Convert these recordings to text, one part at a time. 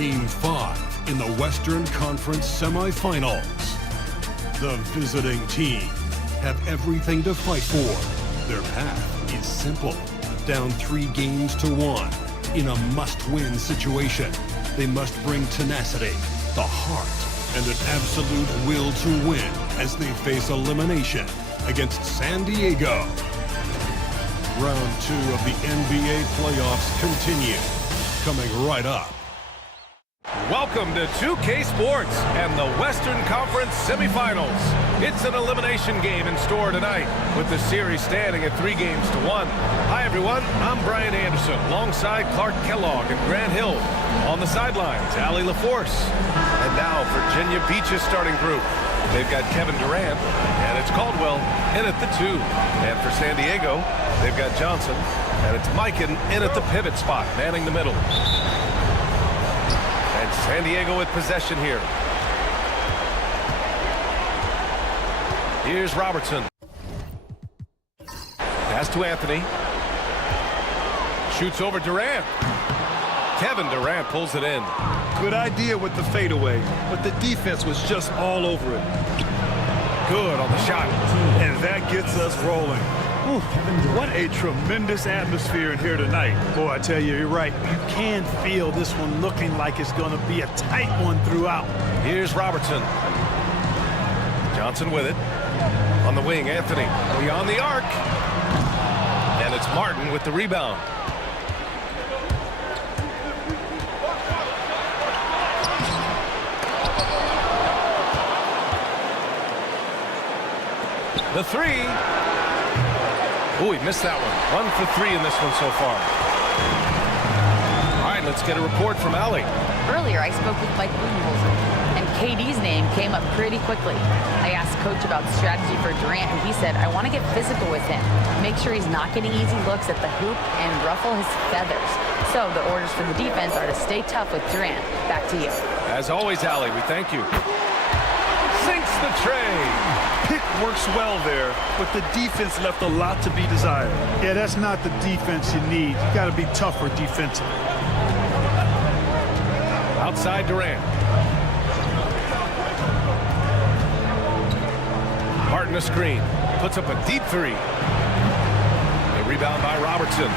Game 5 in the Western Conference semifinals. The visiting team have everything to fight for. Their path is simple. Down 3 games to 1 in a must-win situation. They must bring tenacity, the heart, and an absolute will to win as they face elimination against San Diego. Round 2 of the NBA playoffs continue. Coming right up. Welcome to 2K Sports and the Western Conference semifinals. It's an elimination game in store tonight with the series standing at 3 games to 1. Hi everyone, I'm Brian Anderson alongside Clark Kellogg and Grant Hill. On the sidelines, Allie LaForce. And now Virginia Beach's starting group. They've got Kevin Durant, and it's Caldwell in at the 2. And for San Diego, they've got Johnson, and it's Mikan in at the pivot spot, manning the middle. And San Diego with possession here. Here's Robertson. Pass to Anthony. Shoots over Durant. Kevin Durant pulls it in. Good idea with the fadeaway, but the defense was just all over it. Good on the shot. And that gets us rolling. Ooh, what a tremendous atmosphere in here tonight. Boy, I tell you, you're right. You can feel this one looking like it's going to be a tight one throughout. Here's Robertson. Johnson with it. On the wing, Anthony. Beyond the arc. And it's Martin with the rebound. The 3. Oh, he missed that one. 1 for 3 in this one so far. All right, let's get a report from Allie. Earlier, I spoke with Mike Budenholzer, and KD's name came up pretty quickly. I asked Coach about strategy for Durant, and he said, I want to get physical with him, make sure he's not getting easy looks at the hoop, and ruffle his feathers. So the orders for the defense are to stay tough with Durant. Back to you. As always, Allie, we thank you. Sinks the tray. Pick works well there, but the defense left a lot to be desired. Yeah, that's not the defense you need. You got to be tougher defensively. Outside Durant. Martin a screen. Puts up a deep 3. A rebound by Robertson.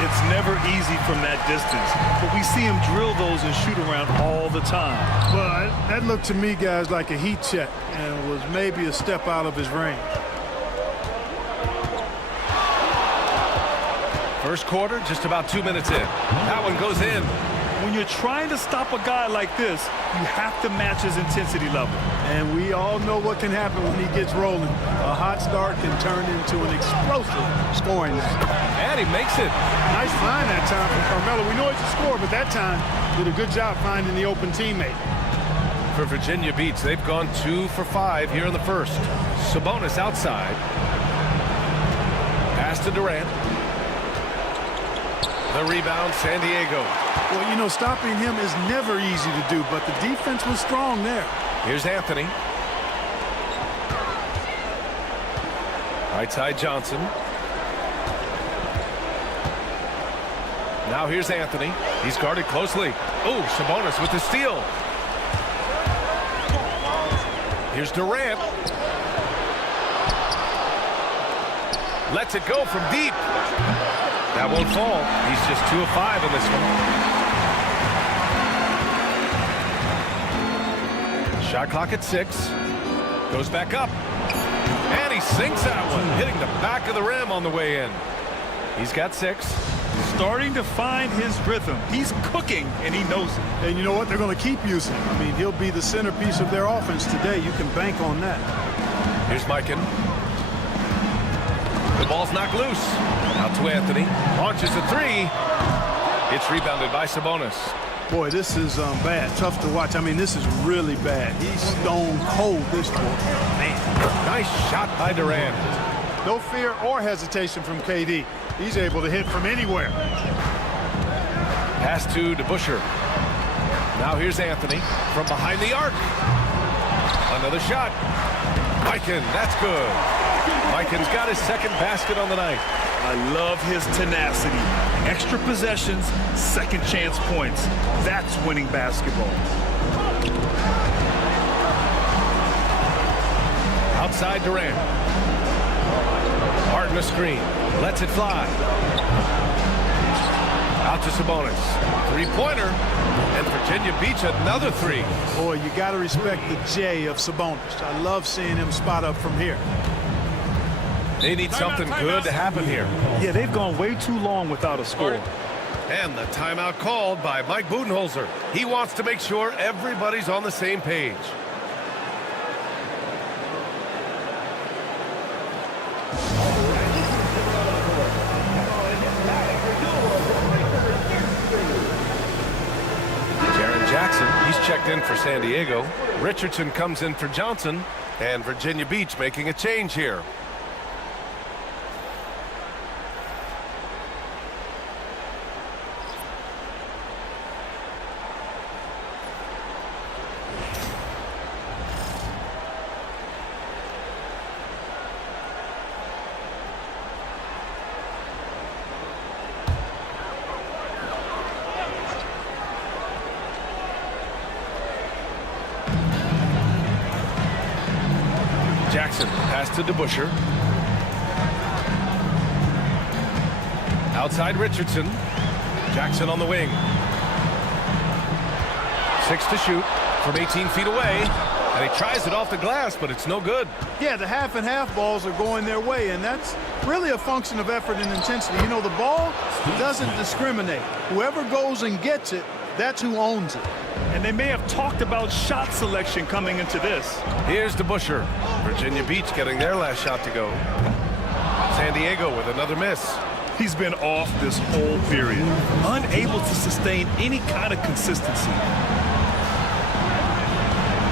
It's never easy from that distance, but we see him drill those and shoot around all the time. Well, that looked to me, guys, like a heat check, and was maybe a step out of his range. First quarter, just about 2 minutes in. That one goes in. When you're trying to stop a guy like this, you have to match his intensity level. And we all know what can happen when he gets rolling. A hot start can turn into an explosive scoring night. And he makes it. Nice find that time from Carmelo. We know he's a scorer, but that time did a good job finding the open teammate. For Virginia Beach, they've gone 2 for 5 here in the first. Sabonis outside. Pass to Durant. The rebound, San Diego. Well, you know, stopping him is never easy to do, but the defense was strong there. Here's Anthony. Right side Johnson. Now here's Anthony. He's guarded closely. Oh, Sabonis with the steal. Here's Durant. Lets it go from deep. That won't fall. He's just 2 of 5 in this one. Shot clock at 6. Goes back up. And he sinks that one, hitting the back of the rim on the way in. He's got 6. Starting to find his rhythm. He's cooking, and he knows it. And you know what? They're going to keep using him. I mean, he'll be the centerpiece of their offense today. You can bank on that. Here's Mikan. The ball's knocked loose. Out to Anthony. Launches a 3. It's rebounded by Sabonis. Boy, this is bad. Tough to watch. I mean, this is really bad. He's stone cold this quarter. Man. Nice shot by Durant. No fear or hesitation from KD. He's able to hit from anywhere. Pass to DeBusschere. Now here's Anthony from behind the arc. Another shot. Mikan, that's good. Mikan's got his second basket on the night. I love his tenacity. Extra possessions, second chance points. That's winning basketball. Outside Durant. Harden a screen. Lets it fly. Out to Sabonis. Three-pointer. And Virginia Beach another three. Boy, you got to respect the J of Sabonis. I love seeing him spot up from here. They need something good to happen here. Yeah, they've gone way too long without a score. And the timeout called by Mike Budenholzer. He wants to make sure everybody's on the same page. Jackson, he's checked in for San Diego. Richardson comes in for Johnson, and Virginia Beach making a change here. Jackson, pass to DeBusschere. Outside Richardson. Jackson on the wing. 6 to shoot from 18 feet away. And he tries it off the glass, but it's no good. Yeah, the half and half balls are going their way, and that's really a function of effort and intensity. You know, the ball doesn't discriminate. Whoever goes and gets it, that's who owns it. And they may have talked about shot selection coming into this. Here's DeBusschere. Virginia Beach getting their last shot to go. San Diego with another miss. He's been off this whole period, unable to sustain any kind of consistency.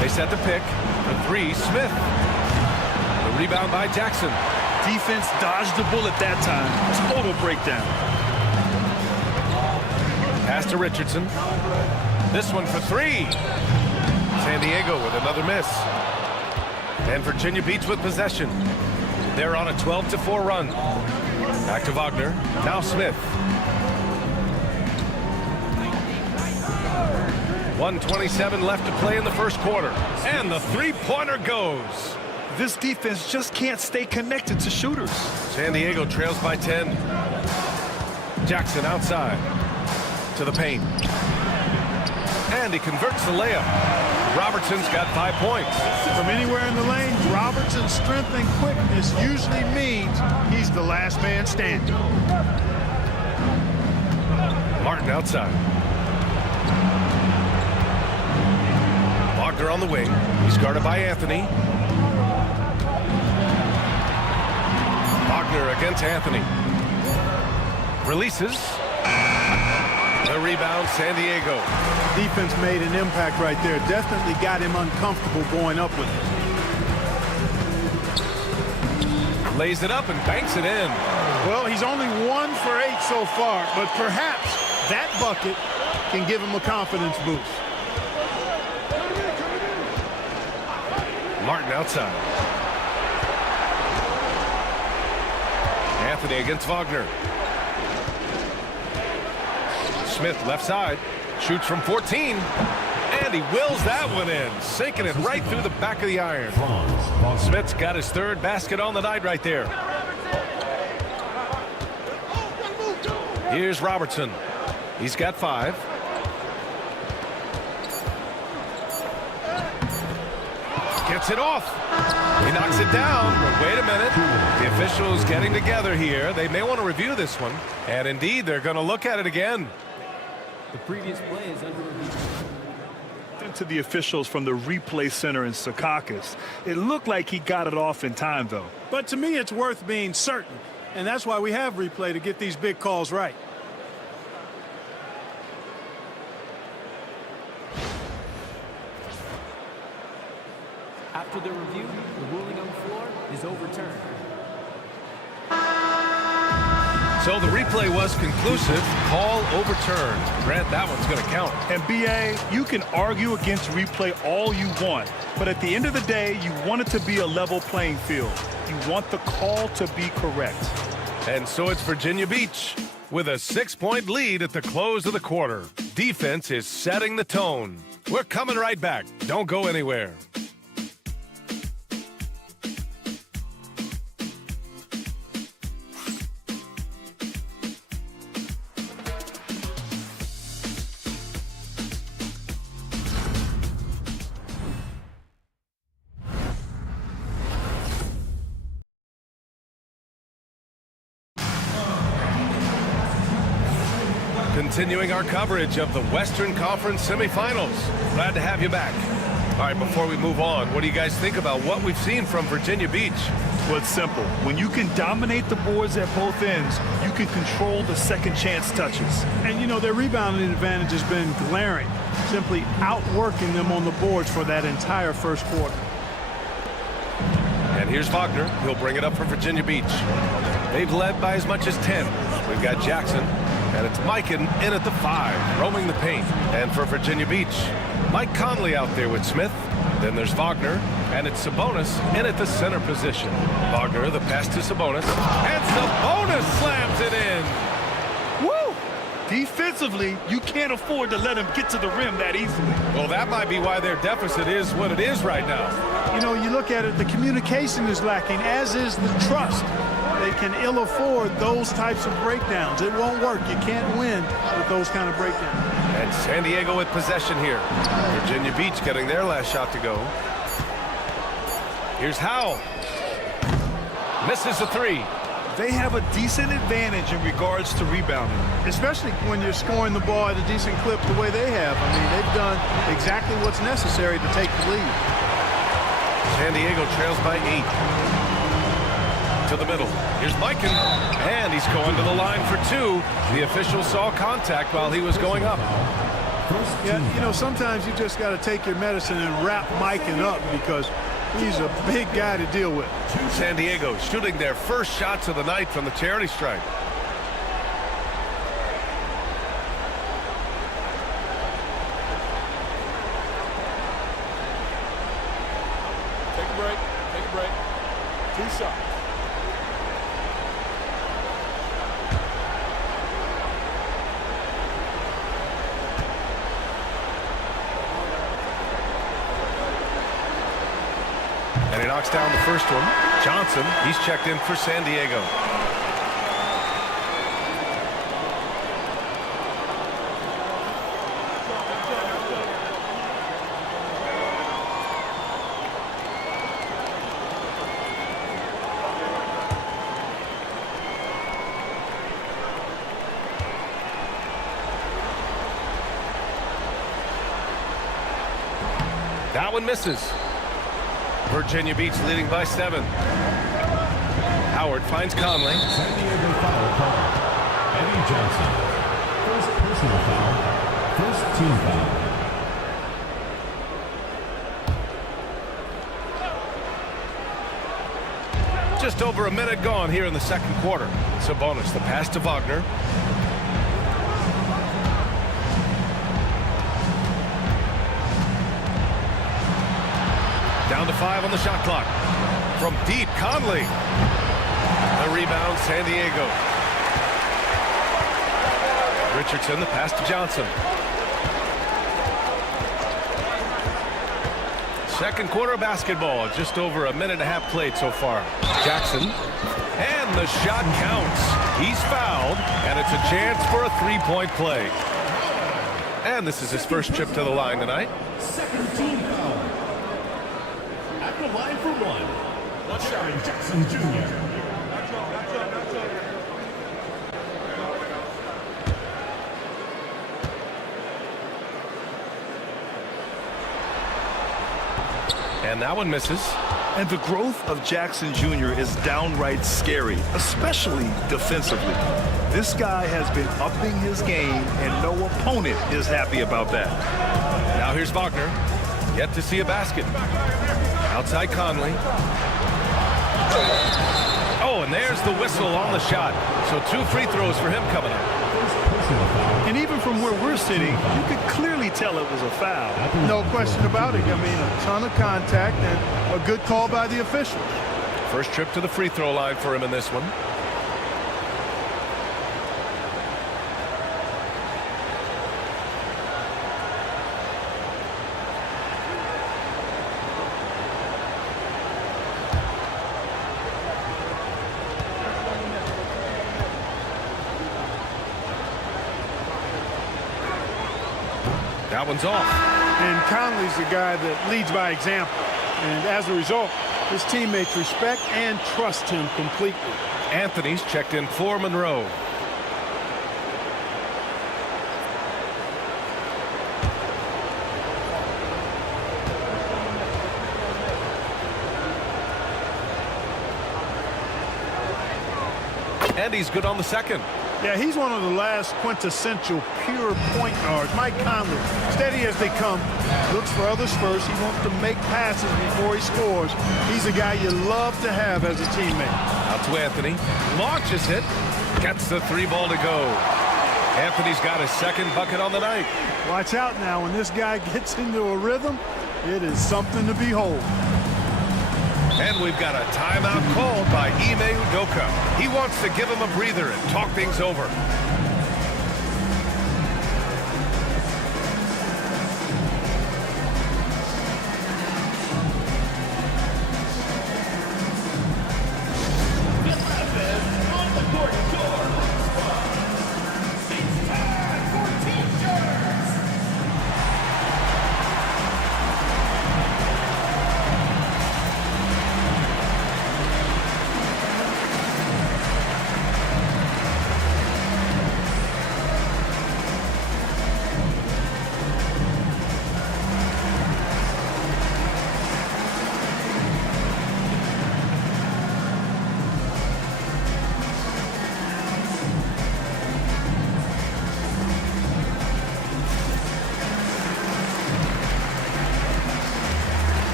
They set the pick. For three, Smith. The rebound by Jackson. Defense dodged the bullet that time. Total breakdown. Pass to Richardson. This one for three. San Diego with another miss. And Virginia Beach with possession. They're on a 12-4 run. Back to Wagner. Now Smith. 1:27 left to play in the first quarter. And the three-pointer goes. This defense just can't stay connected to shooters. San Diego trails by 10. Jackson outside. To the paint. And he converts the layup. Robertson's got 5 points. From anywhere in the lane, Robertson's strength and quickness usually means he's the last man standing. Martin outside. Wagner on the wing. He's guarded by Anthony. Wagner against Anthony. Releases. The rebound, San Diego. Defense made an impact right there. Definitely got him uncomfortable going up with it. Lays it up and banks it in. Well, he's only 1 for 8 so far, but perhaps that bucket can give him a confidence boost. Martin outside. Anthony against Wagner. Smith left side. Shoots from 14. And he wills that one in. Sinking it right through the back of the iron. Smith's got his third basket on the night right there. Here's Robertson. He's got 5. Gets it off. He knocks it down. But wait a minute. The officials getting together here. They may want to review this one. And indeed, they're going to look at it again. The previous play is under review. To the officials from the replay center in Secaucus. It looked like he got it off in time, though. But to me, it's worth being certain. And that's why we have replay, to get these big calls right. After the review, the ruling on the floor is overturned. So the replay was conclusive. Call overturned. Grant, that one's going to count. And BA, you can argue against replay all you want, but at the end of the day, you want it to be a level playing field. You want the call to be correct. And so it's Virginia Beach with a 6-point lead at the close of the quarter. Defense is setting the tone. We're coming right back. Don't go anywhere. Continuing our coverage of the Western Conference semifinals. Glad to have you back. All right, before we move on, what do you guys think about what we've seen from Virginia Beach? Well, it's simple. When you can dominate the boards at both ends, you can control the second chance touches. And, you know, their rebounding advantage has been glaring, simply outworking them on the boards for that entire first quarter. And here's Wagner. He'll bring it up for Virginia Beach. They've led by as much as 10. We've got Jackson, and it's Mikan in at the 5, roaming the paint. And for Virginia Beach, Mike Conley out there with Smith. Then there's Wagner, and it's Sabonis in at the center position. Wagner, the pass to Sabonis, and Sabonis slams it in. Woo! Defensively, you can't afford to let him get to the rim that easily. Well, that might be why their deficit is what it is right now. You know, you look at it, the communication is lacking, as is the trust. They can ill afford those types of breakdowns. It won't work. You can't win with those kind of breakdowns. And San Diego with possession here. Virginia Beach getting their last shot to go. Here's Howell. Misses a 3. They have a decent advantage in regards to rebounding. Especially when you're scoring the ball at a decent clip the way they have. I mean, they've done exactly what's necessary to take the lead. San Diego trails by 8. To the middle. Here's Mikan, and he's going to the line for 2. The official saw contact while he was going up. Yeah, you know, sometimes you just got to take your medicine and wrap Mikan up because he's a big guy to deal with. San Diego shooting their first shots of the night from the charity stripe. Take a break. Take a break. 2 shots. And he knocks down the first one. Johnson, he's checked in for San Diego. That one misses. Virginia Beach leading by 7. Howard finds Conley. San Diego foul call. Eddie Johnson. First personal foul. First team foul. Just over a minute gone here in the second quarter. Sabonis, the pass to Wagner. Down to 5 on the shot clock. From deep, Conley. The rebound, San Diego. Richardson, the pass to Johnson. Second quarter basketball, just over a minute and a half played so far. Jackson, and the shot counts. He's fouled, and it's a chance for a 3-point play. And this is his first trip to the line tonight. Second team foul. At the line for 1. Sharon Jackson Jr. And that one misses. And the growth of Jackson Jr. is downright scary, especially defensively. This guy has been upping his game, and no opponent is happy about that. Now here's Wagner. Yet to see a basket. Outside Conley. Oh, and there's the whistle on the shot. So 2 free throws for him coming up. And even from where we're sitting, you could clearly tell it was a foul. No question about it. I mean, a ton of contact and a good call by the officials. First trip to the free throw line for him in this one. That one's off. And Conley's the guy that leads by example. And as a result, his teammates respect and trust him completely. Anthony's checked in for Monroe. And he's good on the second. Yeah, he's one of the last quintessential pure point guards. Mike Conley, steady as they come, looks for others first. He wants to make passes before he scores. He's a guy you love to have as a teammate. Out to Anthony. Launches it. Gets the 3-ball to go. Anthony's got his second bucket on the night. Watch out now. When this guy gets into a rhythm, it is something to behold. And we've got a timeout called by Ime Udoka. He wants to give him a breather and talk things over.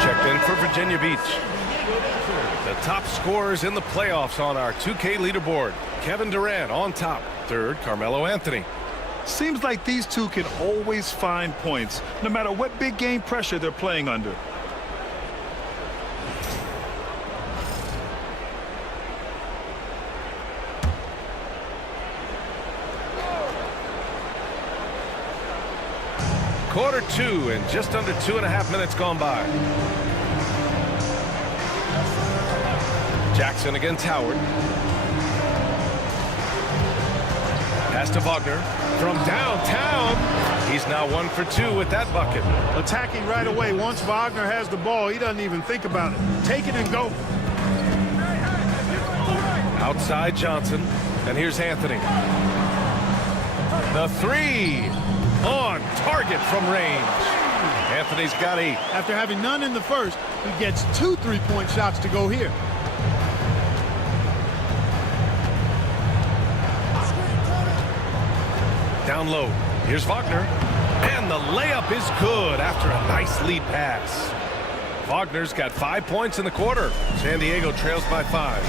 Checked in for Virginia Beach. The top scorers in the playoffs on our 2K leaderboard. Kevin Durant on top. Third, Carmelo Anthony. Seems like these two can always find points, no matter what big game pressure they're playing under. Quarter two and just under 2.5 minutes gone by. Jackson against Howard. Pass to Wagner from downtown. He's now 1 for 2 with that bucket. Attacking right away. Once Wagner has the ball, he doesn't even think about it. Take it and go. Outside Johnson. And here's Anthony. The 3. On target from range. Anthony's got 8. After having none in the first, he gets 2 3-point shots to go here. Down low. Here's Wagner. And the layup is good after a nice lead pass. Wagner's got 5 points in the quarter. San Diego trails by 5.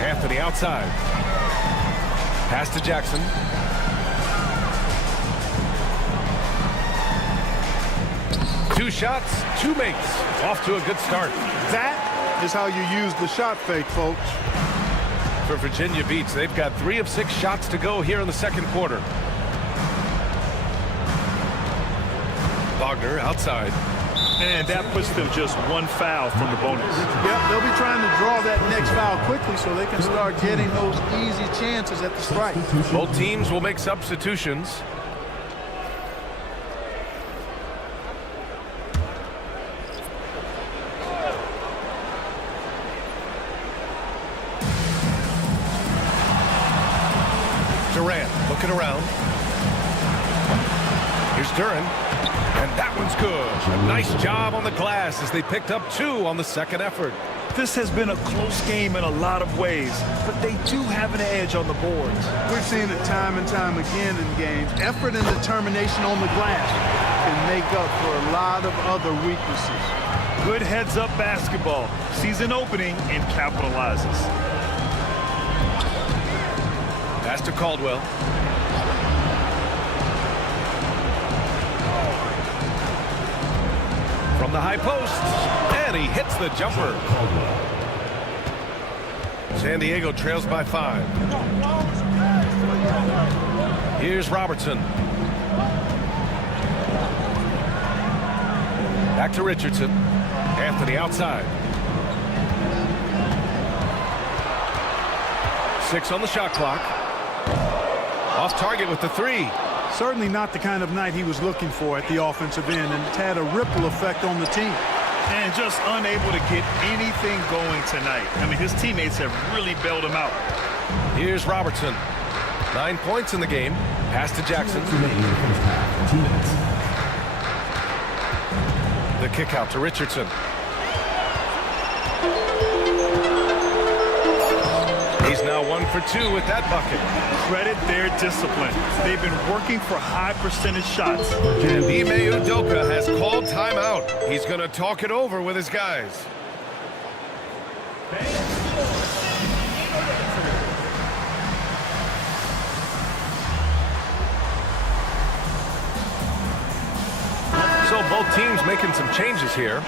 Anthony outside. Pass to Jackson. Two shots, 2 makes. Off to a good start. That is how you use the shot fake, folks. For Virginia Beach, they've got 3 of 6 shots to go here in the second quarter. Wagner outside. And that puts them just 1 foul from the bonus. Yep, they'll be trying to draw that next foul quickly so they can start getting those easy chances at the strike. Both teams will make substitutions. Durant looking around. Here's Duran. And that one's good. A nice job on the glass as they picked up 2 on the second effort. This has been a close game in a lot of ways, but they do have an edge on the boards. We've seen it time and time again in games. Effort and determination on the glass can make up for a lot of other weaknesses. Good heads-up basketball. Sees an opening and capitalizes. Pass to Caldwell. From the high post, and he hits the jumper. San Diego trails by 5. Here's Robertson. Back to Richardson. Anthony outside. 6 on the shot clock. Off target with the 3. Certainly not the kind of night he was looking for at the offensive end, and it's had a ripple effect on the team. And just unable to get anything going tonight. I mean, his teammates have really bailed him out. Here's Robertson. 9 points in the game. Pass to Jackson. 2 minutes remaining in the first half. 2 minutes. The kick out to Richardson. He's now 1 for 2 with that bucket. Credit their discipline. They've been working for high percentage shots. And Ime Udoka has called timeout. He's going to talk it over with his guys. So both teams making some changes here.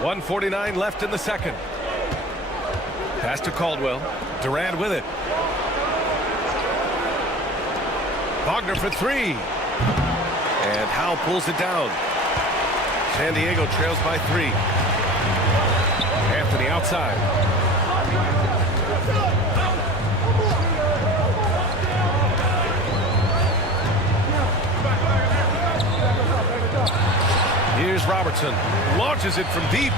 .149 left in the second. Pass to Caldwell. Durant with it. Wagner for 3. And Howe pulls it down. San Diego trails by 3. Anthony outside. Here's Robertson. Launches it from deep.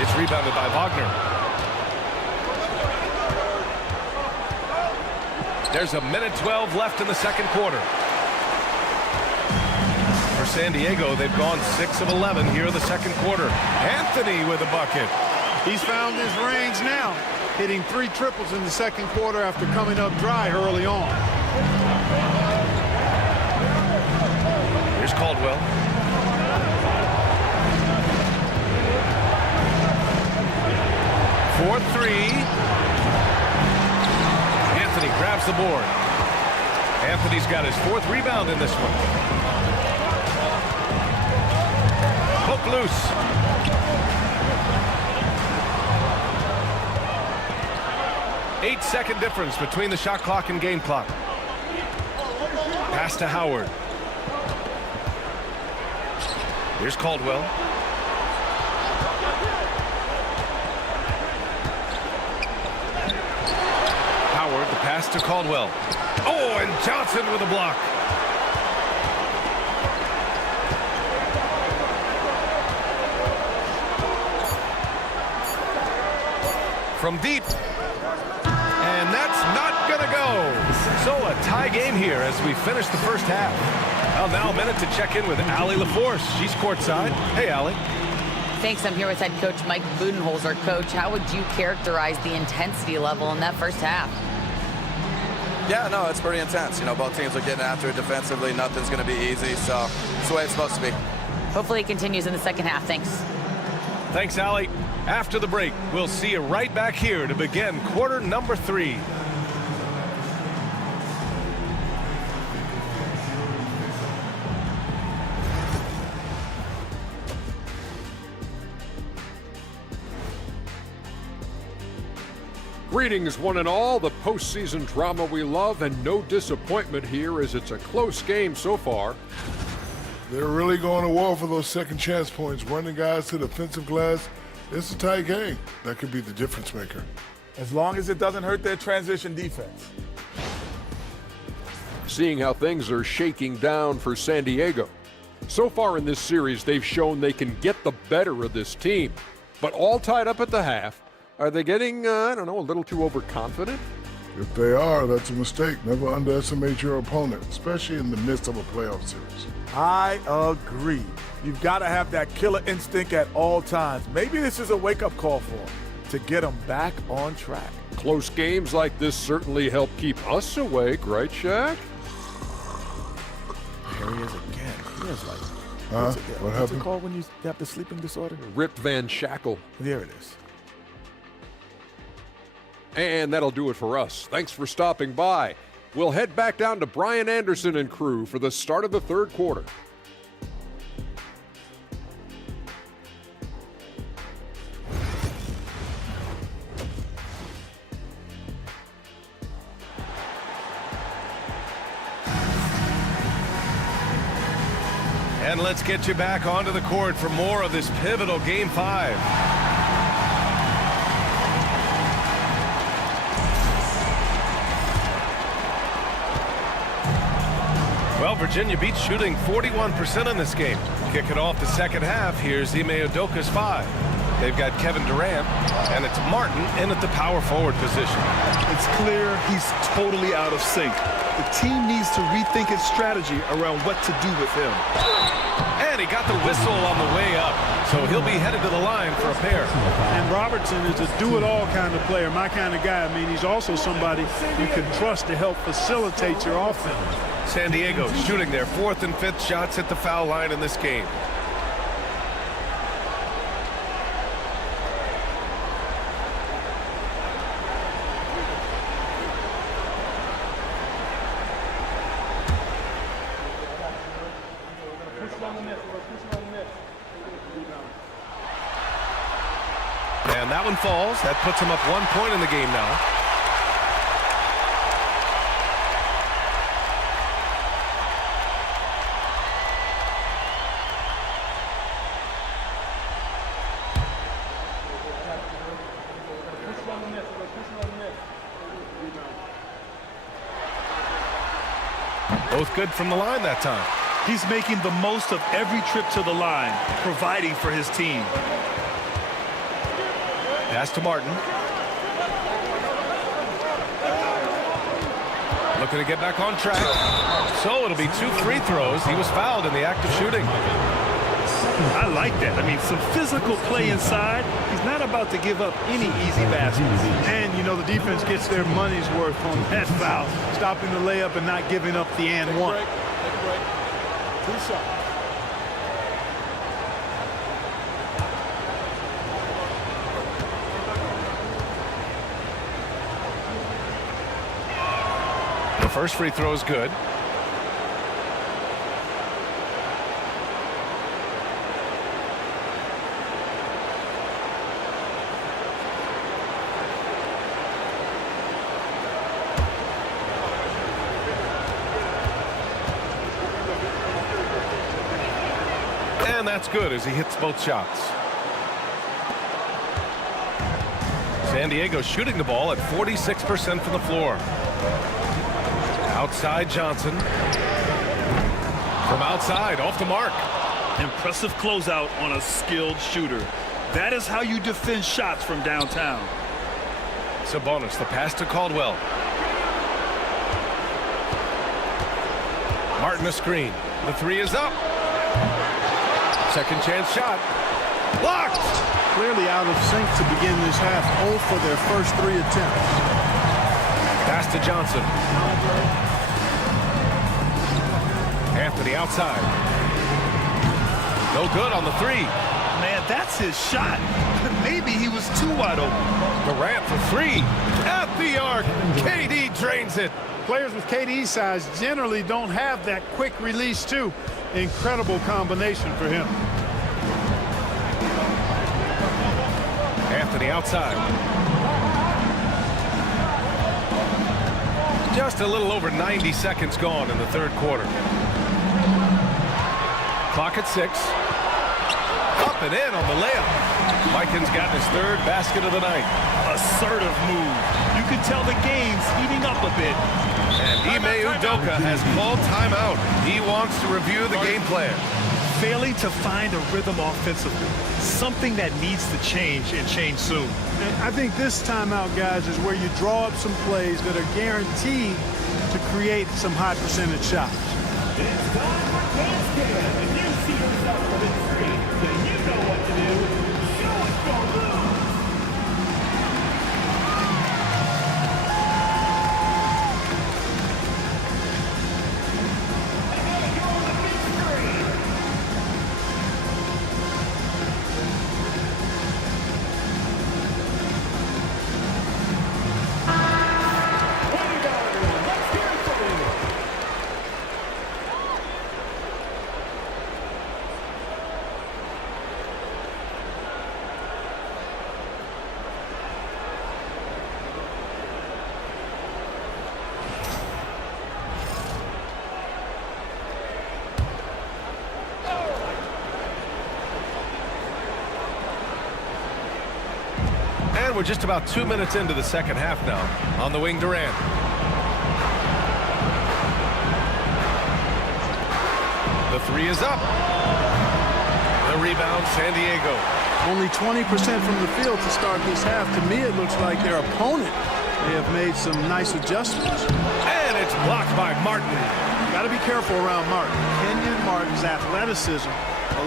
It's rebounded by Wagner. There's a minute 12 left in the second quarter. For San Diego, they've gone 6 of 11 here in the second quarter. Anthony with a bucket. He's found his range now, hitting 3 triples in the second quarter after coming up dry early on. Here's Caldwell. For 3. Anthony grabs the board. Anthony's got his 4th rebound in this one. Hook loose. Eight-second difference between the shot clock and game clock. Pass to Howard. Here's Caldwell. Howard, the pass to Caldwell. Oh, and Johnson with a block. From deep. And that's not going to go. So a tie game here as we finish the first half. Well, now a minute to check in with Allie LaForce. She's courtside. Hey, Allie. Thanks. I'm here with head coach Mike Budenholzer. Coach, how would you characterize the intensity level in that first half? Yeah, no, it's pretty intense. You know, both teams are getting after it defensively. Nothing's going to be easy, so it's the way it's supposed to be. Hopefully it continues in the second half. Thanks. Thanks, Allie. After the break, we'll see you right back here to begin quarter number 3. Greetings, one and all. The postseason drama we love, and no disappointment here as it's a close game so far. They're really going to war for those second chance points, running guys to the offensive glass. It's a tight game. That could be the difference maker. As long as it doesn't hurt their transition defense. Seeing how things are shaking down for San Diego. So far in this series, they've shown they can get the better of this team, but all tied up at the half. Are they getting, I don't know, a little too overconfident? If they are, that's a mistake. Never underestimate your opponent, especially in the midst of a playoff series. I agree. You've got to have that killer instinct at all times. Maybe this is a wake-up call for them to get them back on track. Close games like this certainly help keep us awake, right, Shaq? There he is again. He is like, What happened? what's it called when you have the sleeping disorder? Rip Van Shackle. There it is. And that'll do it for us. Thanks for stopping by. We'll head back down to Brian Anderson and crew for the start of the third quarter. And let's get you back onto the court for more of this pivotal Game 5. Well, Virginia Beach shooting 41% in this game. Kick it off the second half. Here's Ime Udoka's 5. They've got Kevin Durant, and it's Martin in at the power forward position. It's clear he's totally out of sync. The team needs to rethink its strategy around what to do with him. And he got the whistle on the way up, so he'll be headed to the line for a pair. And Robertson is a do-it-all kind of player, my kind of guy. I mean, he's also somebody you can trust to help facilitate your offense. San Diego shooting their 4th and 5th shots at the foul line in this game. And that one falls. That puts him up 1 point in the game now. Both good from the line that time. He's making the most of every trip to the line, providing for his team. Pass to Martin. Looking to get back on track. So it'll be 2 free throws. He was fouled in the act of shooting. I like that. I mean, some physical play inside. He's not about to give up any easy baskets. And, you know, the defense gets their money's worth on that foul. Stopping the layup and not giving up the and one. Take a break. 2 shots. The first free throw is good. And that's good as he hits both shots. San Diego shooting the ball at 46% from the floor. Outside Johnson. From outside, off the mark. Impressive closeout on a skilled shooter. That is how you defend shots from downtown. Sabonis, the pass to Caldwell. Martin a screen. The 3 is up. Second chance shot. Blocked! Clearly out of sync to begin this half. 0 for their first 3 attempts. Pass to Johnson. Anthony outside. No good on the 3. Man, that's his shot. Maybe he was too wide open. Durant for 3. At the arc. KD drains it. Players with KD's size generally don't have that quick release, too. Incredible combination for him. Anthony outside. Just a little over 90 seconds gone in the third quarter. Clock at 6. Up and in on the layup. Mikan's gotten his 3rd basket of the night. Assertive move. You can tell the game's heating up a bit. And Ime Udoka has called timeout. He wants to review the game plan. Failing to find a rhythm offensively. Something that needs to change and change soon. And I think this timeout, guys, is where you draw up some plays that are guaranteed to create some high percentage shots. It's time for basket. If you see yourself on the screen, then you know what to do. Show it for Lou. we're just about 2 minutes into the second half now. On the wing, Durant. The three is up. The rebound, San Diego. Only 20% from the field to start this half. To me, it looks like their opponent may have made some nice adjustments. And it's blocked by Martin. Got to be careful around Martin. Kenyon Martin's athleticism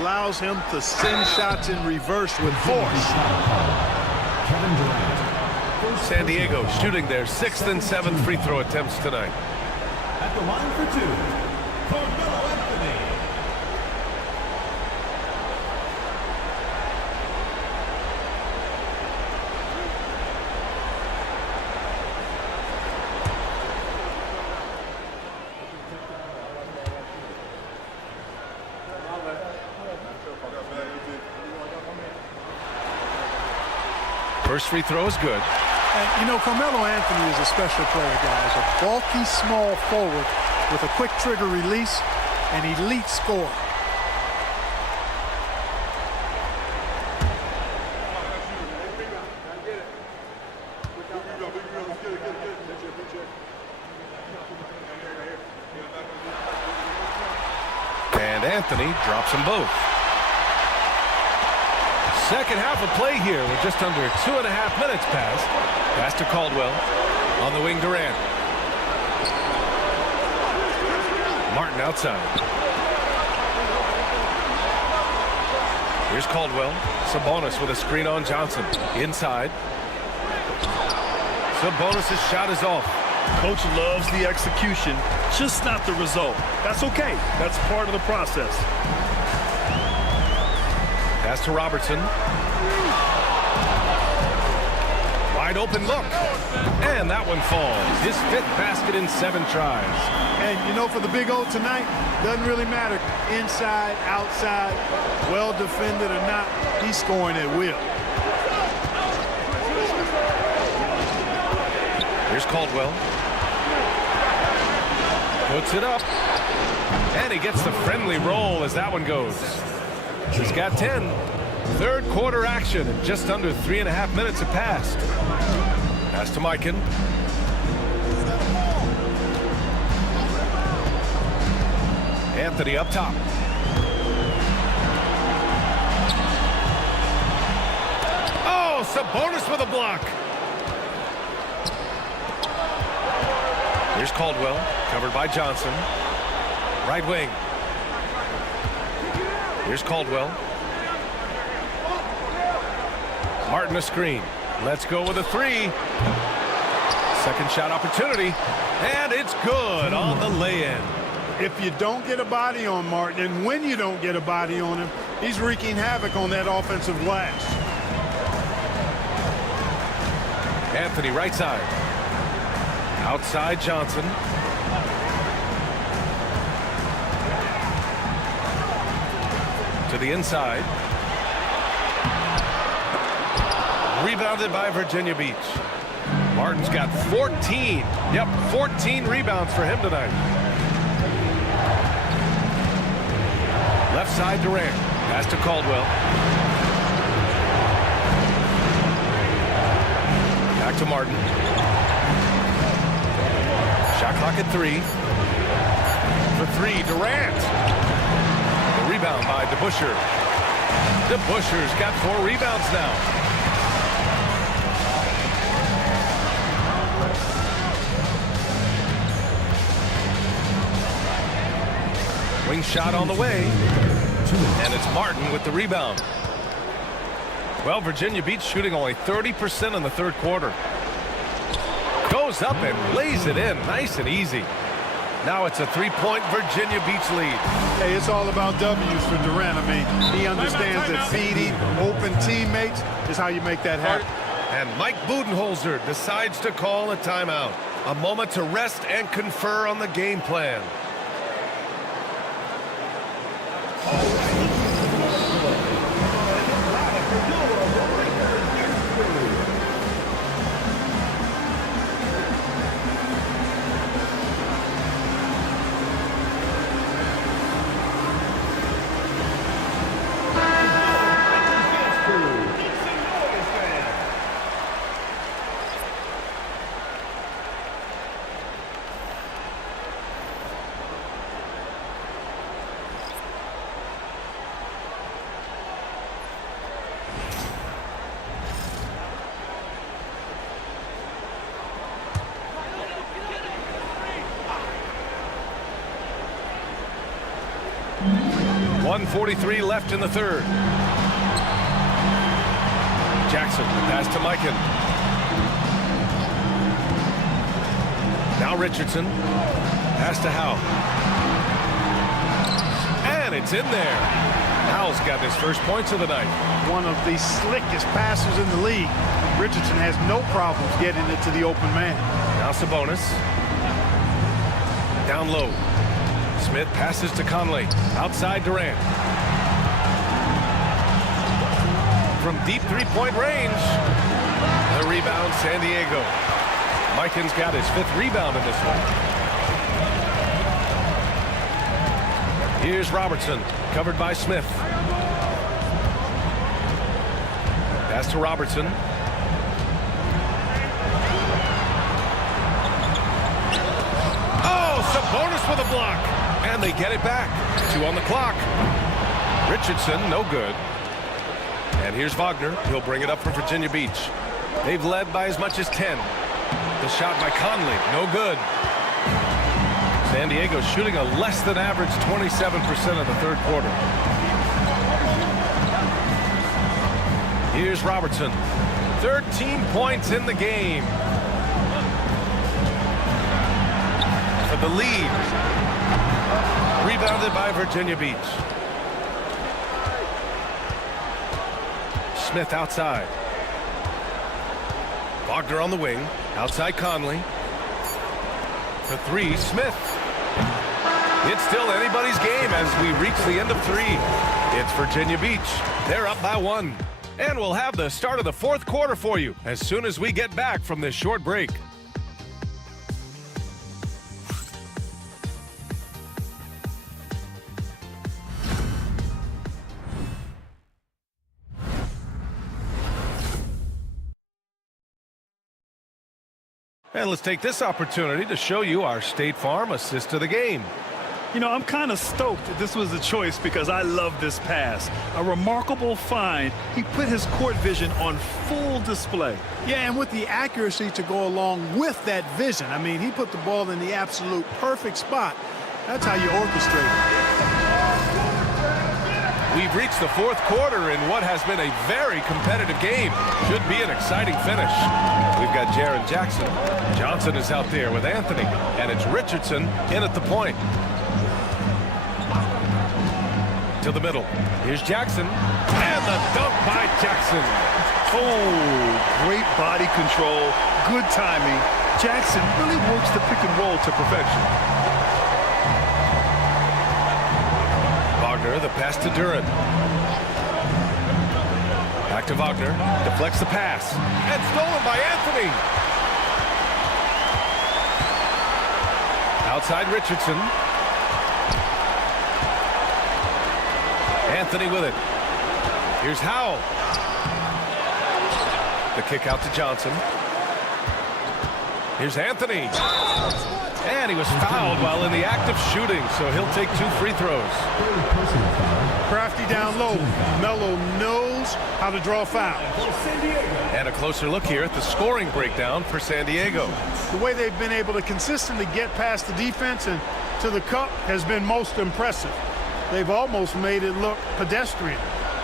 allows him to send shots in reverse with force. San Diego shooting their 6th and 7th free throw attempts tonight. At the line for two, Carmelo Anthony. First free throw is good. And, you know, Carmelo Anthony is a special player, guys. A bulky, small forward with a quick trigger release, an elite scorer. And Anthony drops them both. Second half of play here with just under 2.5 minutes passed. Pass to Caldwell. On the wing, Durant. Martin outside. Here's Caldwell. Sabonis with a screen on Johnson. Inside. Sabonis' shot is off. Coach loves the execution, just not the result. That's okay. That's part of the process. Pass to Robertson. Wide open look. And that one falls. His 5th basket in 7 tries. And, you know, for the Big O tonight, doesn't really matter inside, outside, well defended or not, he's scoring at will. Here's Caldwell. Puts it up. And he gets the friendly roll as that one goes. He's got 10. Third quarter action and just under 3.5 minutes have passed. Pass to Mikan. Anthony up top. Oh, Sabonis with a block. Here's Caldwell, covered by Johnson. Right wing. Here's Caldwell. Martin a screen. Let's go with a three. Second shot opportunity. And it's good on the lay-in. If you don't get a body on Martin, and when you don't get a body on him, he's wreaking havoc on that offensive glass. Anthony right side. Outside Johnson. To the inside. Rebounded by Virginia Beach. Martin's got 14. Yep, 14 rebounds for him tonight. Left side Durant. Pass to Caldwell. Back to Martin. Shot clock at 3. For 3, Durant. The rebound by DeBusschere. DeBusschere's got 4 rebounds now. Wing shot on the way. And it's Martin with the rebound. Well, Virginia Beach shooting only 30% in the third quarter. Goes up and lays it in nice and easy. Now it's a 3-point Virginia Beach lead. Hey, it's all about W's for Durant. I mean, he understands that feeding open teammates is how you make that happen. And Mike Budenholzer decides to call a timeout. A moment to rest and confer on the game plan. 1:43 left in the third. Jackson, pass to Mikan. Now Richardson. Pass to Howe. And it's in there. Howe's got his first points of the night. One of the slickest passers in the league. Richardson has no problems getting it to the open man. Now Sabonis. Down low. Smith passes to Conley. Outside Durant. From deep three-point range. The rebound, San Diego. Mikan's got his 5th rebound in this one. Here's Robertson, covered by Smith. Pass to Robertson. Oh, Sabonis with a block. And they get it back. 2 on the clock. Richardson, no good. And here's Wagner. He'll bring it up for Virginia Beach. They've led by as much as 10. The shot by Conley, no good. San Diego shooting a less than average 27% of the third quarter. Here's Robertson. 13 points in the game. For the lead. Rebounded by Virginia Beach. Smith outside. Wagner on the wing. Outside Conley. For 3, Smith. It's still anybody's game as we reach the end of 3. It's Virginia Beach. They're up by 1. And we'll have the start of the 4th quarter for you as soon as we get back from this short break. And let's take this opportunity to show you our State Farm assist to the game. You know, I'm kind of stoked that this was a choice because I love this pass. A remarkable find. He put his court vision on full display. Yeah, and with the accuracy to go along with that vision. I mean, he put the ball in the absolute perfect spot. That's how you orchestrate it. We've reached the 4th quarter in what has been a very competitive game. Should be an exciting finish. We've got Jaren Jackson. Johnson is out there with Anthony. And it's Richardson in at the point. To the middle. Here's Jackson. And the dunk by Jackson. Oh, great body control. Good timing. Jackson really works the pick and roll to perfection. Wagner, the pass to Duran. Back to Wagner. Deflects the pass. And stolen by Anthony. Outside Richardson. Anthony with it. Here's Howe. The kick out to Johnson. Here's Anthony. And he was fouled while in the act of shooting, so he'll take 2 free throws. Crafty down low. Melo knows how to draw foul. And a closer look here at the scoring breakdown for San Diego. The way they've been able to consistently get past the defense and to the cup has been most impressive. They've almost made it look pedestrian.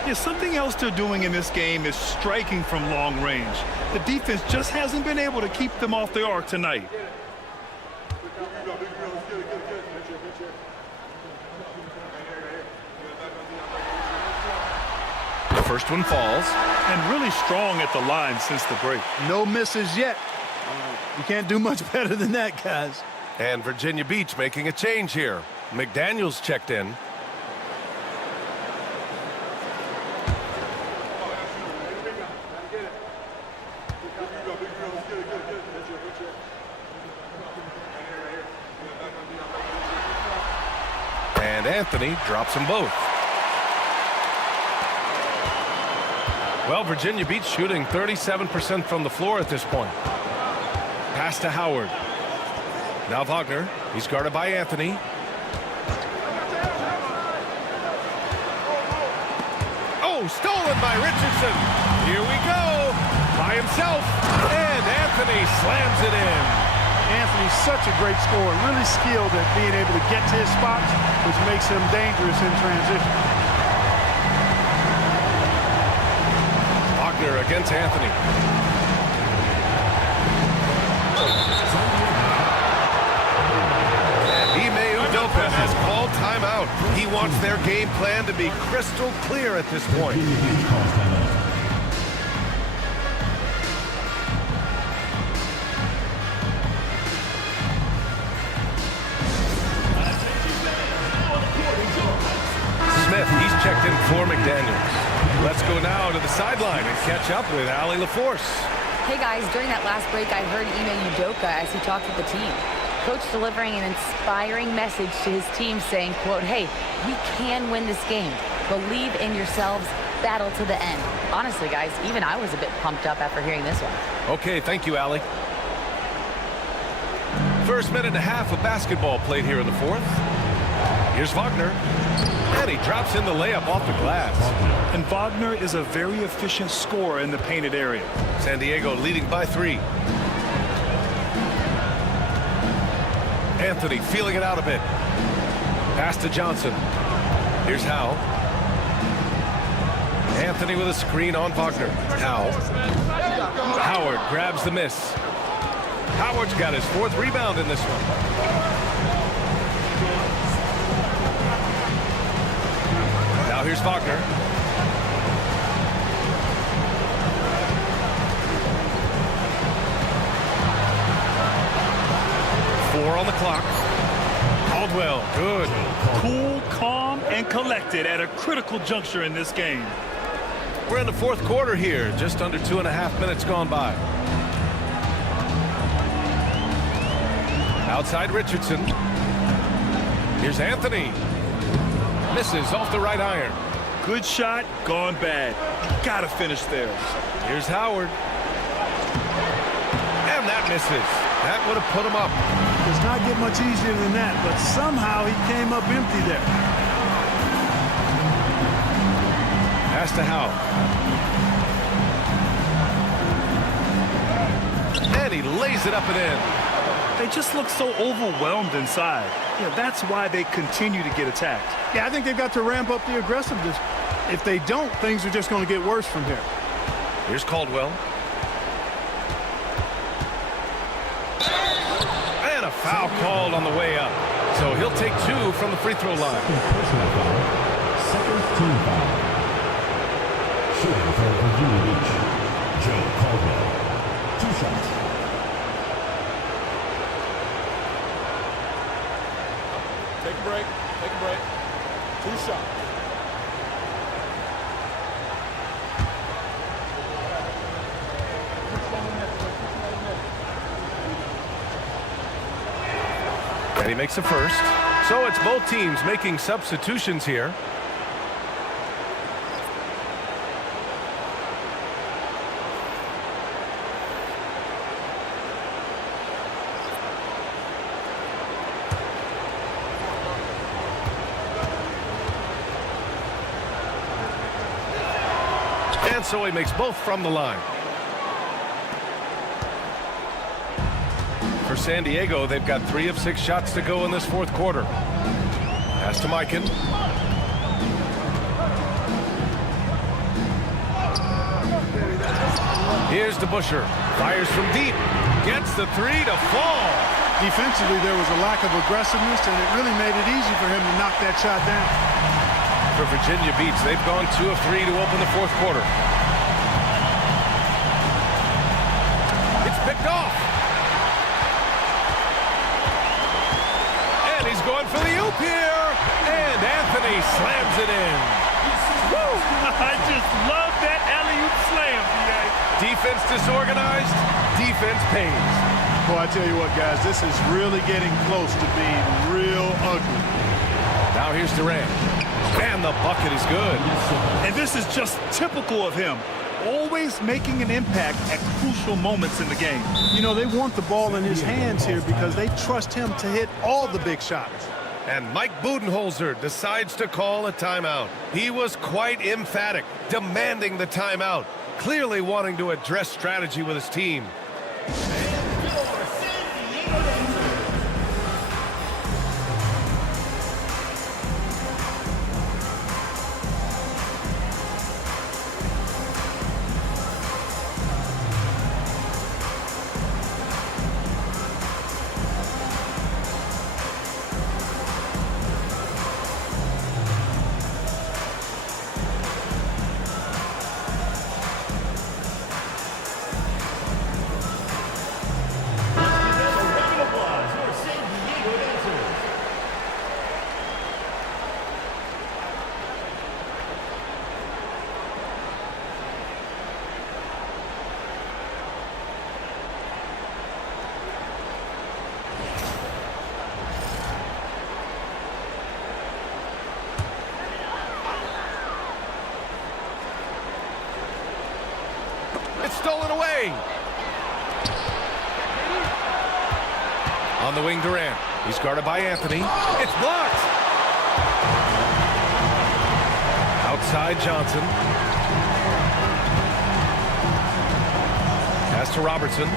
Yeah, something else they're doing in this game is striking from long range. The defense just hasn't been able to keep them off the arc tonight. The first one falls. And really strong at the line since the break. No misses yet. You can't do much better than that, guys. And Virginia Beach making a change here. McDaniels checked in. And Anthony drops them both. Well, Virginia Beach shooting 37% from the floor at this point. Pass to Howard. Now Wagner. He's guarded by Anthony. Oh, stolen by Richardson. Here we go. By himself. And Anthony slams it in. Anthony's such a great scorer. Really skilled at being able to get to his spots, which makes him dangerous in transition. against Anthony. Udoka has called timeout. He wants their game plan to be crystal clear at this point. Smith, he's checked in for McDaniels. Let's go now to the sideline and catch up with Allie LaForce. Hey guys, during that last break, I heard Ime Udoka as he talked with the team. Coach delivering an inspiring message to his team saying, quote, hey, we can win this game. Believe in yourselves. Battle to the end. Honestly, guys, even I was a bit pumped up after hearing this one. Okay, thank you, Allie. First minute and a half of basketball played here in the fourth. Here's Wagner. And he drops in the layup off the glass. And Wagner is a very efficient scorer in the painted area. San Diego leading by 3. Anthony feeling it out a bit. Pass to Johnson. Here's Howe. Anthony with a screen on Wagner. Howe. Howard grabs the miss. Howard's got his 4th rebound in this one. Now here's Wagner. Four on the clock. Caldwell, good. Cool, calm, and collected at a critical juncture in this game. We're in the fourth quarter here. Just under 2.5 minutes gone by. Outside Richardson. Here's Anthony. Misses off the right iron. Good shot, gone bad. Gotta finish there. Here's Howard. And that misses. That would have put him up. Does not get much easier than that, but somehow he came up empty there. Pass to Howe. And he lays it up and in. They just look so overwhelmed inside. Yeah, that's why they continue to get attacked. Yeah, I think they've got to ramp up the aggressiveness. If they don't, things are just going to get worse from here. Here's Caldwell. And a foul called on the way up. So he'll take 2 from the free throw line. Second team foul. Shooting for Virginia Beach, Joe Caldwell. 2 shots. Take a break. Take a break. 2 shots. And he makes the first. So it's both teams making substitutions here. And so he makes both from the line. For San Diego, they've got 3 of 6 shots to go in this fourth quarter. Pass to Mikan. Here's DeBuscher. Fires from deep. Gets the 3 to fall. Defensively, there was a lack of aggressiveness, and it really made it easy for him to knock that shot down. For Virginia Beach, they've gone 2 of 3 to open the fourth quarter. It's picked off. And he's going for the oop here. And Anthony slams it in. Woo! I just love that alley-oop slam, B.A. Defense disorganized. Defense pays. Boy, I tell you what, guys, this is really getting close to being real ugly. Now here's Durant. And the bucket is good. And this is just typical of him. Always making an impact at crucial moments in the game. You know, they want the ball in his hands here because they trust him to hit all the big shots. And Mike Budenholzer decides to call a timeout. He was quite emphatic, demanding the timeout, clearly wanting to address strategy with his team. stolen away. On the wing, Durant. He's guarded by Anthony. It's blocked. Outside, Johnson. Pass to Robertson.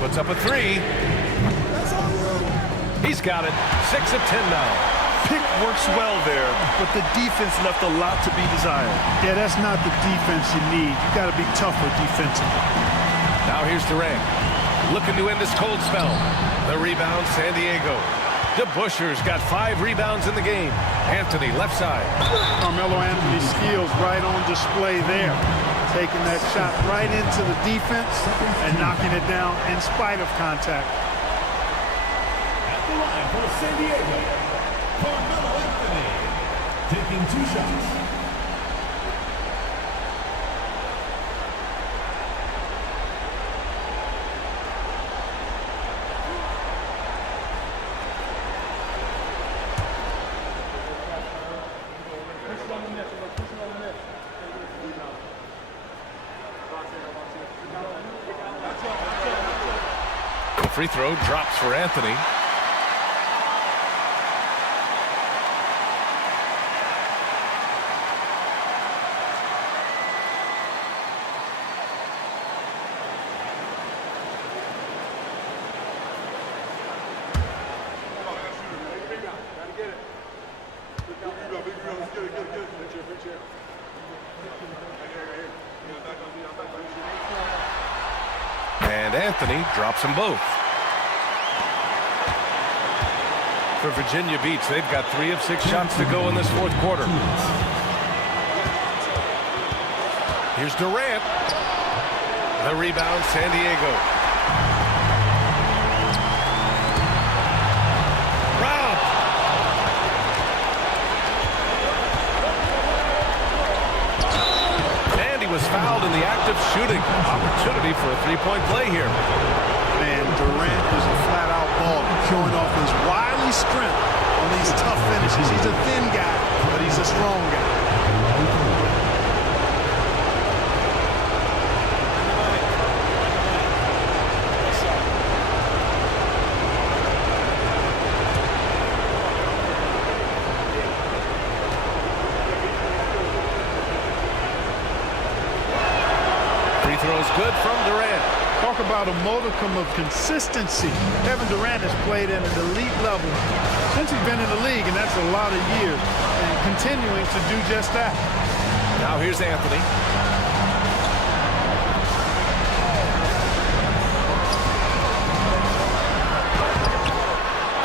Puts up a three. He's got it. 6 of 10 now. Pick works well there, but the defense left a lot to be desired. Yeah, that's not the defense you need. You got to be tougher defensively. Now here's Durant. Looking to end this cold spell. The rebound, San Diego. DeBuscher's got 5 rebounds in the game. Anthony, left side. Carmelo Anthony's skills right on display there. Taking that shot right into the defense and knocking it down in spite of contact. At the line for San Diego, Carmelo Anthony, taking 2 shots. The free throw drops for Anthony. And Anthony drops them both. For Virginia Beach, they've got 3 of 6 shots to go in this 4th quarter. Here's Durant. The rebound, San Diego. Robbed. And he was fouled in the act of shooting. Opportunity for a 3-point play here. Man, Durant is a flat-out baller, showing off his wily strength on these tough finishes. He's a thin guy, but he's a strong guy. Free throws good from Durant. Talk about a modicum of consistency. Kevin Durant has played at an elite level since he's been in the league, and that's a lot of years, and continuing to do just that. Now here's Anthony.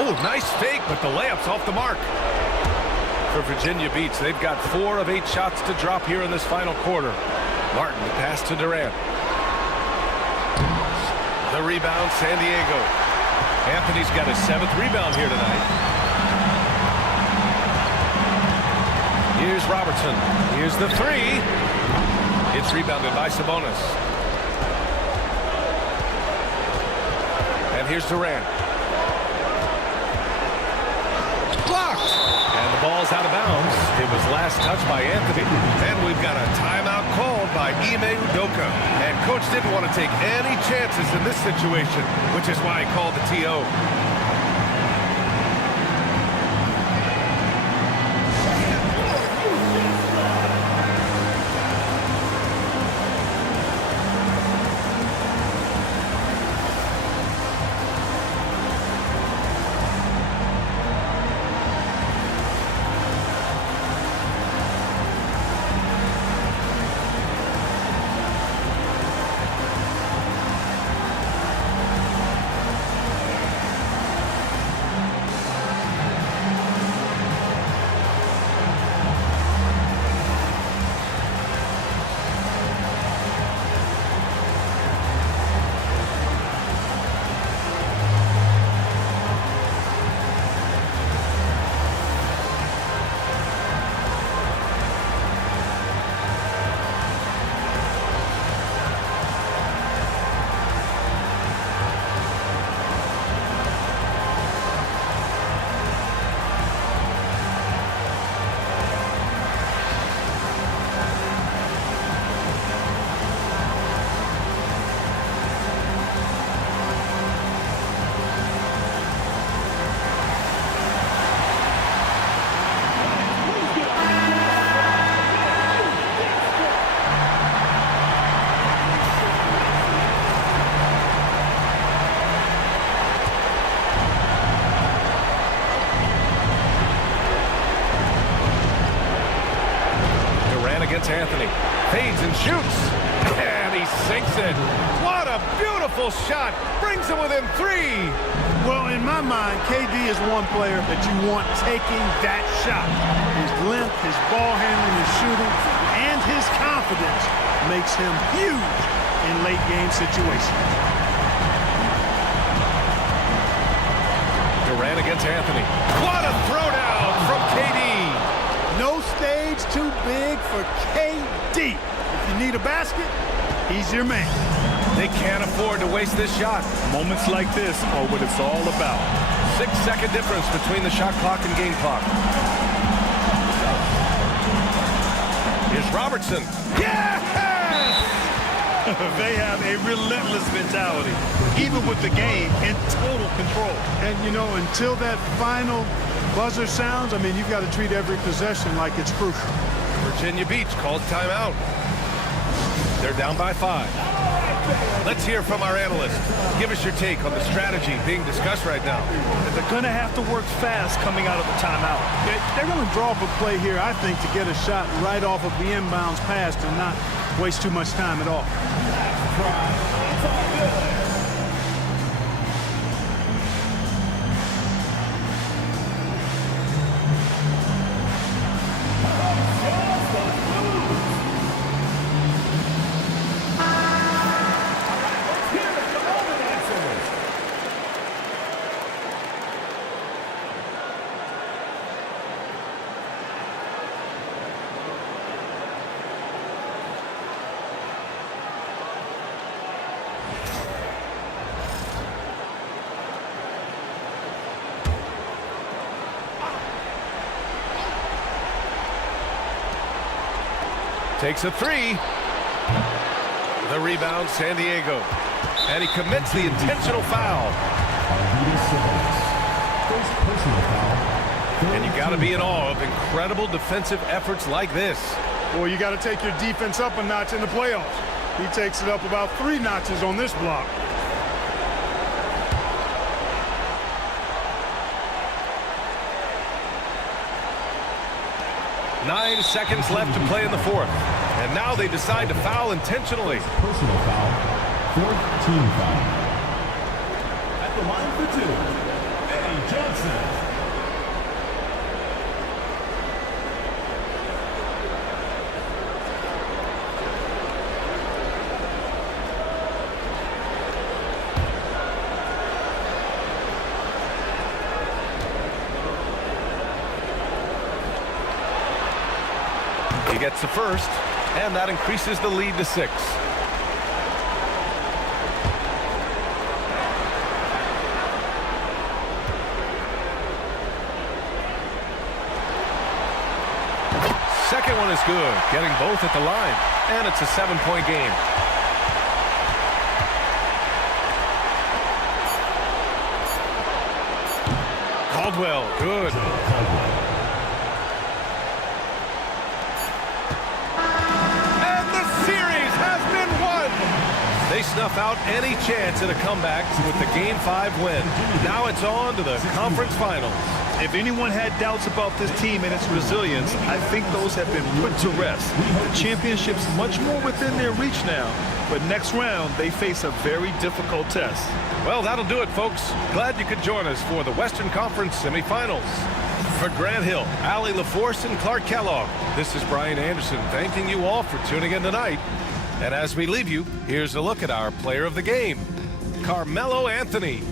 Oh, nice fake, but the layup's off the mark. For Virginia Beach, they've got 4 of 8 shots to drop here in this final quarter. Martin, the pass to Durant. The rebound, San Diego. Anthony's got his 7th rebound here tonight. Here's Robertson. Here's the 3. It's rebounded by Sabonis. And here's Durant. Blocked. And the ball's out of bounds. It was last touched by Anthony. And we've got a timeout called by Ime Udoka. And coach didn't want to take any chances in this situation, which is why he called the TO. Beautiful shot. Brings him within 3. Well, in my mind, KD is one player that you want taking that shot. His length, his ball handling, his shooting, and his confidence makes him huge in late-game situations. Durant against Anthony. What a throwdown from KD. No stage too big for KD. If you need a basket, he's your man. They can't afford to waste this shot. Moments like this are what it's all about. 6-second difference between the shot clock and game clock. Here's Robertson. Yes! They have a relentless mentality, even with the game in total control. And, you know, until that final buzzer sounds, I mean, you've got to treat every possession like it's crucial. Virginia Beach calls timeout. They're down by 5. Let's hear from our analyst. Give us your take on the strategy being discussed right now. They're going to have to work fast coming out of the timeout. They're going to draw up a play here, I think, to get a shot right off of the inbounds pass and not waste too much time at all. It's all good. Takes a 3. The rebound, San Diego. And he commits the intentional foul. And you got to be in awe of incredible defensive efforts like this. Well, you got to take your defense up a notch in the playoffs. He takes it up about 3 notches on this block. Nine seconds left to play in the 4th. And now they decide to foul intentionally. Personal foul. 4th team foul. At the line for 2, Eddie Johnson. He gets the first, and that increases the lead to 6. Second one is good, getting both at the line, and it's a 7-point game. Caldwell, good. They snuff out any chance at a comeback with the Game 5 win. Now it's on to the conference finals. If anyone had doubts about this team and its resilience, I think those have been put to rest. The championship's much more within their reach now, but next round they face a very difficult test. Well, that'll do it, folks. Glad you could join us for the Western Conference semifinals. For Grant Hill, Allie LaForce, and Clark Kellogg, this is Brian Anderson thanking you all for tuning in tonight. And as we leave you, here's a look at our player of the game, Carmelo Anthony.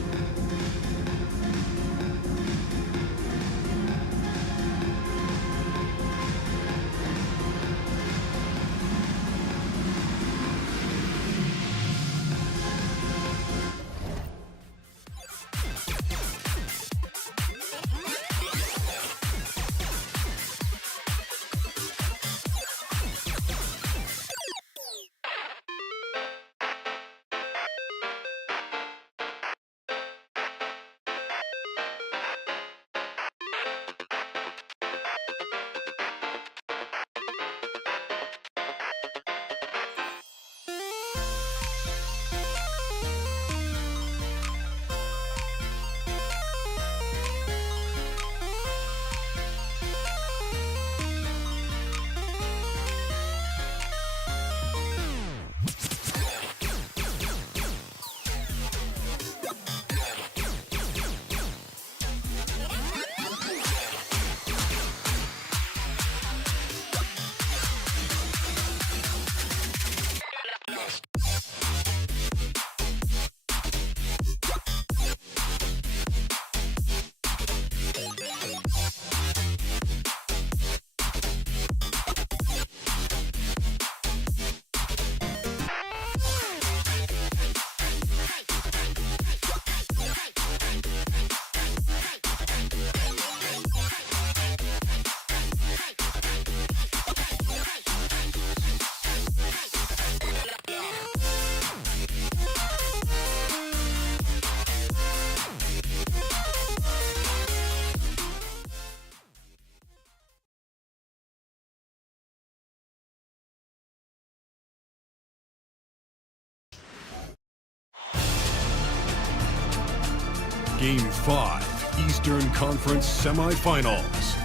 Game 5, Eastern Conference Semifinals.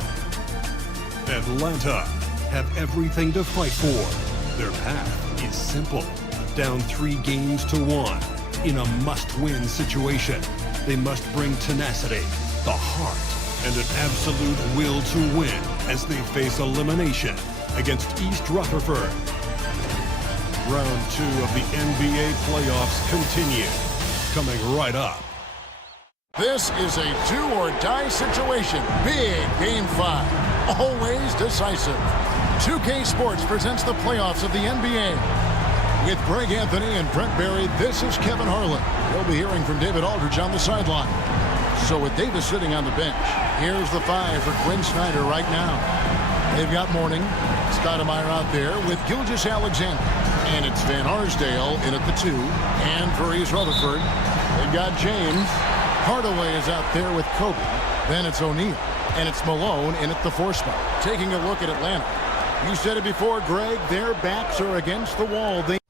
Atlanta have everything to fight for. Their path is simple. Down 3 games to 1 in a must-win situation. They must bring tenacity, the heart, and an absolute will to win as they face elimination against East Rutherford. Round 2 of the NBA playoffs continue. Coming right up. This is a do-or-die situation. Big Game 5. Always decisive. 2K Sports presents the playoffs of the NBA. With Greg Anthony and Brent Barry, this is Kevin Harlan. You'll be hearing from David Aldridge on the sideline. So with Davis sitting on the bench, here's the 5 for Quinn Snyder right now. They've got Mourning, Stoudemire out there with Gilgeous-Alexander. And it's Van Arsdale in at the 2. And for East Rutherford, they've got James. Hardaway is out there with Kobe. Then it's O'Neal. And it's Malone in at the 4 spot. Taking a look at Atlanta. You said it before, Greg, their backs are against the wall. They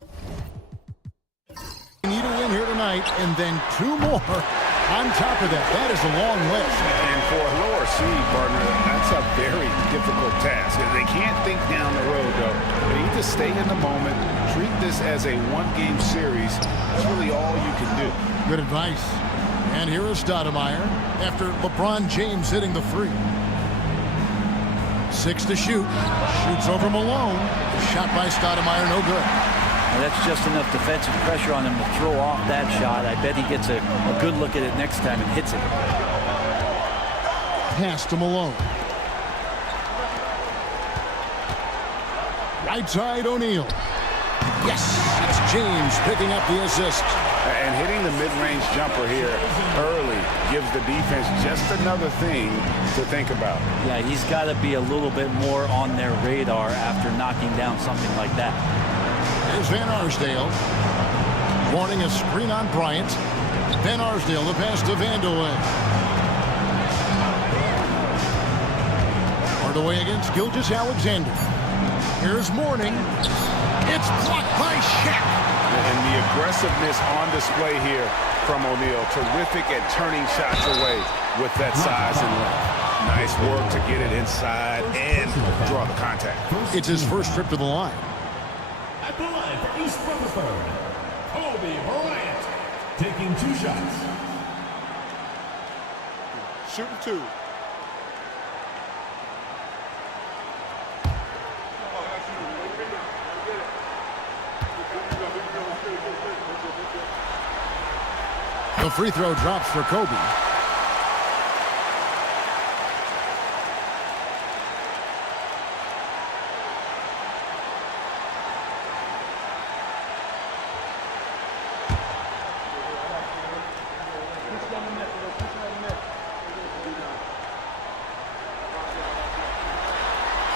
need to win here tonight, and then 2 more on top of that. That is a long list. And for a lower seed, partner, that's a very difficult task. They can't think down the road, though. They need to stay in the moment, treat this as a 1-game series. That's really all you can do. Good advice. And here is Stoudemire after LeBron James hitting the 3. 6 to shoot. Shoots over Malone. Shot by Stoudemire, no good. Well, that's just enough defensive pressure on him to throw off that shot. I bet he gets a good look at it next time and hits it. Pass to Malone. Right side, O'Neal. Yes, it's James picking up the assist. And hitting the mid-range jumper here early gives the defense just another thing to think about. Yeah, he's got to be a little bit more on their radar after knocking down something like that. There's Van Arsdale. Wanting a screen on Bryant. Van Arsdale, the pass to Vandeweghe. Hardaway against Gilgeous-Alexander. Here's Mourning. It's blocked by Shaq. And the aggressiveness on display here from O'Neal. Terrific at turning shots away with that size and length. Nice work to get it inside and draw the contact. It's his first trip to the line. At the line for East Rutherford, Kobe Bryant taking 2 shots. Shooting 2. The free throw drops for Kobe.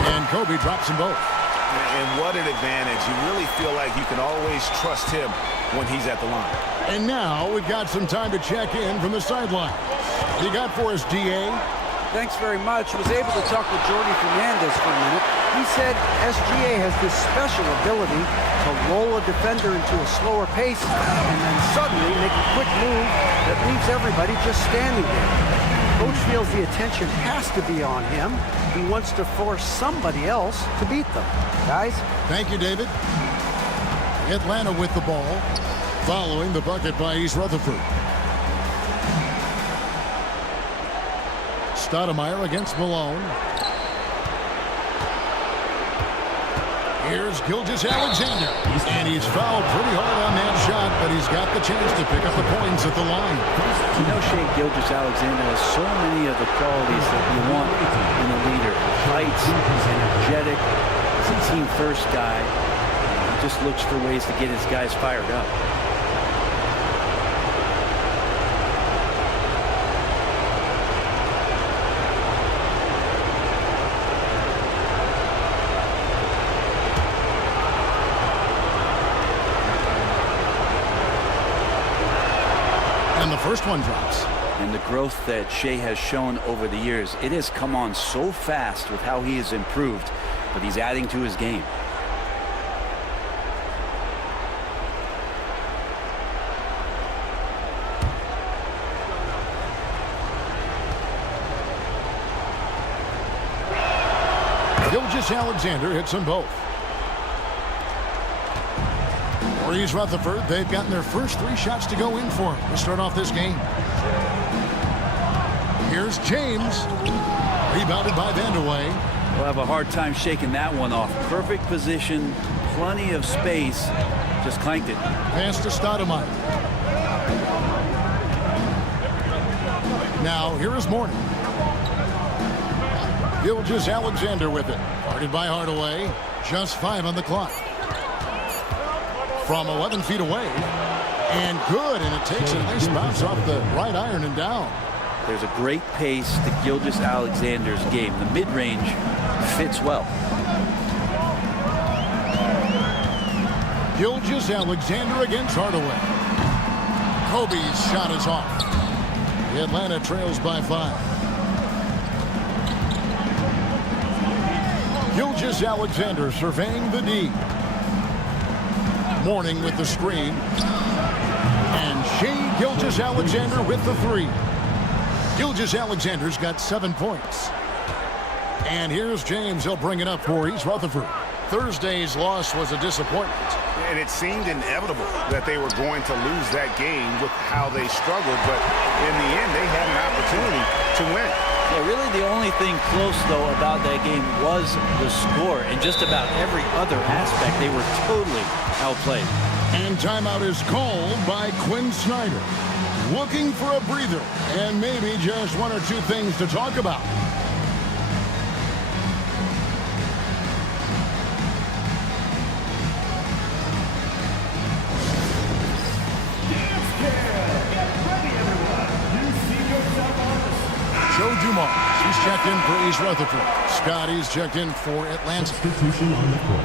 And Kobe drops them both. And what an advantage. You really feel like you can always trust him when he's at the line. And now we've got some time to check in from the sideline. What you got for us, DA? Thanks very much. Was able to talk with Jordy Fernandez for a minute. He said SGA has this special ability to roll a defender into a slower pace and then suddenly make a quick move that leaves everybody just standing there. Coach feels the attention has to be on him. He wants to force somebody else to beat them. Guys? Thank you, David. Atlanta with the ball, following the bucket by East Rutherford. Stoudemire against Malone. Here's Gilgeous-Alexander. And he's fouled pretty hard on that shot, but he's got the chance to pick up the points at the line. You know, Shea Gilgeous-Alexander has so many of the qualities that you want in a leader. Heights, he's energetic, he's a team-first guy. He just looks for ways to get his guys fired up. And the first one drops. And the growth that Shea has shown over the years, it has come on so fast with how he has improved, but he's adding to his game. Gilgeous Alexander hits them both. Maurice Rutherford, they've gotten their first 3 shots to go in for him to start off this game. Here's James. Rebounded by Vandeweghe. We'll have a hard time shaking that one off. Perfect position, plenty of space. Just clanked it. Pass to Stoudemire. Now, here is Morning. Gilgeous Alexander with it. Guarded by Hardaway. Just 5 on the clock. From 11 feet away. And good, and it takes a nice bounce off the right iron and down. There's a great pace to Gilgeous Alexander's game. The mid-range fits well. Gilgeous Alexander against Hardaway. Kobe's shot is off. Atlanta trails by 5. Gilgeous Alexander surveying the D. Morning with the screen. And Shai Gilgeous Alexander with the 3. Gilgeous Alexander's got 7 points. And here's James. He'll bring it up for East Rutherford. Thursday's loss was a disappointment. And it seemed inevitable that they were going to lose that game with how they struggled. But in the end, they had an opportunity to win. Yeah, really the only thing close, though, about that game was the score. And just about every other aspect, they were totally outplayed. And timeout is called by Quinn Snyder. Looking for a breather and maybe just 1 or 2 things to talk about. Joe Dumars, he's checked in for East Rutherford. Scotty's checked in for Atlanta. Substitution on the court.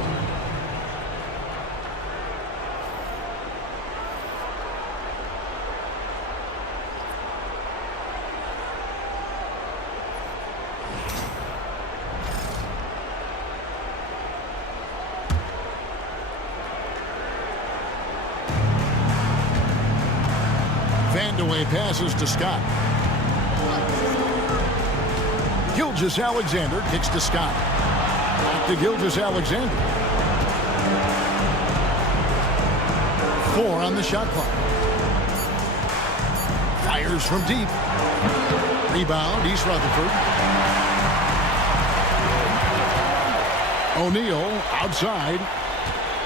Vandeweghe passes to Scott. Gilgeous Alexander kicks to Scott. Back to Gilgeous Alexander. 4 on the shot clock. Fires from deep. Rebound, East Rutherford. O'Neal outside.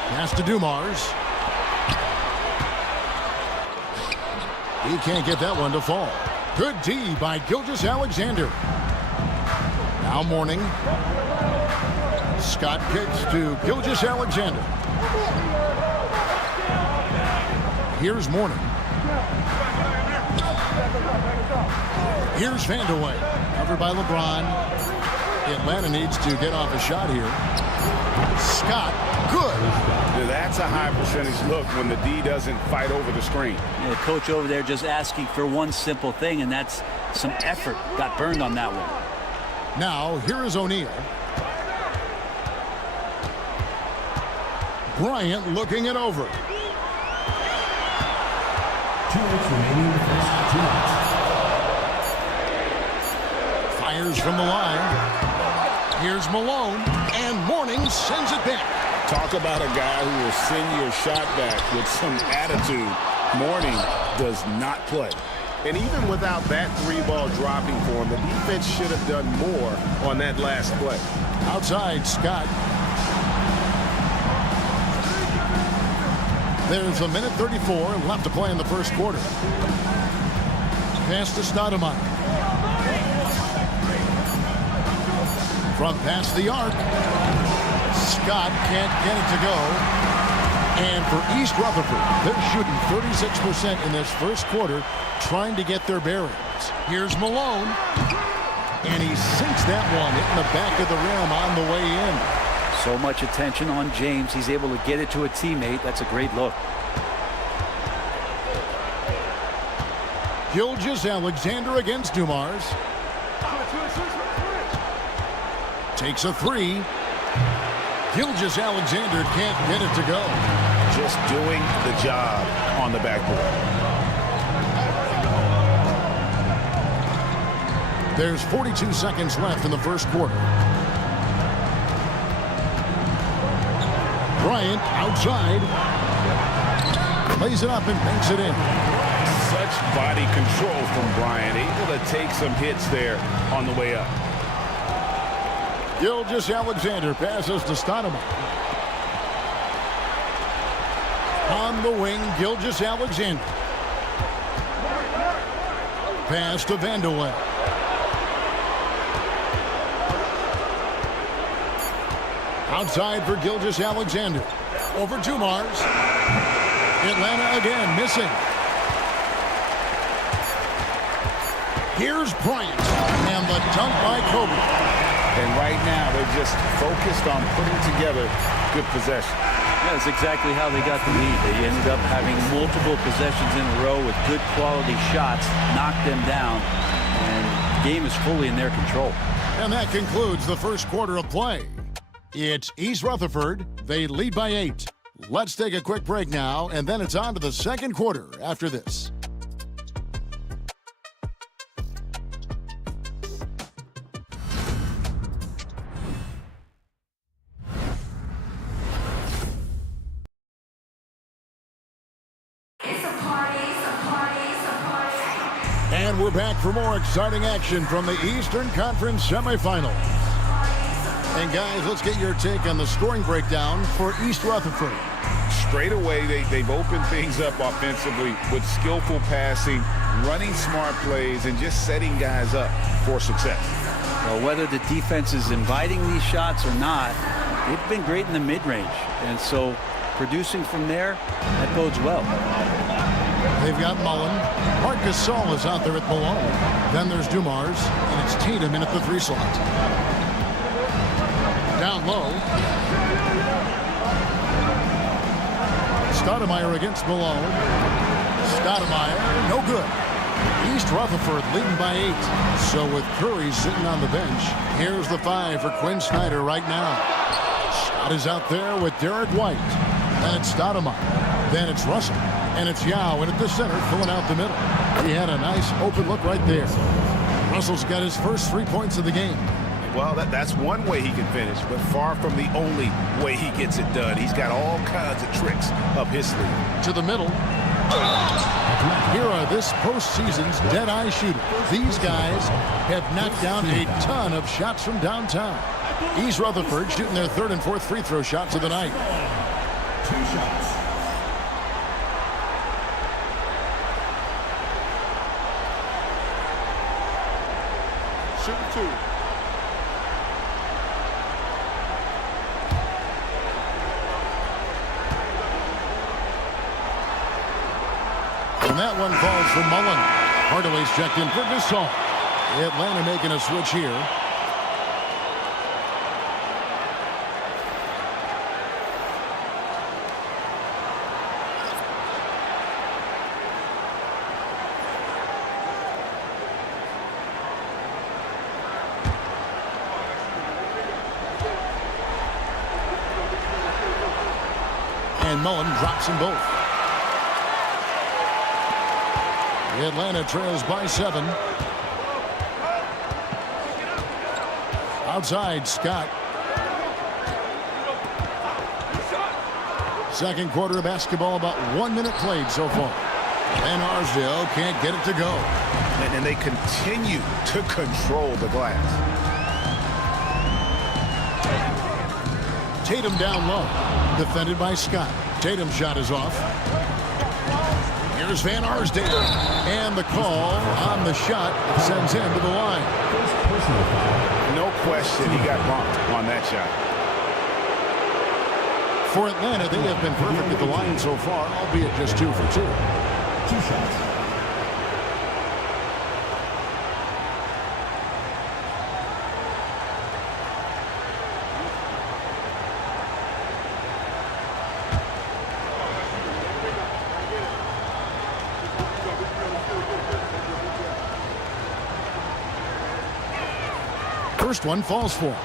Pass to Dumars. He can't get that one to fall. Good D by Gilgeous Alexander. Now Morning. Scott kicks to Gilgeous Alexander. Here's Morning. Here's Vandeweghe. Covered by LeBron. Atlanta needs to get off a shot here. Scott, good. That's a high percentage look when the D doesn't fight over the screen. Yeah, coach over there just asking for one simple thing, and that's some effort. Got burned on that one. Now, here is O'Neal. Bryant looking it over. 2 minutes remaining in the first. 2 minutes. Fires from the line. Here's Malone, and Morning sends it back. Talk about a guy who will send your shot back with some attitude. Morning does not play. And even without that 3-ball dropping for him, the defense should have done more on that last play. Outside, Scott. There's 1:34 left to play in the first quarter. Pass to Stoudemire. From past the arc. Scott can't get it to go. And for East Rutherford, they're shooting 36% in this first quarter, trying to get their bearings. Here's Malone. And he sinks that one, hitting the back of the rim on the way in. So much attention on James. He's able to get it to a teammate. That's a great look. Gilgeous Alexander against Dumars. Takes a 3. Gilgeous Alexander can't get it to go. Just doing the job on the backboard. There's 42 seconds left in the first quarter. Bryant outside. Lays it up and banks it in. Such body control from Bryant. Able to take some hits there on the way up. Gilgeous-Alexander passes to Stoudemire. On the wing, Gilgeous-Alexander. Pass to Vandeweghe. Outside for Gilgeous-Alexander. Over to Mars. Atlanta again, missing. Here's Bryant. And the dunk by Kobe. And right now, they're just focused on putting together good possession. That's exactly how they got the lead. They ended up having multiple possessions in a row with good quality shots, knocked them down, and the game is fully in their control. And that concludes the first quarter of play. It's East Rutherford. They lead by 8. Let's take a quick break now, and then it's on to the second quarter after this. And we're back for more exciting action from the Eastern Conference semifinals. And guys, let's get your take on the scoring breakdown for East Rutherford. Straight away, they've opened things up offensively with skillful passing, running smart plays, and just setting guys up for success. Well, whether the defense is inviting these shots or not, they've been great in the mid-range. And so producing from there, that bodes well. They've got Mullen. Marc Gasol is out there at Malone. Then there's Dumars, and it's Tatum in at the 3 slot. Down low. Stoudemire against Malone. Stoudemire, no good. East Rutherford leading by 8. So with Curry sitting on the bench, here's the 5 for Quinn Snyder right now. Shot is out there with Derek White. Then it's Stoudemire. Then it's Russell. And it's Yao in at the center, filling out the middle. He had a nice open look right there. Russell's got his first 3 points of the game. Well, that's one way he can finish, but far from the only way he gets it done. He's got all kinds of tricks up his sleeve. To the middle. Here are this postseason's dead-eye shooters. These guys have knocked down a ton of shots from downtown. East Rutherford shooting their 3rd and 4th free throw shots of the night. 2 shots. Shooting 2. And that one falls for Mullen. Hardaway's checked in for Gasol. Atlanta making a switch here. And Mullen drops them both. Atlanta trails by 7. Outside, Scott. Second quarter of basketball, about 1 minute played so far. And Arsdale can't get it to go. And they continue to control the glass. Tatum down low. Defended by Scott. Tatum's shot is off. Here's Van Arsdale. And the call on the shot sends him to the line. No question he got bumped on that shot. For Atlanta, they have been perfect at the line so far, albeit just 2 for 2. 2 shots. First one falls for him.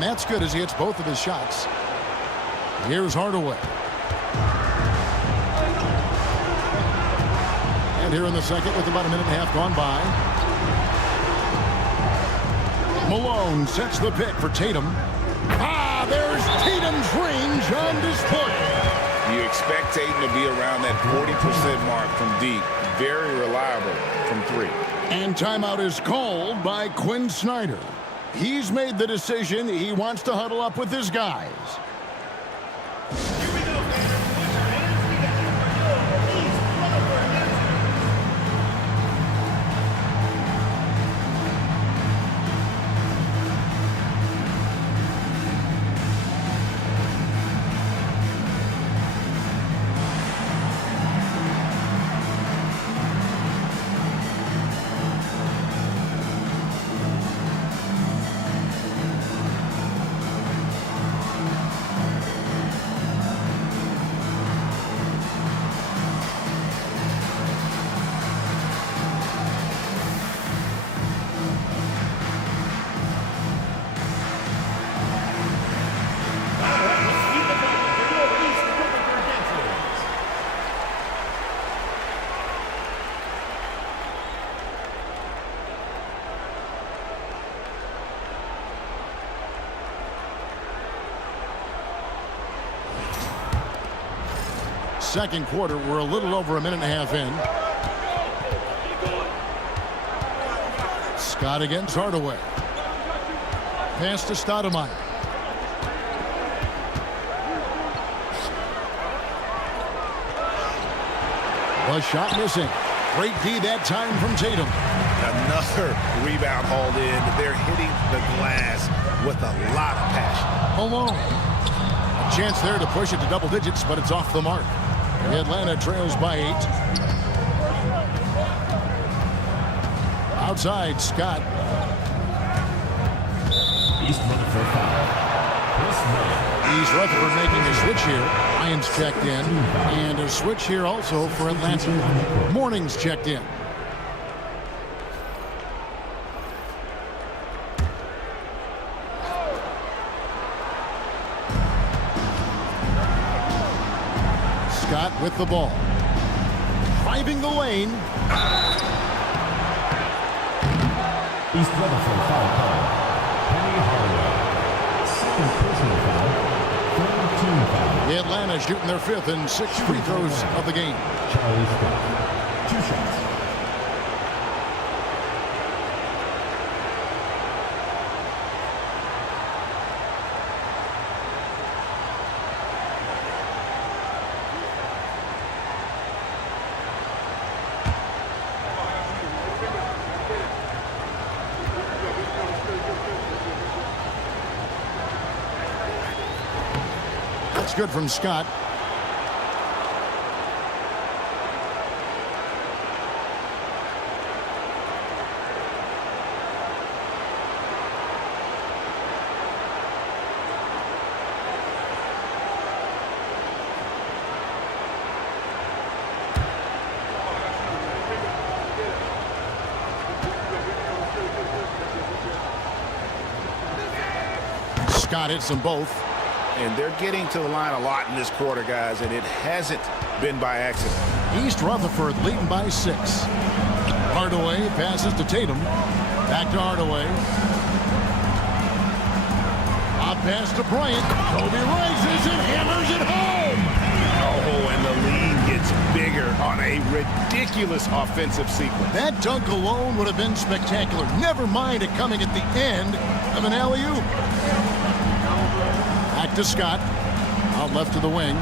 And that's good as he hits both of his shots. Here's Hardaway. And here in the second with about a minute and a half gone by. Malone sets the pick for Tatum. There's Tatum's range on display. You expect Tatum to be around that 40% mark from deep. Very reliable from three. And timeout is called by Quinn Snyder. He's made the decision. He wants to huddle up with his guys. Second quarter, we're a little over a minute and a half in. Scott against Hardaway. Pass to Stoudemire. A shot missing. Great D that time from Tatum. Another rebound hauled in. They're hitting the glass with a lot of passion. Malone. A chance there to push it to double digits, but it's off the mark. Atlanta trails by 8. Outside, Scott. East Rutherford foul. East Rutherford making a switch here. Lyons checked in. And a switch here also for Atlanta. Mornings checked in. Scott with the ball. Driving the lane. East Rutherford foul call. Penny Hardaway. Second personal foul. Third team foul. Atlanta shooting their 5th and 6th free throws of the game. Charlie Scott. 2 shots. That's good from Scott. Scott hits them both. And they're getting to the line a lot in this quarter, guys, and it hasn't been by accident. East Rutherford leading by 6. Hardaway passes to Tatum. Back to Hardaway. A pass to Bryant. Kobe rises and hammers it home. Oh, and the lead gets bigger on a ridiculous offensive sequence. That dunk alone would have been spectacular. Never mind it coming at the end of an alley-oop. Back to Scott. Out left to the wing.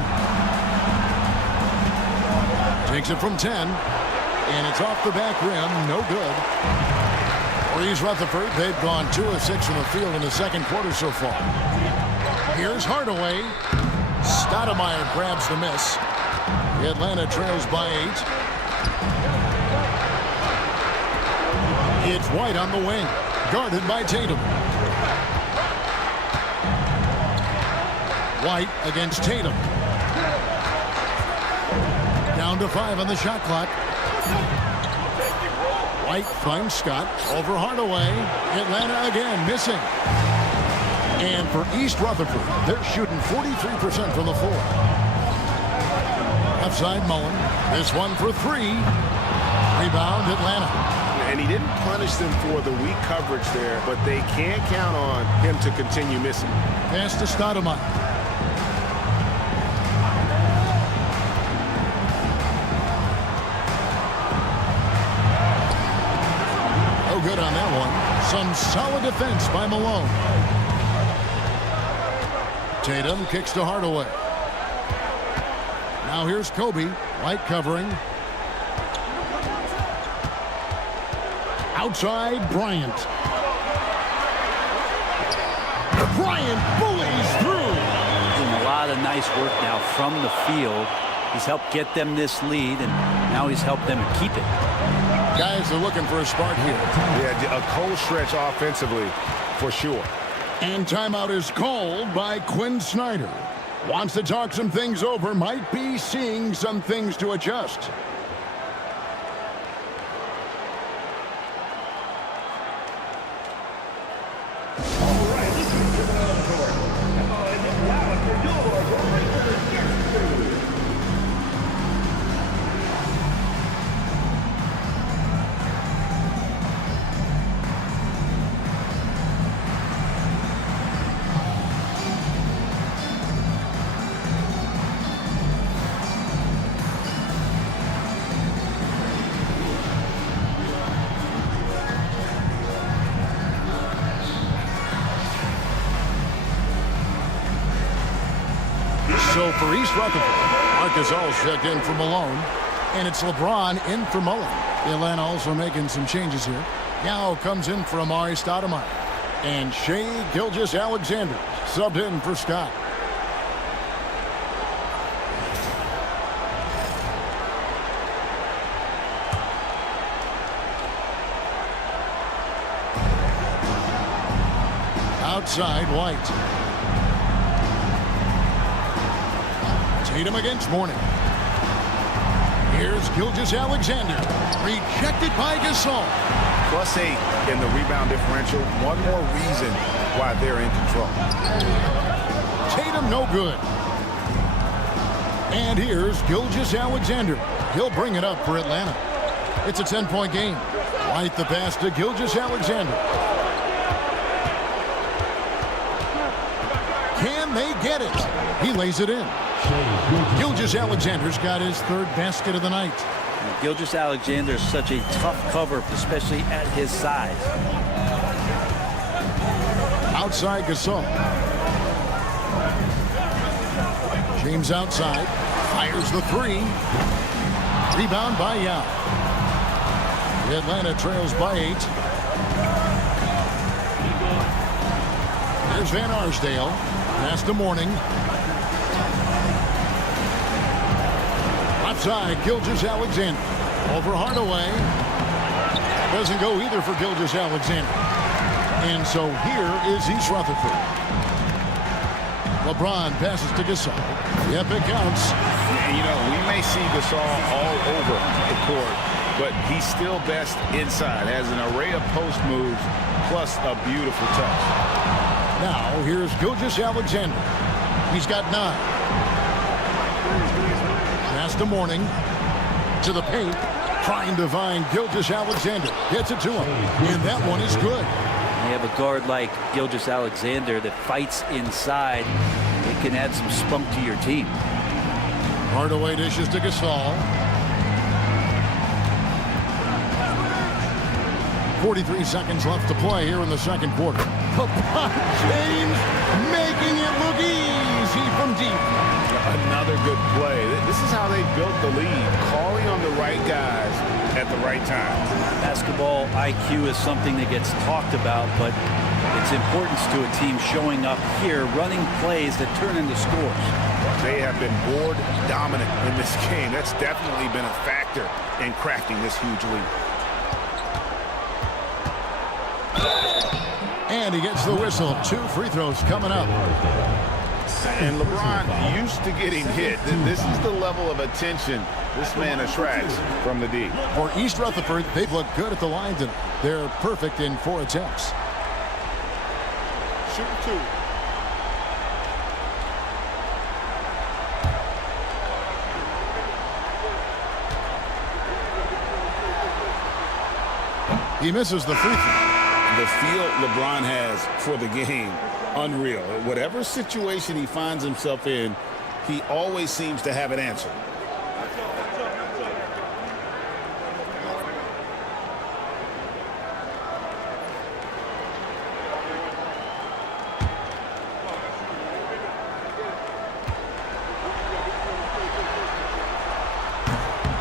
Takes it from 10. And it's off the back rim. No good. For East Rutherford, they've gone 2 of 6 from the field in the second quarter so far. Here's Hardaway. Stoudemire grabs the miss. Atlanta trails by 8. It's White on the wing. Guarded by Tatum. White against Tatum. Down to 5 on the shot clock. White finds Scott over Hardaway. Atlanta again missing. And for East Rutherford, they're shooting 43% from the floor. Outside Mullen. This one for three. Rebound Atlanta. And he didn't punish them for the weak coverage there, but they can't count on him to continue missing. Pass to Stoudemire. No good on that one. Some solid defense by Malone. Tatum kicks to Hardaway. Now here's Kobe. White covering. Outside, Bryant. Bryant bullies through. Doing a lot of nice work now from the field. He's helped get them this lead, and now he's helped them keep it. Guys are looking for a spark here. Yeah, a cold stretch offensively, for sure. And timeout is called by Quinn Snyder. Wants to talk some things over, might be seeing some things to adjust. So for East Rutherford, Marcus All's checked in for Malone, and it's LeBron in for Mullen. Atlanta also making some changes here. Now comes in for Amari Stoudemire, and Shai Gilgeous-Alexander subbed in for Scott. Outside, White. Tatum against Mourning. Here's Gilgeous-Alexander. Rejected by Gasol. +8 in the rebound differential. One more reason why they're in control. Tatum no good. And here's Gilgeous-Alexander. He'll bring it up for Atlanta. It's a 10-point game. White the pass to Gilgeous-Alexander. Can they get it? He lays it in. Gilgeous-Alexander's got his third basket of the night. Gilgeous-Alexander is such a tough cover, especially at his size. Outside Gasol. James outside. Fires the three. Rebound by Yao. Atlanta trails by 8. There's Van Arsdale. Pass to Mourning. Outside, Gilgeous-Alexander. Over Hardaway. Doesn't go either for Gilgeous-Alexander. And so here is East Rutherford. LeBron passes to Gasol. Yep, it counts. And, you know, we may see Gasol all over the court, but he's still best inside. Has an array of post moves, plus a beautiful touch. Now, here's Gilgeous-Alexander. He's got 9. Pass to Mourning. To the paint. Trying to find Gilgeous-Alexander. Gets it to him. And that one is good. You have a guard like Gilgeous-Alexander that fights inside. It can add some spunk to your team. Hardaway dishes to Gasol. 43 seconds left to play here in the second quarter. LeBron James making it look easy from deep. Another good play. This is how they built the lead, calling on the right guys at the right time. Basketball IQ is something that gets talked about, but its importance to a team showing up here, running plays that turn into scores. They have been board dominant in this game. That's definitely been a factor in crafting this huge lead. And he gets the whistle. 2 free throws coming up. And LeBron used to getting hit. This is the level of attention this man attracts from the D. For East Rutherford, they've looked good at the line tonight. They're perfect in 4 attempts. Shoot 2. He misses the free throw. The feel LeBron has for the game, unreal. Whatever situation he finds himself in, he always seems to have an answer.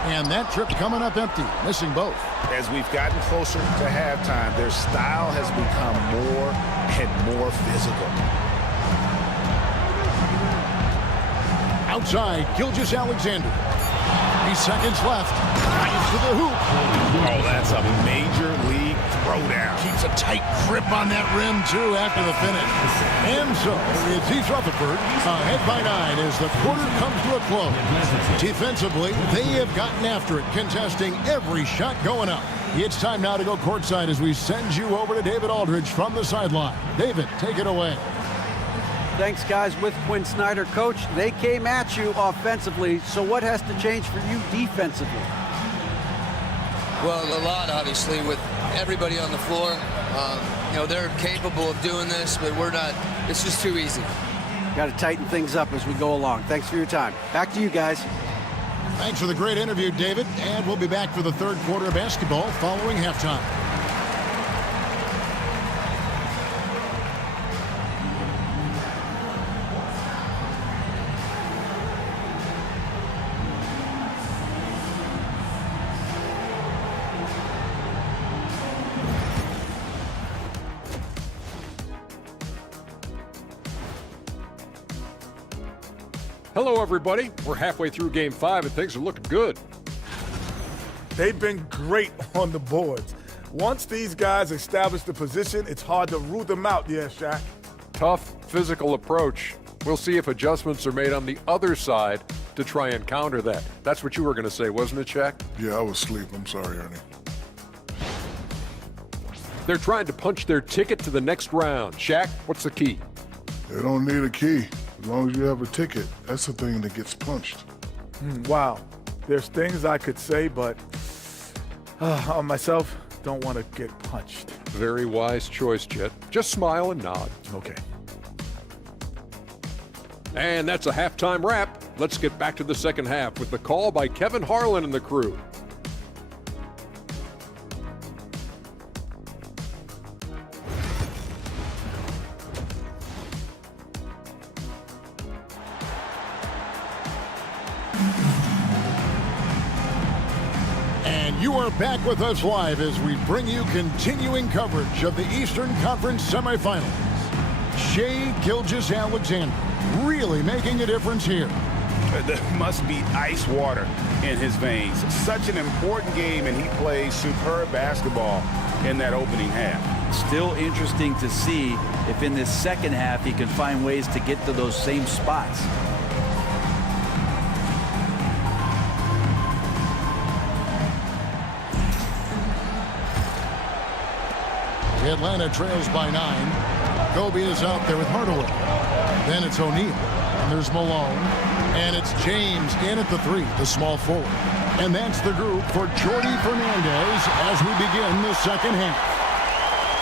And that trip coming up empty, missing both. As we've gotten closer to halftime, their style has become more and more physical. Outside, Gilgeous-Alexander. 3 seconds left. Drives to the hoop. Oh, that's a major league throwdown. Keeps a tight grip on that rim, too, after the finish. And so, it's East Rutherford ahead by 9 as the quarter comes to a close. Defensively, they have gotten after it, contesting every shot going up. It's time now to go courtside as we send you over to David Aldridge from the sideline. David, take it away. Thanks, guys. With Quinn Snyder, Coach, they came at you offensively, so what has to change for you defensively? Well, a lot, obviously, with everybody on the floor. They're capable of doing this, but we're not. It's just too easy. Got to tighten things up as we go along. Thanks for your time. Back to you guys. Thanks for the great interview, David. And we'll be back for the third quarter of basketball following halftime. Hello, everybody. We're halfway through Game 5, and things are looking good. They've been great on the boards. Once these guys establish the position, it's hard to root them out, yeah, Shaq? Tough physical approach. We'll see if adjustments are made on the other side to try and counter that. That's what you were going to say, wasn't it, Shaq? Yeah, I was asleep. I'm sorry, Ernie. They're trying to punch their ticket to the next round. Shaq, what's the key? They don't need a key. As long as you have a ticket, that's the thing that gets punched. Wow. There's things I could say, but on myself, don't want to get punched. Very wise choice, Jet. Just smile and nod. Okay. And that's a halftime wrap. Let's get back to the second half with the call by Kevin Harlan and the crew. You are back with us live as we bring you continuing coverage of the Eastern Conference semifinals. Shai Gilgeous-Alexander really making a difference here. There must be ice water in his veins. Such an important game, and he plays superb basketball in that opening half. Still interesting to see if in this second half he can find ways to get to those same spots. Atlanta trails by 9. Kobe is out there with Hardaway. Then it's O'Neal. And there's Malone. And it's James in at the 3, the small forward. And that's the group for Jordi Fernandez as we begin the second half.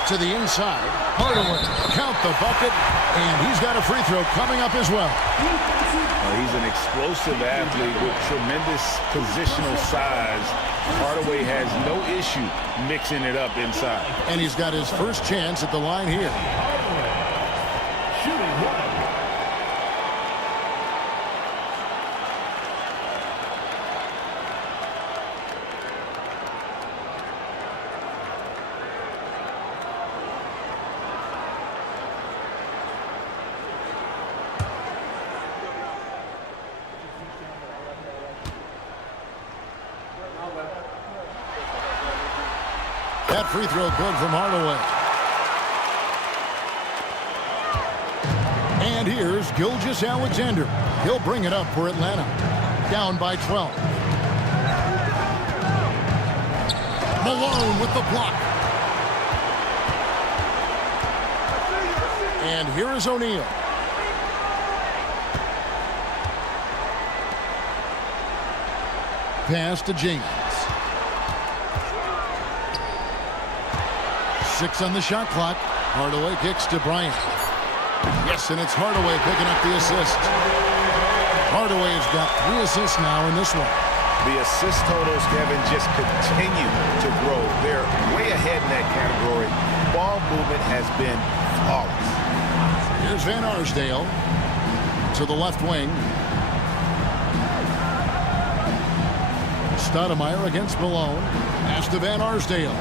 To the inside, Hardaway, count the bucket, and he's got a free throw coming up as well. He's an explosive athlete with tremendous positional size. Hardaway has no issue mixing it up inside. And he's got his first chance at the line here. Shooting one. That free throw good from Hardaway. And here's Gilgeous-Alexander. He'll bring it up for Atlanta. Down by 12. Malone with the block. And here is O'Neal. Pass to James. 6 on the shot clock. Hardaway kicks to Bryant. Yes, and it's Hardaway picking up the assist. Hardaway has got 3 assists now in this one. The assist totals, Kevin, just continue to grow. They're way ahead in that category. Ball movement has been flawless. Here's Van Arsdale to the left wing. Stoudemire against Malone. Pass to Van Arsdale.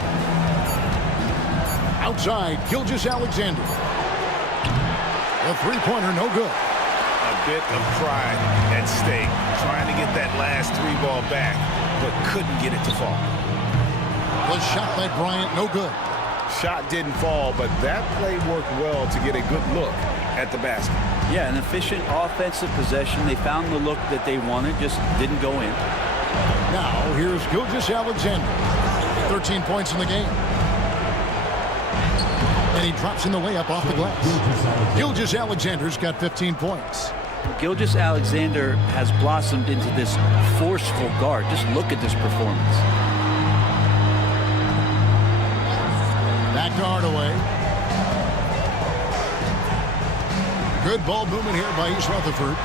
Outside, Gilgeous-Alexander. A three-pointer, no good. A bit of pride at stake, trying to get that last 3 ball back, but couldn't get it to fall. The shot by Bryant, no good. Shot didn't fall, but that play worked well to get a good look at the basket. Yeah, an efficient offensive possession. They found the look that they wanted, just didn't go in. Now, here's Gilgeous-Alexander. 13 points in the game. And he drops in the layup off the glass. Gilgeous-Alexander's got 15 points. Gilgeous-Alexander has blossomed into this forceful guard. Just look at this performance. Back to Hardaway. Good ball movement here by East Rutherford.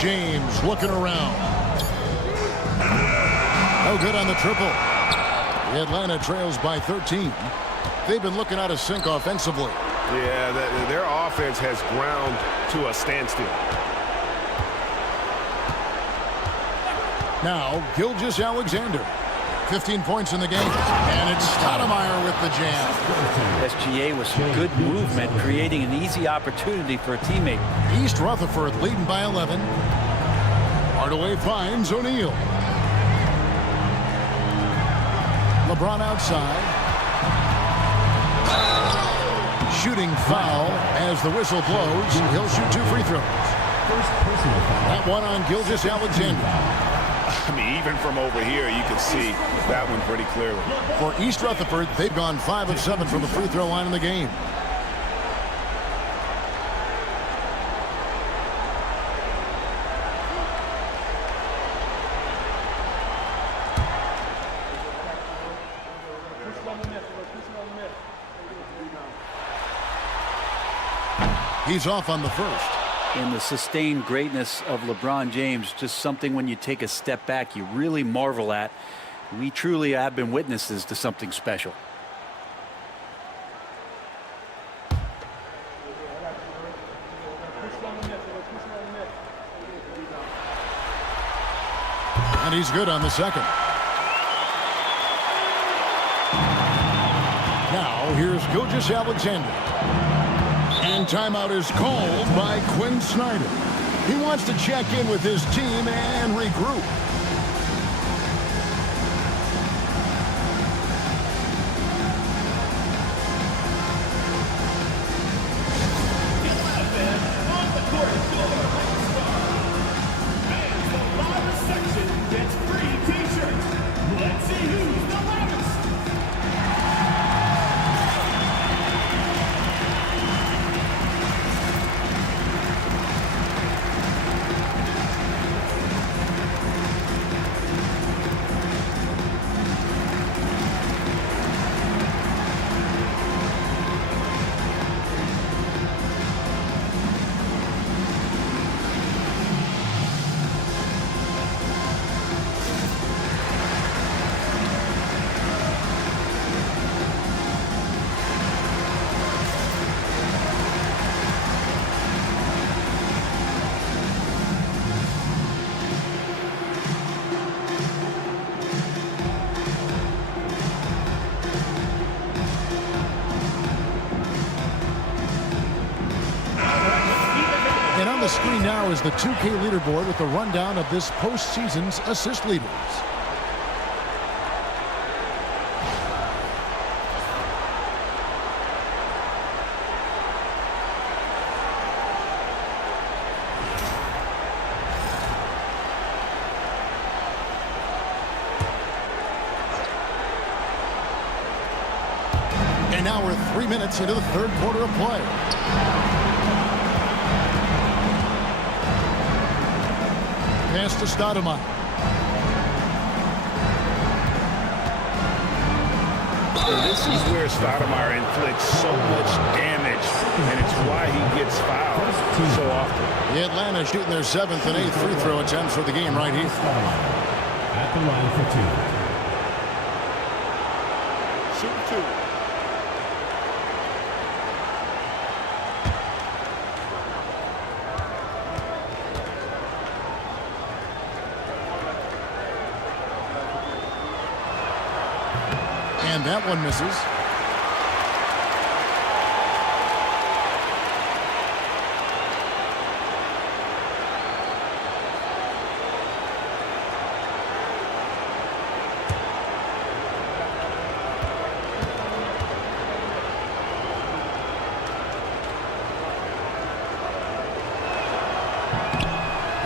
James looking around. No good on the triple. The Atlanta trails by 13. They've been looking out of sync offensively. Yeah, their offense has ground to a standstill. Now, Gilgeous-Alexander. 15 points in the game. And it's Stoudemire with the jam. SGA with some good movement, creating an easy opportunity for a teammate. East Rutherford leading by 11. Hardaway finds O'Neal. LeBron outside. Shooting foul as the whistle blows. He'll shoot 2 free throws. That one on Gilgeous-Alexander. I mean, even from over here, you can see that one pretty clearly. For East Rutherford, they've gone 5 of 7 from the free throw line in the game. He's off on the first. And the sustained greatness of LeBron James, just something when you take a step back, you really marvel at. We truly have been witnesses to something special. And he's good on the second. Now here's Gilgeous-Alexander. And timeout is called by Quinn Snyder. He wants to check in with his team and regroup. On the court, and the loudest section gets free t-shirts. Let's see who's the loudest. And on the screen now is the 2K leaderboard with the rundown of this postseason's assist leaders. And now we're 3 minutes into the third quarter of play. Pass to Stoudemire. This is where Stoudemire inflicts so much damage, and it's why he gets fouled so often. The Atlanta shooting their 7th and 8th free throw attempts for the game right here. At the line for 2. Shoot 2. And that one misses.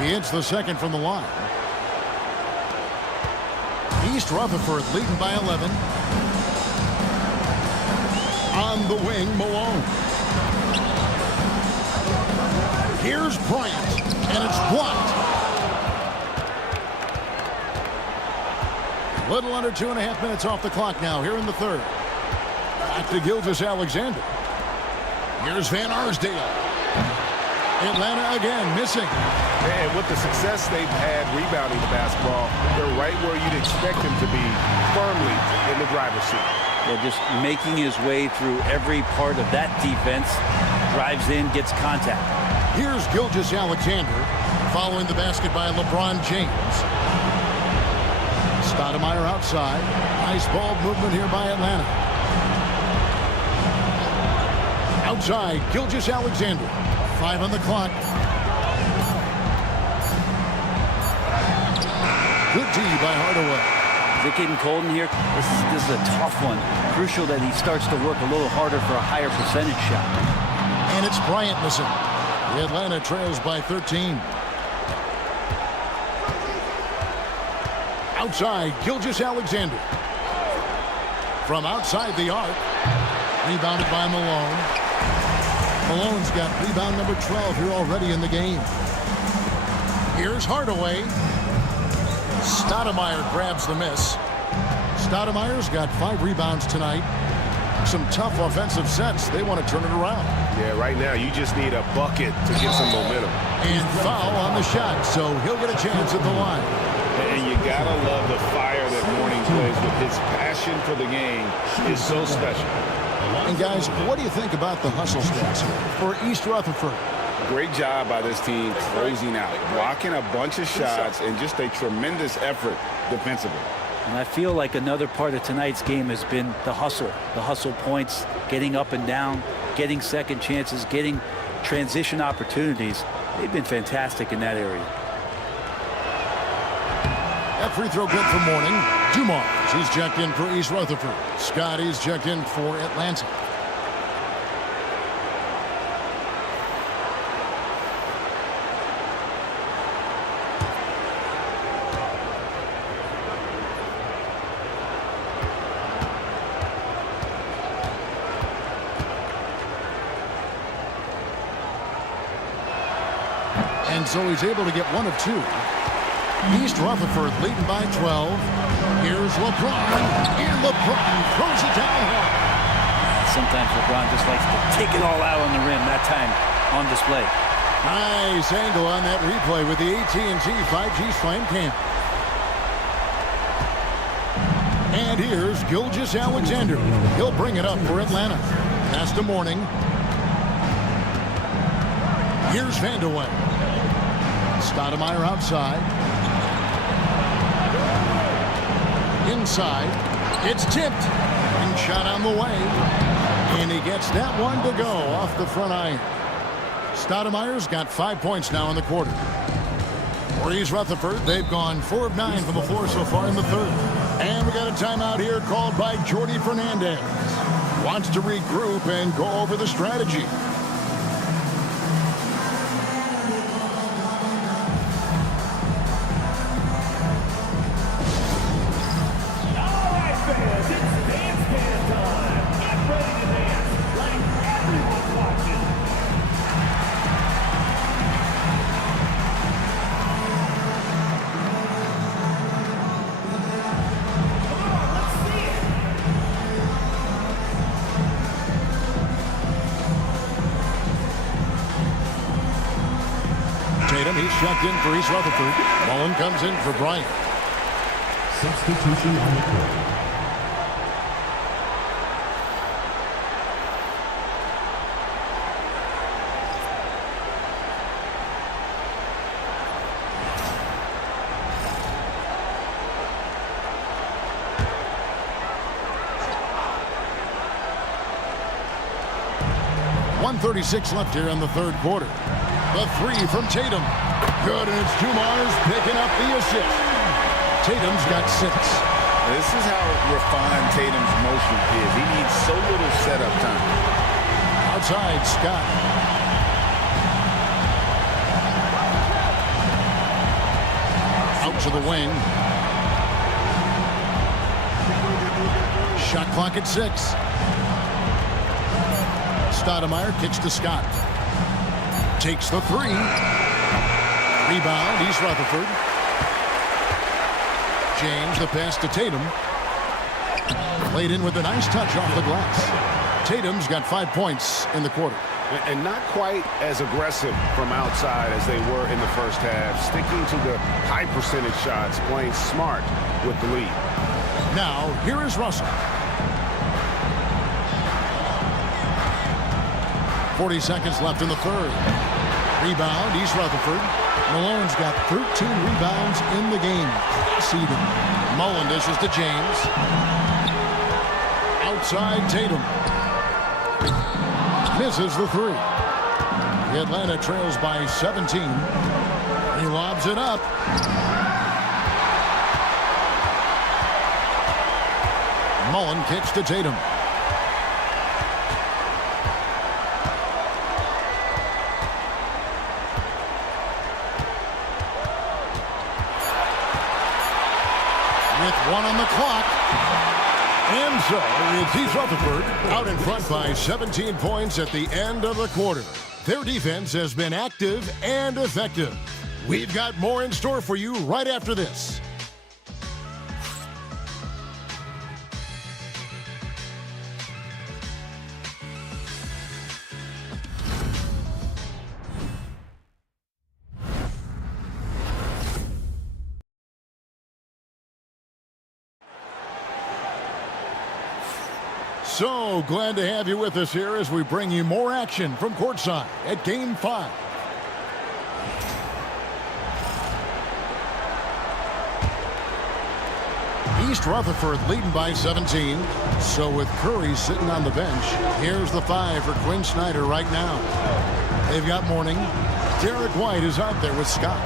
He hits the second from the line. East Rutherford leading by 11. On the wing, Malone. Here's Bryant, and it's blocked. Little under 2.5 minutes off the clock now here in the third. Back to Gilgeous-Alexander. Here's Van Arsdale. Atlanta again missing. And with the success they've had rebounding the basketball, they're right where you'd expect them to be, firmly in the driver's seat. Yeah, just making his way through every part of that defense. Drives in, gets contact. Here's Gilgeous-Alexander following the basket by LeBron James. Stoudemire outside. Nice ball movement here by Atlanta. Outside, Gilgeous-Alexander. 5 on the clock. Good D by Hardaway. Is it getting cold in here? This is a tough one. Crucial that he starts to work a little harder for a higher percentage shot. And it's Bryant missing. The Atlanta trails by 13. Outside, Gilgeous-Alexander. From outside the arc. Rebounded by Malone. Malone's got rebound number 12 here already in the game. Here's Hardaway. Stoudemire grabs the miss. Stoudemire's got 5 rebounds tonight. Some tough offensive sets. They want to turn it around. Yeah, right now you just need a bucket to get some momentum. And foul on the shot, so he'll get a chance at the line. And you gotta love the fire that Mourning plays with. His passion for the game is so special. And guys, what do you think about the hustle stats here for East Rutherford? Great job by this team closing out, blocking a bunch of shots, and just a tremendous effort defensively. And I feel like another part of tonight's game has been the hustle points, getting up and down, getting second chances, getting transition opportunities. They've been fantastic in that area. That free throw good for Mourning. Dumars, he's checked in for East Rutherford. Scotty's checked in for Atlanta. And so he's able to get 1 of 2. East Rutherford leading by 12. Here's LeBron. And LeBron throws it down hard. Sometimes LeBron just likes to take it all out on the rim. That time on display. Nice angle on that replay with the AT&T 5G Slam Cam. And here's Gilgeous-Alexander. He'll bring it up for Atlanta. Pass to Mourning. Here's Vandeweghe. Stoudemire outside. Inside. It's tipped. And shot on the way. And he gets that one to go off the front iron. Stoudemire's got 5 points now in the quarter. For East Rutherford, they've gone 4 of 9 from the floor so far in the third. And we got a timeout here called by Jordy Fernandez. Wants to regroup and go over the strategy. Tatum, he's checked in for East Rutherford. Mullen comes in for Bryant. Substitution on the court. .136 left here in the third quarter. The three from Tatum. Good, and it's Dumars picking up the assist. Tatum's got 6. This is how refined Tatum's motion is. He needs so little setup time. Outside, Scott. Out to the wing. Shot clock at 6. Stoudemire kicks to Scott. Takes the 3. Rebound, East Rutherford. James, the pass to Tatum. Played in with a nice touch off the glass. Tatum's got 5 points in the quarter. And not quite as aggressive from outside as they were in the first half. Sticking to the high percentage shots, playing smart with the lead. Now, here is Russell. 40 seconds left in the third. Rebound, East Rutherford. Malone's got 13 rebounds in the game. Seeding. Mullen dishes to James. Outside Tatum. Misses the 3. Atlanta trails by 17. He lobs it up. Mullen kicks to Tatum. With 1 on the clock. And so it's East Rutherford out in front by 17 points at the end of the quarter. Their defense has been active and effective. We've got more in store for you right after this. So glad to have you with us here as we bring you more action from courtside at Game 5. East Rutherford leading by 17. So with Curry sitting on the bench, here's the 5 for Quinn Snyder right now. They've got Mourning. Derek White is out there with Scott.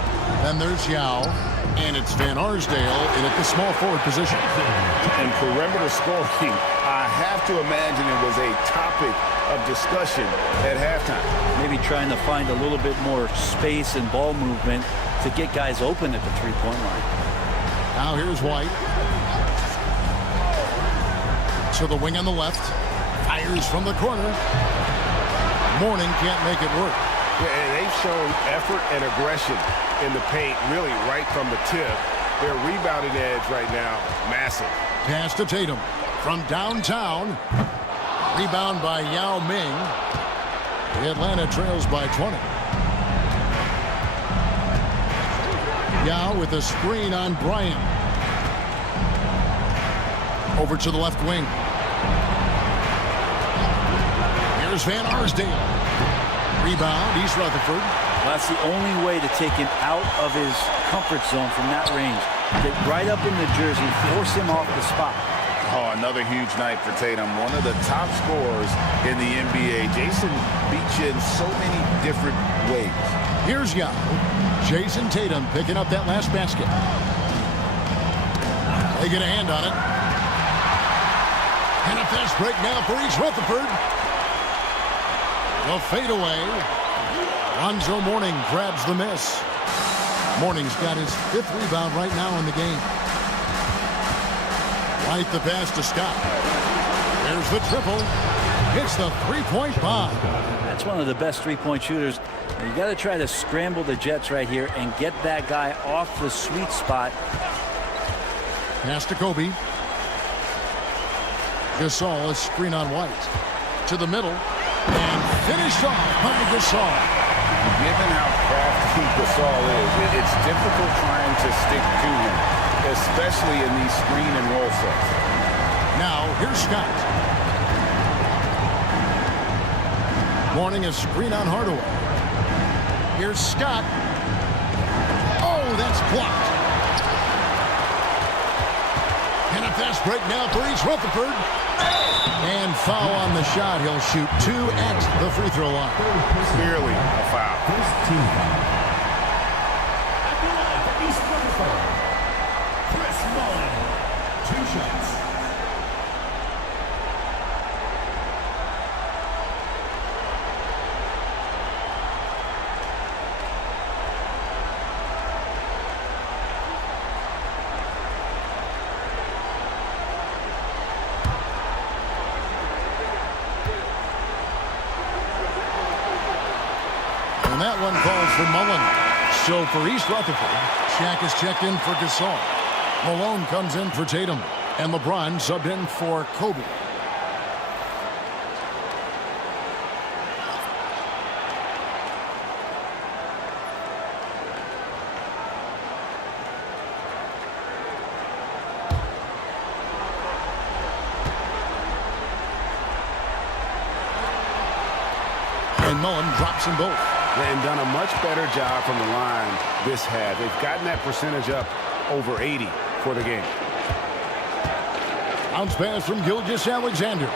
Then there's Yao. And it's Van Arsdale in at the small forward position. And perimeter scoring, I have to imagine it was a topic of discussion at halftime. Maybe trying to find a little bit more space and ball movement to get guys open at the three-point line. Now here's White. To the wing on the left. Fires from the corner. Mourning can't make it work. Yeah, and they've shown effort and aggression in the paint, really right from the tip. Their rebounding edge right now, massive. Pass to Tatum from downtown. Rebound by Yao Ming. The Atlanta trails by 20. Yao with a screen on Bryant. Over to the left wing. Here's Van Arsdale. Rebound, East Rutherford. Well, that's the only way to take him out of his comfort zone from that range. Get right up in the jersey, force him off the spot. Oh, another huge night for Tatum. One of the top scorers in the NBA. Jason beats you in so many different ways. Here's Yao. Jason Tatum picking up that last basket. They get a hand on it. And a fast break now for East Rutherford. The fadeaway. Lonzo Mourning grabs the miss. Mourning's got his 5th rebound right now in the game. Right the pass to Scott. There's the triple. It's the three-point bomb. That's one of the best three-point shooters. You got to try to scramble the Jets right here and get that guy off the sweet spot. Pass to Kobe. Gasol, a screen on White. To the middle. And finished off by Gasol. given how crafty Gasol is, it's difficult trying to stick to him, especially in these screen and roll sets. Now, here's Scott. Warning a screen on Hardaway. Here's Scott. Oh, that's blocked. And a fast break now for East Rutherford. And foul on the shot. He'll shoot 2 at the free throw line. Clearly a foul. First team foul. At the line for East Rutherford, Chris Mullen. 2 shots. And that one falls for Mullen. So for East Rutherford, Shaq is checked in for Gasol. Malone comes in for Tatum. And LeBron subbed in for Kobe. And Mullen drops them both. And done a much better job from the line this half. They've gotten that percentage up over 80 for the game. Bounce pass from Gilgeous-Alexander.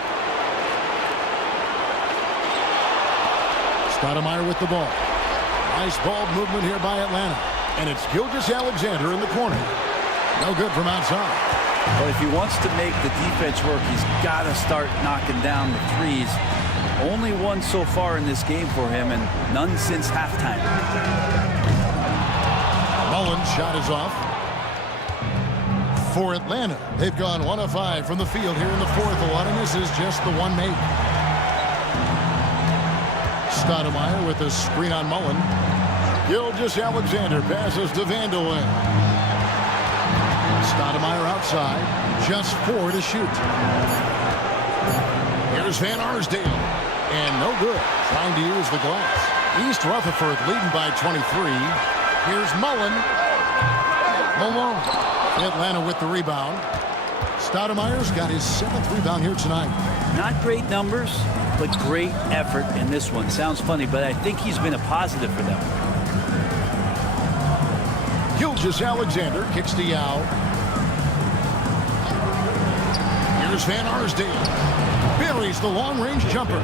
Stoudemire with the ball. Nice ball movement here by Atlanta. And it's Gilgeous-Alexander in the corner. No good from outside. But if he wants to make the defense work, he's got to start knocking down the threes. Only one so far in this game for him, and none since halftime. Mullen's shot is off. For Atlanta, they've gone 1 of 5 from the field here in the fourth. A lot of misses, just the one made. Stoudemire with a screen on Mullen. Gilgeous-Alexander passes to Vanderlyn. Stoudemire outside, just 4 to shoot. Here's Van Arsdale. And no good, trying to use the glass. East Rutherford leading by 23. Here's Mullen. Malone. Atlanta with the rebound. Stoudemire's got his 7th rebound here tonight. Not great numbers, but great effort in this one. Sounds funny, but I think he's been a positive for them. Gilgeous-Alexander kicks to Yao. Here's Van Arsdale. Buries the long-range jumper.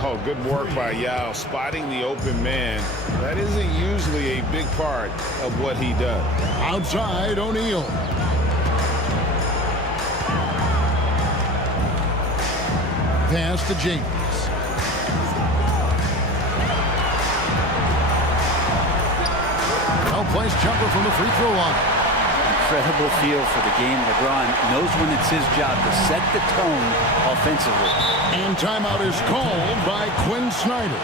Oh, good work by Yao, spotting the open man. That isn't usually a big part of what he does. Outside, O'Neal. Pass to James. Well-placed jumper from the free throw line. Incredible feel for the game. LeBron knows when it's his job to set the tone offensively. And timeout is called by Quinn Snyder.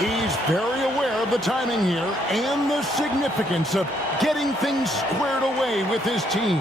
He's very aware of the timing here and the significance of getting things squared away with his team.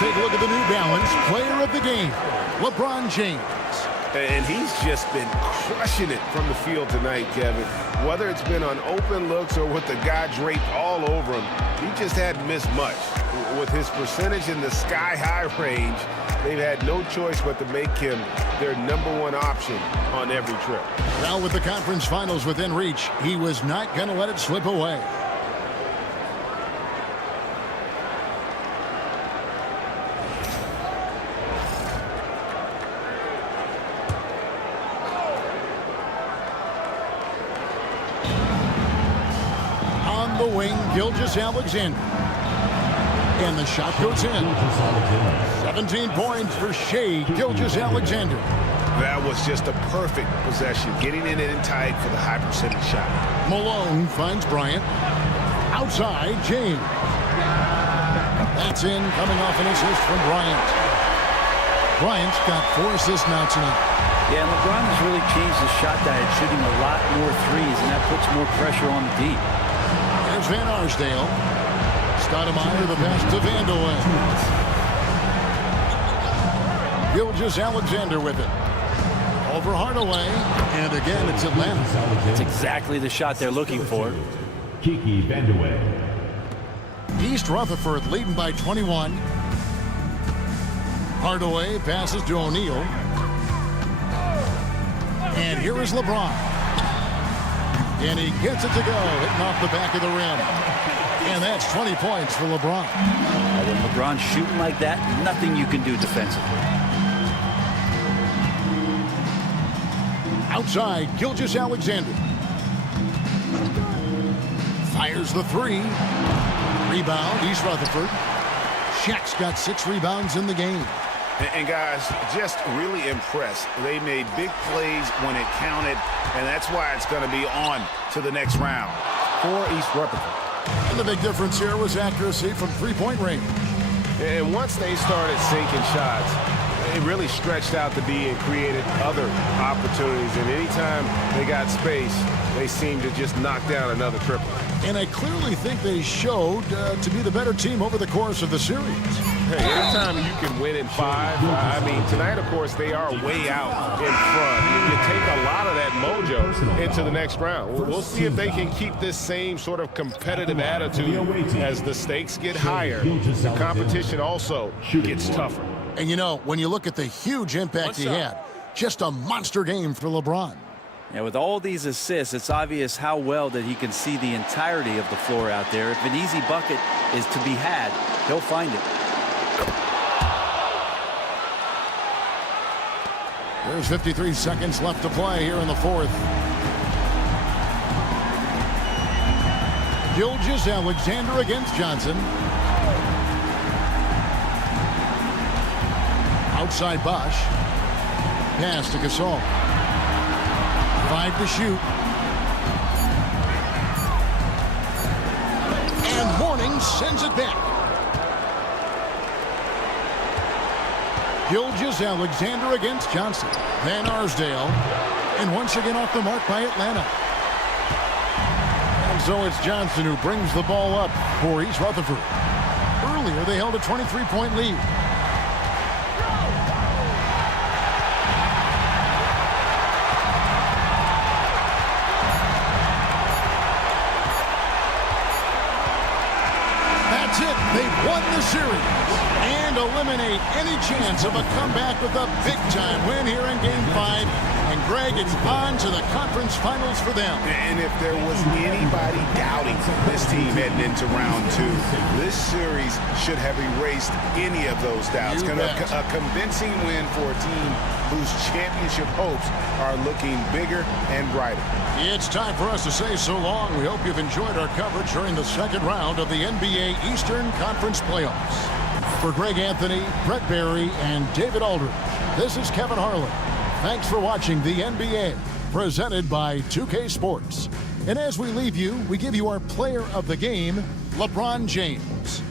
Take a look at the New Balance player of the game, LeBron James. And he's just been crushing it from the field tonight, Kevin. Whether it's been on open looks or with the guy draped all over him, he just hadn't missed much. With his percentage in the sky-high range, they've had no choice but to make him their #1 option on every trip. Now with the conference finals within reach, he was not going to let it slip away. the wing, Gilgeous-Alexander. And the shot goes in. 17 points for Shai Gilgeous-Alexander. That was just a perfect possession, getting it in tight for the high percentage shot. Malone finds Bryant. Outside, James. That's in, coming off an assist from Bryant. Bryant's got 4 assists now tonight. Yeah, LeBron has really changed his shot diet, shooting a lot more threes, and that puts more pressure on the D. There's Van Arsdale. Stoudemire, the pass to Vandeweghe. Gilgeous-Alexander with it. Over Hardaway, and again it's Atlanta. It's exactly the shot they're looking for. Kiki Vandeweghe. East Rutherford leading by 21. Hardaway passes to O'Neal. And here is LeBron. And he gets it to go, hitting off the back of the rim. And that's 20 points for LeBron. When LeBron's shooting like that, nothing you can do defensively. Outside, Gilgeous-Alexander. Fires the 3. Rebound, East Rutherford. Shaq's got 6 rebounds in the game. And guys, just really impressed. They made big plays when it counted, and that's why it's going to be on to the next round for East Rutherford. And the big difference here was accuracy from three-point range. And once they started sinking shots, it really stretched out the D and created other opportunities. And anytime they got space, they seemed to just knock down another triple. And I clearly think they showed to be the better team over the course of the series. Hey, anytime you can win in 5, I mean, tonight, of course, they are way out in front. You take a lot of that mojo into the next round. We'll see if they can keep this same sort of competitive attitude as the stakes get higher. The competition also gets tougher. And, you know, when you look at the huge impact he had, just a monster game for LeBron. Yeah, with all these assists, it's obvious how well that he can see the entirety of the floor out there. If an easy bucket is to be had, he'll find it. There's 53 seconds left to play here in the 4th. Gilgeous-Alexander against Johnson. Outside Bosch. Pass to Gasol. 5 to shoot. And Mourning sends it back. Gilgeous-Alexander against Johnson. Van Arsdale. And once again off the mark by Atlanta. And so it's Johnson who brings the ball up for East Rutherford. Earlier they held a 23-point lead. That's it. They've won the series and eliminate any chance of a comeback with a big-time win here in Game 5. And, Greg, it's on to the conference finals for them. And if there was anybody doubting this team heading into round 2, this series should have erased any of those doubts. A convincing win for a team whose championship hopes are looking bigger and brighter. It's time for us to say so long. We hope you've enjoyed our coverage during the second round of the NBA Eastern Conference Playoffs. For Greg Anthony, Brett Barry, and David Aldridge, this is Kevin Harlan. Thanks for watching the NBA, presented by 2K Sports. And as we leave you, we give you our player of the game, LeBron James.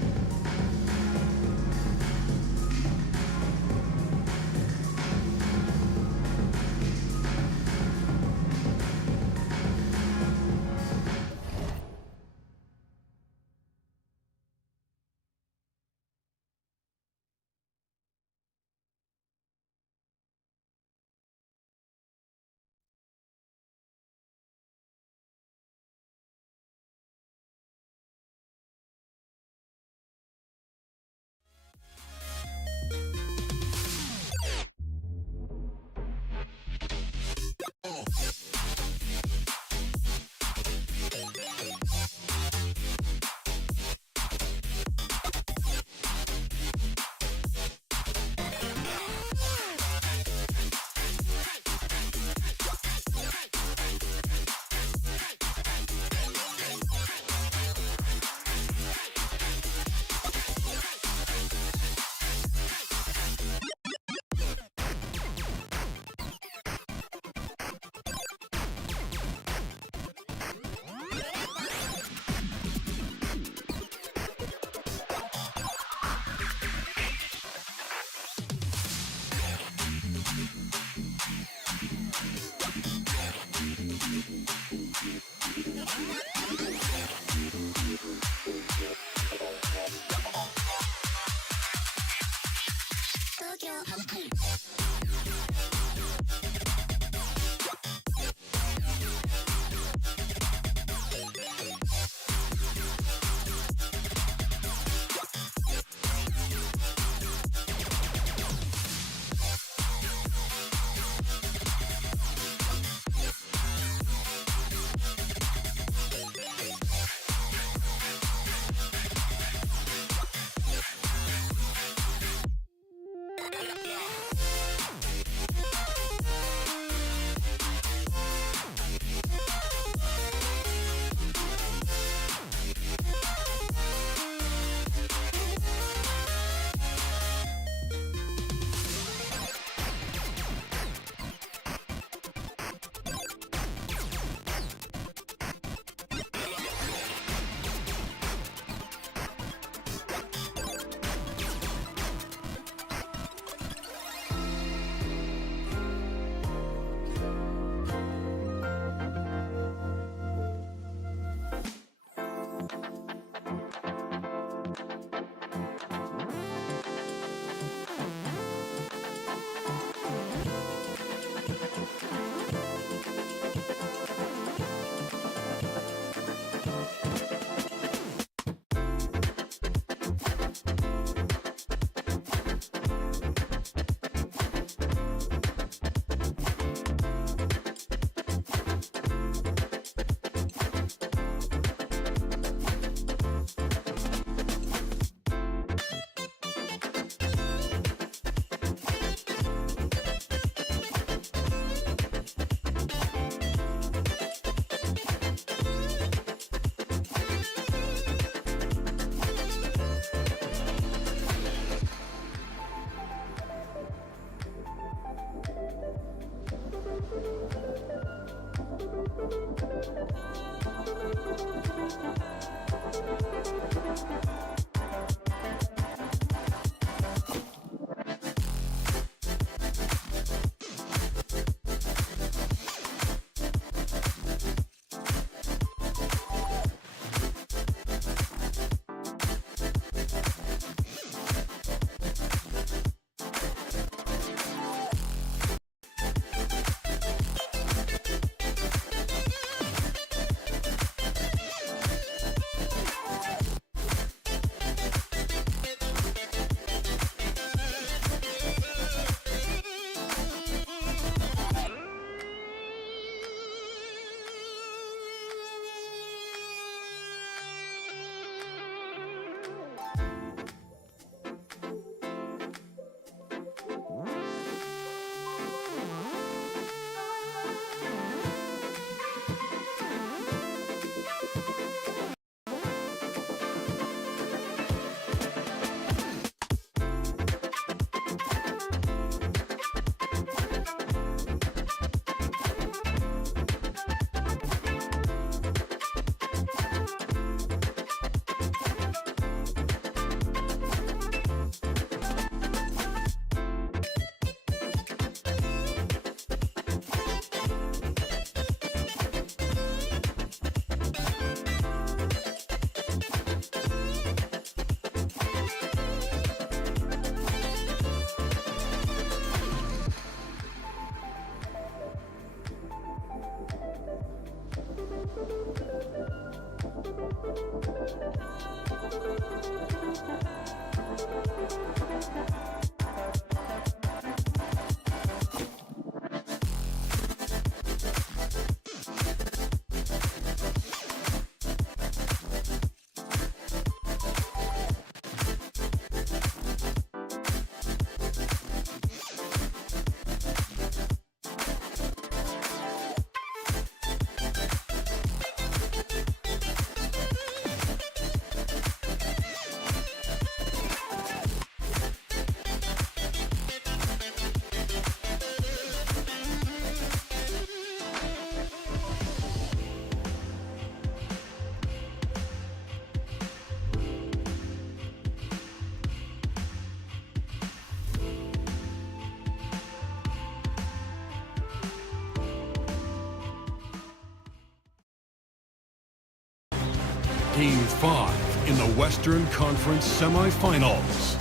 Game 5 in the Western Conference semifinals.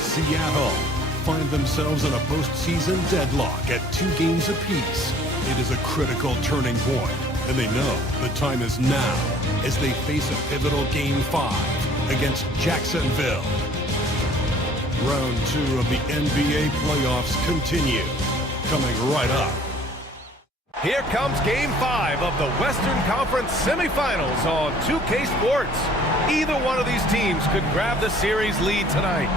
Seattle find themselves in a postseason deadlock at 2 games apiece. It is a critical turning point, and they know the time is now as they face a pivotal Game 5 against Jacksonville. Round 2 of the NBA playoffs continue, coming right up. Here comes Game 5 of the Western Conference semifinals on 2K Sports. Either one of these teams could grab the series lead tonight.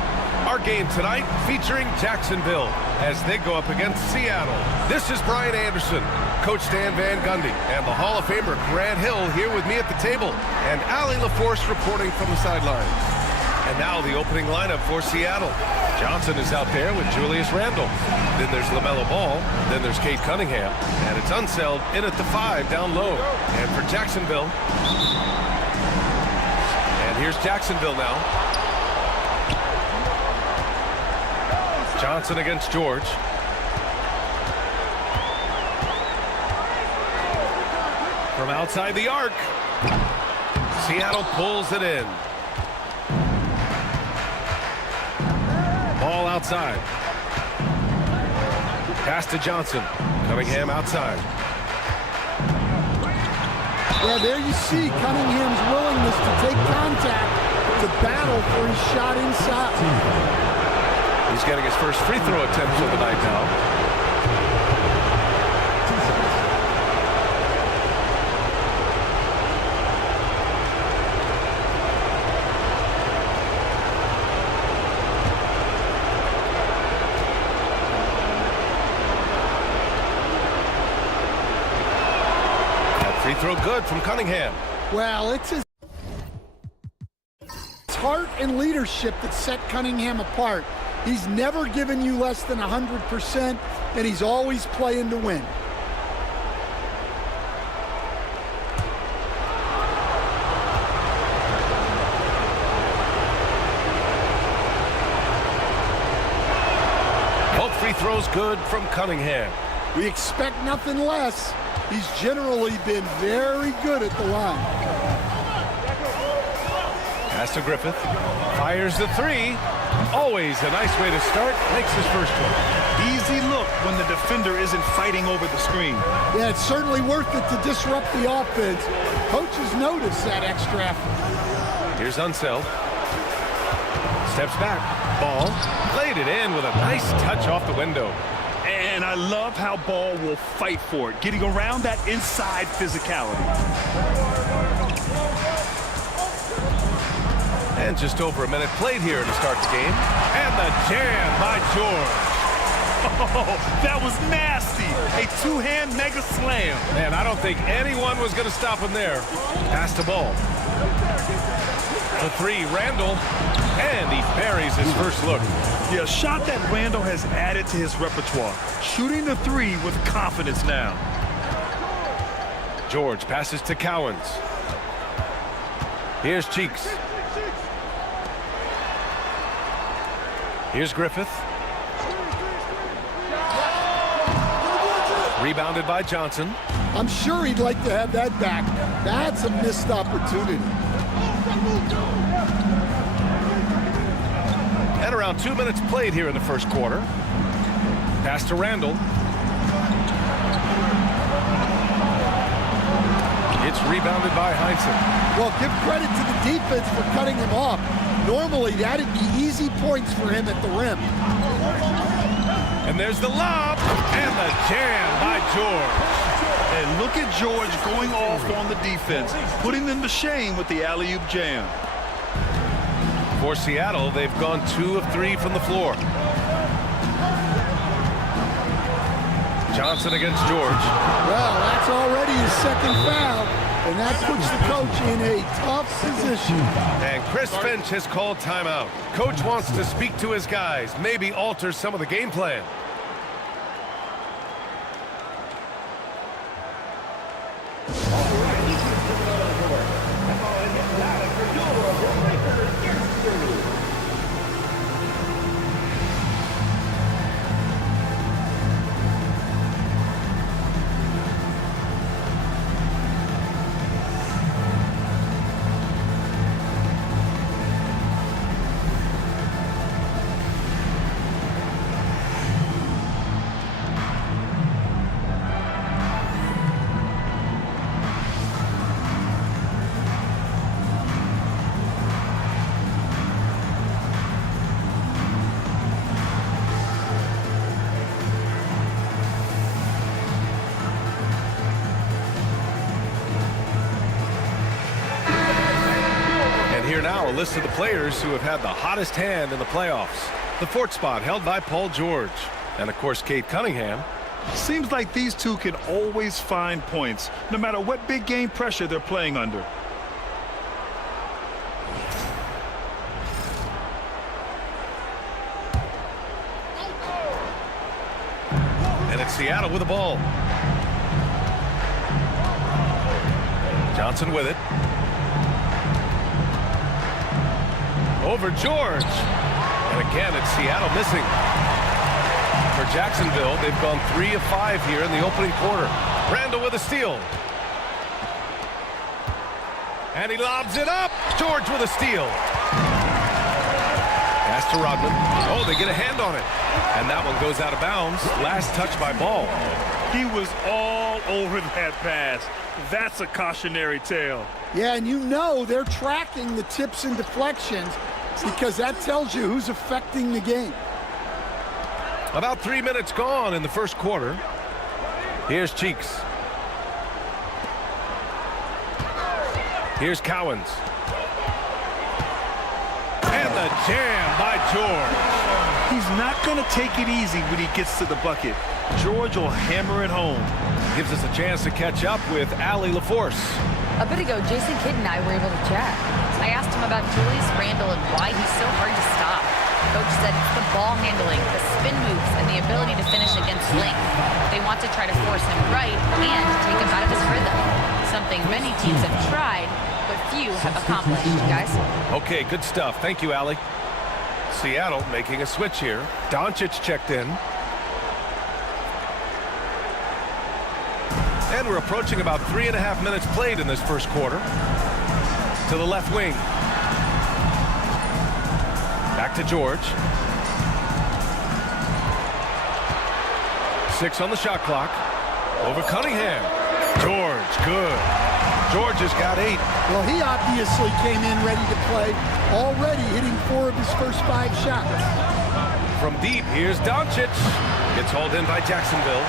Our game tonight featuring Jacksonville as they go up against Seattle. This is Brian Anderson, Coach Stan Van Gundy, and the Hall of Famer Grant Hill here with me at the table, and Allie LaForce reporting from the sidelines. And now the opening lineup for Seattle. Johnson is out there with Julius Randle. Then there's LaMelo Ball. Then there's Cade Cunningham. And it's Unseld in at the 5 down low. And for Jacksonville. And here's Jacksonville now. Johnson against George. From outside the arc. Seattle pulls it in. Ball outside. Pass to Johnson. Cunningham outside. Yeah, there you see Cunningham's willingness to take contact, to battle for his shot inside. He's getting his first free throw attempt of the night now. Free throw good from Cunningham. Well, it's his heart and leadership that set Cunningham apart. He's never given you less than 100%, and he's always playing to win. Both free throws good from Cunningham. We expect nothing less. He's generally been very good at the line. Pass to Griffith. Fires the 3. Always a nice way to start. Makes his first one. Easy look when the defender isn't fighting over the screen. Yeah, it's certainly worth it to disrupt the offense. Coaches notice that extra effort. Here's Unseld. Steps back. Ball. Played it in with a nice touch off the window. And I love how Ball will fight for it, getting around that inside physicality. And just over a minute played here to start the game. And the jam by George. Oh, that was nasty. A two-hand mega slam. Man, I don't think anyone was going to stop him there. Pass the ball. The 3, Randle. And he buries his first look. Yeah, a shot that Randle has added to his repertoire. Shooting the 3 with confidence now. George passes to Cowens. Here's Cheeks. Here's Griffith. Rebounded by Johnson. I'm sure he'd like to have that back. That's a missed opportunity. And around 2 minutes played here in the first quarter. Pass to Randle. It's rebounded by Heinsohn. Well, give credit to the defense for cutting him off. Normally, that'd be easy points for him at the rim. And there's the lob. And the jam by George. And look at George going off on the defense, putting them to shame with the alley-oop jam. For Seattle, they've gone 2 of 3 from the floor. Johnson against George. Well, that's already his second foul, and that puts the coach in a tough position. And Chris Finch has called timeout. Coach wants to speak to his guys, maybe alter some of the game plan. now, a list of the players who have had the hottest hand in the playoffs. The fourth spot held by Paul George. And, of course, Cade Cunningham. Seems like these two can always find points, no matter what big game pressure they're playing under. And it's Seattle with the ball. Johnson with it. Over George. And again, it's Seattle missing. For Jacksonville, they've gone 3 of 5 here in the opening quarter. Randall with a steal. And he lobs it up. George with a steal. Pass to Rodman. Oh, they get a hand on it. And that one goes out of bounds. Last touch by Ball. He was all over that pass. That's a cautionary tale. Yeah, and you know they're tracking the tips and deflections because that tells you who's affecting the game. About 3 minutes gone in the first quarter. Here's Cheeks. Here's Cowens. And the jam by George. He's not going to take it easy when he gets to the bucket. George will hammer it home. Gives us a chance to catch up with Allie LaForce. A bit ago, Jason Kidd and I were able to chat. I asked him about Julius Randle and why he's so hard to stop. Coach said it's the ball handling, the spin moves, and the ability to finish against length. They want to try to force him right and take him out of his rhythm. Something many teams have tried, but few have accomplished, guys. Okay, good stuff. Thank you, Allie. Seattle making a switch here. Doncic checked in. And we're approaching about 3.5 minutes played in this first quarter. To the left wing. Back to George. 6 on the shot clock. Over Cunningham. George, good. George has got 8. Well, he obviously came in ready to play, already hitting 4 of his first 5 shots. From deep, here's Doncic. Gets hauled in by Jacksonville.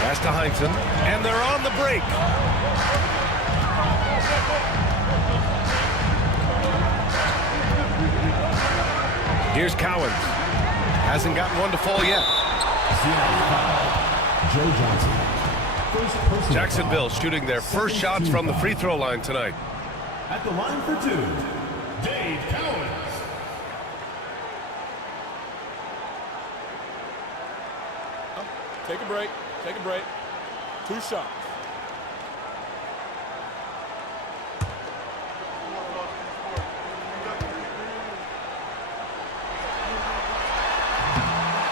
Pass to Heinsohn, and they're on the break. Here's Cowens. Hasn't gotten one to fall yet. Joe Johnson. Jacksonville shooting their first shots from the free throw line tonight. At the line for 2, Dave Cowens. Take a break. Take a break. 2 shots.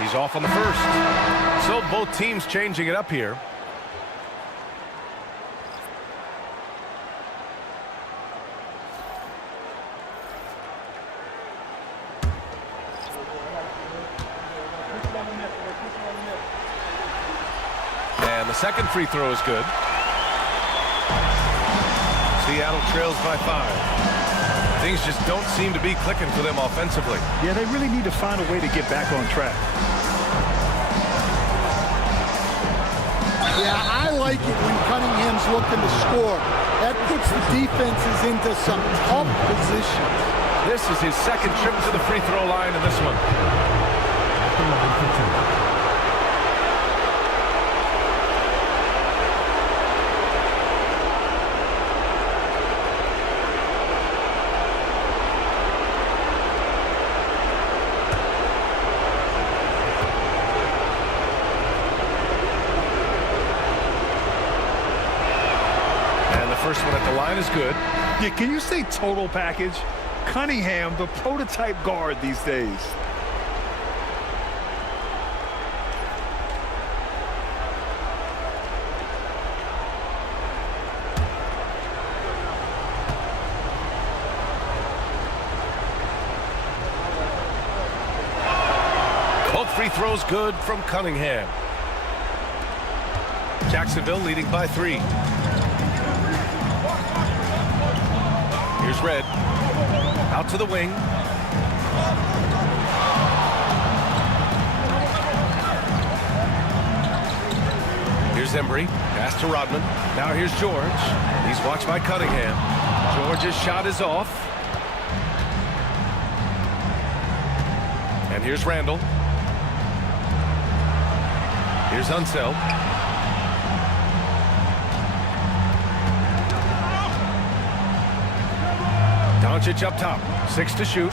He's off on the first. So both teams changing it up here. And the second free throw is good. Seattle trails by 5. Things just don't seem to be clicking for them offensively. Yeah, they really need to find a way to get back on track. Yeah, I like it when Cunningham's looking to score. That puts the defenses into some tough positions. This is his second trip to the free throw line in this one. First one at the line is good. Yeah, can you say total package? Cunningham, the prototype guard these days. Both free throws good from Cunningham. Jacksonville leading by 3. Here's Red. Out to the wing. Here's Embry. Pass to Rodman. Now here's George. He's watched by Cunningham. George's shot is off. And here's Randall. Here's Unseld. Doncic up top. 6 to shoot.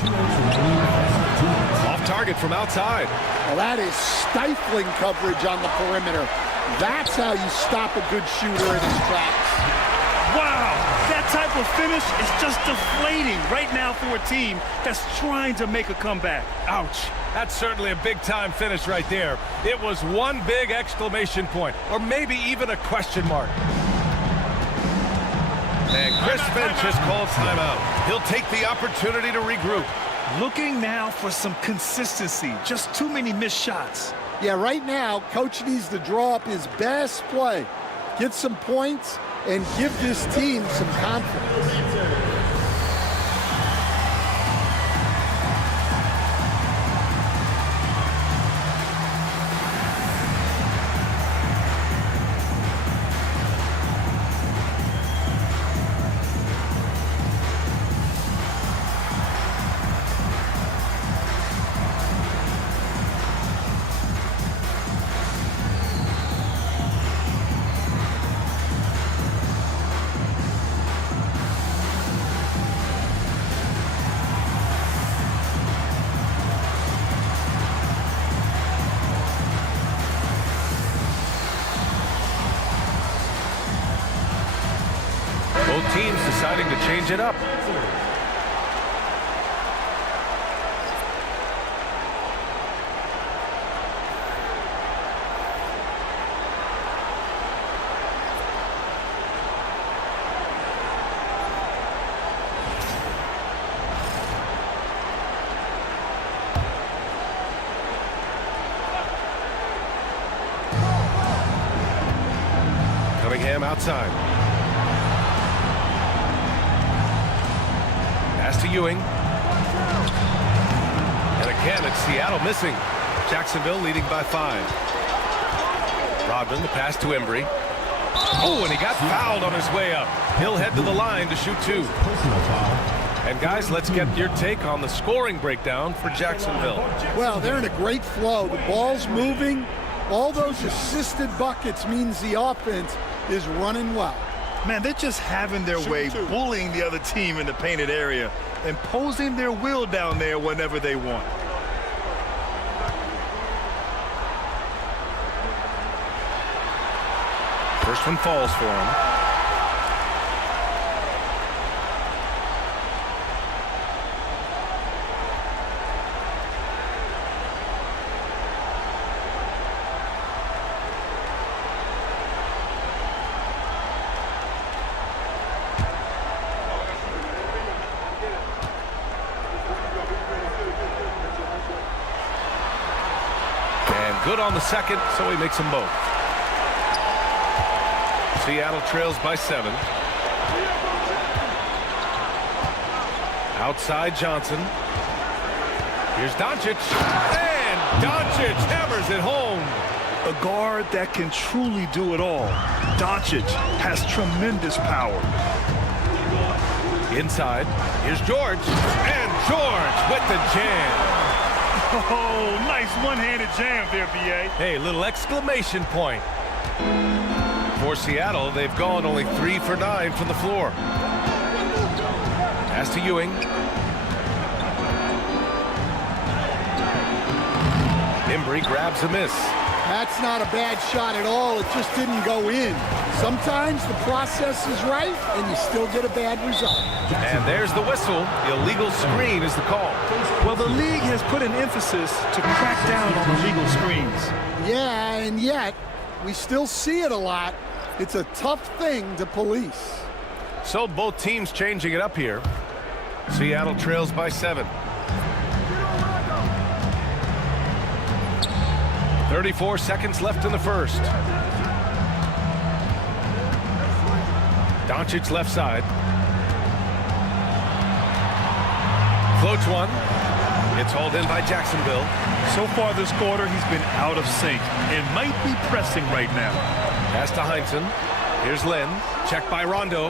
Off target from outside. Well, that is stifling coverage on the perimeter. That's how you stop a good shooter in his tracks. Wow, that type of finish is just deflating right now for a team that's trying to make a comeback. Ouch. That's certainly a big-time finish right there. It was one big exclamation point, or maybe even a question mark. And Chris Finch has called timeout. He'll take the opportunity to regroup. Looking now for some consistency. Just too many missed shots. Yeah, right now, Coach needs to draw up his best play, get some points, and give this team some confidence. Both teams deciding to change it up. Cunningham outside. Pass to Ewing. And again, it's Seattle missing. Jacksonville leading by 5. Rodman, the pass to Embry. Oh, and he got fouled on his way up. He'll head to the line to shoot 2. And guys, let's get your take on the scoring breakdown for Jacksonville. Well, they're in a great flow. The ball's moving. All those assisted buckets means the offense is running well. Man, they're just having their way, bullying the other team in the painted area, imposing their will down there whenever they want. First one falls for him. Good on the second, so he makes them both. Seattle trails by 7. Outside Johnson. Here's Doncic. And Doncic hammers it home. A guard that can truly do it all. Doncic has tremendous power. Inside. Here's George. And George with the jam. Oh, nice one-handed jam there, B.A. Hey, little exclamation point. For Seattle, they've gone only 3 for 9 from the floor. Pass to Ewing. Embry grabs a miss. That's not a bad shot at all. It just didn't go in. Sometimes the process is right, and you still get a bad result. And there's the whistle. The illegal screen is the call. Well, the league has put an emphasis to crack down on illegal screens. Yeah, and yet, we still see it a lot. It's a tough thing to police. So both teams changing it up here. Seattle trails by 7. 34 seconds left in the first. Doncic left side. Floats one. It's hauled in by Jacksonville. So far this quarter, he's been out of sync and might be pressing right now. Pass to Heinsohn. Here's Lynn. Checked by Rondo.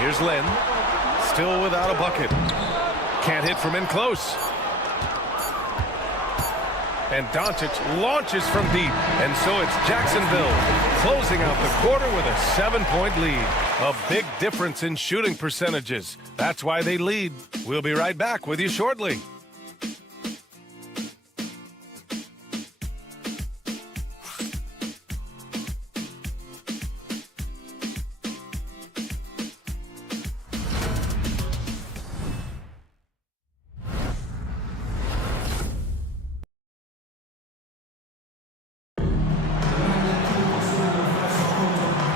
Here's Lynn. Still without a bucket. Can't hit from in close. And Doncic launches from deep. And so it's Jacksonville closing out the quarter with a 7-point lead. A big difference in shooting percentages. That's why they lead. We'll be right back with you shortly.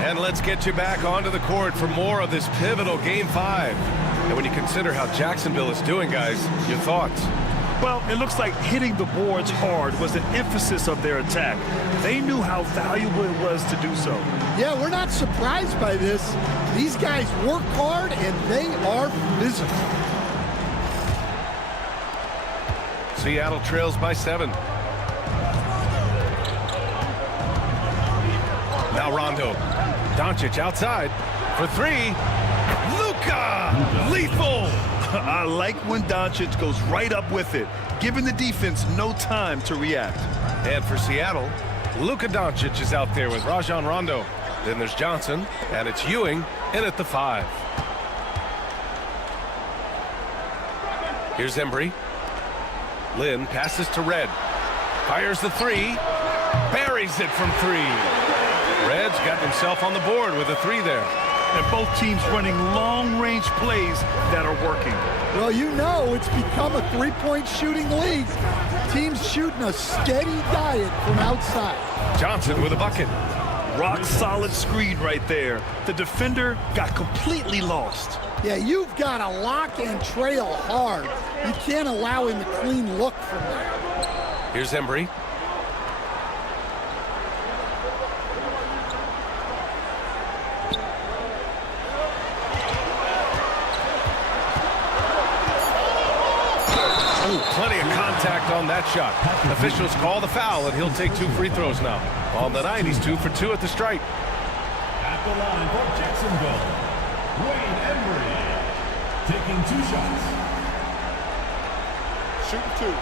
And let's get you back onto the court for more of this pivotal Game 5. And when you consider how Jacksonville is doing, guys, your thoughts? Well, it looks like hitting the boards hard was an emphasis of their attack. They knew how valuable it was to do so. Yeah, we're not surprised by this. These guys work hard, and they are physical. Seattle trails by 7. Now Rondo. Doncic outside for 3. Luka! Lethal! I like when Doncic goes right up with it, giving the defense no time to react. And for Seattle, Luka Doncic is out there with Rajon Rondo. Then there's Johnson, and it's Ewing in at the 5. Here's Embry. Lynn passes to Red. Fires the 3. Buries it from 3. Red's got himself on the board with a 3 there. And both teams running long-range plays that are working. Well, you know it's become a three-point shooting league. Teams shooting a steady diet from outside. Johnson with a bucket. Rock-solid screen right there. The defender got completely lost. Yeah, you've got to lock and trail hard. You can't allow him a clean look from there. Here's Embry. Plenty of contact on that shot. Officials call the foul, and he'll take 2 free throws now. On the night, he's 2 for 2 at the stripe. At the line for Jacksonville, Wayne Embry, taking 2 shots. Shoot 2.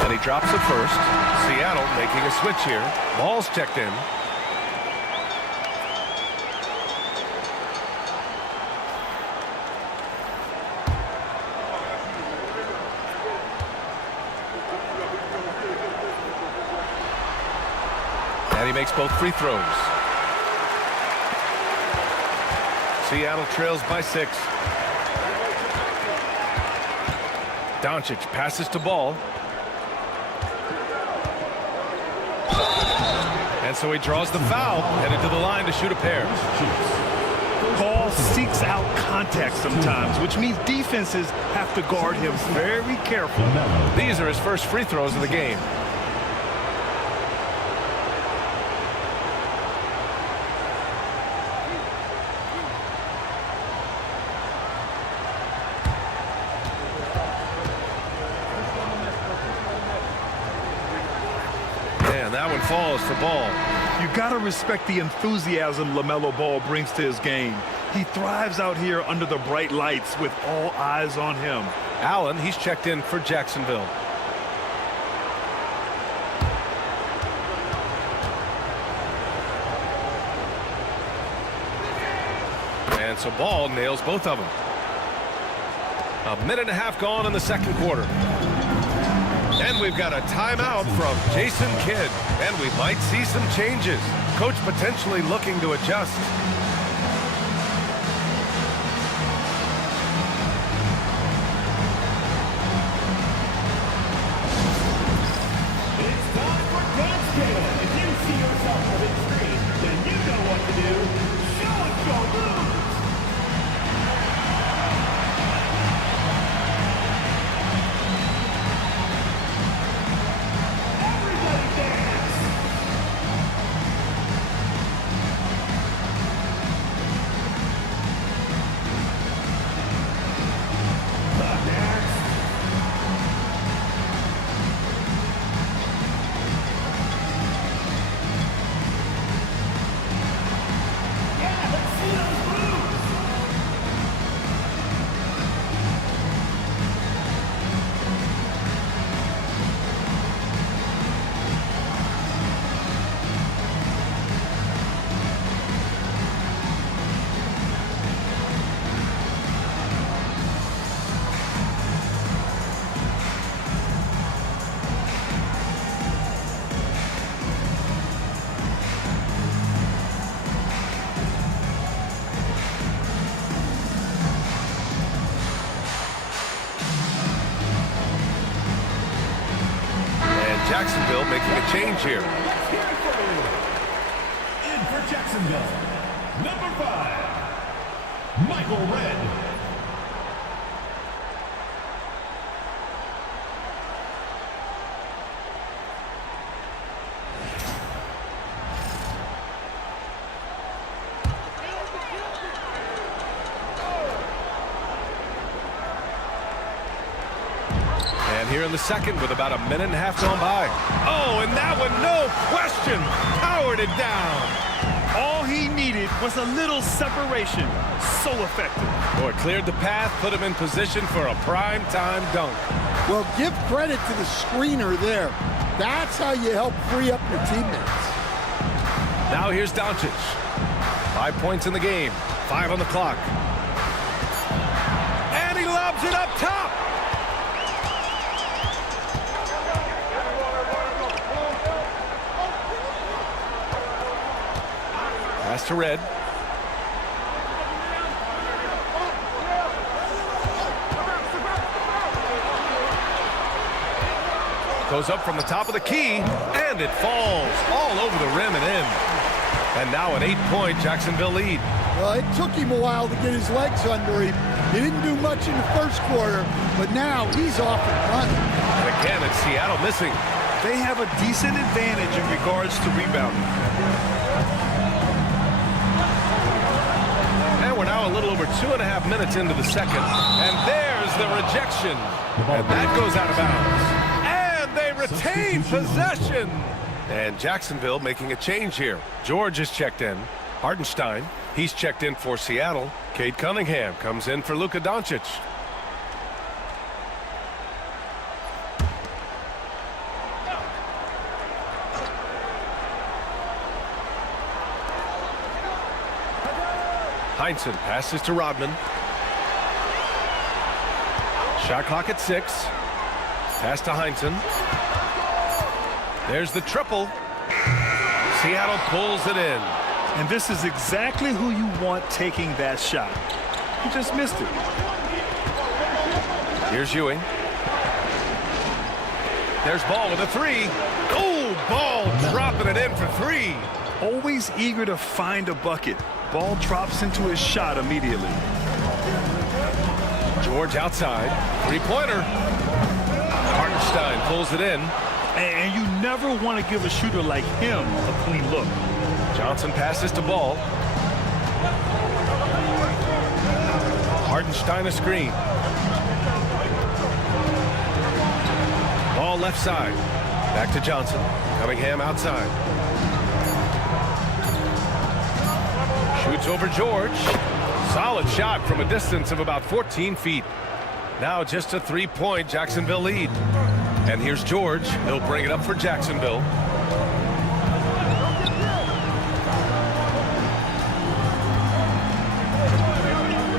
And he drops it first. Seattle making a switch here. Ball's checked in. And he makes both free throws. Seattle trails by 6. Doncic passes to Ball. And so he draws the foul, headed to the line to shoot a pair. Ball seeks out contact sometimes, which means defenses have to guard him very carefully. These are his first free throws of the game. And that one falls for Ball. You got to respect the enthusiasm LaMelo Ball brings to his game. He thrives out here under the bright lights with all eyes on him. Allen, he's checked in for Jacksonville. And so Ball nails both of them. 1.5 minutes gone in the second quarter. And we've got a timeout from Jason Kidd. And we might see some changes. Coach potentially looking to adjust. It's time for God's Gala. If you see yourself on the screen, then you know what to do. Show us your moves. Everybody dance. making a change here. In for Jacksonville, number 5, Michael Redd. And here in the second with about a minute and a half gone by. Oh, and that one, no question, powered it down. All he needed was a little separation. So effective. Boy, cleared the path, put him in position for a prime-time dunk. Well, give credit to the screener there. That's how you help free up your teammates. Now here's Doncic. 5 points in the game, 5 on the clock. And he lobs it up top. Pass to Red. Goes up from the top of the key, and it falls all over the rim and in. And now an 8-point Jacksonville lead. Well, it took him a while to get his legs under him. He didn't do much in the first quarter, but now he's off and running. And again, it's Seattle missing. They have a decent advantage in regards to rebounding. And we're now a little over 2.5 minutes into the second. And there's the rejection. And that goes out of bounds. And they retain possession. And Jacksonville making a change here. George is checked in. Hartenstein, he's checked in for Seattle. Cade Cunningham comes in for Luka Doncic. Heinsohn passes to Rodman. Shot clock at 6. Pass to Heinsohn. There's the triple. Seattle pulls it in. And this is exactly who you want taking that shot. He just missed it. Here's Ewing. There's Ball with a 3. Oh, Ball dropping it in for 3. Always eager to find a bucket. Ball drops into his shot immediately. George outside. 3-pointer. Hartenstein pulls it in. And you never want to give a shooter like him a clean look. Johnson passes to Ball. Hartenstein a screen. Ball left side. Back to Johnson. Cunningham outside. Shoots over George. Solid shot from a distance of about 14 feet. Now just a 3-point Jacksonville lead. And here's George. He'll bring it up for Jacksonville.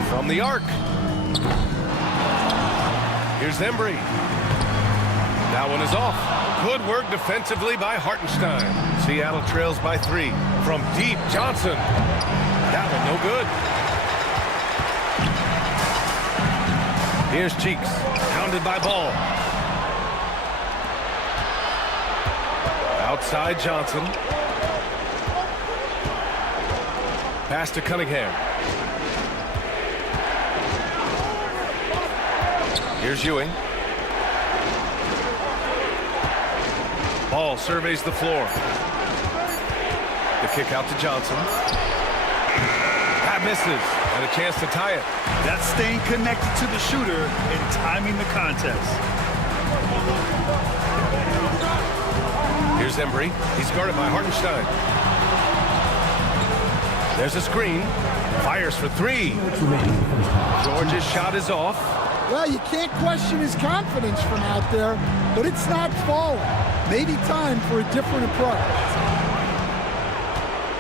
From the arc. Here's Embry. That one is off. Good work defensively by Hartenstein. Seattle trails by 3. From deep, Johnson. That one no good. Here's Cheeks. Pounded by Ball. Outside Johnson. Pass to Cunningham. Here's Ewing. Ball surveys the floor. The kick out to Johnson. That misses. And a chance to tie it. That's staying connected to the shooter and timing the contest. Here's Embry. He's guarded by Hartenstein. There's a screen. Fires for 3. George's shot is off. Well, you can't question his confidence from out there, but it's not falling. Maybe time for a different approach.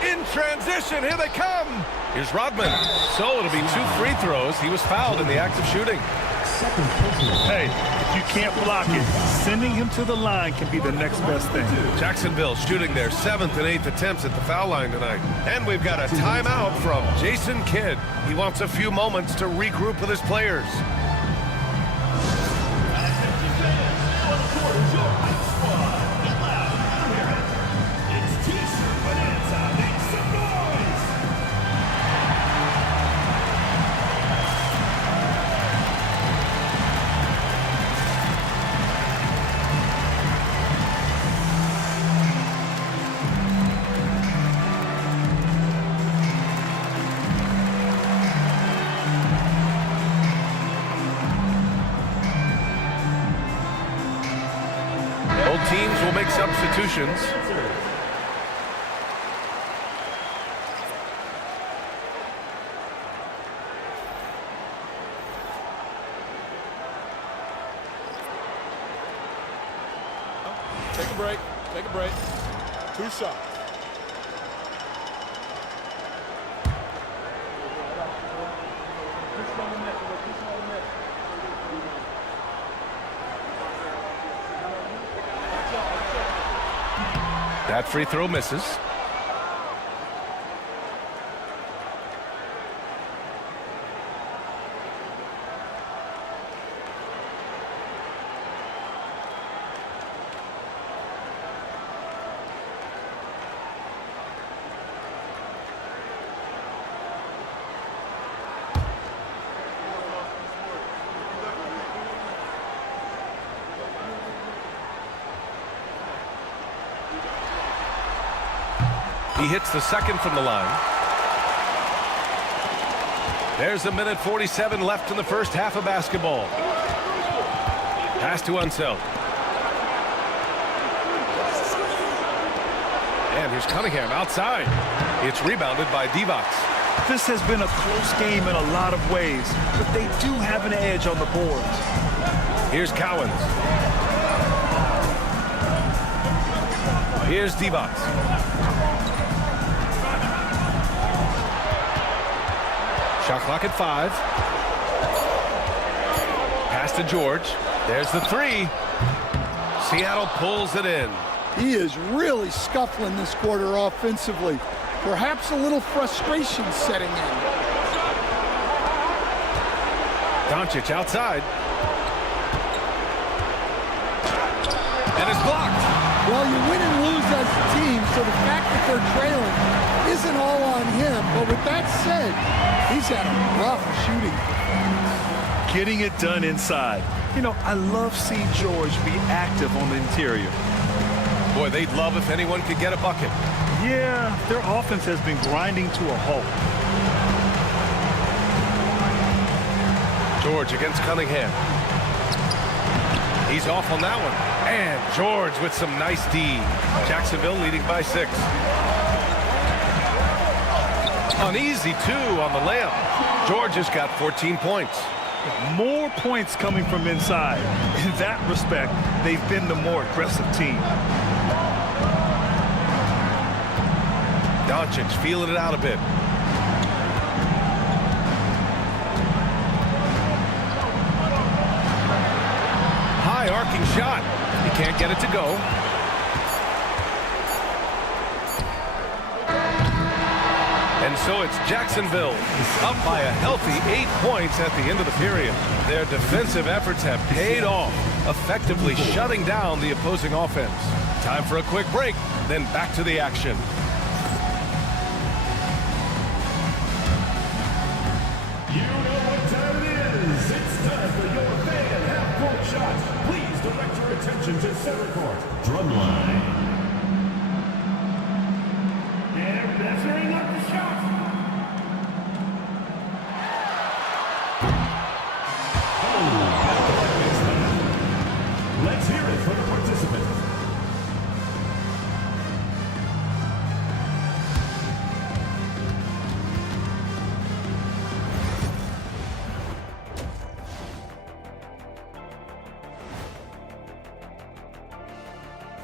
In transition, here they come. Here's Rodman. So it'll be 2 free throws. He was fouled in the act of shooting. Hey, if you can't block it, sending him to the line can be the next best thing. Jacksonville shooting their 7th and 8th attempts at the foul line tonight. And we've got a timeout from Jason Kidd. He wants a few moments to regroup with his players. make substitutions. Take a break. Take a break. 2 shots. That free throw misses. He hits the second from the line. There's a minute 47 left in the first half of basketball. Pass to Unseld. And here's Cunningham outside. It's rebounded by Divac. This has been a close game in a lot of ways, but they do have an edge on the boards. Here's Cowens. Here's Divac. Shot clock at 5. Pass to George. There's the 3. Seattle pulls it in. He is really scuffling this quarter offensively. Perhaps a little frustration setting in. Doncic outside. And it's blocked. Well, you win and lose as a team, so the fact that they're trailing isn't all on him. But with that said, he's had a rough shooting performance. Getting it done inside. You know, I love seeing George be active on the interior. Boy, they'd love if anyone could get a bucket. Yeah, their offense has been grinding to a halt. George against Cunningham. He's off on that one. And George with some nice D. Jacksonville leading by 6. An easy 2 on the layup. George has got 14 points. More points coming from inside. In that respect, they've been the more aggressive team. Doncic feeling it out a bit. High arcing shot. He can't get it to go. And so it's Jacksonville up by a healthy 8 points at the end of the period. Their defensive efforts have paid off, effectively shutting down the opposing offense. Time for a quick break, then back to the action. You know what time it is. It's time for your fan half-court shots. Please direct your attention to center court. Drumline. And that's setting up the shot. Let's hear it for the participant.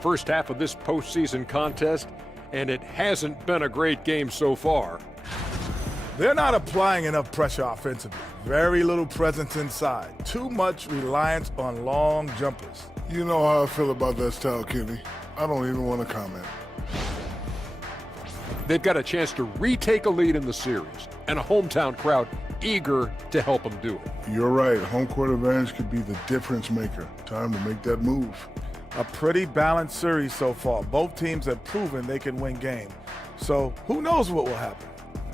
First half of this postseason contest, and it hasn't been a great game so far. They're not applying enough pressure offensively. Very little presence inside. Too much reliance on long jumpers. You know how I feel about that style, Kenny. I don't even want to comment. They've got a chance to retake a lead in the series, and a hometown crowd eager to help them do it. You're right. Home court advantage could be the difference maker. Time to make that move. A pretty balanced series so far. Both teams have proven they can win games. So who knows what will happen?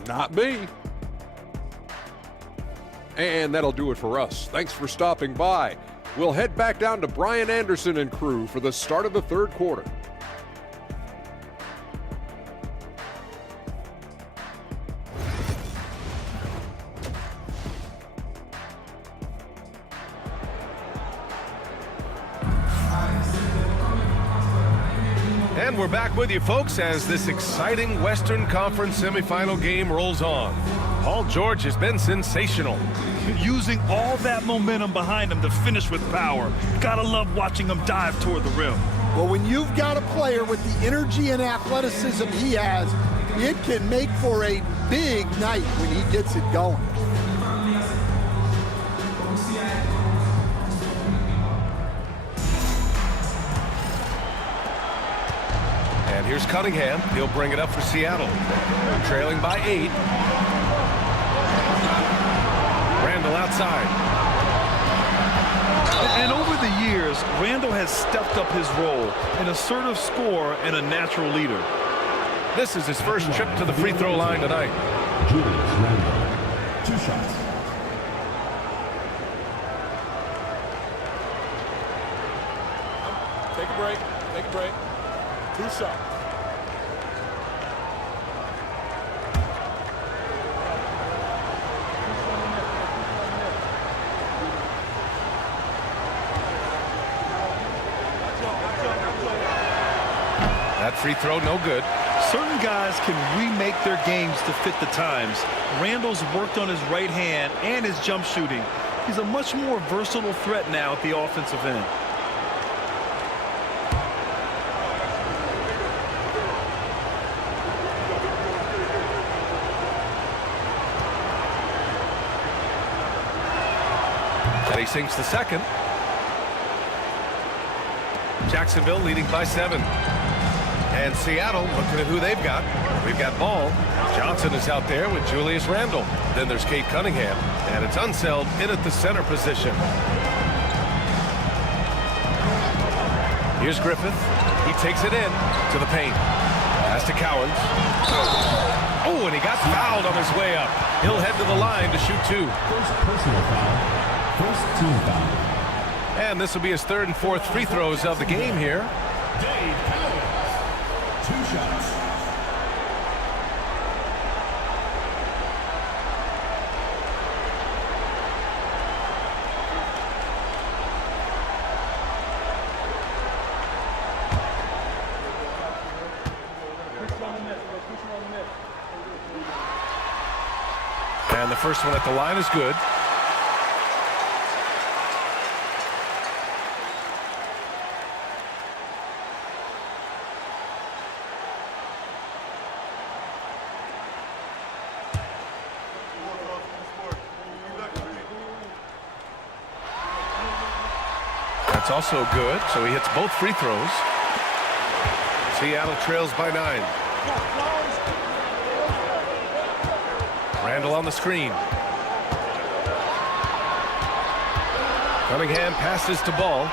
Not me. And that'll do it for us. Thanks for stopping by. We'll head back down to Brian Anderson and crew for the start of the third quarter. And we're back with you, folks, as this exciting Western Conference semifinal game rolls on. Paul George has been sensational. Using all that momentum behind him to finish with power. Gotta love watching him dive toward the rim. Well, when you've got a player with the energy and athleticism he has, it can make for a big night when he gets it going. And here's Cunningham. He'll bring it up for Seattle. They're trailing by 8. Randall outside. And over the years, Randall has stepped up his role, an assertive scorer and a natural leader. This is his first trip to the free throw line tonight. Julius Randle, 2 shots. Take a break. Take a break. 2 shots. That free throw, no good. Certain guys can remake their games to fit the times. Randall's worked on his right hand and his jump shooting. He's a much more versatile threat now at the offensive end. And he sinks the second. Jacksonville leading by 7. And Seattle looking at who they've got. We've got Ball. Johnson is out there with Julius Randle. Then there's Cade Cunningham. And it's Unseld in at the center position. Here's Griffith. He takes it in to the paint. Pass to Cowens. Oh, and he got fouled on his way up. He'll head to the line to shoot 2. First personal foul. First team foul. And this will be his 3rd and 4th free throws of the game here. Dave Cowens, 2 shots. And the first one at the line is good. That's also good, so he hits both free throws. Seattle trails by 9. Randall on the screen. Cunningham passes to Ball.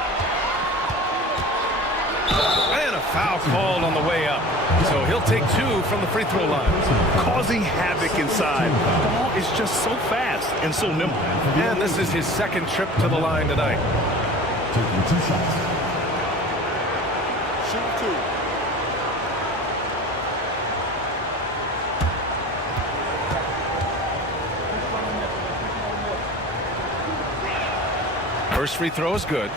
And a foul called on the way up. So he'll take 2 from the free throw line. Causing havoc inside. Ball is just so fast and so nimble. And this is his 2nd trip to the line tonight. Taking 2 shots. Shoot 2. First free throw is good.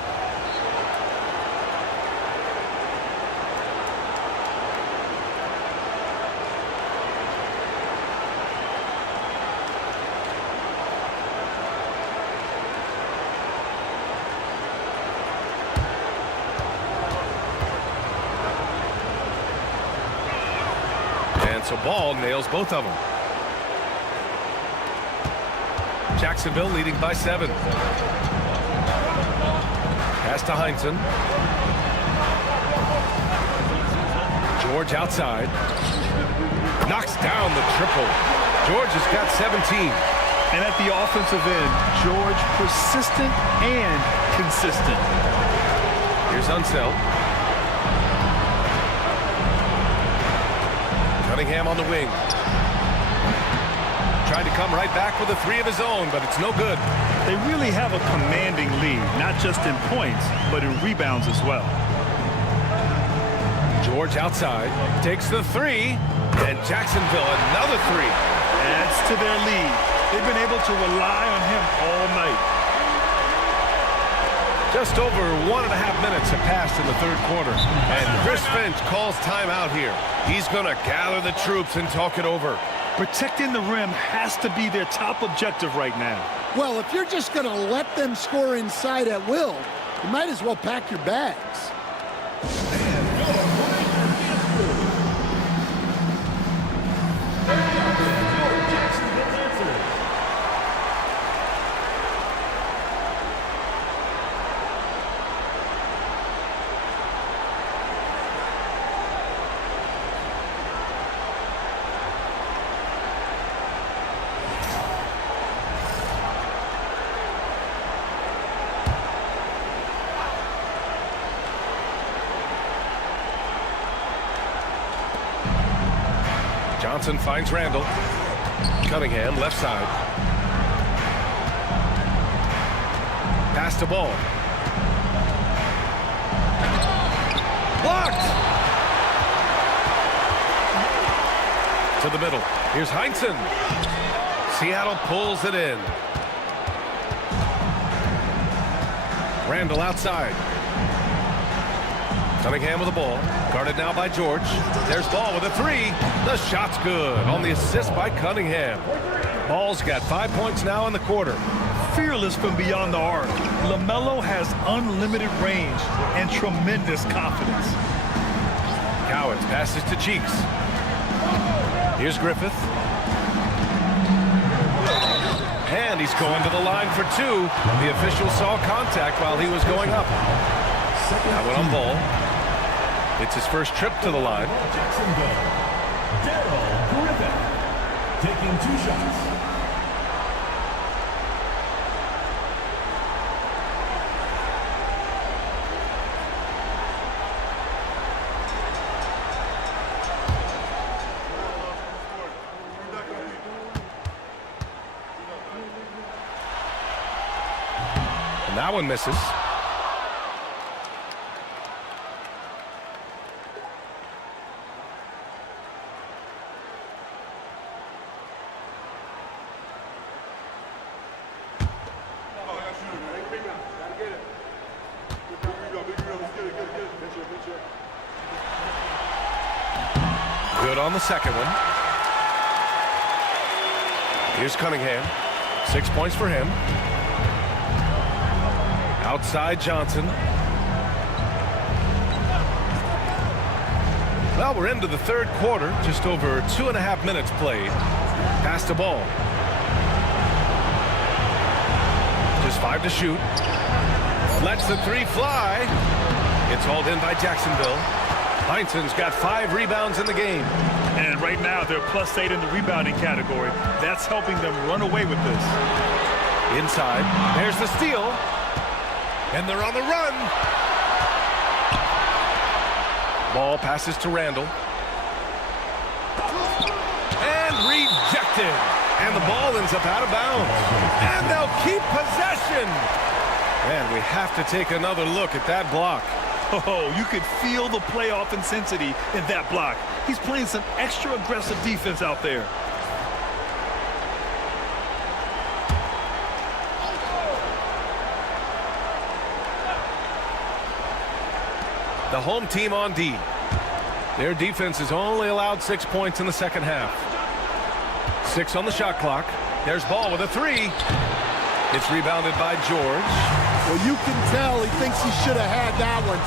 And so Ball nails both of them. Jacksonville leading by 7. Pass to Heinsohn. George outside. Knocks down the triple. George has got 17. And at the offensive end, George persistent and consistent. Here's Unseld. Cunningham on the wing. Tried to come right back with a 3 of his own, but it's no good. They really have a commanding lead, not just in points, but in rebounds as well. George outside, takes the 3, and Jacksonville another 3. Adds to their lead. They've been able to rely on him all night. Just over 1.5 minutes have passed in the third quarter. And Chris Finch calls timeout here. He's going to gather the troops and talk it over. Protecting the rim has to be their top objective right now. Well, if you're just going to let them score inside at will, you might as well pack your bags. Johnson finds Randall. Cunningham, left side. Pass to Ball. Blocked! To the middle. Here's Heinsohn. Seattle pulls it in. Randall outside. Cunningham with the ball. Guarded now by George. There's Ball with a three. The shot's good on the assist by Cunningham. Ball's got 5 points now in the quarter. Fearless from beyond the arc. LaMelo has unlimited range and tremendous confidence. Cowens passes to Cheeks. Here's Griffith. And he's going to the line for two. The official saw contact while he was going up. That went on Ball. It's his first trip to the line. Jacksonville, Daryl Griffith, taking 2 shots. And that one misses. Good on the second one. Here's Cunningham. 6 points for him. Outside Johnson. Well, we're into the third quarter. Just over 2.5 minutes played. Pass the Ball. Just 5 to shoot. Lets the three fly. It's hauled in by Jacksonville. Heinsohn's got 5 rebounds in the game. And right now they're +8 in the rebounding category. That's helping them run away with this. Inside. There's the steal. And they're on the run. Ball passes to Randall. And rejected. And the ball ends up out of bounds. And they'll keep possession. And we have to take another look at that block. Oh, you could feel the playoff intensity in that block. He's playing some extra aggressive defense out there. The home team on D. Their defense has only allowed 6 points in the second half. 6 on the shot clock. There's Ball with a three. It's rebounded by George. Well, you can tell he thinks he should have had that one.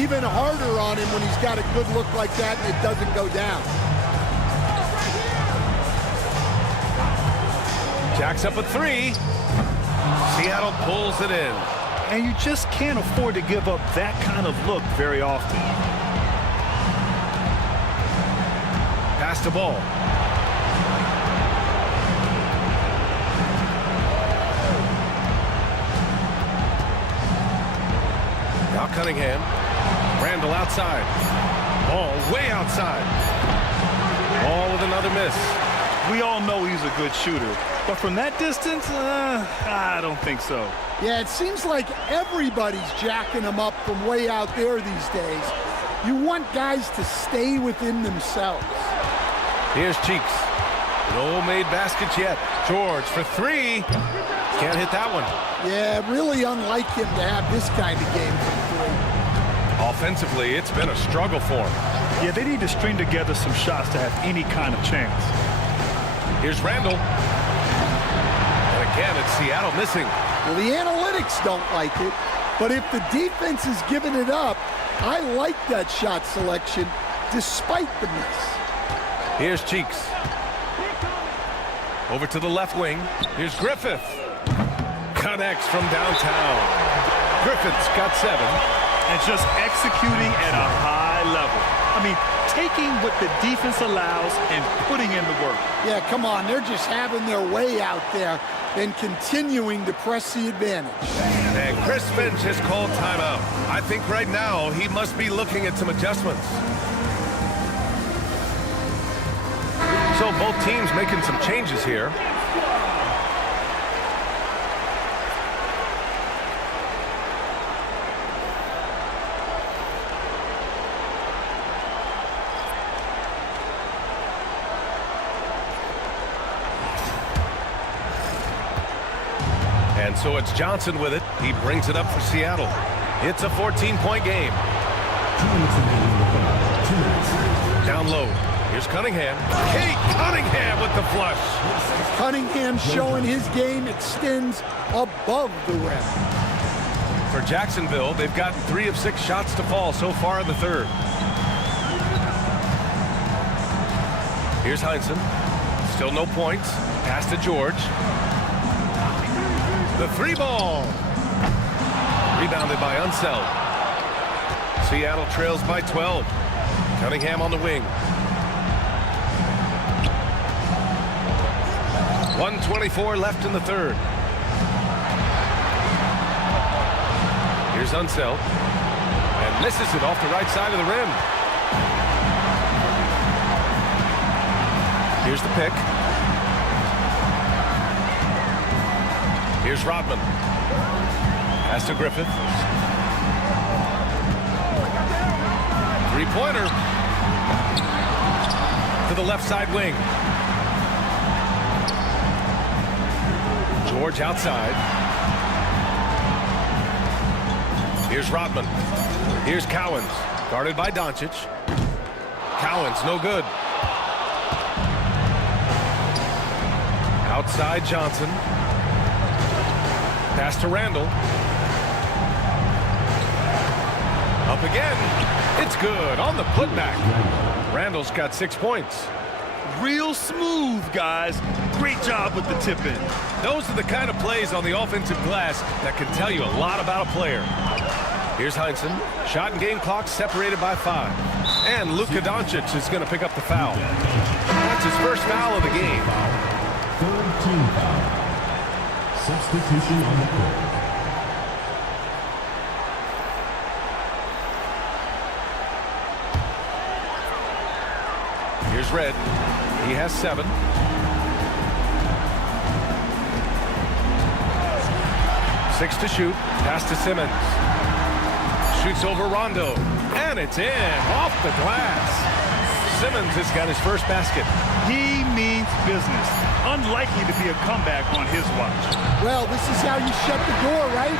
Even harder on him when he's got a good look like that and it doesn't go down. Jacks up a three. Seattle pulls it in. And you just can't afford to give up that kind of look very often. Pass the Ball. Now Cunningham. Randall outside. Ball way outside. Ball with another miss. We all know he's a good shooter. But from that distance, I don't think so. Yeah, it seems like everybody's jacking him up from way out there these days. You want guys to stay within themselves. Here's Cheeks. No made baskets yet. George for three. Can't hit that one. Yeah, really unlike him to have this kind of game from three. Offensively, it's been a struggle for him. Yeah, they need to string together some shots to have any kind of chance. Here's Randall. And again, it's Seattle missing. Well, the analytics don't like it, but if the defense is giving it up, I like that shot selection despite the miss. Here's Cheeks. Over to the left wing. Here's Griffith. Connects from downtown. Griffith's got 7. And just executing at a high level. I mean, taking what the defense allows and putting in the work. Yeah, come on. They're just having their way out there and continuing to press the advantage. And Chris Finch has called timeout. I think right now he must be looking at some adjustments. So both teams making some changes here. And so it's Johnson with it. He brings it up for Seattle. It's a 14-point game. Down low. Here's Cunningham. Kate Cunningham with the flush. Cunningham showing his game extends above the rim. For Jacksonville, they've gotten 3 of 6 shots to fall so far in the third. Here's Heinsohn. Still no points. Pass to George. The 3-ball. Rebounded by Unseld. Seattle trails by 12. Cunningham on the wing. 1:24 left in the third. Here's Unseld. And misses it off the right side of the rim. Here's the pick. Here's Rodman. Pass to Griffith. 3-pointer. To the left side wing. George outside. Here's Rodman. Here's Cowens. Guarded by Doncic. Cowens, no good. Outside Johnson. Pass to Randall. Up again. It's good on the putback. Randall's got 6 points. Real smooth, guys. Great job with the tip-in. Those are the kind of plays on the offensive glass that can tell you a lot about a player. Here's Heinsohn. Shot and game clock separated by 5. And Luka Doncic is going to pick up the foul. That's his first foul of the game. Third team foul. Substitution on the court. Here's Red. He has 7. Six to shoot. Pass to Simmons. Shoots over Rondo. And it's in. Off the glass. Simmons has got his first basket. He means business. Unlikely to be a comeback on his watch. Well, this is how you shut the door, right?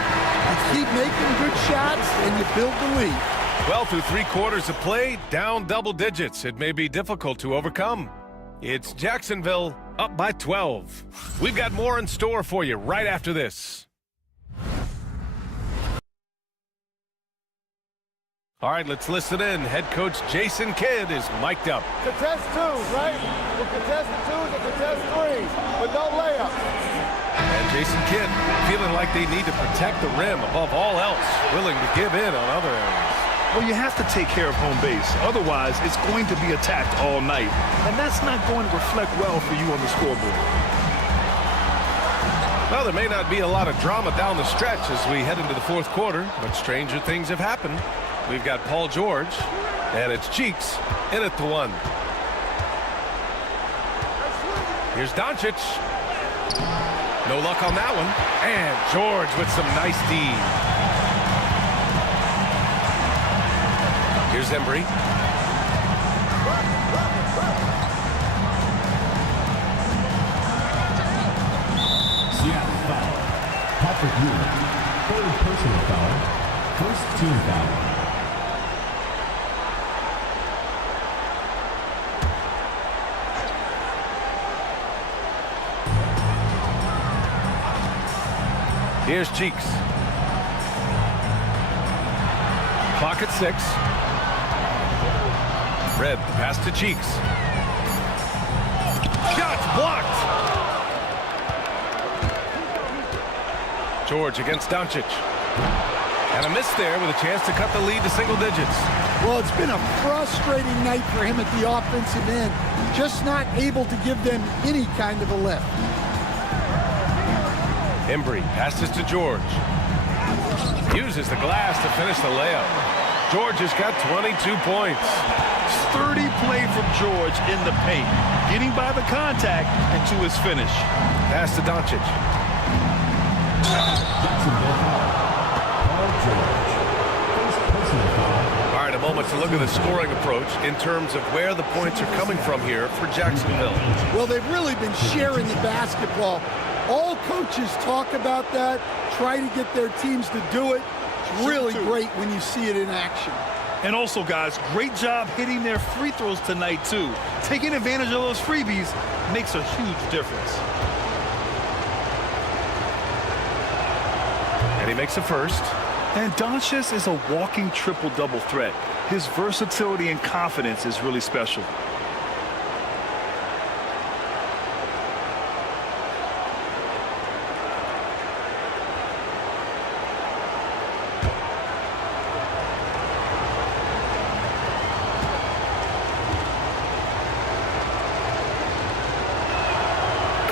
You keep making good shots and you build the lead. Well, through 3 quarters of play, down double digits. It may be difficult to overcome. It's Jacksonville up by 12. We've got more in store for you right after this. All right, let's listen in. Head coach Jason Kidd is mic'd up. Contest 2s, right? We'll contest the 2s and contest 3s, but no layups. And Jason Kidd feeling like they need to protect the rim above all else, willing to give in on other areas. Well, you have to take care of home base. Otherwise, it's going to be attacked all night. And that's not going to reflect well for you on the scoreboard. Well, there may not be a lot of drama down the stretch as we head into the 4th quarter, but stranger things have happened. We've got Paul George, and it's Cheeks in at the 1. Here's Doncic. No luck on that one. And George with some nice D. Here's Embry. Seattle foul. Patrick Ewing. Third personal foul. First team foul. Here's Cheeks. Clock at 6. Red, pass to Cheeks. Shots blocked. George against Doncic. And a miss there with a chance to cut the lead to single digits. Well, it's been a frustrating night for him at the offensive end. Just not able to give them any kind of a lift. Embry passes to George. Uses the glass to finish the layup. George has got 22 points. Sturdy play from George in the paint, getting by the contact and to his finish. Pass to Doncic. All right, a moment to look at the scoring approach in terms of where the points are coming from here for Jacksonville. Well, they've really been sharing the basketball. All coaches talk about that, try to get their teams to do it. It's really great when you see it in action. And also, guys, great job hitting their free throws tonight, too. Taking advantage of those freebies makes a huge difference. And he makes a first. And Doncic is a walking triple-double threat. His versatility and confidence is really special.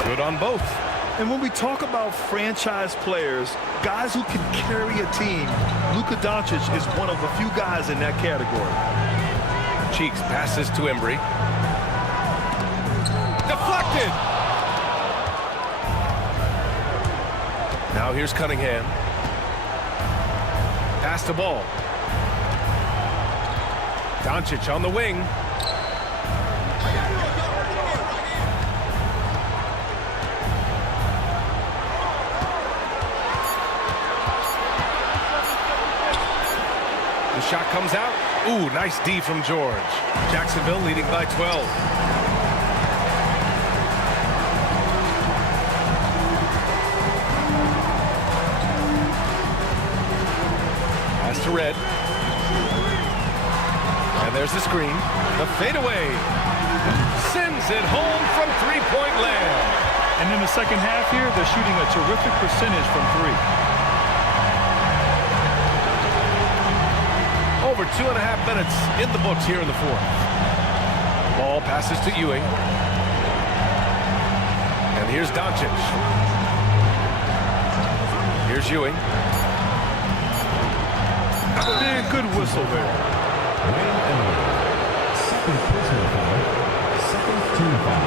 Good on both. And when we talk about franchise players, guys who can carry a team, Luka Doncic is one of the few guys in that category. Cheeks passes to Embry. Deflected! Now here's Cunningham. Pass the ball. Doncic on the wing. The shot comes out. Ooh, nice D from George. Jacksonville leading by 12. Pass to Red. And there's the screen. The fadeaway. Sends it home from three-point land. And in the second half here, they're shooting a terrific percentage from three. Over 2.5 minutes in the books here in the fourth. Ball passes to Ewing. And here's Doncic. Here's Ewing. And good whistle there. Second personal foul. Second team foul.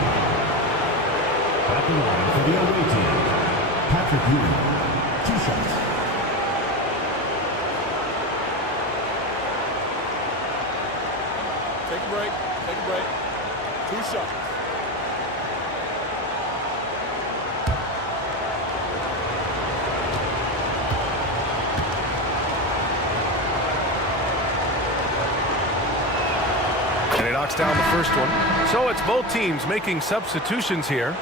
At the line for the away team, Patrick Ewing. 2 shots. Take a break. Take a break. 2 shots. And he knocks down the first one. So it's both teams making substitutions here.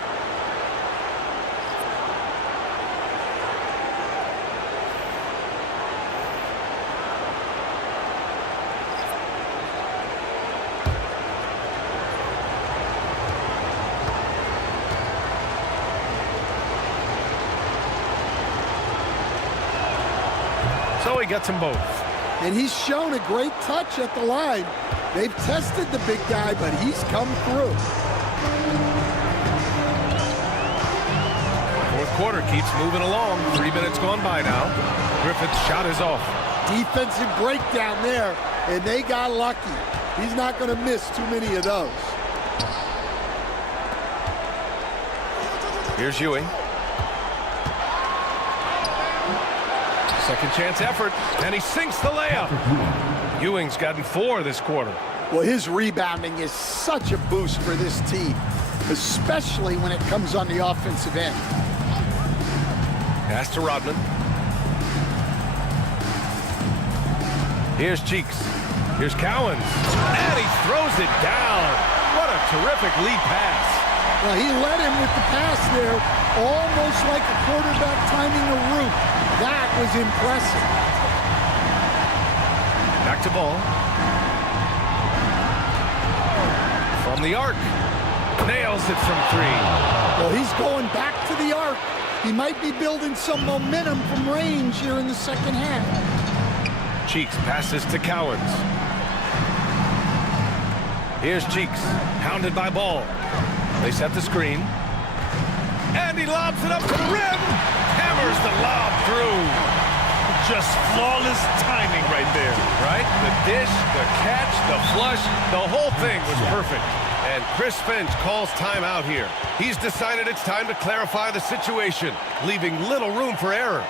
So he gets them both. And he's shown a great touch at the line. They've tested the big guy, but he's come through. Fourth quarter keeps moving along. 3 minutes gone by now. Griffith's shot is off. Defensive breakdown there, and they got lucky. He's not going to miss too many of those. Here's Ewing. Second chance effort, and he sinks the layup. Ewing's gotten 4 this quarter. Well, his rebounding is such a boost for this team, especially when it comes on the offensive end. Pass to Rodman. Here's Cheeks. Here's Cowens. And he throws it down. What a terrific lead pass. Well, he led him with the pass there, almost like a quarterback timing a route. That was impressive. Back to Ball. From the arc. Nails it from 3. Well, he's going back to the arc. He might be building some momentum from range here in the second half. Cheeks passes to Cowens. Here's Cheeks, hounded by Ball. They set the screen. And he lobs it up to the rim. Hammers the lob through. Just flawless timing right there. Right? The dish, the catch, the flush, the whole thing was perfect. And Chris Finch calls timeout here. He's decided it's time to clarify the situation, leaving little room for error.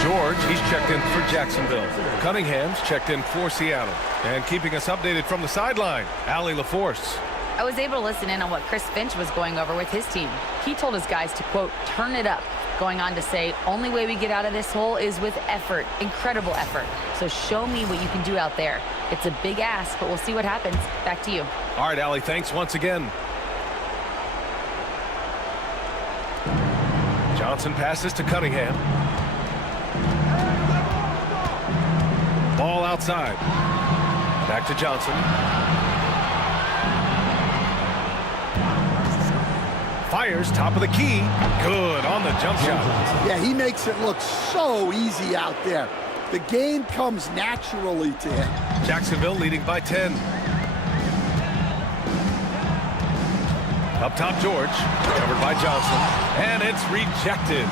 George, he's checked in for Jacksonville. Cunningham's checked in for Seattle. And keeping us updated from the sideline, Allie LaForce. I was able to listen in on what Chris Finch was going over with his team. He told his guys to, quote, turn it up, going on to say, only way we get out of this hole is with effort, incredible effort. So show me what you can do out there. It's a big ask, but we'll see what happens. Back to you. All right, Allie, thanks once again. Johnson passes to Cunningham. Ball outside. Back to Johnson. Fires top of the key. Good on the jump shot. Yeah, he makes it look so easy out there. The game comes naturally to him. Jacksonville leading by 10. Up top, George. Covered by Johnson. And it's rejected.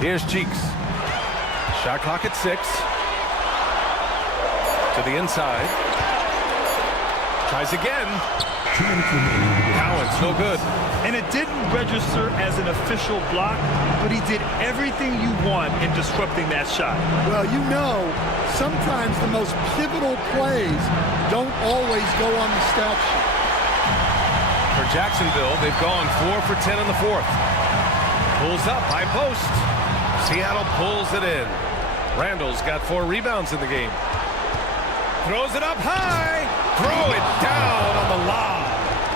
Here's Cheeks. Shot clock at 6. To the inside. Tries again. Cowens, no good. And it didn't register as an official block, but he did everything you want in disrupting that shot. Well, you know, sometimes the most pivotal plays don't always go on the stat sheet. For Jacksonville, they've gone 4 for 10 in the 4th. Pulls up, high post. Seattle pulls it in. Randall's got 4 rebounds in the game. Throws it up high. Throw it down on the lob.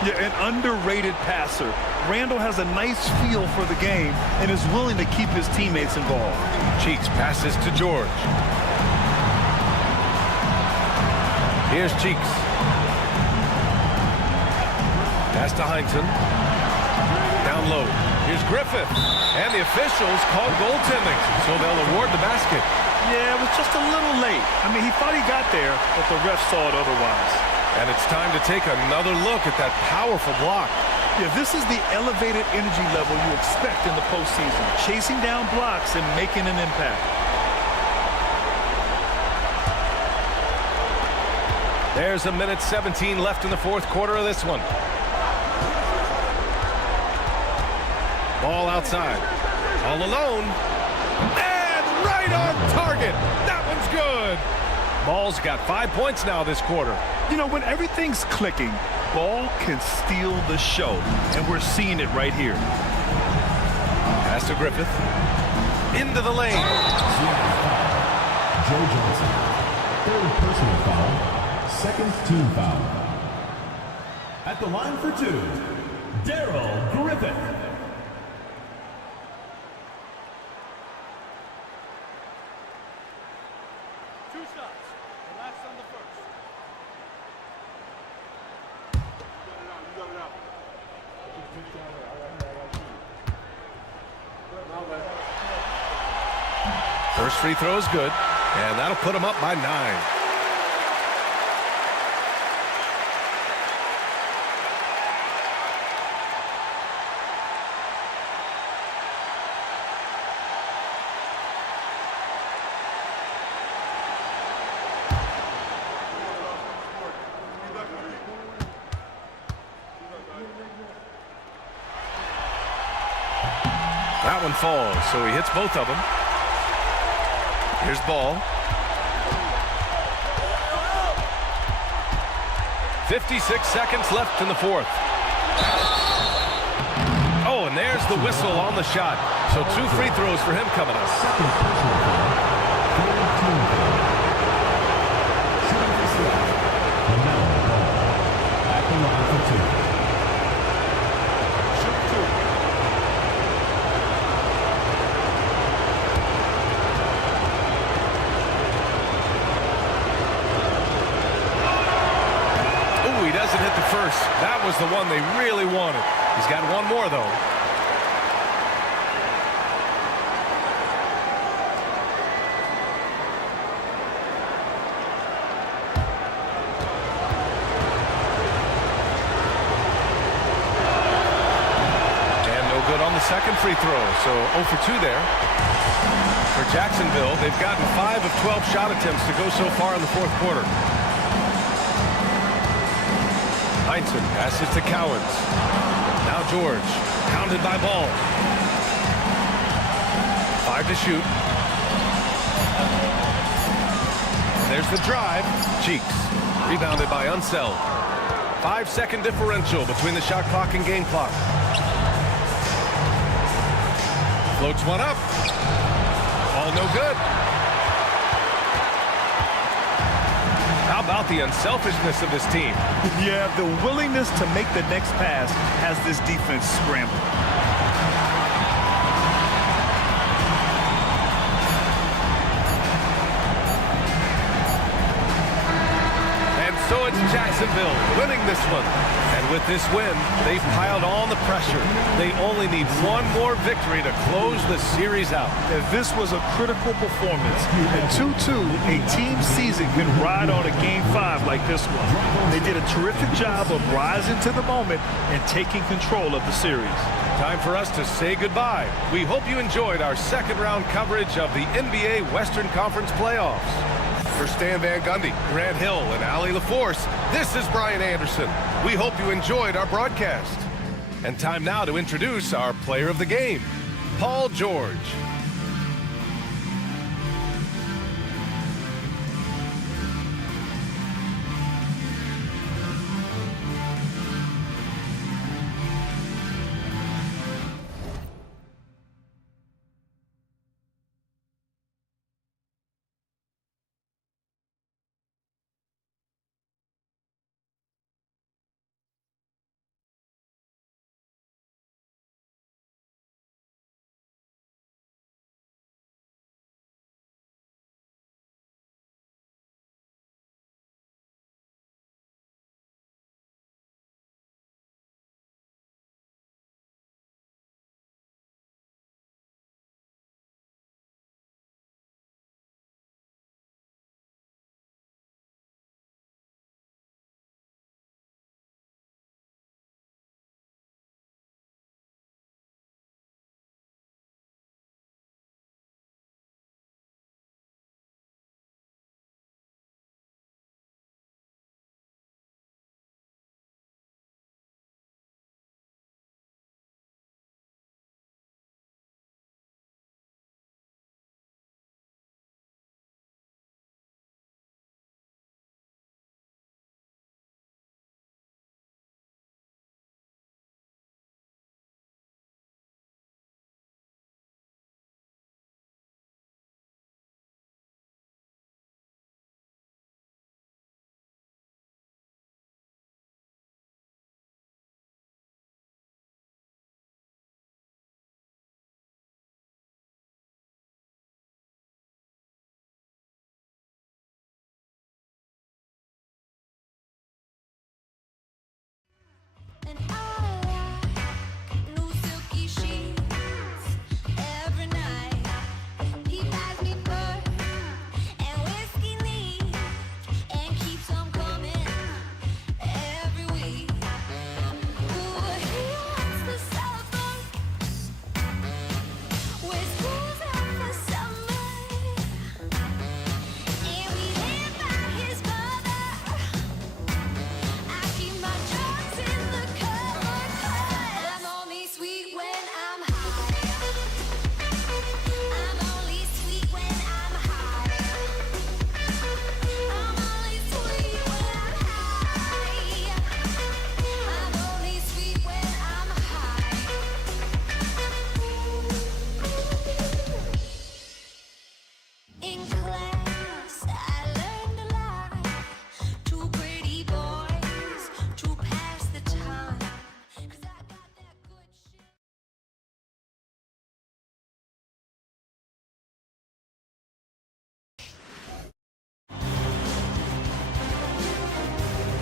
Yeah, an underrated passer. Randall has a nice feel for the game and is willing to keep his teammates involved. Cheeks passes to George. Here's Cheeks. Pass to Heinsohn. Down low. Here's Griffith. And the officials called goaltending, so they'll award the basket. Yeah, it was just a little late. I mean, he thought he got there, but the ref saw it otherwise. And it's time to take another look at that powerful block. Yeah, this is the elevated energy level you expect in the postseason. Chasing down blocks and making an impact. There's 1:17 left in the 4th quarter of this one. Ball outside. All alone. And right on target. That one's good. Ball's got 5 points now this quarter. You know, when everything's clicking, Ball can steal the show. And we're seeing it right here. Pass to Griffith. Into the lane. Joe Johnson. 3rd personal foul. 2nd team foul. At the line for 2, Darrell Griffith. First free throw is good, and that'll put him up by 9. one falls, so he hits both of them. Here's ball. 56 seconds left in the fourth. Oh, and there's the whistle on the shot. So 2 free throws for him coming up. He doesn't hit the first. That was the one they really wanted. He's got one more, though. And no good on the second free throw, so 0 for 2 there. For Jacksonville, they've gotten 5 of 12 shot attempts to go so far in the fourth quarter. Heinsohn passes to Cowens. Now George, pounded by Ball. 5 to shoot. And there's the drive. Cheeks, rebounded by Unseld. 5-second differential between the shot clock and game clock. Floats one up. All no good. How about the unselfishness of this team? Yeah, the willingness to make the next pass has this defense scrambling. And so it's Jacksonville winning this one. And with this win, they've piled on the pressure. They only need one more victory to close the series out. If this was a critical performance, at 2-2, a team season can ride on a Game 5 like this one. They did a terrific job of rising to the moment and taking control of the series. Time for us to say goodbye. We hope you enjoyed our second round coverage of the NBA Western Conference playoffs. For Stan Van Gundy, Grant Hill, and Allie LaForce, this is Brian Anderson. We hope you enjoyed our broadcast. And time now to introduce our player of the game, Paul George.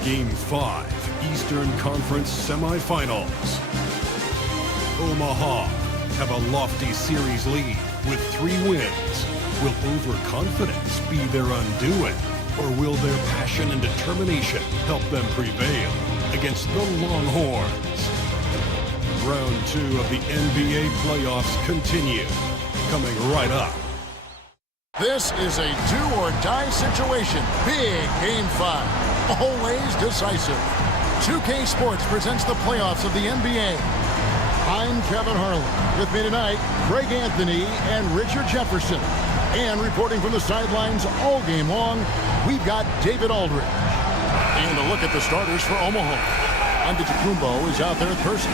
Game 5, Eastern Conference Semifinals. Omaha have a lofty series lead with 3 wins. Will overconfidence be their undoing, or will their passion and determination help them prevail against the Longhorns? Round 2 of the NBA playoffs continue, coming right up. This is a do-or-die situation. Big Game 5. Always decisive. 2K Sports presents the playoffs of the NBA. I'm Kevin Harlan. With me tonight, Craig Anthony and Richard Jefferson. And reporting from the sidelines all game long, we've got David Aldridge. And a look at the starters for Omaha. Antetokounmpo is out there at first.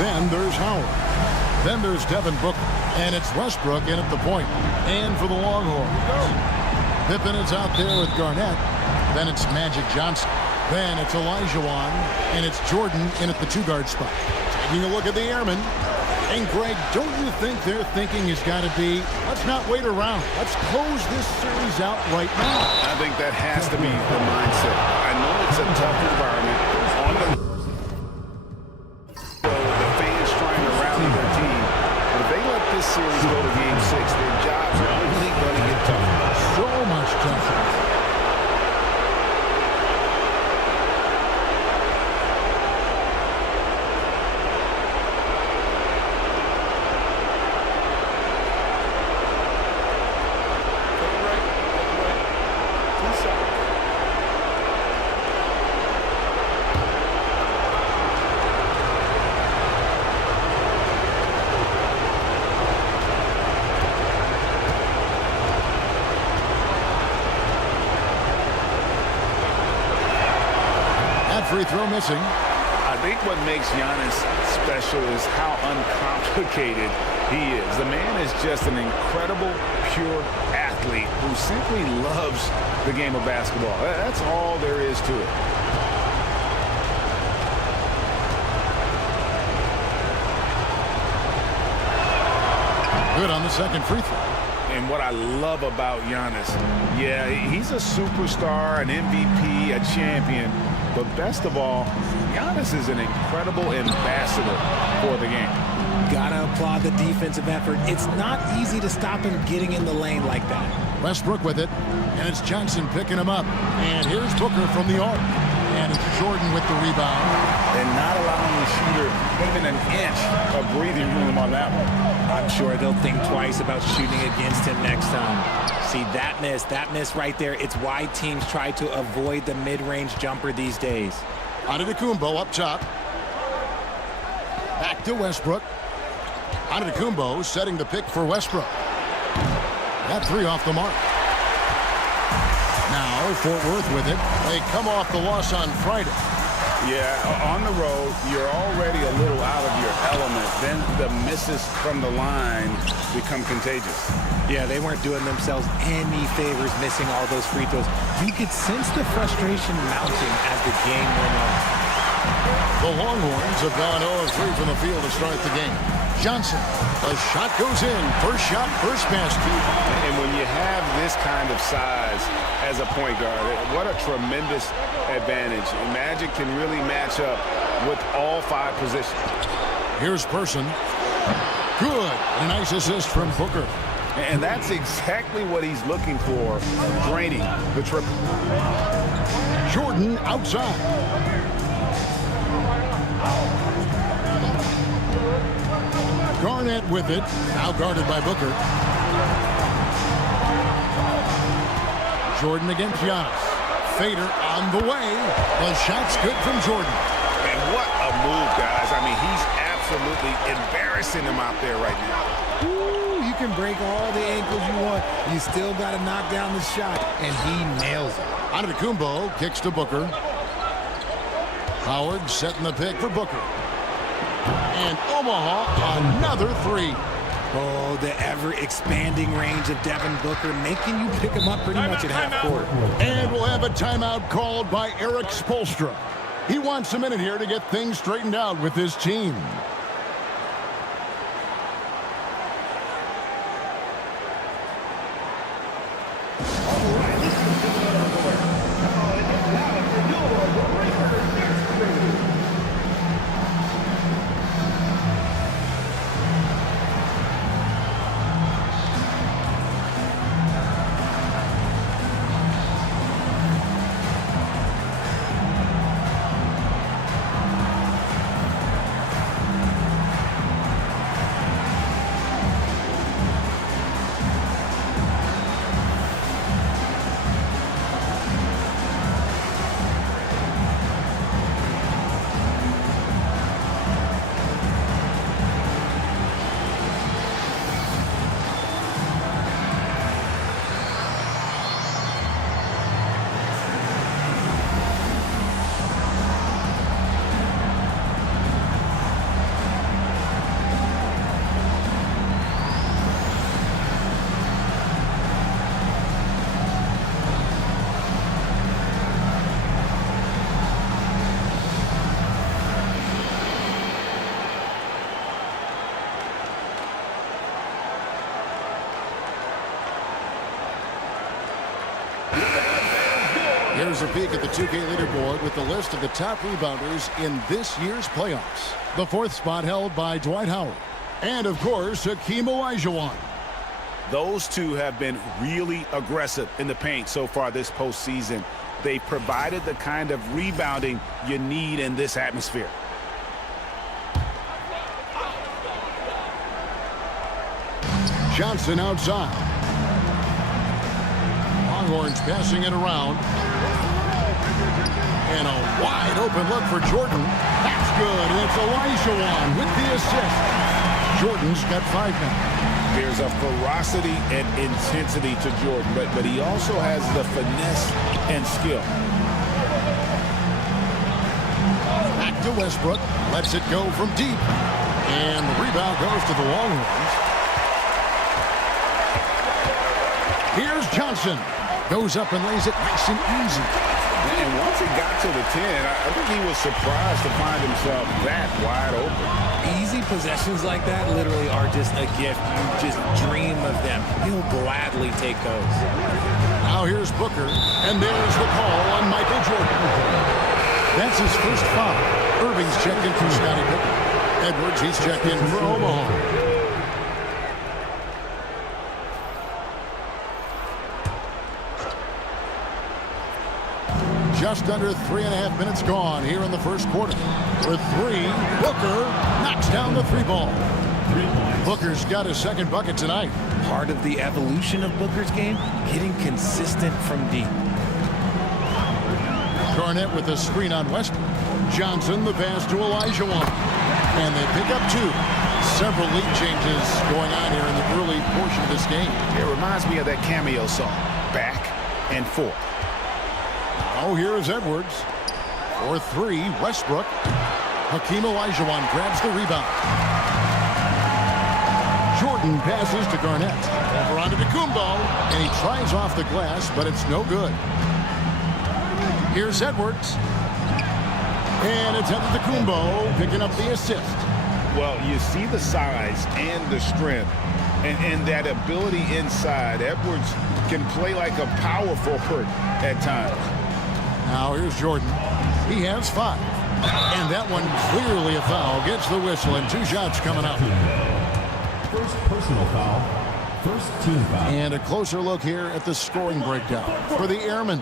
Then there's Howard. Then there's Devin Booker. And it's Westbrook in at the point. And for the Longhorns, Pippen is out there with Garnett. Then it's Magic Johnson. Then it's Elijah Wan. And it's Jordan in at the 2-guard spot. Taking a look at the Airmen. And Greg, don't you think their thinking has got to be, let's not wait around. Let's close this series out right now. I think that has to be the mindset. I know it's a tough environment. On the fans trying to rally their team. But if they let this series go to Game 6, their jobs are only going to get tougher. So much tougher. Free throw missing. I think what makes Giannis special is how uncomplicated he is. The man is just an incredible, pure athlete who simply loves the game of basketball. That's all there is to it. Good on the second free throw. And what I love about Giannis, yeah, he's a superstar, an MVP, a champion. But best of all, Giannis is an incredible ambassador for the game. Gotta applaud the defensive effort. It's not easy to stop him getting in the lane like that. Westbrook with it, and it's Johnson picking him up. And here's Booker from the arc. And it's Jordan with the rebound. And not allowing the shooter even an inch of breathing room on that one. I'm sure they'll think twice about shooting against him next time. See, that miss right there, it's why teams try to avoid the mid-range jumper these days. Antetokounmpo up top. Back to Westbrook. Antetokounmpo setting the pick for Westbrook. That 3 off the mark. Now Fort Worth with it. They come off the loss on Friday. Yeah, on the road, you're already a little out of your element. Then the misses from the line become contagious. Yeah, they weren't doing themselves any favors missing all those free throws. You could sense the frustration mounting as the game went on. The Longhorns have gone 0-3 from the field to start the game. Johnson, the shot goes in. First shot, first basket. And when you have this kind of size as a point guard, what a tremendous advantage. Magic can really match up with all 5 positions. Here's Person. Good. A nice assist from Booker. And that's exactly what he's looking for, draining the triple. Jordan outside. Garnett with it. Now guarded by Booker. Jordan against Giannis. Fader on the way. The shot's good from Jordan. And what a move, guys. I mean, he's absolutely embarrassing him out there right now. Ooh, you can break all the ankles you want. You still got to knock down the shot, and he nails it. Antetokounmpo kicks to Booker. Howard setting the pick for Booker. And Omaha, another 3. Oh, the ever-expanding range of Devin Booker, making you pick him up pretty much at half court. And we'll have a timeout called by Eric Spoelstra. He wants a minute here to get things straightened out with his team. Here's a peek at the 2K leaderboard with the list of the top rebounders in this year's playoffs. The fourth spot held by Dwight Howard. And, of course, Hakeem Olajuwon. Those two have been really aggressive in the paint so far this postseason. They provided the kind of rebounding you need in this atmosphere. Johnson outside. Longhorns passing it around. And a wide open look for Jordan. That's good. And it's Olajuwon with the assist. Jordan's got 5 now. There's a ferocity and intensity to Jordan, but he also has the finesse and skill. Back to Westbrook. Lets it go from deep. And the rebound goes to the Longhorns. Here's Johnson. Goes up and lays it nice and easy. And once he got to the 10, I think he was surprised to find himself that wide open. Easy possessions like that literally are just a gift. You just dream of them. He'll gladly take those. Now here's Booker, and there's the call on Michael Jordan. That's his first foul. Irving's checked in for Scottie Pippen. Edwards, he's checked in for Omaha. Just under 3.5 minutes gone here in the first quarter. For 3, Booker knocks down the 3 ball. Booker's got his second bucket tonight. Part of the evolution of Booker's game, getting consistent from deep. Garnett with a screen on Westbrook. Johnson, the pass to Olajuwon. And they pick up 2. Several lead changes going on here in the early portion of this game. It reminds me of that cameo song, Back and Forth. Oh, here is Edwards. For 3, Westbrook. Hakeem Olajuwon grabs the rebound. Jordan passes to Garnett. Over onto Kumbo, and he tries off the glass, but it's no good. Here's Edwards. And it's headed to Kumbo, picking up the assist. Well, you see the size and the strength and that ability inside. Edwards can play like a power forward at times. Now here's Jordan. He has 5. And that one clearly a foul. Gets the whistle, and 2 shots coming up. First personal foul. First team foul. And a closer look here at the scoring breakdown for the Airmen.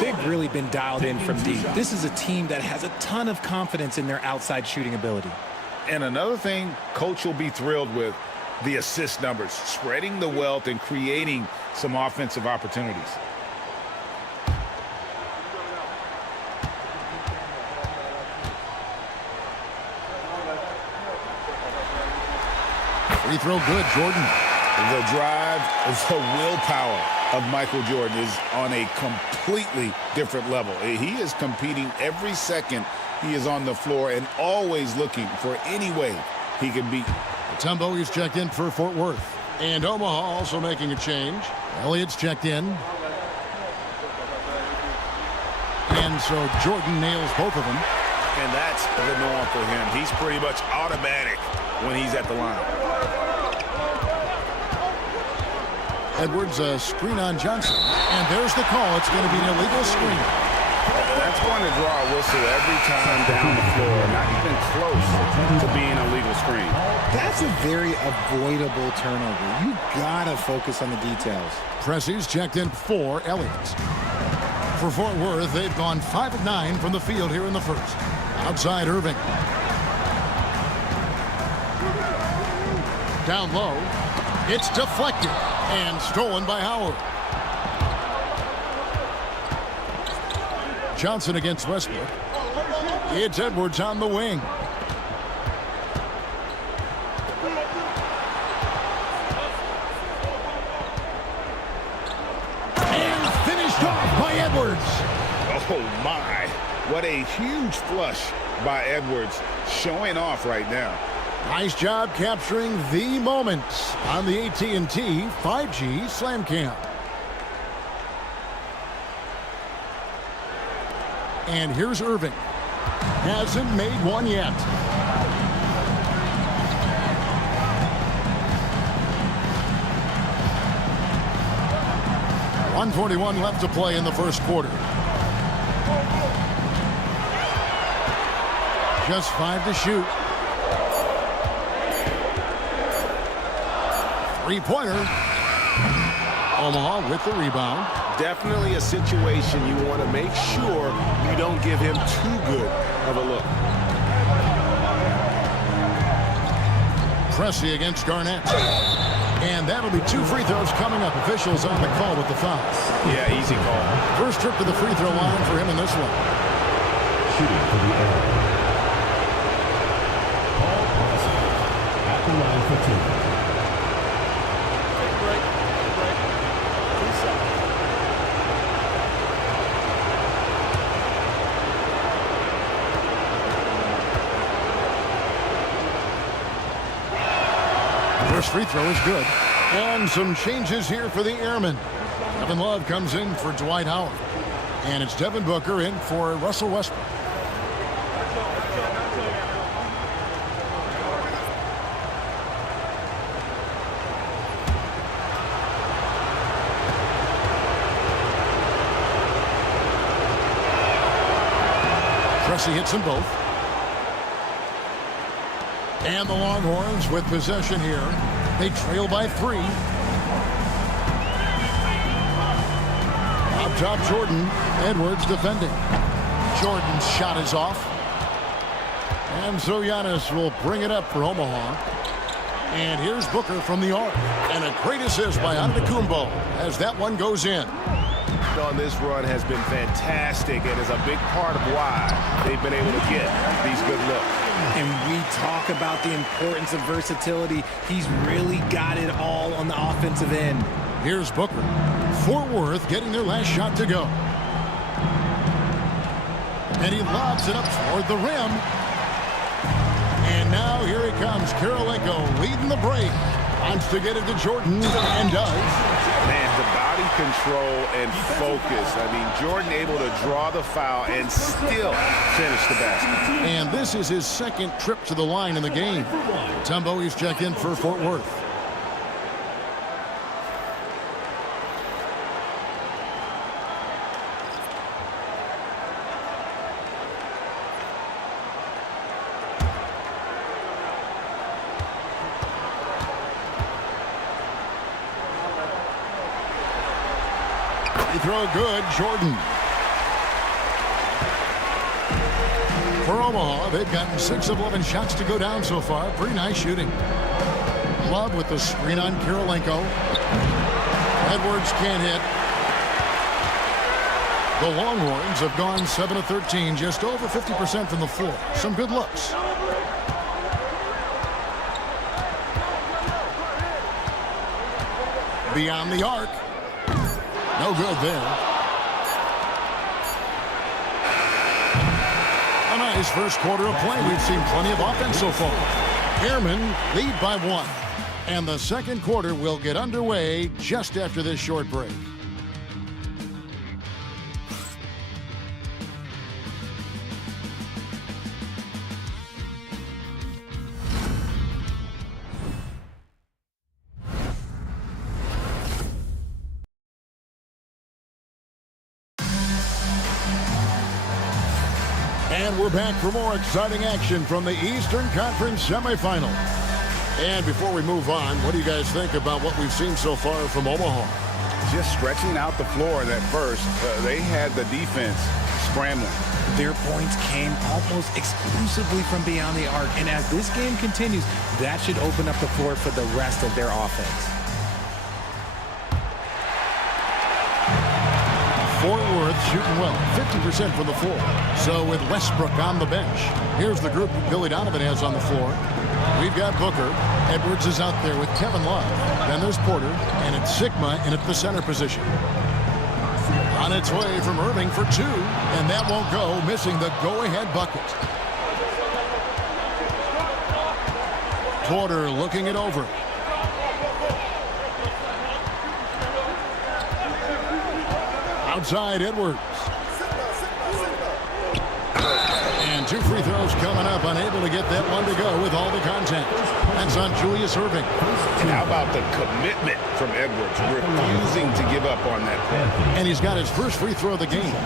They've really been dialed in from deep. This is a team that has a ton of confidence in their outside shooting ability. And another thing Coach will be thrilled with, the assist numbers, spreading the wealth and creating some offensive opportunities. Free throw good, Jordan. The drive, the willpower of Michael Jordan is on a completely different level. He is competing every second he is on the floor and always looking for any way he can beat. Mutombo is checked in for Fort Worth. And Omaha also making a change. Elliott's checked in. And so Jordan nails both of them. And that's the norm for him. He's pretty much automatic when he's at the line. Edwards, a screen on Johnson. And there's the call. It's going to be an illegal screen. That's going to draw a whistle every time down the floor, not even close to being a legal screen. That's a very avoidable turnover. You gotta focus on the details. Pressey's checked in 4 Elliott. For Fort Worth, they've gone 5 of 9 from the field here in the first. Outside Irving. Down low. It's deflected and stolen by Howard. Johnson against Westbrook. It's Edwards on the wing. And finished off by Edwards. Oh my, what a huge flush by Edwards, showing off right now. Nice job capturing the moment on the AT&T 5G Slam Cam. And here's Irving. Hasn't made one yet. .141 left to play in the first quarter. Just 5 to shoot. Three-pointer. Omaha with the rebound. Definitely a situation you want to make sure you don't give him too good of a look. Pressey against Garnett. And that'll be 2 free throws coming up. Officials on the call with the foul. Yeah, easy call. First trip to the free throw line for him in this one. Shooting for the air. Paul Pressey at the line for 2. First free throw is good. And some changes here for the Airmen. Kevin Love comes in for Dwight Howard. And it's Devin Booker in for Russell Westbrook. Pressey hits them both. And the Longhorns with possession here. They trail by 3. Up top, Jordan. Edwards defending. Jordan's shot is off. And so Giannis will bring it up for Omaha. And here's Booker from the arc. And a great assist by Antetokounmpo as that one goes in. On this run has been fantastic and is a big part of why they've been able to get these good looks. And we talk about the importance of versatility. He's really got it all on the offensive end. Here's Booker. Fort Worth getting their last shot to go. And he lobs it up toward the rim. And now here he comes. Karolinko leading the break. Wants to get it to Jordan and does. Man, the body control and focus. I mean, Jordan able to draw the foul and still finish the basket. And this is his second trip to the line in the game. Tumbo, he's checked in for Fort Worth. Throw good, Jordan. For Omaha, they've gotten 6 of 11 shots to go down so far. Pretty nice shooting. Love with the screen on Karolinko. Edwards can't hit. The Longhorns have gone 7 of 13, just over 50% from the floor. Some good looks. Beyond the arc. No good there. A nice first quarter of play. We've seen plenty of offense so far. Airmen lead by 1. And the second quarter will get underway just after this short break. And we're back for more exciting action from the Eastern Conference semifinal. And before we move on, what do you guys think about what we've seen so far from Omaha? Just stretching out the floor at first. They had the defense scrambling. Their points came almost exclusively from beyond the arc. And as this game continues, that should open up the floor for the rest of their offense. Fort Worth shooting well, 50% from the floor. So with Westbrook on the bench, here's the group Billy Donovan has on the floor. We've got Booker. Edwards is out there with Kevin Love. Then there's Porter, and it's Sigma in at the center position. On its way from Irving for two, and that won't go, missing the go-ahead bucket. Porter looking it over. Outside Edwards. And two free throws coming up, unable to get that one to go with all the contact. That's on Julius Irving. And how about the commitment from Edwards, refusing to give up on that play. And he's got his first free throw of the game.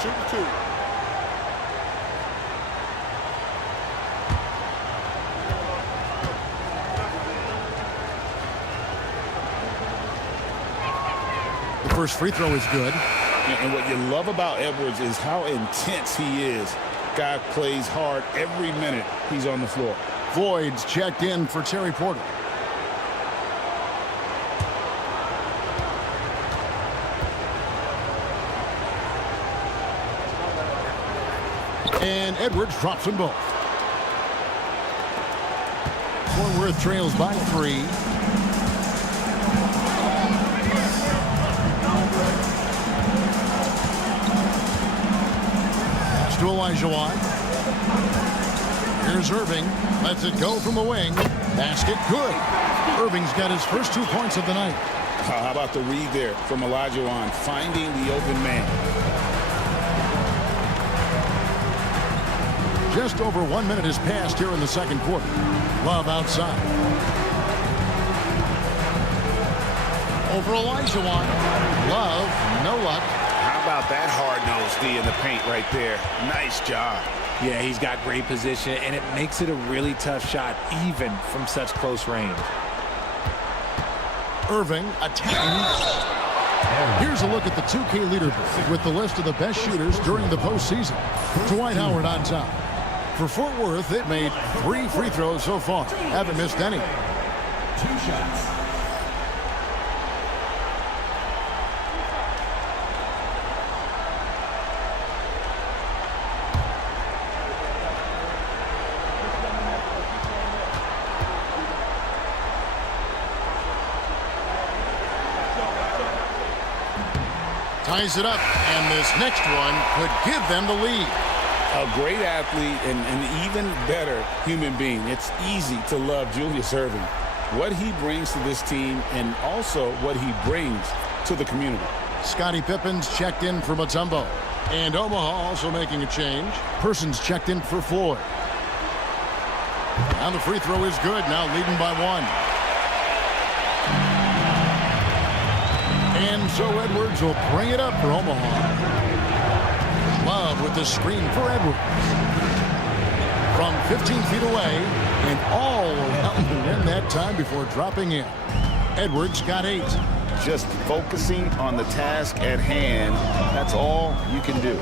Shooting two. The first free throw is good. And what you love about Edwards is how intense he is. Guy plays hard every minute he's on the floor. Floyd's checked in for Terry Porter. And Edwards drops them both. Fort Worth trails by 3. To Elijah. Here's Irving. Lets it go from the wing. Basket good. Irving's got his first 2 points of the night. How about the read there from Elijah, finding the open man. Just over 1 minute has passed here in the second quarter. Love outside. Over Elijah. Love, no luck. How about that hard-nosed D in the paint right there? Nice job. Yeah, he's got great position, and it makes it a really tough shot, even from such close range. Irving attacking. Here's a look at the 2K leaderboard with the list of the best shooters during the postseason. Dwight Howard on top. For Fort Worth, it made 3 free throws so far. Haven't missed any. 2 shots. Ties it up, and this next one could give them the lead. A great athlete and an even better human being. It's easy to love Julius Irving. What he brings to this team and also what he brings to the community. Scottie Pippen's checked in for Mutombo. And Omaha also making a change. Persons checked in for Floyd. And the free throw is good, now leading by 1. And so Edwards will bring it up for Omaha. Love with the screen for Edwards. From 15 feet away, and all around the rim that time before dropping in. Edwards got 8. Just focusing on the task at hand, that's all you can do.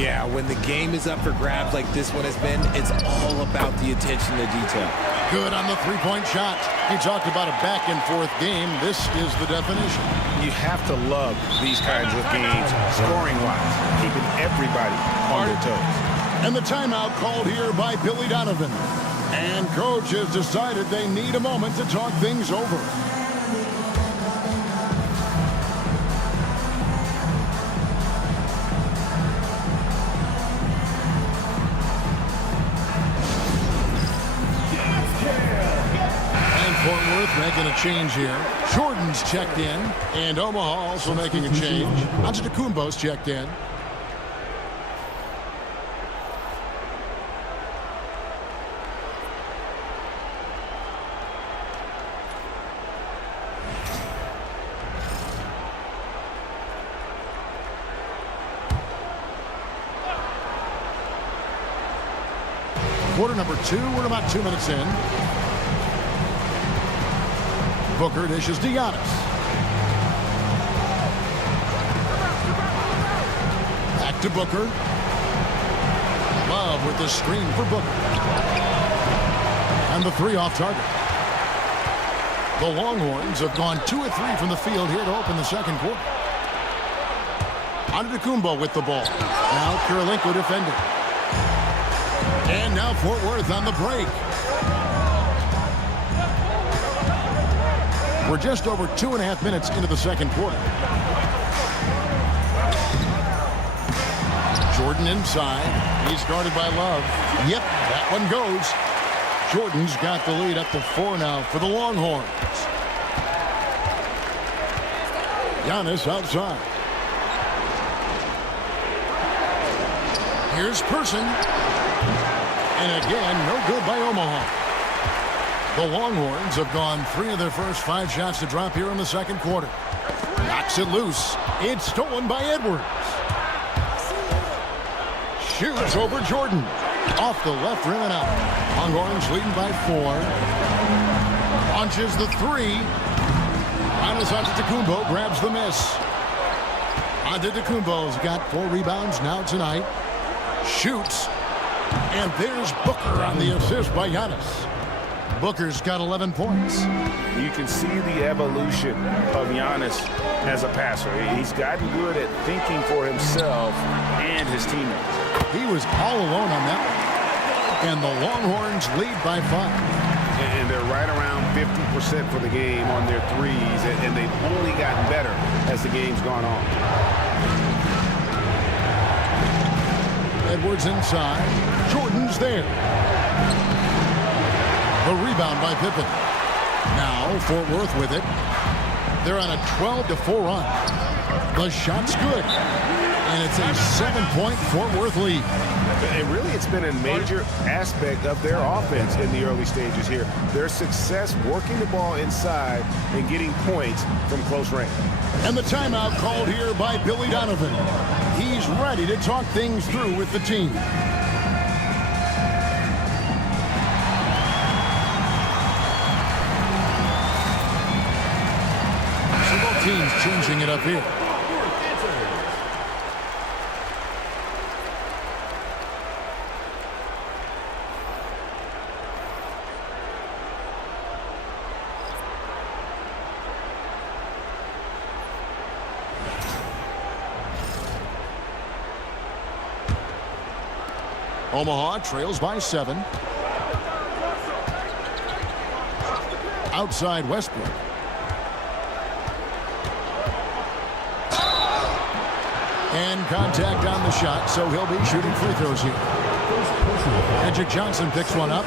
Yeah, when the game is up for grabs like this one has been, it's all about the attention to detail. Good on the three-point shot. You talked about a back-and-forth game. This is the definition. You have to love these kinds of games, scoring-wise, keeping everybody on their toes. And the timeout called here by Billy Donovan. And coach has decided they need a moment to talk things over. Fort Worth making a change here. Jordan's checked in, and Omaha also making a change. Antetokounmpo's checked in. Quarter number 2, we're about 2 minutes in. Booker dishes to Giannis. Back to Booker. Love with the screen for Booker. And the 3 off target. The Longhorns have gone 2 of 3 from the field here to open the second quarter. Antetokounmpo with the ball. Now Kirilenko defending. And now Fort Worth on the break. We're just over 2.5 minutes into the second quarter. Jordan inside. He's guarded by Love. Yep, that one goes. Jordan's got the lead up to 4 now for the Longhorns. Giannis outside. Here's Person. And again, no good by Omaha. The Longhorns have gone 3 of their first 5 shots to drop here in the second quarter. Knocks it loose. It's stolen by Edwards. Shoots over Jordan. Off the left rim and out. Longhorns leading by 4. Launches the 3. Giannis Antetokounmpo grabs the miss. Antetokounmpo's got 4 rebounds now tonight. Shoots. And there's Booker on the assist by Giannis. Booker's got 11 points. You can see the evolution of Giannis as a passer. He's gotten good at thinking for himself and his teammates. He was all alone on that one. And the Longhorns lead by 5. And they're right around 50% for the game on their threes, and they've only gotten better as the game's gone on. Edwards inside. Jordan's there. The rebound by Pippen. Now Fort Worth with it. They're on a 12-4 run. The shot's good. And it's a 7-point Fort Worth lead. And really, it's been a major aspect of their offense in the early stages here. Their success working the ball inside and getting points from close range. And the timeout called here by Billy Donovan. He's ready to talk things through with the team. So both teams changing it up here. Omaha trails by 7. Outside Westbrook. And contact on the shot, so he'll be shooting free throws here. Magic Johnson picks one up.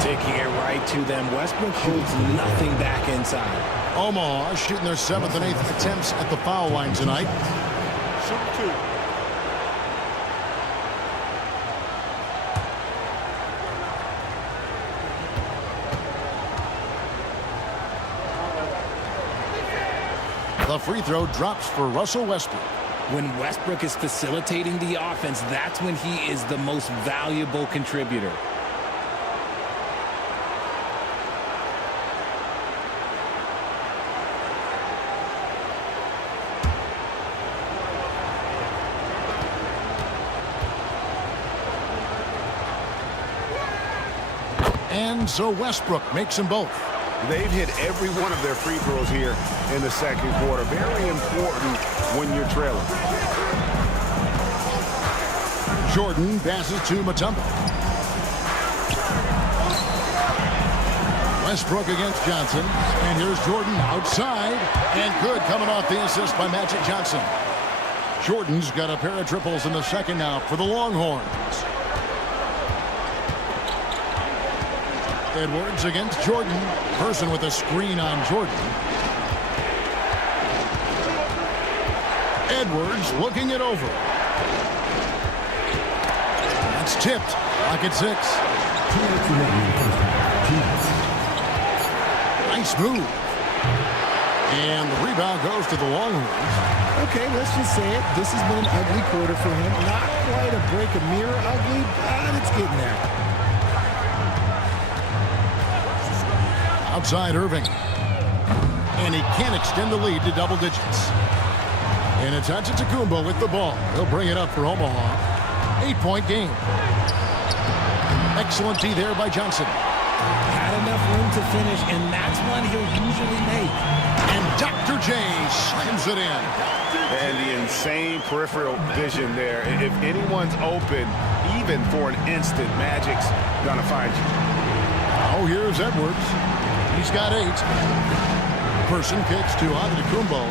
Taking it right to them. Westbrook holds nothing back inside. Omaha shooting their 7th and 8th attempts at the foul line tonight. Shoot 2. The free throw drops for Russell Westbrook. When Westbrook is facilitating the offense, that's when he is the most valuable contributor. And so Westbrook makes them both. They've hit every one of their free throws here in the second quarter. Very important when you're trailing. Jordan passes to Mutombo. Westbrook against Johnson. And here's Jordan outside. And good coming off the assist by Magic Johnson. Jordan's got a pair of triples in the second now for the Longhorns. Edwards against Jordan. Person with a screen on Jordan. Edwards looking it over. It's tipped. Like at 6. Nice move. And the rebound goes to the Longhorns. Okay, let's just say it. This has been an ugly quarter for him. Not quite a break a mirror ugly, but it's getting there. Outside Irving. And he can't extend the lead to double digits. And it's Antetokounmpo with the ball. He'll bring it up for Omaha. 8-point game. Excellent D there by Johnson. Had enough room to finish, and that's one he'll usually make. And Dr. J slams it in. And the insane peripheral vision there. If anyone's open, even for an instant, Magic's gonna find you. Oh, here's Edwards. He's got 8. Person kicks to Antetokounmpo.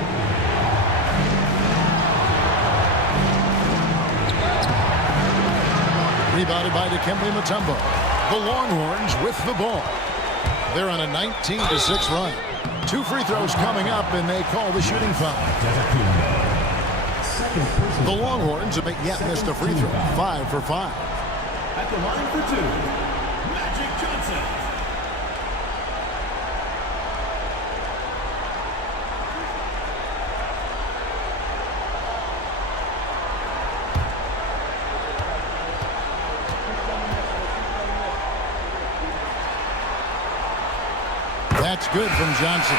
Rebounded by Dikembe Mutombo. The Longhorns with the ball. They're on a 19-6 run. 2 free throws coming up, and they call the shooting foul. The Longhorns have yet missed a free throw. 5 for 5. At the line for 2, Magic Johnson. That's good from Johnson.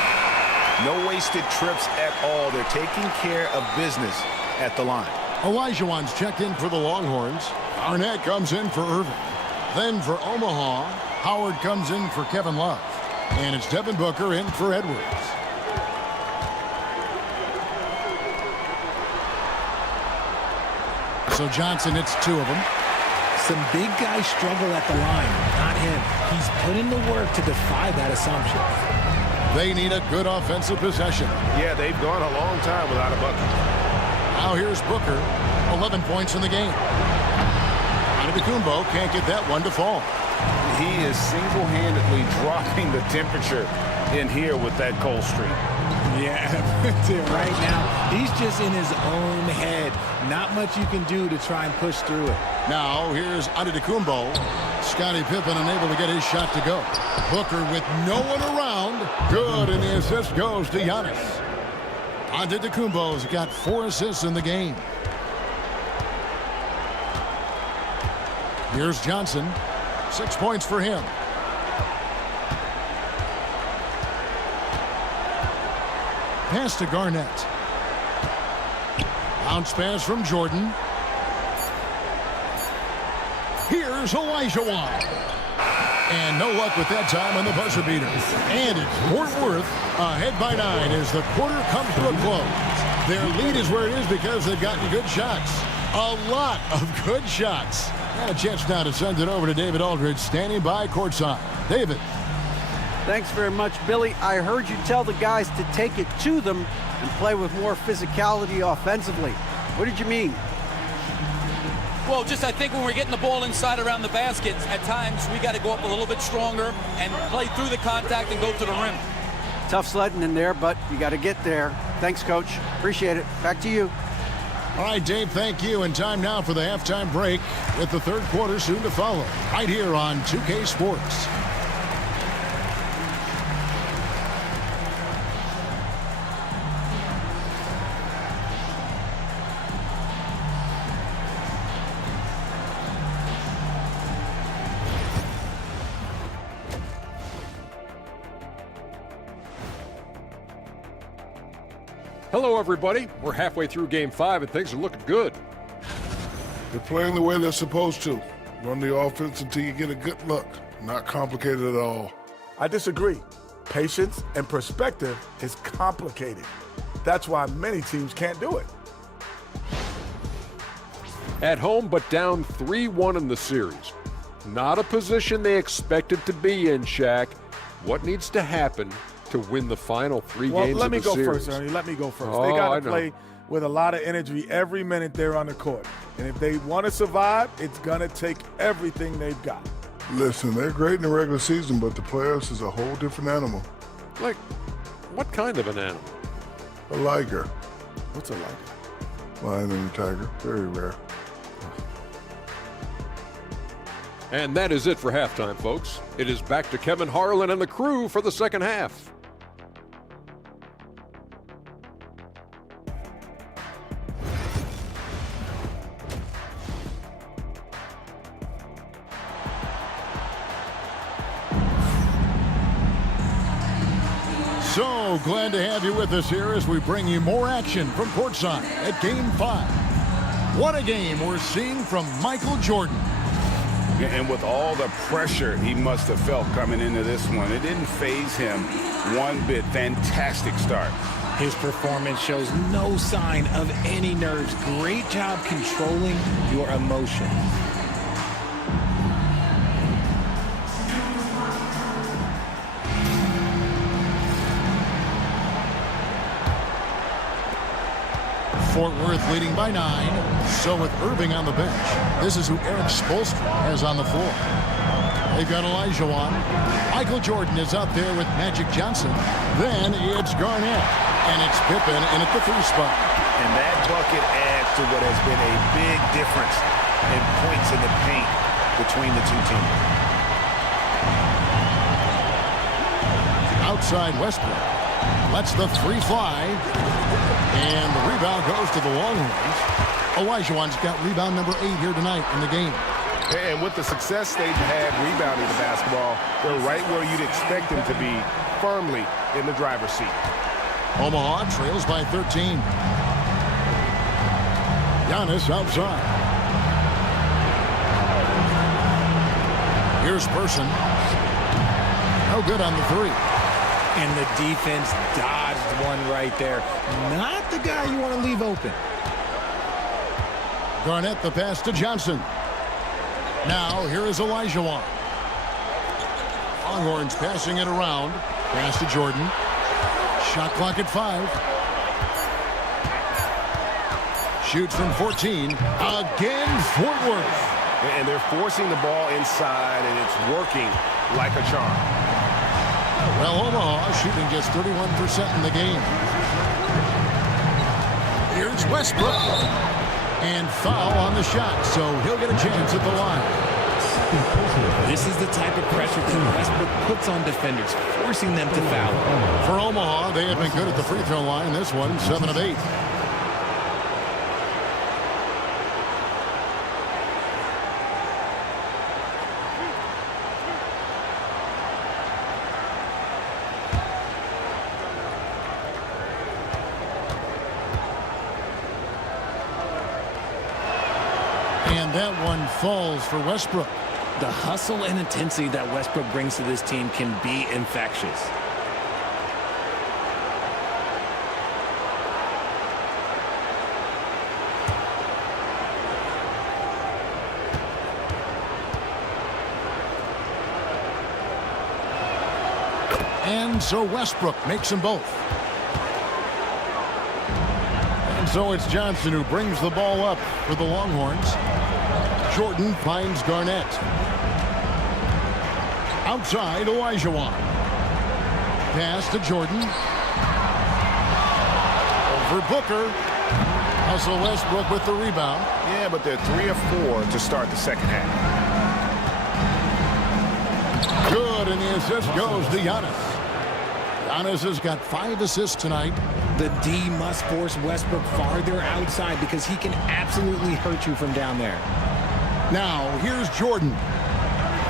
No wasted trips at all. They're taking care of business at the line. Olajuwon's checked in for the Longhorns. Arnett comes in for Irving. Then for Omaha, Howard comes in for Kevin Love. And it's Devin Booker in for Edwards. So Johnson hits 2 of them. Some big guys struggle at the line, not him. He's put in the work to defy that assumption. They need a good offensive possession. Yeah, they've gone a long time without a bucket. Now here's Booker, 11 points in the game. Antetokounmpo can't get that one to fall. He is single-handedly dropping the temperature in here with that cold streak. Yeah, right now, he's just in his own head. Not much you can do to try and push through it. Now, here's Antetokounmpo. Scottie Pippen unable to get his shot to go. Booker with no one around. Good, and the assist goes to Giannis. Antetokounmpo's got 4 assists in the game. Here's Johnson. 6 points for him. Pass to Garnett. Bounce pass from Jordan. Here's Olajuwon. And no luck with that time on the buzzer beater. And it's Fort Worth ahead by 9 as the quarter comes to a close. Their lead is where it is because they've gotten good shots. A lot of good shots. And a chance now to send it over to David Aldridge, standing by courtside. David. Thanks very much, Billy. I heard you tell the guys to take it to them and play with more physicality offensively. What did you mean? Well, just I think when we're getting the ball inside around the basket, at times we got to go up a little bit stronger and play through the contact and go to the rim. Tough sledding in there, but you got to get there. Thanks, Coach. Appreciate it. Back to you. All right, Dave, thank you. And time now for the halftime break with the third quarter soon to follow. Right here on 2K Sports. Hello, everybody. We're halfway through Game 5, and things are looking good. They're playing the way they're supposed to. Run the offense until you get a good look. Not complicated at all. I disagree. Patience and perspective is complicated. That's why many teams can't do it. At home, but down 3-1 in the series. Not a position they expected to be in, Shaq. What needs to happen to win the final 3 games of the series? Well, let me go first, Ernie. Let me go first. They got to play with a lot of energy every minute they're on the court. And if they want to survive, it's going to take everything they've got. Listen, they're great in the regular season, but the playoffs is a whole different animal. Like, what kind of an animal? A liger. What's a liger? Lion and a tiger. Very rare. And that is it for halftime, folks. It is back to Kevin Harlan and the crew for the second half. So glad to have you with us here as we bring you more action from courtside at Game 5. What a game we're seeing from Michael Jordan. And with all the pressure he must have felt coming into this one, it didn't faze him one bit. Fantastic start. His performance shows no sign of any nerves. Great job controlling your emotions. Fort Worth leading by 9. So with Irving on the bench, this is who Eric Spoelstra has on the floor. They've got Olajuwon. Michael Jordan is out there with Magic Johnson. Then it's Garnett. And it's Pippen in at the 3 spot. And that bucket adds to what has been a big difference in points in the paint between the two teams. Outside Westbrook lets the 3 fly. And the rebound goes to the Longhorns. Olajuwon's got rebound number 8 here tonight in the game. And with the success they've had rebounding the basketball, they're right where you'd expect them to be, firmly in the driver's seat. Omaha trails by 13. Giannis outside. Here's Person. No good on the 3. And the defense dodged one right there. Not the guy you want to leave open. Garnett the pass to Johnson. Now here is Olajuwon. Longhorns passing it around. Pass to Jordan. Shot clock at 5. Shoots from 14. Again, Fort Worth. And they're forcing the ball inside, and it's working like a charm. Well, Omaha shooting just 31% in the game. Here's Westbrook. And foul on the shot, so he'll get a chance at the line. This is the type of pressure that Westbrook puts on defenders, forcing them to foul. For Omaha, they have been good at the free throw line. This one, 7 of 8. And that one falls for Westbrook. The hustle and intensity that Westbrook brings to this team can be infectious. And so Westbrook makes them both. And so it's Johnson who brings the ball up for the Longhorns. Jordan finds Garnett. Outside, Olajuwon. Pass to Jordan. Over Booker. Russell Westbrook with the rebound. Yeah, but they're 3 of 4 to start the second half. Good, and the assist goes to Giannis. Giannis has got 5 assists tonight. The D must force Westbrook farther outside because he can absolutely hurt you from down there. Now, here's Jordan.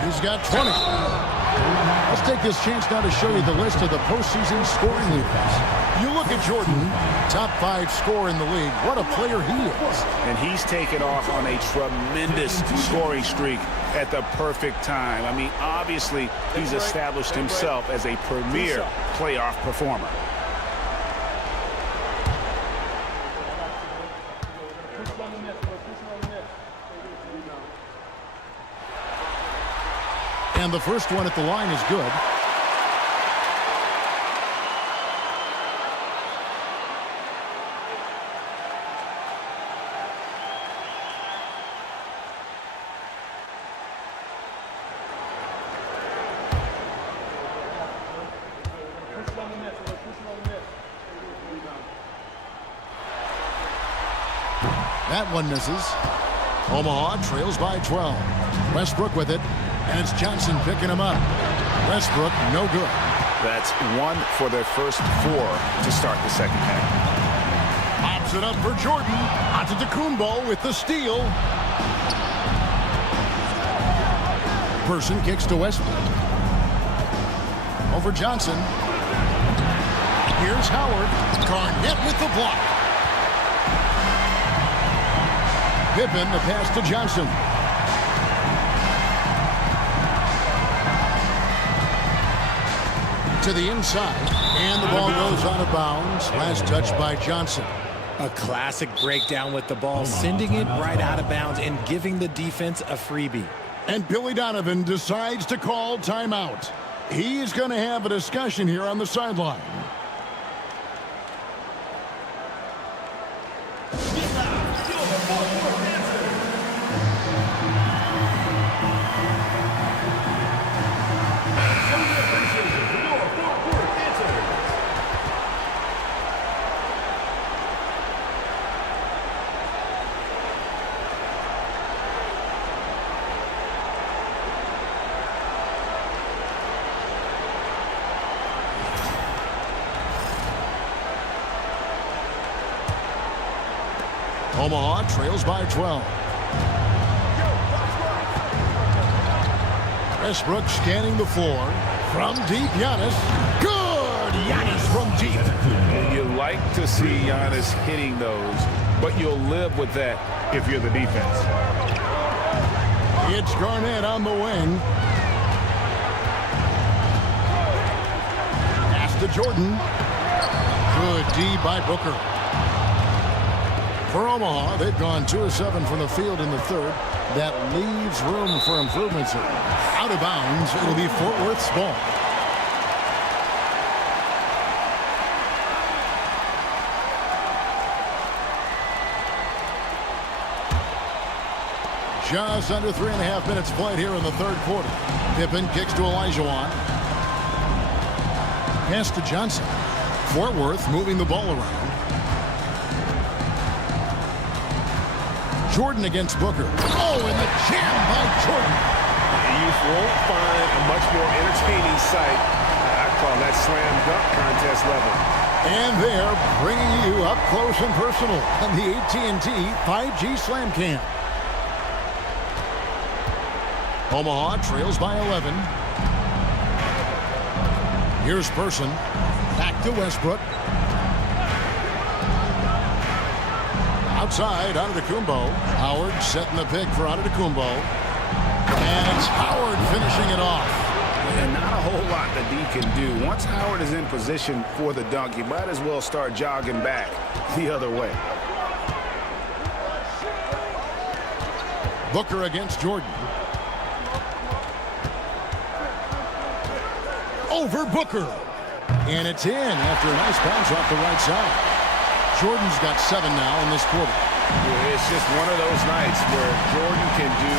He's got 20. Let's take this chance now to show you the list of the postseason scoring leaders. You look at Jordan, top 5 scorer in the league. What a player he is. And he's taken off on a tremendous scoring streak at the perfect time. I mean, obviously, he's established himself as a premier playoff performer. And the first one at the line is good. That one misses. Omaha trails by 12. Westbrook with it. And it's Johnson picking him up. Westbrook, no good. That's 1 for their first 4 to start the second half. Pops it up for Jordan. Antetokounmpo with the steal. Person kicks to Westbrook. Over Johnson. Here's Howard. Garnett with the block. Pippen, the pass to Johnson. To the inside, and the ball goes out of bounds. Last touch by Johnson. A classic breakdown with the ball, sending it right out of bounds and giving the defense a freebie. And Billy Donovan decides to call timeout. He's going to have a discussion here on the sideline. Omaha trails by 12. Westbrook scanning the floor. From deep, Giannis. Good! Giannis from deep. You like to see Giannis hitting those, but you'll live with that if you're the defense. It's Garnett on the wing. Pass to Jordan. Good D by Booker. For Omaha, they've gone 2 of 7 from the field in the third. That leaves room for improvements here. Out of bounds, it'll be Fort Worth's ball. Just under 3.5 minutes played here in the third quarter. Pippen kicks to Olajuwon. Pass to Johnson. Fort Worth moving the ball around. Jordan against Booker. Oh, and the jam by Jordan. You won't find a much more entertaining sight. I call that slam dunk contest level. And they're bringing you up close and personal on the AT&T 5G Slam Cam. Omaha trails by 11. Here's Person. Back to Westbrook. Outside, Antetokounmpo. Howard setting the pick for Antetokounmpo. And it's Howard finishing it off. And not a whole lot that D can do. Once Howard is in position for the dunk, you might as well start jogging back the other way. Booker against Jordan. Over Booker. And it's in after a nice bounce off the right side. Jordan's got 7 now in this quarter. It's just one of those nights where Jordan can do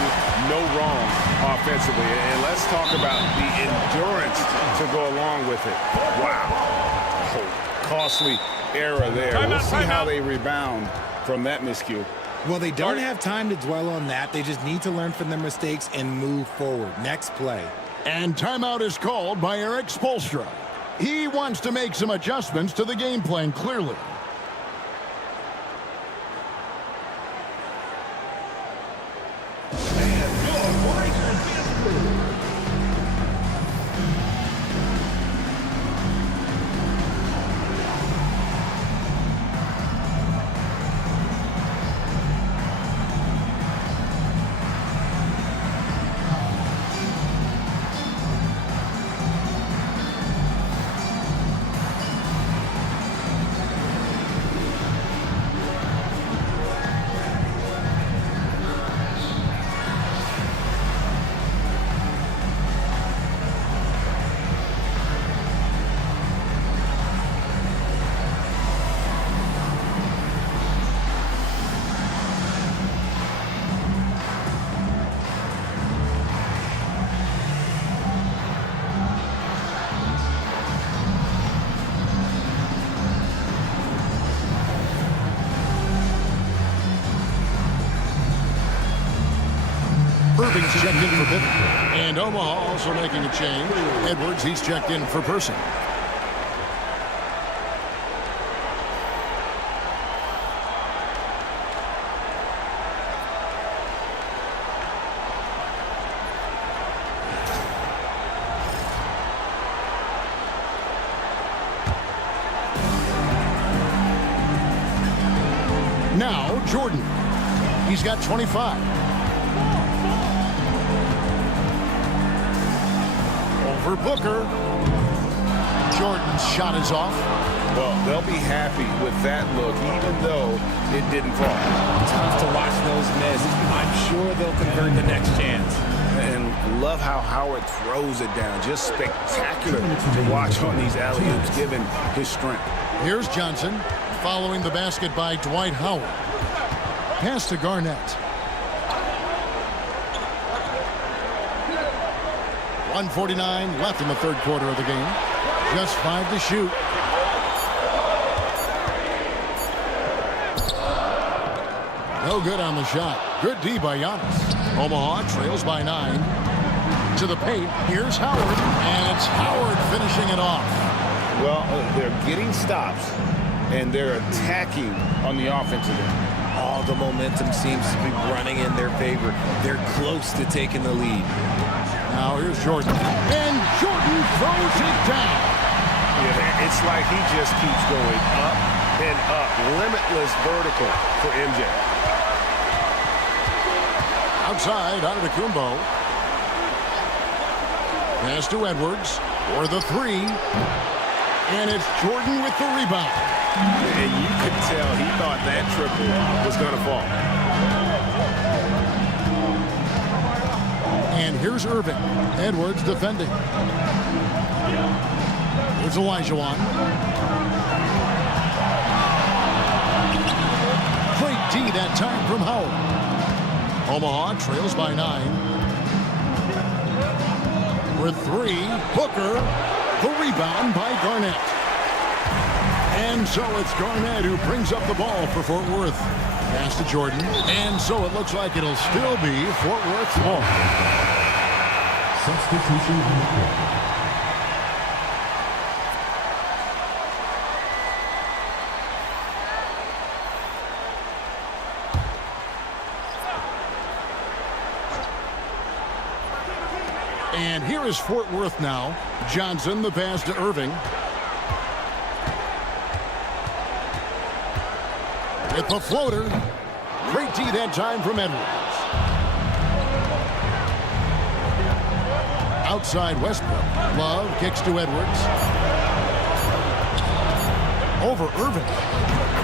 no wrong offensively. And let's talk about the endurance to go along with it. Wow. Oh, costly error there. We'll see how they rebound from that miscue. Well, they don't have time to dwell on that. They just need to learn from their mistakes and move forward. Next play. And timeout is called by Eric Spoelstra. He wants to make some adjustments to the game plan, clearly. Irving's checked in for Pippen. And Omaha also making a change. Edwards, he's checked in for Person. Now Jordan. He's got 25. Over Booker. Jordan's shot is off. Well, they'll be happy with that look, even though it didn't fall. Tough to watch those miss. I'm sure they'll convert the next chance. And love how Howard throws it down. Just spectacular to watch on these alley-oops, given his strength. Here's Johnson, following the basket by Dwight Howard. Pass to Garnett. 1:49 left in the third quarter of the game. Just 5 to shoot. No good on the shot. Good D by Giannis. Omaha trails by 9. To the paint. Here's Howard. And it's Howard finishing it off. Well, they're getting stops, and they're attacking on the offensive end. All the momentum seems to be running in their favor. They're close to taking the lead. Now here's Jordan. And Jordan throws it down. Yeah, it's like he just keeps going up and up. Limitless vertical for MJ. Outside, Antetokounmpo. Pass to Edwards for the 3. And it's Jordan with the rebound. And you could tell he thought that triple was going to fall. And here's Irving. Edwards defending. Here's Olajuwon. Great D that time from Howard. Omaha trails by 9. With 3, Booker. The rebound by Garnett. And so it's Garnett who brings up the ball for Fort Worth. Pass to Jordan. And so it looks like it'll still be Fort Worth's ball. Substitution on the court. And here is Fort Worth now. Johnson, the pass to Irving. With the floater. Great D that time from Edwards. Outside Westbrook. Love kicks to Edwards. Over Irving.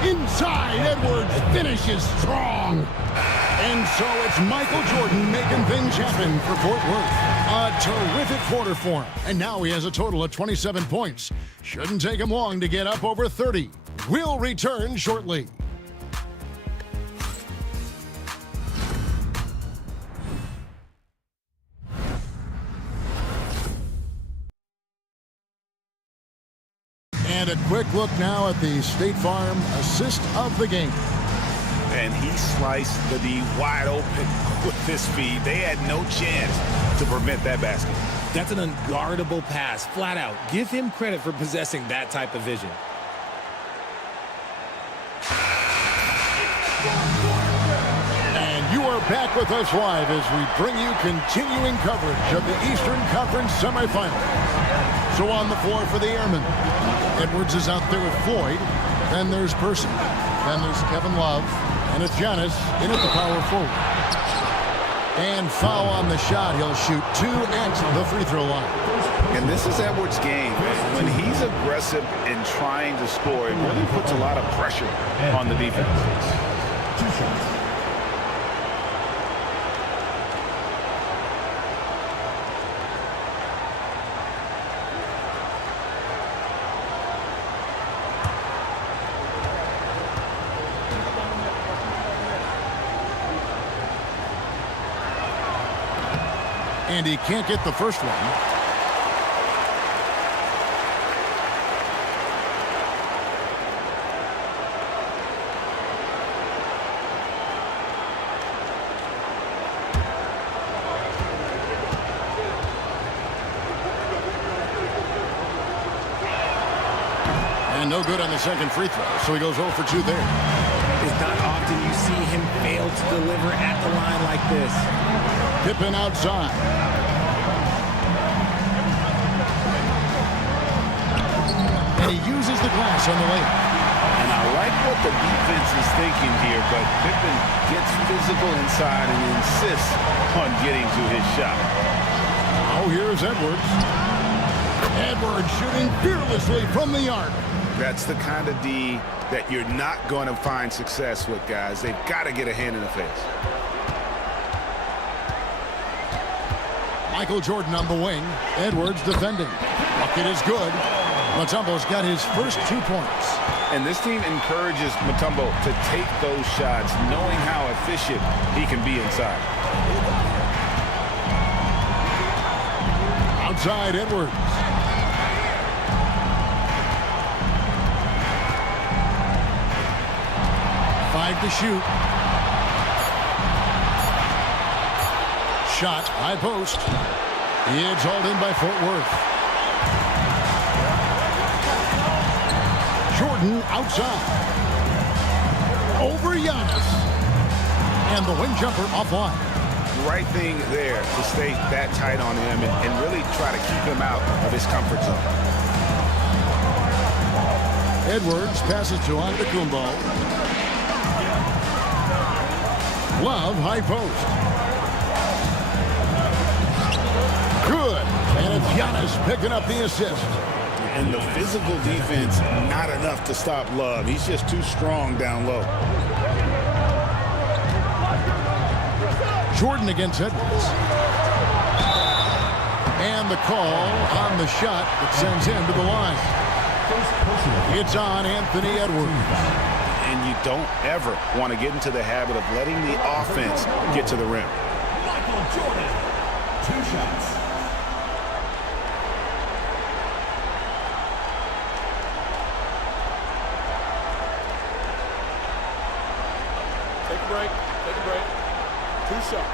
Inside, Edwards finishes strong. And so it's Michael Jordan making things happen for Fort Worth. A terrific quarter for him. And now he has a total of 27 points. Shouldn't take him long to get up over 30. We'll return shortly. And a quick look now at the State Farm assist of the game. And he sliced the D wide open with his speed. They had no chance to prevent that basket. That's an unguardable pass, flat out. Give him credit for possessing that type of vision. And you are back with us live as we bring you continuing coverage of the Eastern Conference semifinal. So on the floor for the Airmen, Edwards is out there with Floyd. Then there's Person. Then there's Kevin Love. And it's Giannis in at the power forward. And foul on the shot. He'll shoot 2 at the free throw line. And this is Edwards' game. When he's aggressive and trying to score, it really puts a lot of pressure on the defense. 2 shots. And he can't get the first one. And no good on the second free throw, so he goes 0 for 2 there. It's not often you see him fail to deliver at the line like this. Pippen outside. And he uses the glass on the layup. And I like what the defense is thinking here, but Pippen gets physical inside and insists on getting to his shot. Oh, here's Edwards. Edwards shooting fearlessly from the arc. That's the kind of D that you're not going to find success with, guys. They've got to get a hand in the face. Michael Jordan on the wing. Edwards defending. Bucket is good. Mutombo's got his first 2 points. And this team encourages Mutombo to take those shots, knowing how efficient he can be inside. Outside Edwards. Five to shoot. Shot, high post. It's hauled in by Fort Worth. Jordan outside. Over Giannis. And the wing jumper offline. Right thing there to stay that tight on him and really try to keep him out of his comfort zone. Edwards passes to Antetokounmpo. Love, high post. Good. And it's Giannis picking up the assist. And the physical defense, not enough to stop Love. He's just too strong down low. Jordan against Edwards. And the call on the shot that sends him to the line. It's on Anthony Edwards. And you don't ever want to get into the habit of letting the offense get to the rim. Michael Jordan, 2 shots. Take a break. Take a break. 2 shots.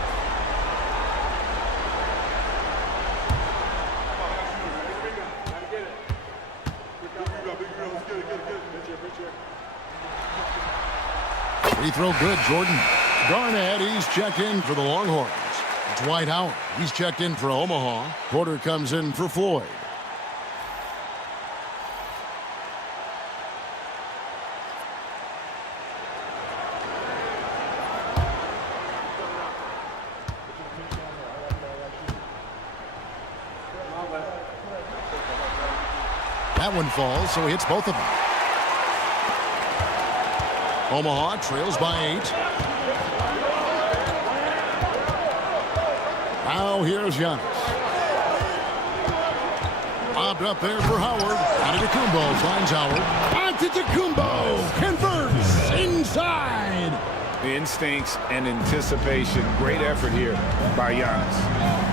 Free throw good, Jordan. Garnett, he's checked in for the Longhorns. Dwight Howard, he's checked in for Omaha. Porter comes in for Floyd. That one falls, so he hits both of them. Omaha trails by 8. Now here's Giannis. Bobbed up there for Howard. Antetokounmpo finds Howard. Antetokounmpo converts inside. Instincts and anticipation. Great effort here by Giannis.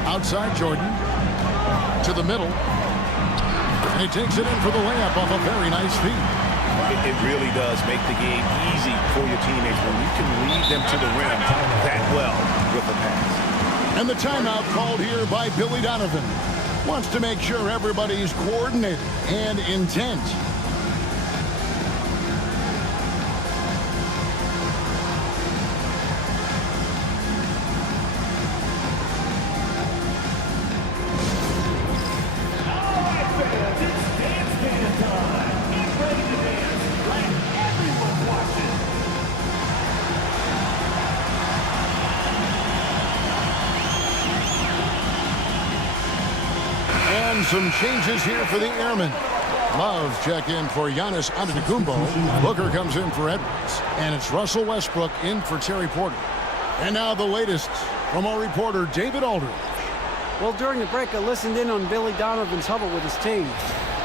Outside Jordan. To the middle. And he takes it in for the layup off a very nice feed. It really does make the game easy for your teammates when you can lead them to the rim that well with a pass. And the timeout called here by Billy Donovan. Wants to make sure everybody's coordinated and intent. Some changes here for the Airmen. Love check in for Giannis Antetokounmpo. Booker comes in for Edwards. And it's Russell Westbrook in for Terry Porter. And now the latest from our reporter, David Aldridge. Well, during the break, I listened in on Billy Donovan's huddle with his team.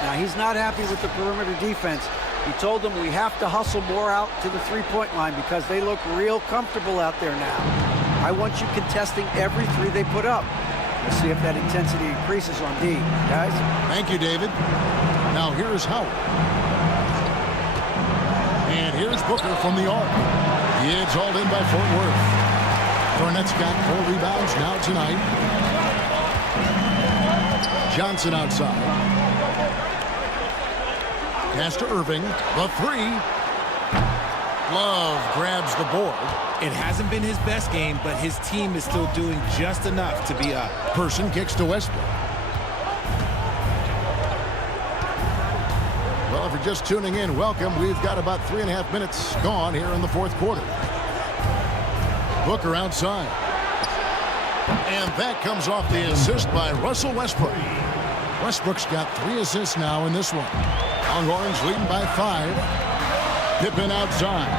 Now, he's not happy with the perimeter defense. He told them we have to hustle more out to the three-point line because they look real comfortable out there now. I want you contesting every three they put up. We'll see if that intensity increases on D. Guys? Thank you, David. Now here's Howard. And here's Booker from the arc. It's hauled in by Fort Worth. Garnett's got 4 rebounds now tonight. Johnson outside. Pass to Irving. The 3. Love grabs the board. It hasn't been his best game, but his team is still doing just enough to be up. Person kicks to Westbrook. Well, if you're just tuning in, welcome. We've got about 3.5 minutes gone here in the fourth quarter. Booker outside. And that comes off the assist by Russell Westbrook. Westbrook's got 3 assists now in this one. Longhorns leading by 5. Pippen outside.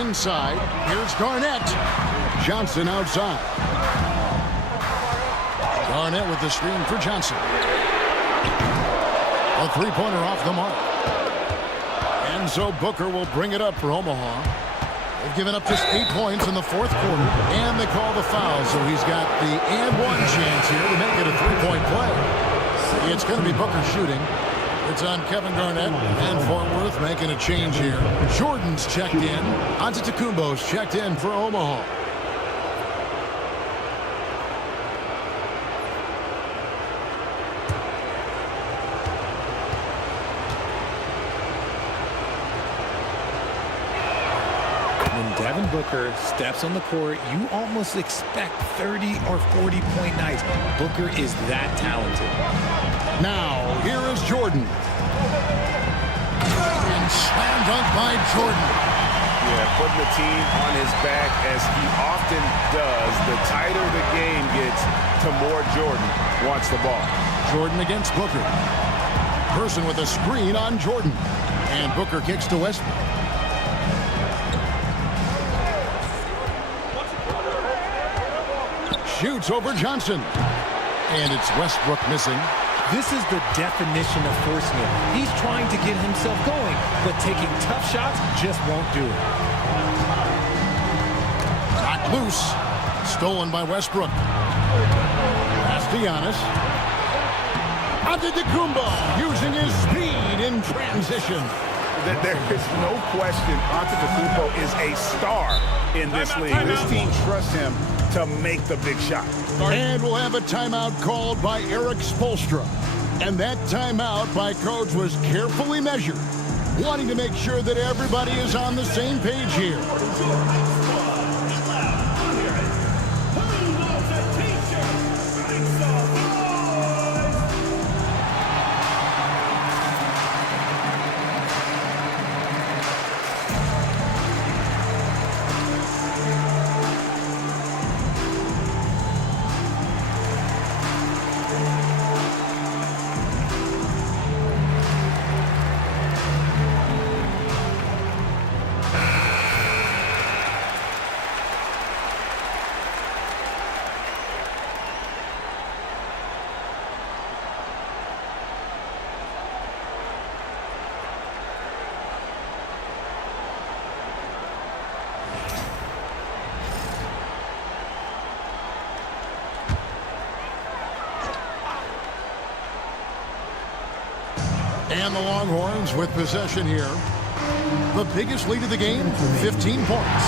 Inside, here's Garnett. Johnson outside. Garnett with the screen for Johnson. A three-pointer off the mark. And so Booker will bring it up for Omaha. They've given up just 8 points in the fourth quarter. And they call the foul, so he's got the and-one chance here to make it a three-point play. It's going to be Booker shooting. It's on Kevin Garnett and Fort Worth making a change here. Jordan's checked in. Antetokounmpo's checked in for Omaha. When Devin Booker steps on the court, you almost expect 30 or 40-point nights. Booker is that talented. Now, here is Jordan. And slam dunk by Jordan. Yeah, putting the team on his back as he often does. The tighter the game gets, the more Jordan wants the ball. Jordan against Booker. Person with a screen on Jordan. And Booker kicks to Westbrook. Shoots over Johnson. And it's Westbrook missing. This is the definition of forcing it. He's trying to get himself going, but taking tough shots just won't do it. Knocked loose. Stolen by Westbrook. Pass to Giannis. Antetokounmpo using his speed in transition. There is no question Antetokounmpo is a star in this league. This team trusts him to make the big shot. And we'll have a timeout called by Eric Spoelstra. And that timeout by coach was carefully measured, wanting to make sure that everybody is on the same page here. And the Longhorns with possession here. The biggest lead of the game, 15 points.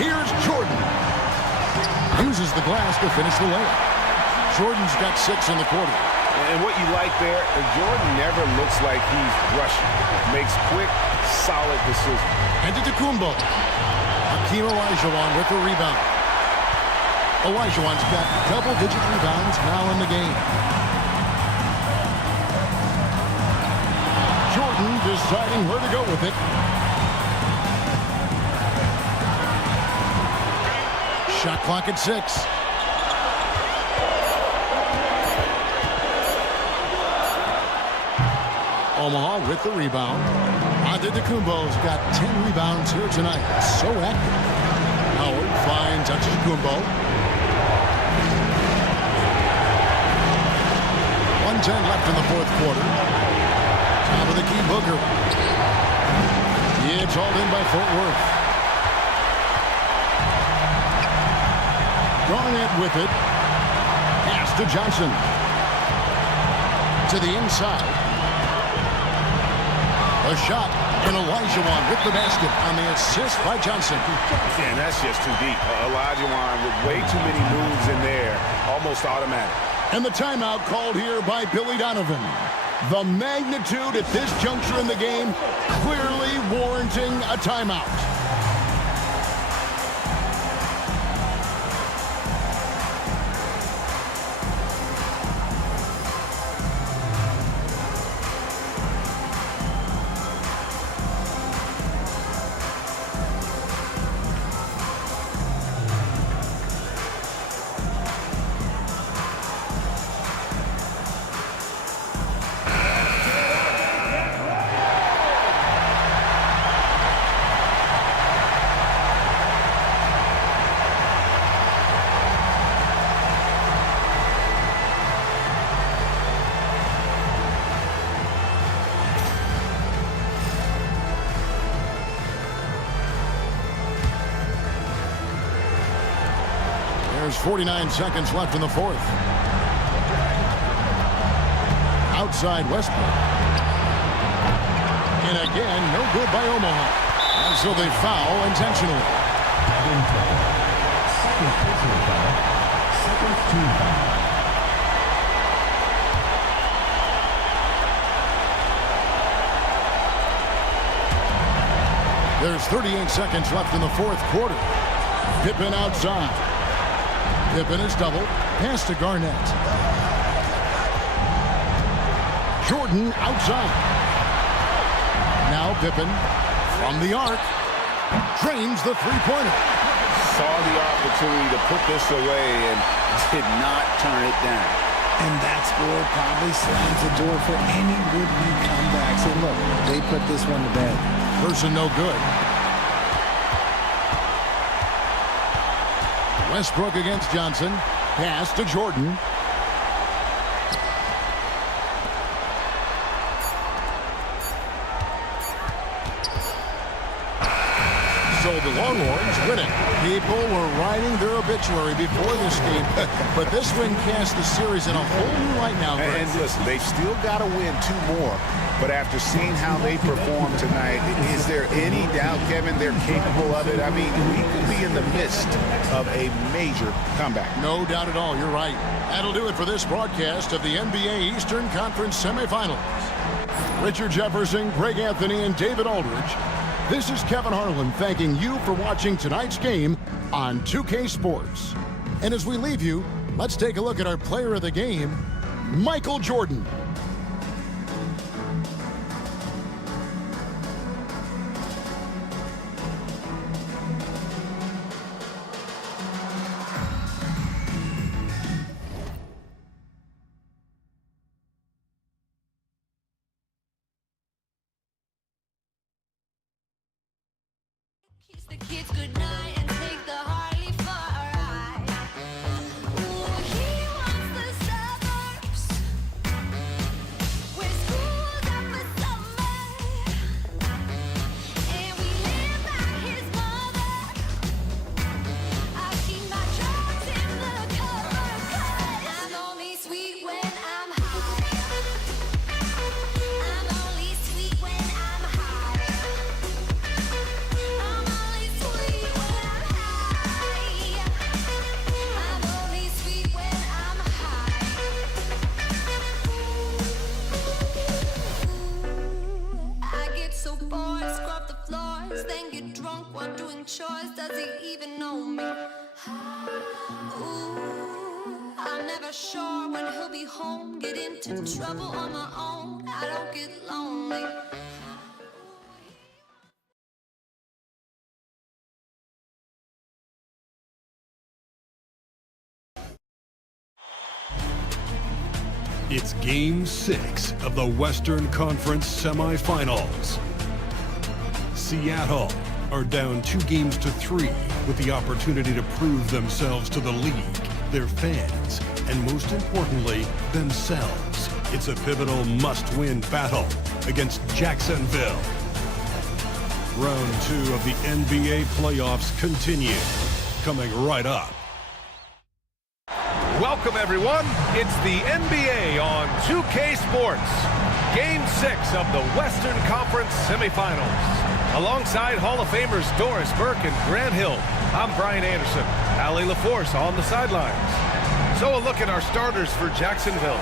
Here's Jordan. Uses the glass to finish the layup. Jordan's got 6 in the quarter. And what you like there, Jordan never looks like he's rushing. Makes quick, solid decisions. Antetokounmpo. Hakeem Olajuwon with the rebound. Olajuwon's got double-digit rebounds now in the game. Jordan deciding where to go with it. Shot clock at 6. Omaha with the rebound. Antetokounmpo's got 10 rebounds here tonight. So active. Howard finds Antetokounmpo. 1:10 left in the fourth quarter. Top of the key, Booker. It's hauled in by Fort Worth. Garnett with it. Pass to Johnson. To the inside. A shot, and Olajuwon with the basket on the assist by Johnson. And that's just too deep. Olajuwon with way too many moves in there, almost automatic. And the timeout called here by Billy Donovan. The magnitude at this juncture in the game clearly warranting a timeout. There's 49 seconds left in the fourth. Outside Westbrook. And again, no good by Omaha. And so they foul intentionally. Second personal foul. Second team foul. There's 38 seconds left in the fourth quarter. Pippen outside. Pippen is doubled. Pass to Garnett. Jordan outside. Now Pippen from the arc. Drains the three-pointer. Saw the opportunity to put this away and did not turn it down. And that score probably slams the door for any would-be comebacks. And look, they put this one to bed. Person no good. Westbrook against Johnson. Pass to Jordan. So the Longhorns win it. People were writing their obituary before this game, but this win cast the series in a whole new light now. And listen, they've still got to win 2 more. But after seeing how they performed tonight, is there any doubt, Kevin, they're capable of it? I mean, we could be in the midst of a major comeback. No doubt at all. You're right. That'll do it for this broadcast of the NBA Eastern Conference semifinals. Richard Jefferson, Greg Anthony, and David Aldridge. This is Kevin Harlan thanking you for watching tonight's game on 2K Sports. And as we leave you, let's take a look at our player of the game, Michael Jordan. The kids good night and take the Harley for a ride. Ooh, he wants the suburbs where school's up for summer, and we live like his mother. I keep my drugs in the cover, 'cause I'm only sweet when I'm high. I'm only sweet when I'm high. I'm only sweet when I'm high. I'm only sweet when I'm high. I get so bored, scrub the floors, then get drunk while doing chores. Does he even know me? Ooh, I'm never sure when he'll be home. Get into trouble on my own. I don't get lonely. It's Game 6 of the Western Conference semifinals. Seattle are down 2-3 with the opportunity to prove themselves to the league, their fans, and most importantly, themselves. It's a pivotal must-win battle against Jacksonville. Round 2 of the NBA playoffs continue, coming right up. Welcome, everyone. It's the NBA on 2K Sports. Game 6 of the Western Conference semifinals. Alongside Hall of Famers Doris Burke and Grant Hill, I'm Brian Anderson. Allie LaForce on the sidelines. So a look at our starters for Jacksonville.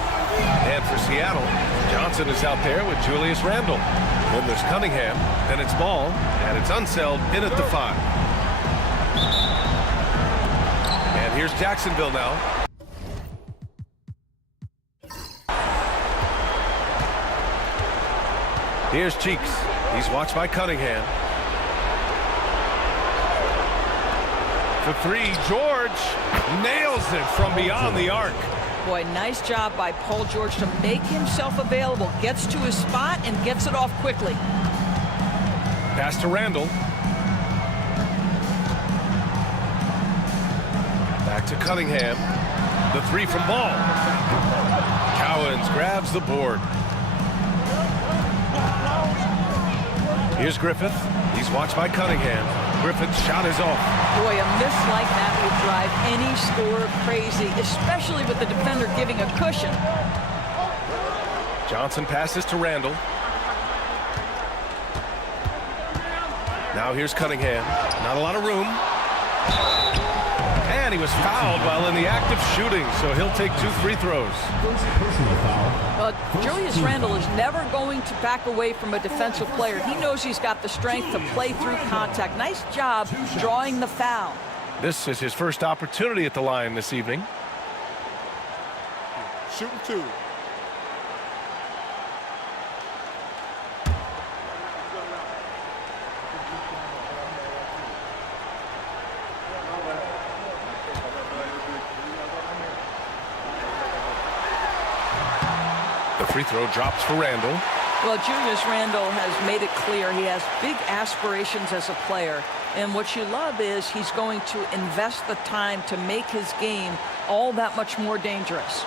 And for Seattle, Johnson is out there with Julius Randle. Then there's Cunningham, then it's Ball, and it's Unseld in at the 5. And here's Jacksonville now. Here's Cheeks. He's watched by Cunningham. For 3, George nails it from beyond the arc. Boy, nice job by Paul George to make himself available. Gets to his spot and gets it off quickly. Pass to Randle. Back to Cunningham. The 3 from Ball. Cowens grabs the board. Here's Griffith. He's watched by Cunningham. Griffith's shot is off. Boy, a miss like that would drive any scorer crazy, especially with the defender giving a cushion. Johnson passes to Randall. Now here's Cunningham. Not a lot of room. And he was fouled while in the act of shooting, so he'll take 2 free throws. But Julius Randle is never going to back away from a defensive player. He knows he's got the strength to play through contact. Nice job drawing the foul. This is his first opportunity at the line this evening. Shooting 2. The free throw drops for Randall. Well, Julius Randle has made it clear he has big aspirations as a player. And what you love is he's going to invest the time to make his game all that much more dangerous.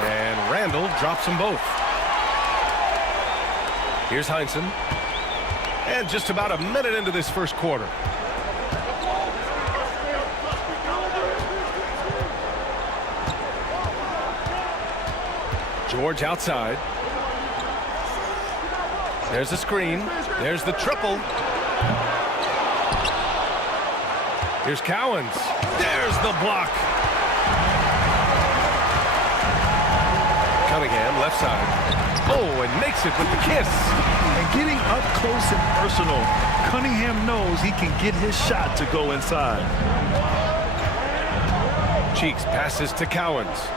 And Randall drops them both. Here's Heinsohn. And just about a minute into this first quarter. George outside. There's the screen. There's the triple. Here's Cowens. There's the block. Cunningham, left side. Oh, and makes it with the kiss. And getting up close and personal, Cunningham knows he can get his shot to go inside. Cheeks passes to Cowens.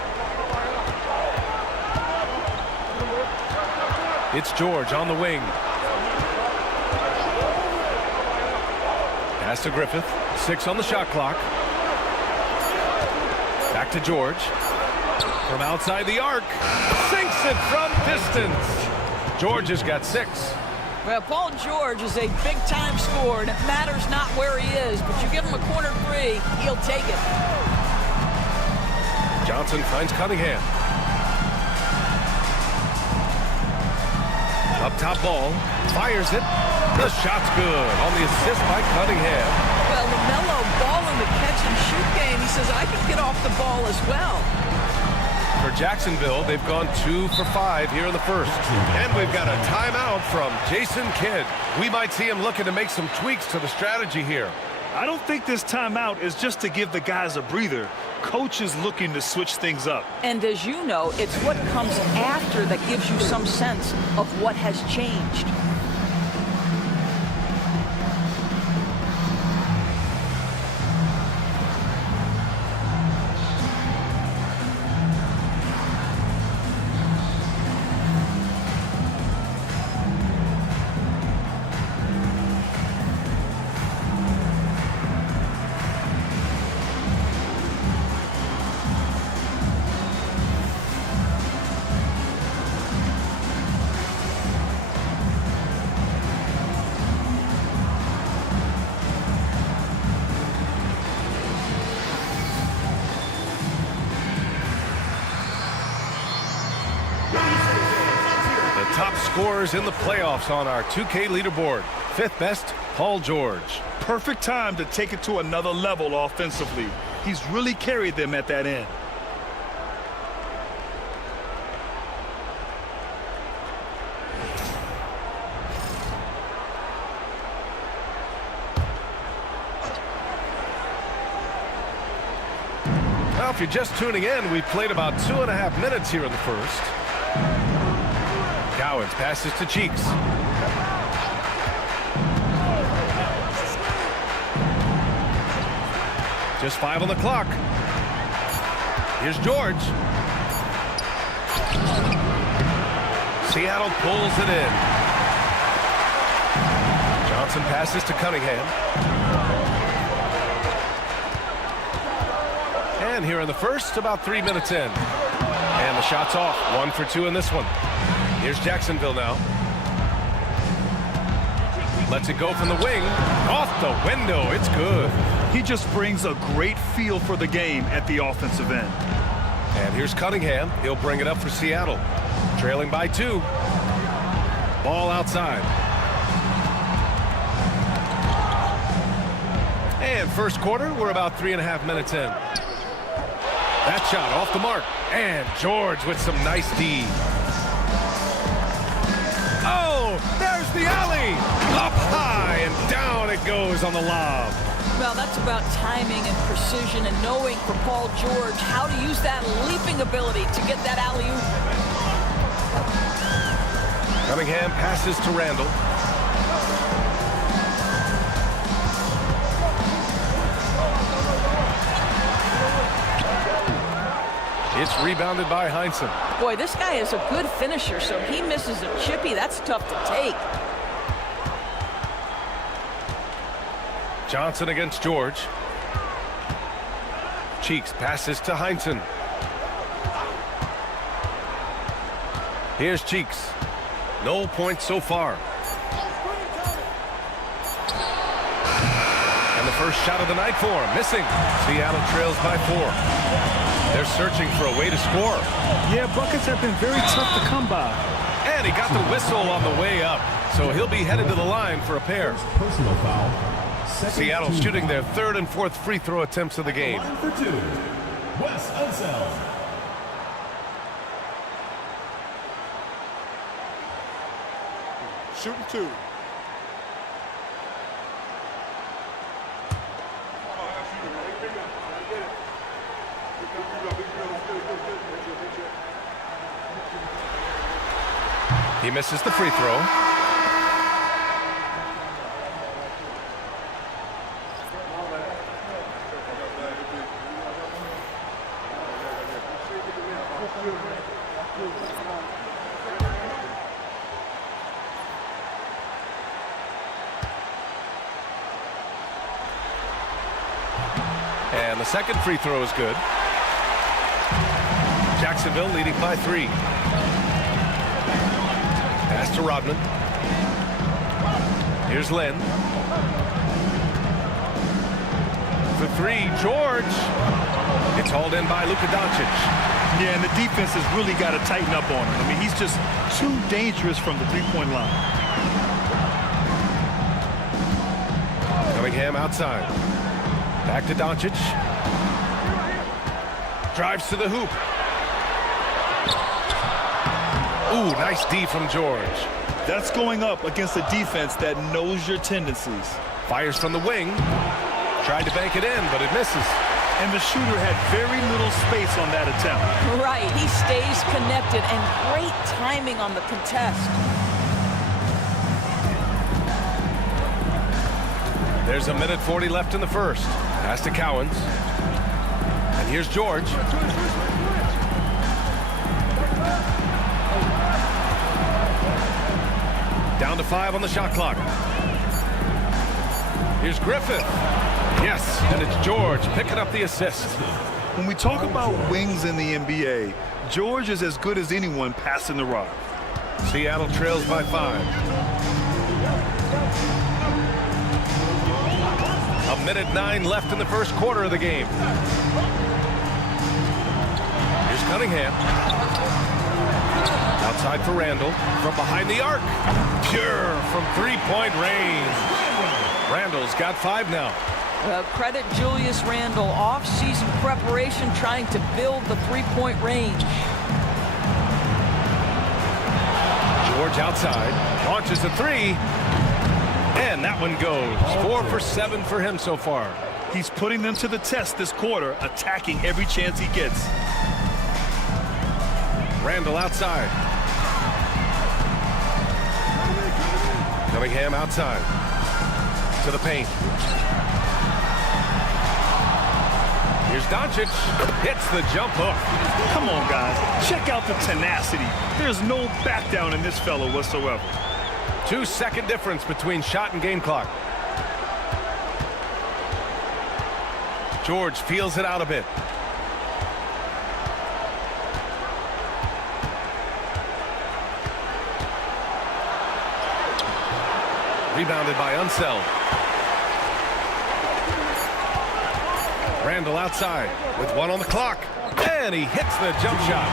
It's George on the wing. Pass to Griffith. 6 on the shot clock. Back to George. From outside the arc. Sinks it from distance. George has got 6. Well, Paul George is a big-time scorer, and it matters not where he is, but you give him a corner 3, he'll take it. Johnson finds Cunningham. Up top ball. Fires it. The shot's good on the assist by Cunningham. Well, LaMelo ball in the catch-and-shoot game. He says, I can get off the ball as well. For Jacksonville, they've gone 2 for 5 here in the first. And we've got a timeout from Jason Kidd. We might see him looking to make some tweaks to the strategy here. I don't think this timeout is just to give the guys a breather. Coach is looking to switch things up. And as you know, it's what comes after that gives you some sense of what has changed. Top scorers in the playoffs on our 2K leaderboard. 5th best, Paul George. Perfect time to take it to another level offensively. He's really carried them at that end. Well, if you're just tuning in, we played about 2.5 minutes here in the first. Cowens passes to Cheeks. Just 5 on the clock. Here's George. Seattle pulls it in. Johnson passes to Cunningham. And here in the first, about 3 minutes in. And the shot's off. 1 for 2 in this one. Here's Jacksonville now. Lets it go from the wing. Off the window. It's good. He just brings a great feel for the game at the offensive end. And here's Cunningham. He'll bring it up for Seattle. Trailing by 2. Ball outside. And first quarter, we're about 3.5 minutes in. That shot off the mark. And George with some nice D. Oh, there's the alley. Up high and down it goes on the lob. Well, that's about timing and precision and knowing for Paul George how to use that leaping ability to get that alley-oop. Cunningham passes to Randall. It's rebounded by Heinsohn. Boy, this guy is a good finisher, so he misses a chippy. That's tough to take. Johnson against George. Cheeks passes to Heinsohn. Here's Cheeks. No points so far. And the first shot of the night for him. Missing. Seattle trails by 4. They're searching for a way to score. Yeah, buckets have been very tough to come by. And he got the whistle on the way up. So he'll be headed to the line for a pair. Personal foul. Seattle shooting their 3rd and 4th free throw attempts of the game. Line for 2. Wes Unseld. Shooting 2. He misses the free throw. And the second free throw is good. Jacksonville leading by 3. Pass to Rodman. Here's Len. For 3, George. It's hauled in by Luka Doncic. Yeah, and the defense has really got to tighten up on him. I mean, he's just too dangerous from the three-point line. Cunningham outside. Back to Doncic. Drives to the hoop. Ooh, nice D from George. That's going up against a defense that knows your tendencies. Fires from the wing. Tried to bank it in, but it misses. And the shooter had very little space on that attempt. Right, he stays connected and great timing on the contest. There's 1:40 left in the first. Pass to Cowens. And here's George. Down to 5 on the shot clock. Here's Griffith. Yes, and it's George picking up the assist. When we talk about wings in the NBA, George is as good as anyone passing the rock. Seattle trails by 5. 1:09 left in the first quarter of the game. Here's Cunningham. Outside for Randall. From behind the arc. Pure from 3-point range. Randall's got 5 now. Credit Julius Randle. Off-season preparation trying to build the three-point range. George outside. Launches a 3. And that one goes. 4 for 7 for him so far. He's putting them to the test this quarter, attacking every chance he gets. Randall outside. Cunningham outside. To the paint. Here's Doncic. Hits the jump hook. Come on, guys. Check out the tenacity. There's no back down in this fellow whatsoever. 2-second difference between shot and game clock. George feels it out a bit. Rebounded by Unseld. Randall outside with 1 on the clock. And he hits the jump shot.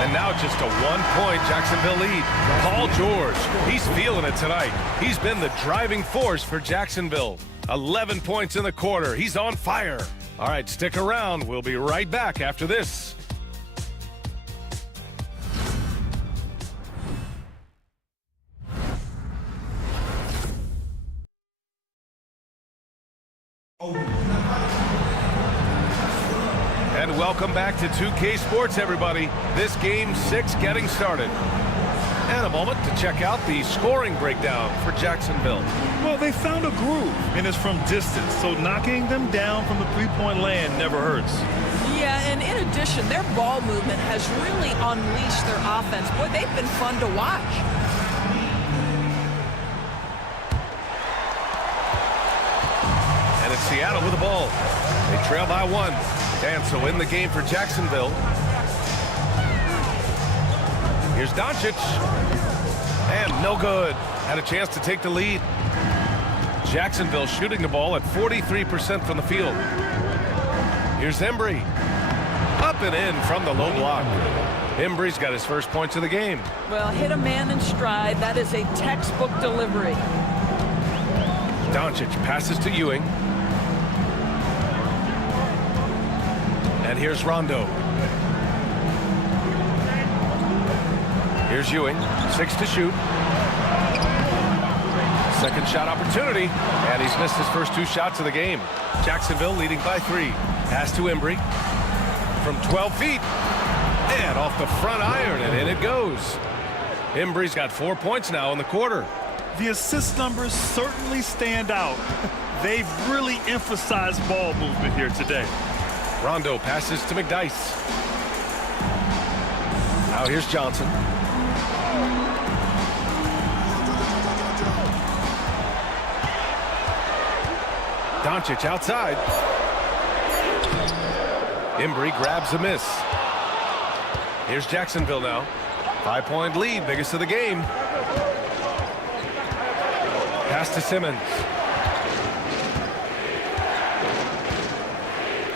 And now just a 1-point Jacksonville lead. Paul George, he's feeling it tonight. He's been the driving force for Jacksonville. 11 points in the quarter. He's on fire. All right, stick around. We'll be right back after this. And welcome back to 2K Sports, everybody. This game 6 getting started. And a moment to check out the scoring breakdown for Jacksonville. Well, they found a groove, and it's from distance, so knocking them down from the three-point land never hurts. Yeah, and in addition, their ball movement has really unleashed their offense. Boy, they've been fun to watch. And it's Seattle with the ball. They trail by 1. And so in the game for Jacksonville. Here's Doncic. And no good. Had a chance to take the lead. Jacksonville shooting the ball at 43% from the field. Here's Embry. Up and in from the low block. Embry's got his first points of the game. Well, hit a man in stride. That is a textbook delivery. Doncic passes to Ewing. And here's Rondo. Here's Ewing. 6 to shoot. Second shot opportunity. And he's missed his first 2 shots of the game. Jacksonville leading by 3. Pass to Embry. From 12 feet. And off the front iron. And in it goes. Embry's got 4 points now in the quarter. The assist numbers certainly stand out. They've really emphasized ball movement here today. Rondo passes to McDyess. Now here's Johnson. Doncic outside. Embry grabs a miss. Here's Jacksonville now. 5-point lead, biggest of the game. Pass to Simmons.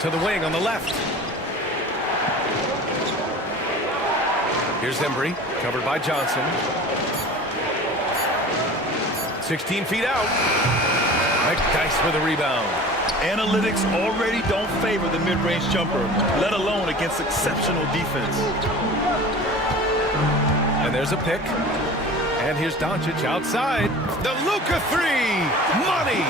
To the wing on the left. Here's Embry, covered by Johnson. 16 feet out. McDyess with a rebound. Analytics already don't favor the mid-range jumper, let alone against exceptional defense. And there's a pick. And here's Doncic outside. The Luka 3. Money.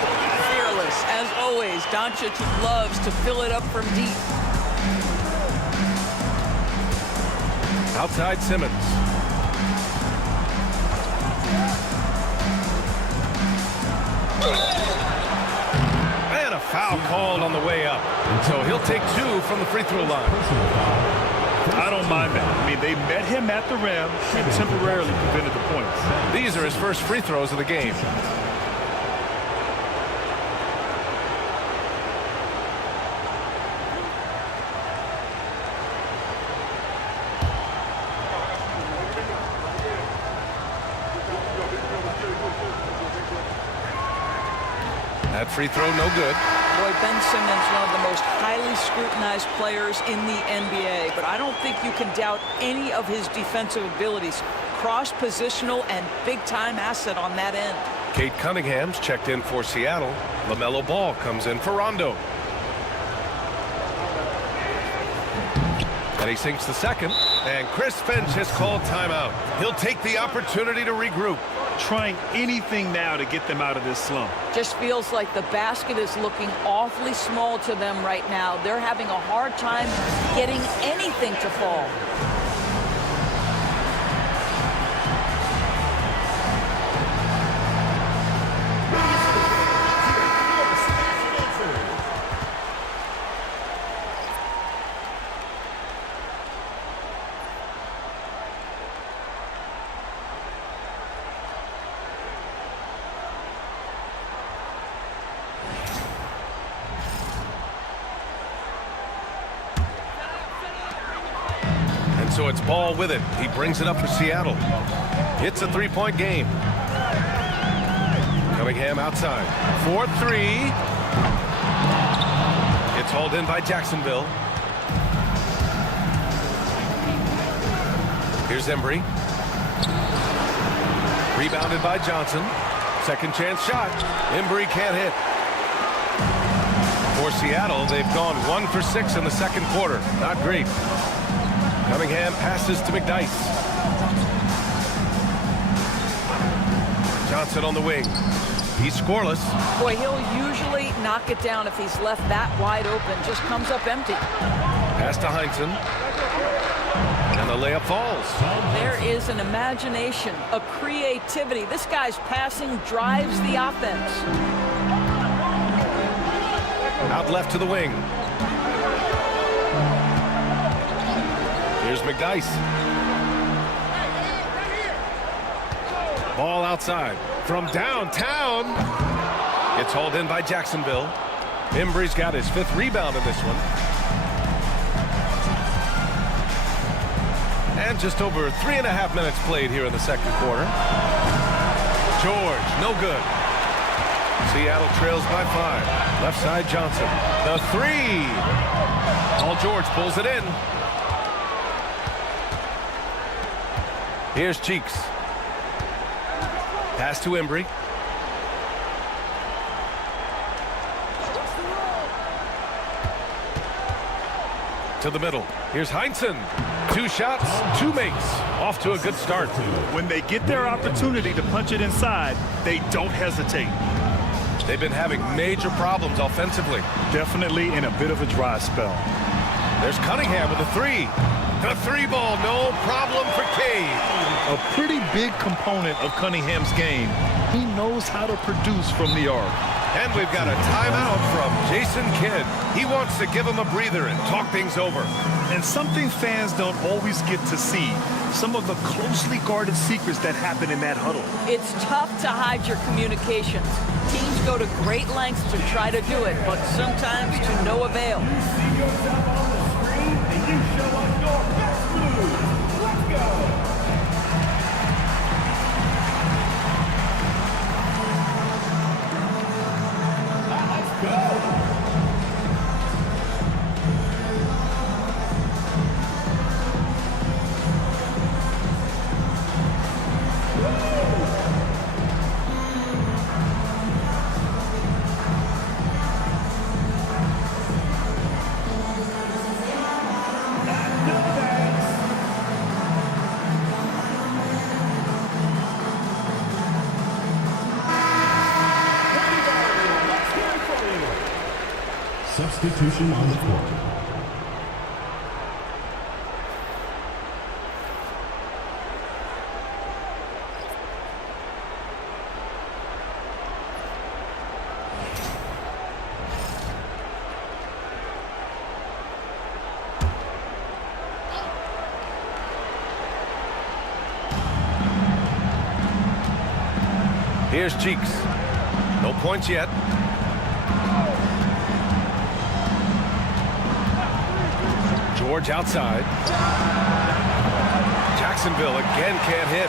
Fearless, as always. Doncic loves to fill it up from deep. Outside Simmons. And a foul called on the way up. So he'll take 2 from the free throw line. I don't mind that. I mean, they met him at the rim and temporarily prevented the points. These are his first free throws of the game. That free throw no good. Boy, Ben Simmons, one of the most highly scrutinized players in the NBA, but I don't think you can doubt any of his defensive abilities. Cross-positional and big-time asset on that end. Kate Cunningham's checked in for Seattle. LaMelo Ball comes in for Rondo. And he sinks the second. And Chris Finch has called timeout. He'll take the opportunity to regroup. Trying anything now to get them out of this slump. Just feels like the basket is looking awfully small to them right now. They're having a hard time getting anything to fall. So it's Ball with it. He brings it up for Seattle. It's a 3-point game. Cunningham outside. 4-3. It's hauled in by Jacksonville. Here's Embry. Rebounded by Johnson. Second chance shot. Embry can't hit. For Seattle, they've gone 1 for 6 in the second quarter. Not great. Cunningham passes to McDyess. Johnson on the wing. He's scoreless. Boy, he'll usually knock it down if he's left that wide open. Just comes up empty. Pass to Heinsohn. And the layup falls. There is an imagination, a creativity. This guy's passing drives the offense. Out left to the wing. Here's McDyess. Ball outside. From downtown. It's hauled in by Jacksonville. Embry's got his 5th rebound in this one. And just over 3.5 minutes played here in the second quarter. George, no good. Seattle trails by 5. Left side Johnson. The 3. Paul George pulls it in. Here's Cheeks. Pass to Embry. To the middle. Here's Heinsohn. 2 shots, 2 makes. Off to a good start. When they get their opportunity to punch it inside, they don't hesitate. They've been having major problems offensively. Definitely in a bit of a dry spell. There's Cunningham with a 3. The 3 ball, no problem for Cade. A pretty big component of Cunningham's game. He knows how to produce from the arc. And we've got a timeout from Jason Kidd. He wants to give him a breather and talk things over. And something fans don't always get to see, some of the closely guarded secrets that happen in that huddle. It's tough to hide your communications. Teams go to great lengths to try to do it, but sometimes to no avail. You see yourself on the screen and you show us your best moves. Let's go. Substitution on the court. Here's Cheeks. No points yet. George outside. Jacksonville again can't hit.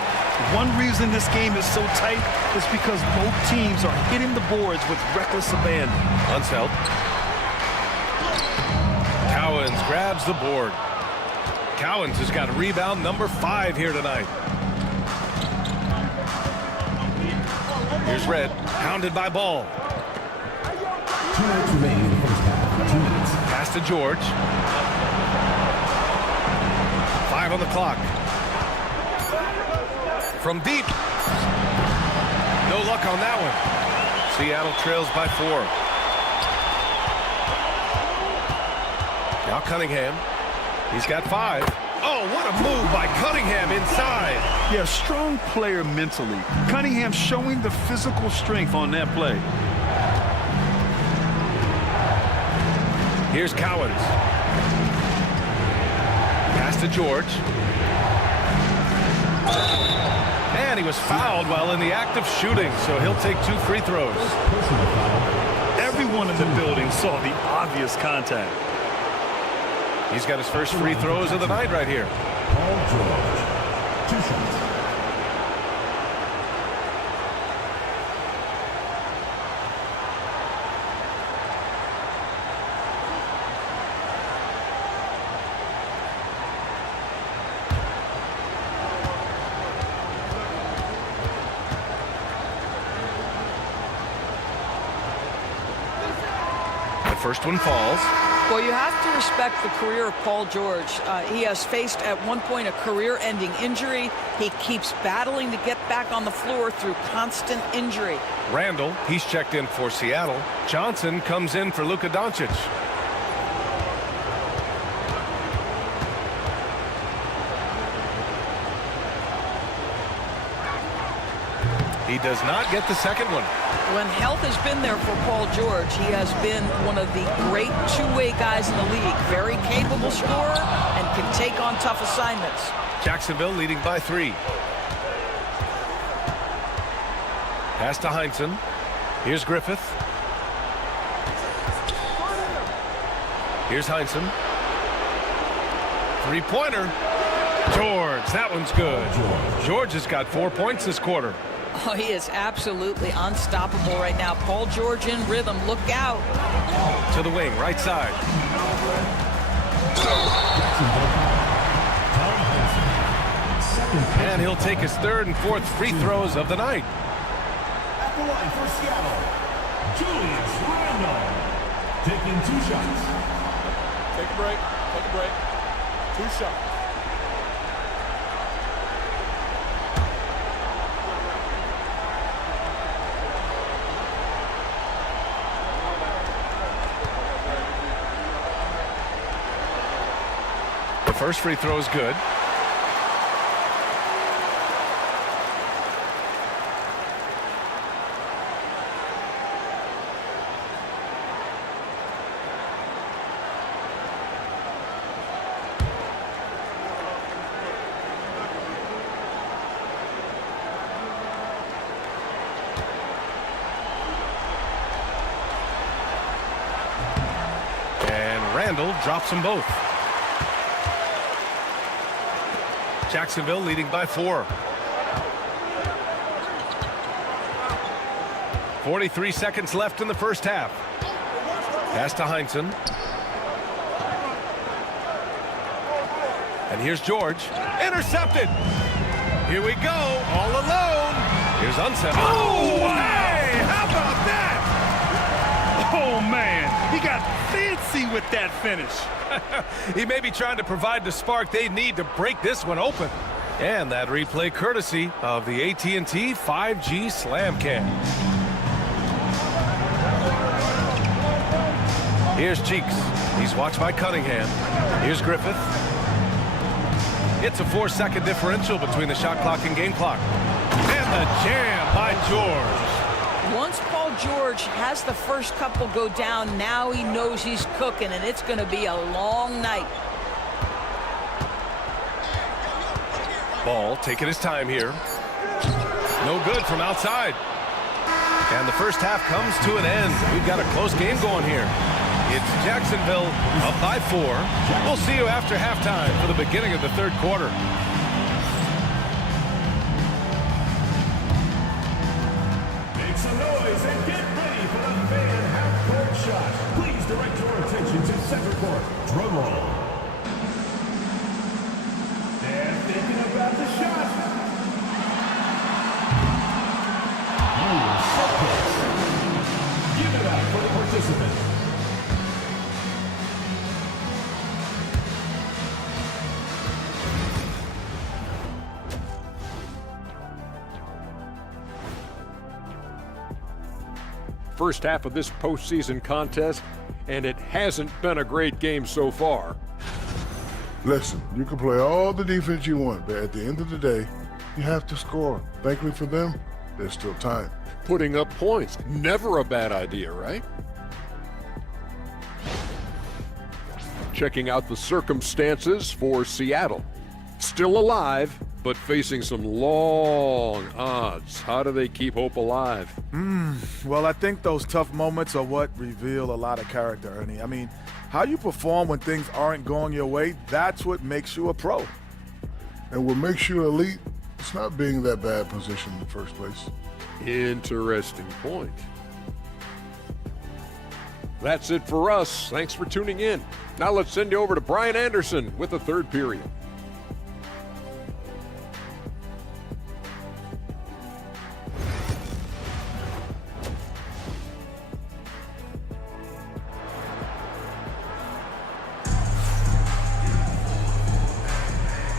One reason this game is so tight is because both teams are hitting the boards with reckless abandon. Unseld. Cowens grabs the board. Cowens has got rebound number 5 here tonight. Here's Red, pounded by Ball. 2 minutes remaining in the first half. 2 minutes. Pass to George. 5 on the clock. From deep. No luck on that one. Seattle trails by 4. Now Cunningham. He's got 5. Oh, what a move by Cunningham inside. Yeah, strong player mentally. Cunningham showing the physical strength on that play. Here's Cowens. Pass to George. And he was fouled while in the act of shooting, so he'll take 2 free throws. Everyone in the building saw the obvious contact. He's got his first free throws of the night right here. Paul George. 2 shots. first one falls. Well, you have to respect the career of Paul George. He has faced at one point a career-ending injury. He keeps battling to get back on the floor through constant injury. Randall, he's checked in for Seattle. Johnson comes in for Luka Doncic. He does not get the second one. When health has been there for Paul George, he has been one of the great two-way guys in the league. Very capable scorer and can take on tough assignments. Jacksonville leading by 3. Pass to Heinsohn. Here's Griffith. Here's Heinsohn. Three-pointer. George, that one's good. George has got 4 points this quarter. Oh, he is absolutely unstoppable right now. Paul George in rhythm. Look out. To the wing, right side. And he'll take his third and fourth free throws of the night. At the line for Seattle, Julius Randle. Taking 2 shots. Take a break. Take a break. 2 shots. The first free throw is good. And Randall drops them both. Jacksonville leading by 4. 43 seconds left in the first half. Pass to Heinsohn. And here's George. Intercepted. Here we go. All alone. Here's Unset. Oh, hey! How about that? Oh, man. He got fancy with that finish. He may be trying to provide the spark they need to break this one open. And that replay courtesy of the AT&T 5G Slam Cam. Here's Cheeks. He's watched by Cunningham. Here's Griffith. It's a 4-second differential between the shot clock and game clock. And the jam by George. Once Paul George has the first couple go down, now he knows he's cooking, and it's going to be a long night. Ball taking his time here. No good from outside. And the first half comes to an end. We've got a close game going here. It's Jacksonville up by 4. We'll see you after halftime for the beginning of the third quarter. Make some noise and get ready for the fan half-court shot. Please direct your attention to center court. Drum roll. They're thinking about the shot. Give it up for the participant. First half of this postseason contest, and it hasn't been a great game so far. Listen, you can play all the defense you want, but at the end of the day, you have to score. Thankfully for them, there's still time. Putting up points, never a bad idea, right? Checking out the circumstances for Seattle. Still alive, but facing some long odds. How do they keep hope alive? Well, I think those tough moments are what reveal a lot of character, Ernie. I mean, how you perform when things aren't going your way, that's what makes you a pro. And what makes you elite, it's not being in that bad position in the first place. Interesting point. That's it for us. Thanks for tuning in. Now let's send you over to Brian Anderson with the third period.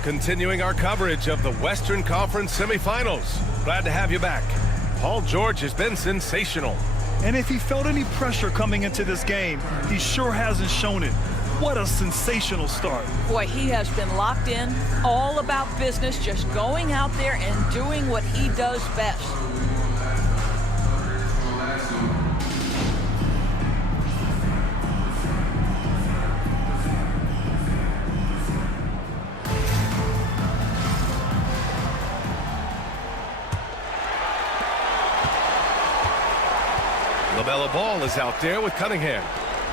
Continuing our coverage of the Western Conference semifinals. Glad to have you back. Paul George has been sensational. And if he felt any pressure coming into this game, he sure hasn't shown it. What a sensational start. Boy, he has been locked in, all about business, just going out there and doing what he does best. LaMelo Ball is out there with Cunningham.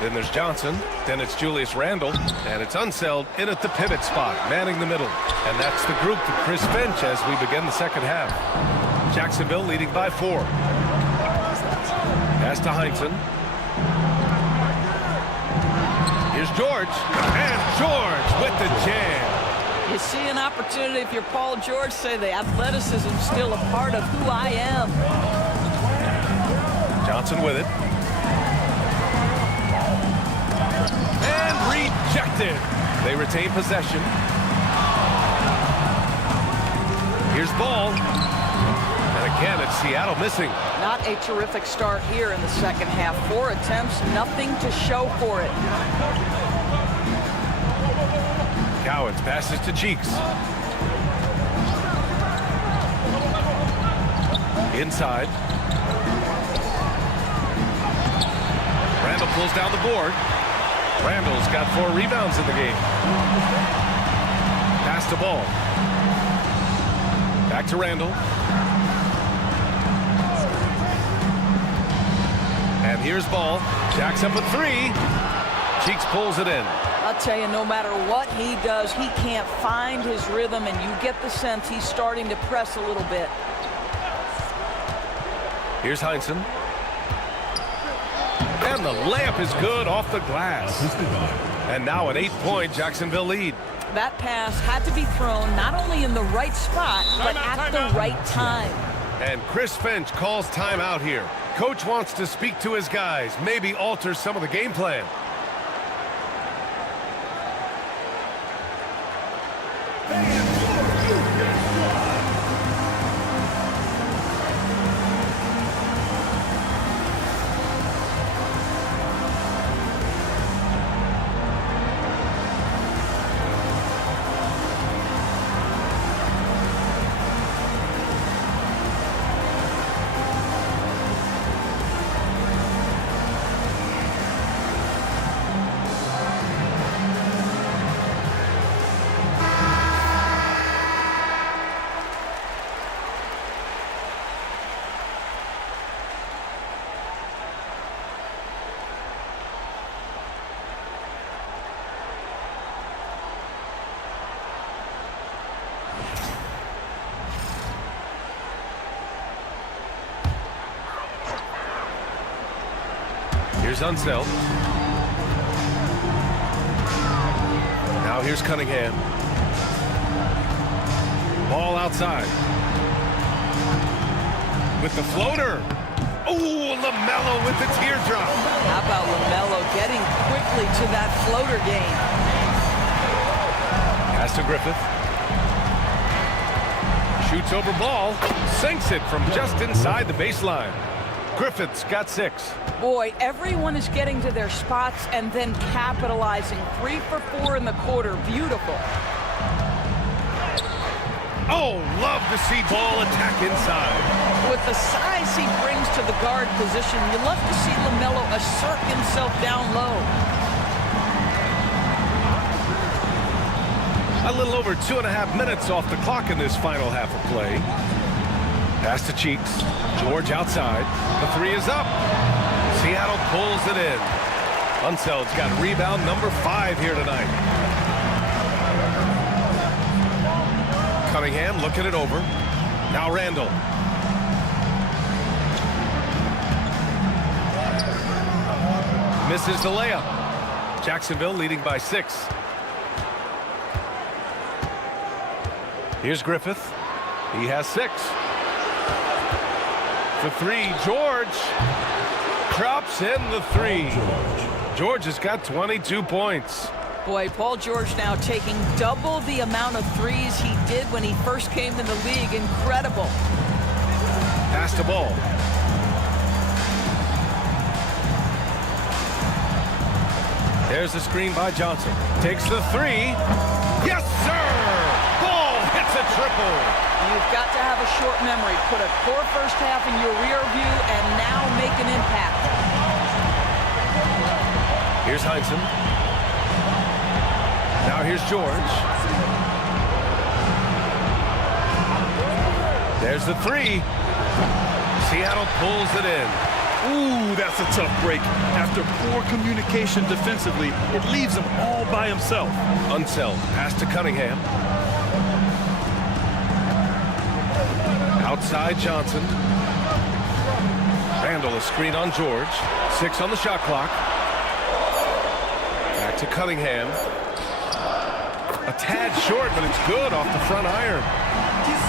Then there's Johnson. Then it's Julius Randle. And it's Unseld in at the pivot spot, manning the middle. And that's the group to Chris Finch as we begin the second half. Jacksonville leading by 4. Pass to Heinsohn. Here's George. And George with the jam. You see an opportunity if you're Paul George, say the athleticism is still a part of who I am. Johnson with it. And rejected. They retain possession. Here's Ball. And again, it's Seattle missing. Not a terrific start here in the second half. 4 attempts, nothing to show for it. Cowens passes to Cheeks. Inside. Randle pulls down the board. Randle's got 4 rebounds in the game. Pass to Ball. Back to Randle. And here's Ball. Jacks up a 3. Cheeks pulls it in. I'll tell you, no matter what he does, he can't find his rhythm, and you get the sense he's starting to press a little bit. Here's Heinsohn. And the layup is good off the glass. And now an 8-point Jacksonville lead. That pass had to be thrown not only in the right spot, but at the right time. And Chris Finch calls timeout here. Coach wants to speak to his guys, maybe alter some of the game plan. Here's Unseld. Now here's Cunningham. Ball outside. With the floater. Oh, LaMelo with the teardrop. How about LaMelo getting quickly to that floater game? Pass to Griffith. Shoots over Ball. Sinks it from just inside the baseline. Griffith's got 6. Boy, everyone is getting to their spots and then capitalizing. 3 for 4 in the quarter. Beautiful. Oh, love to see Ball attack inside. With the size he brings to the guard position, you love to see LaMelo assert himself down low. A little over 2.5 minutes off the clock in this final half of play. Pass to Cheeks. George outside. The 3 is up. Seattle pulls it in. Unseld's got rebound number 5 here tonight. Cunningham looking it over. Now Randle. Misses the layup. Jacksonville leading by 6. Here's Griffith. He has 6. The 3, George drops in the 3. George has got 22 points. Boy, Paul George now taking double the amount of threes he did when he first came in the league. Incredible. Pass the ball. There's the screen by Johnson. Takes the three. Yes, sir! Ball hits a triple. You've got to have a short memory. Put a poor first half in your rear view and now make an impact. Here's Heinsohn. Now here's George. There's the three. Seattle pulls it in. Ooh, that's a tough break. After poor communication defensively, it leaves him all by himself. Unseld. Pass to Cunningham. Outside Johnson. Randall, a screen on George. 6 on the shot clock. Back to Cunningham. A tad short, but it's good off the front iron.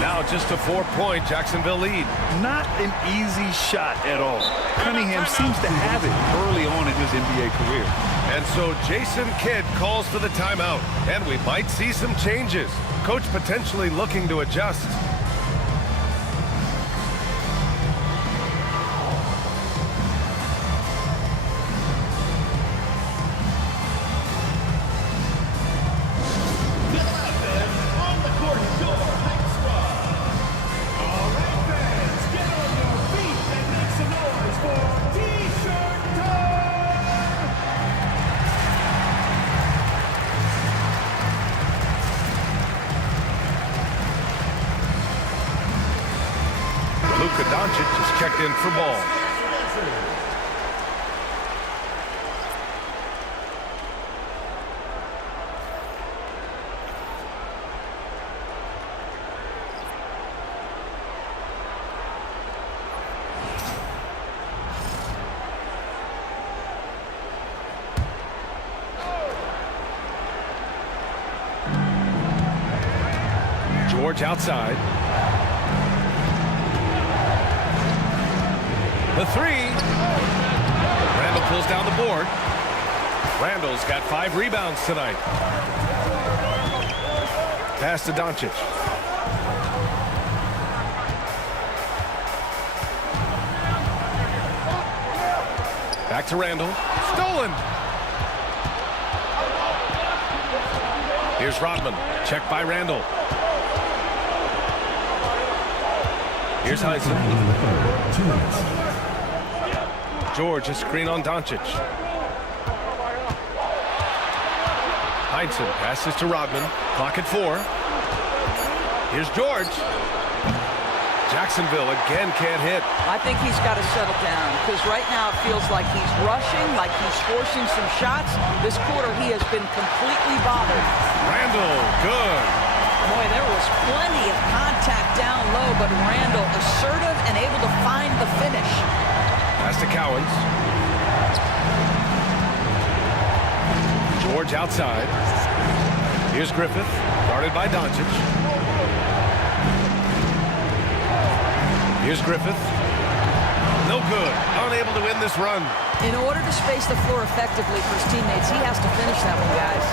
Now just a 4-point Jacksonville lead. Not an easy shot at all. Cunningham seems to have it early on in his NBA career. And so Jason Kidd calls for the timeout, and we might see some changes. Coach potentially looking to adjust. Luka Doncic just checked in for ball. George outside. The three. Randall pulls down the board. Randall's got 5 rebounds tonight. Pass to Doncic. Back to Randall. Stolen. Here's Rodman. Checked by Randall. Here's Heinsohn. George, a screen on Doncic. Heinsohn passes to Rodman. Clock at 4. Here's George. Jacksonville again can't hit. I think he's got to settle down because right now it feels like he's rushing, like he's forcing some shots. This quarter he has been completely bothered. Randall, good. Boy, there was plenty of contact down low, but Randall assertive and able to find the finish. Pass to Cowens. George outside. Here's Griffith, guarded by Doncic. Here's Griffith. No good. Unable to win this run. In order to space the floor effectively for his teammates, he has to finish that one, guys.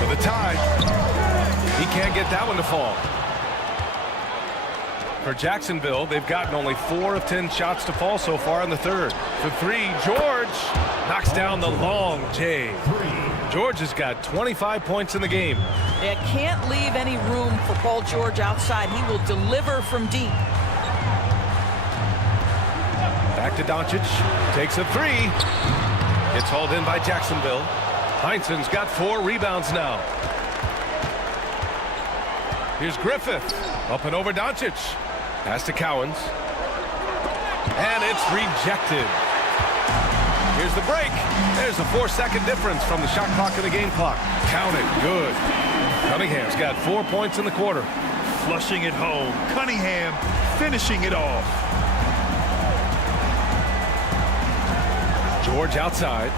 For the tie. He can't get that one to fall. For Jacksonville, they've gotten only 4 of 10 shots to fall so far in the third. For 3, George knocks down the long J. George has got 25 points in the game. It can't leave any room for Paul George outside. He will deliver from deep. Back to Doncic. Takes a 3. Gets hauled in by Jacksonville. Heinsohn's got 4 rebounds now. Here's Griffith. Up and over Doncic. Pass to Cowens. And it's rejected. Here's the break. There's a 4-second difference from the shot clock and the game clock. Count it. Good. Cunningham's got 4 points in the quarter. Flushing it home. Cunningham finishing it off. George outside.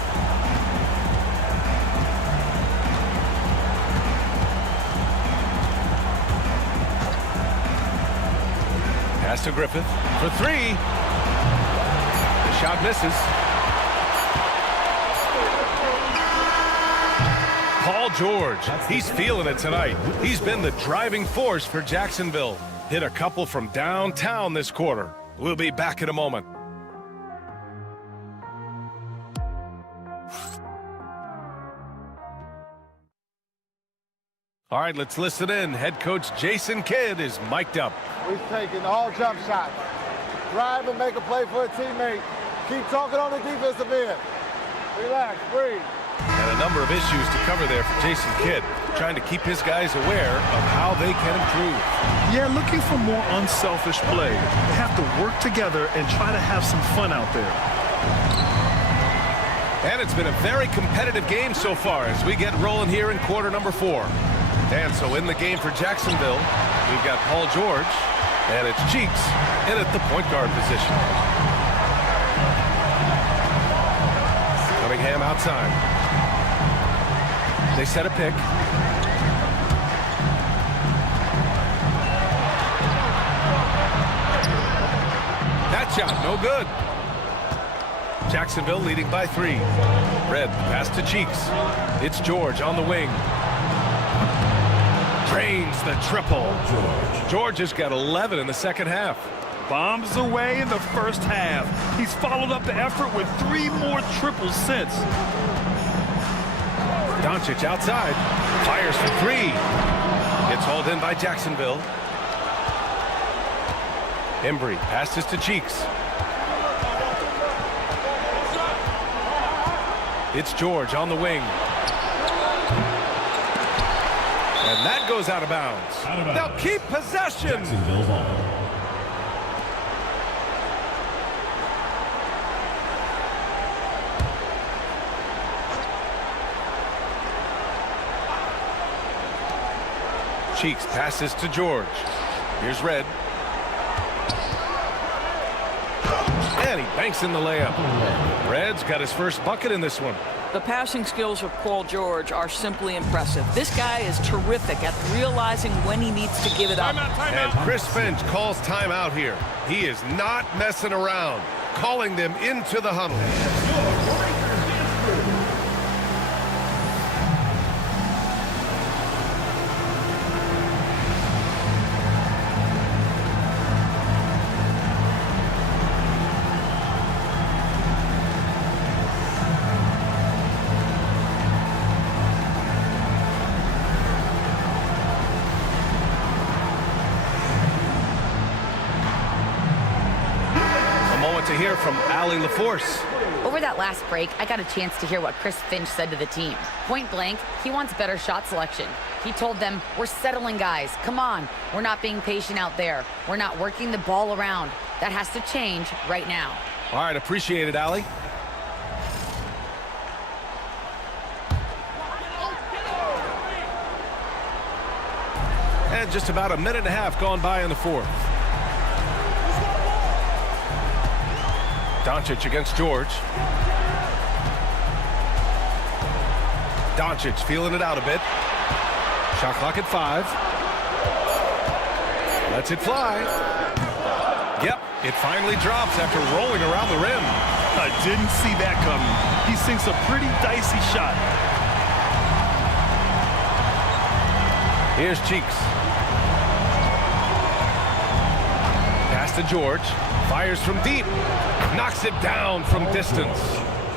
Pass to Griffith for 3. The shot misses. Paul George. He's feeling it tonight. He's been the driving force for Jacksonville. Hit a couple from downtown this quarter. We'll be back in a moment. All right, let's listen in. Head coach Jason Kidd is mic'd up. We're taking all jump shots. Drive and make a play for a teammate. Keep talking on the defensive end. Relax, breathe. And a number of issues to cover there for Jason Kidd, trying to keep his guys aware of how they can improve. Yeah, looking for more unselfish play. They have to work together and try to have some fun out there. And it's been a very competitive game so far as we get rolling here in quarter number 4. And so in the game for Jacksonville, we've got Paul George, and it's Cheeks in at the point guard position. Cunningham outside. They set a pick. That shot, no good. Jacksonville leading by 3. Red pass to Cheeks. It's George on the wing. Drains the triple. George has got 11 in the second half. Bombs away in the first half. He's followed up the effort with 3 more triples since. Doncic outside. Fires for 3. Gets hauled in by Jacksonville. Embry passes to Cheeks. It's George on the wing. And that goes out of bounds. They'll keep possession. Cheeks passes to George. Here's Red. And he banks in the layup. Red's got his first bucket in this one. The passing skills of Paul George are simply impressive. This guy is terrific at realizing when he needs to give it up. And Chris Finch calls timeout here. He is not messing around, calling them into the huddle. To hear from Allie LaForce. Over that last break, I got a chance to hear what Chris Finch said to the team. Point blank, he wants better shot selection. He told them, we're settling guys. Come on. We're not being patient out there. We're not working the ball around. That has to change right now. All right, appreciate it, Allie. And just about a minute and a half gone by in the 4th. Doncic against George. Doncic feeling it out a bit. Shot clock at 5. Lets it fly. Yep, it finally drops after rolling around the rim. I didn't see that coming. He sinks a pretty dicey shot. Here's Cheeks. Pass to George. Fires from deep. Knocks it down from distance.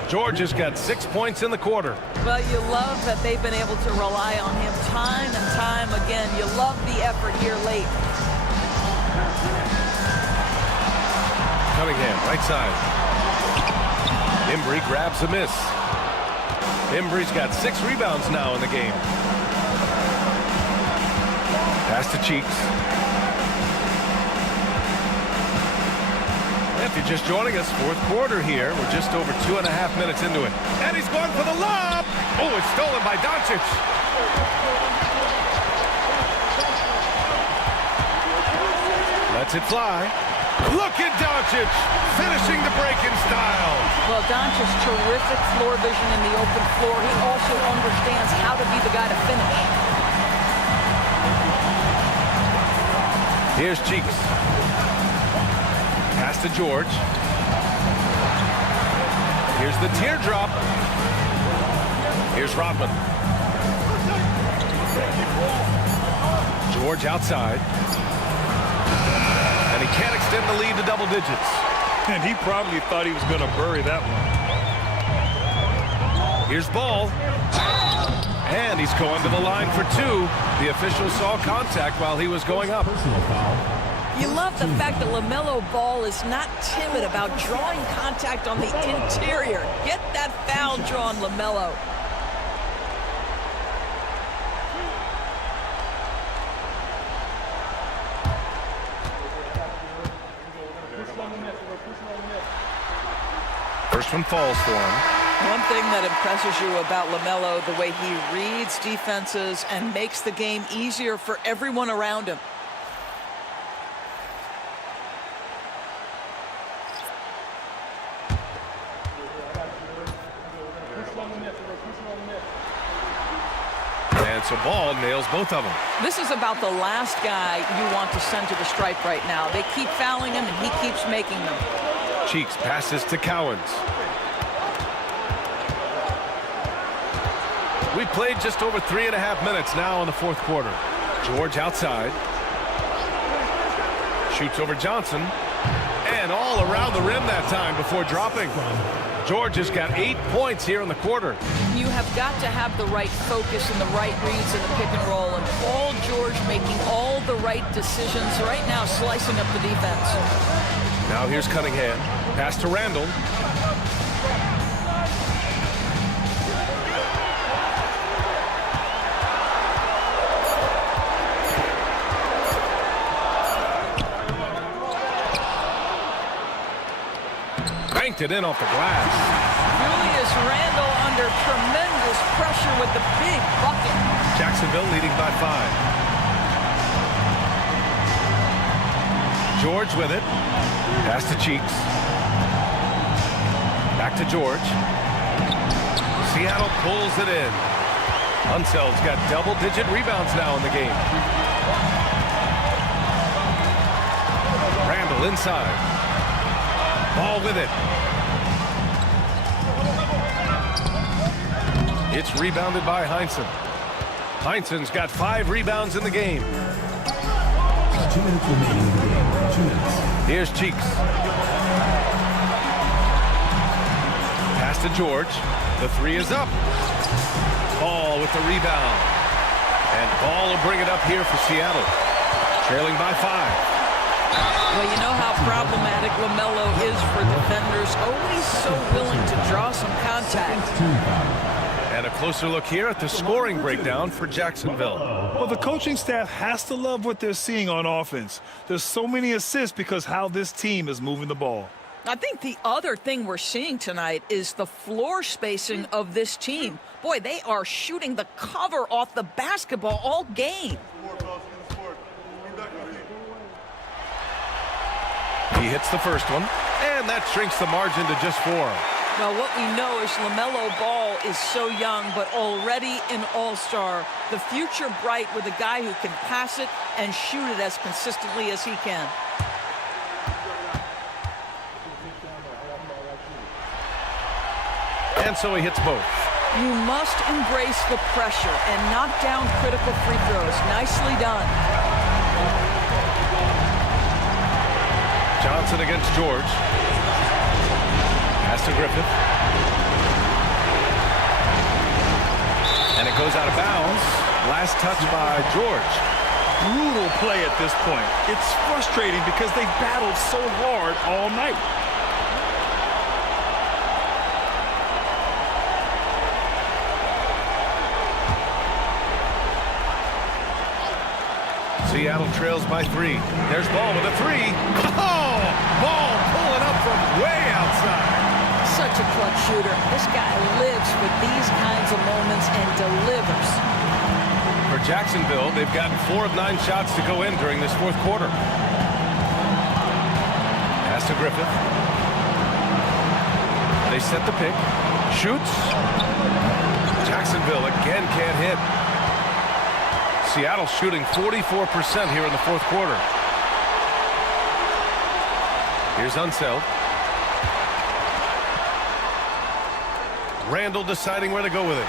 George has got 6 points in the quarter. Well, you love that they've been able to rely on him time and time again. You love the effort here late. Cunningham, right side. Embry grabs a miss. Embry's got 6 rebounds now in the game. Pass to Cheeks. If you're just joining us, 4th quarter here. We're just over 2.5 minutes into it. And he's going for the lob. Oh, it's stolen by Doncic. Lets it fly. Look at Doncic finishing the break in style. Well, Doncic, terrific floor vision in the open floor. He also understands how to be the guy to finish. Here's Cheeks. Pass to George. Here's the teardrop. Here's Rodman. George outside. And he can't extend the lead to double digits. And he probably thought he was going to bury that one. Here's Ball. And he's going to the line for two. The official saw contact while he was going up. You love the fact that LaMelo Ball is not timid about drawing contact on the interior. Get that foul drawn, LaMelo. First one falls for him. One thing that impresses you about LaMelo, the way he reads defenses and makes the game easier for everyone around him. And so Ball nails both of them. This is about the last guy you want to send to the stripe right now. They keep fouling him, and he keeps making them. Cheeks passes to Cowens. We played just over 3.5 minutes now in the fourth quarter. George outside. Shoots over Johnson. And all around the rim that time before dropping. George has got 8 points here in the quarter. You have got to have the right focus and the right reads in the pick and roll. And Paul George making all the right decisions right now, slicing up the defense. Now here's Cunningham. Pass to Randall. Banked it in off the glass. Julius Randle under tremendous pressure with the big bucket. Jacksonville leading by 5. George with it. Pass to Cheeks. Back to George. Seattle pulls it in. Unseld's got double-digit rebounds now in the game. Randall inside. Ball with it. It's rebounded by Heinsohn. Heinsohn's got 5 rebounds in the game. 2 minutes remaining in the game. 2 minutes. Here's Cheeks. Pass to George. The 3 is up. Ball with the rebound. And Ball will bring it up here for Seattle. Trailing by 5. Well, you know how problematic LaMelo is for defenders. Always so willing to draw some contact. And a closer look here at the scoring breakdown for Jacksonville. Well, the coaching staff has to love what they're seeing on offense. There's so many assists because how this team is moving the ball. I think the other thing we're seeing tonight is the floor spacing of this team. Boy, they are shooting the cover off the basketball all game. He hits the first one, and that shrinks the margin to just 4. Well, what we know is LaMelo Ball is so young, but already an all-star. The future bright with a guy who can pass it and shoot it as consistently as he can. And so he hits both. You must embrace the pressure and knock down critical free throws. Nicely done. Johnson against George. Pass to Griffith. And it goes out of bounds. Last touch by George. Brutal play at this point. It's frustrating because they battled so hard all night. Seattle trails by 3. There's Ball with a 3. Oh! Ball pulling up from way outside. Such a clutch shooter. This guy lives for these kinds of moments and delivers. For Jacksonville, they've gotten 4 of 9 shots to go in during this fourth quarter. Pass to Griffith. They set the pick. Shoots. Jacksonville again can't hit. Seattle shooting 44% here in the fourth quarter. Here's Unseld. Randall deciding where to go with it.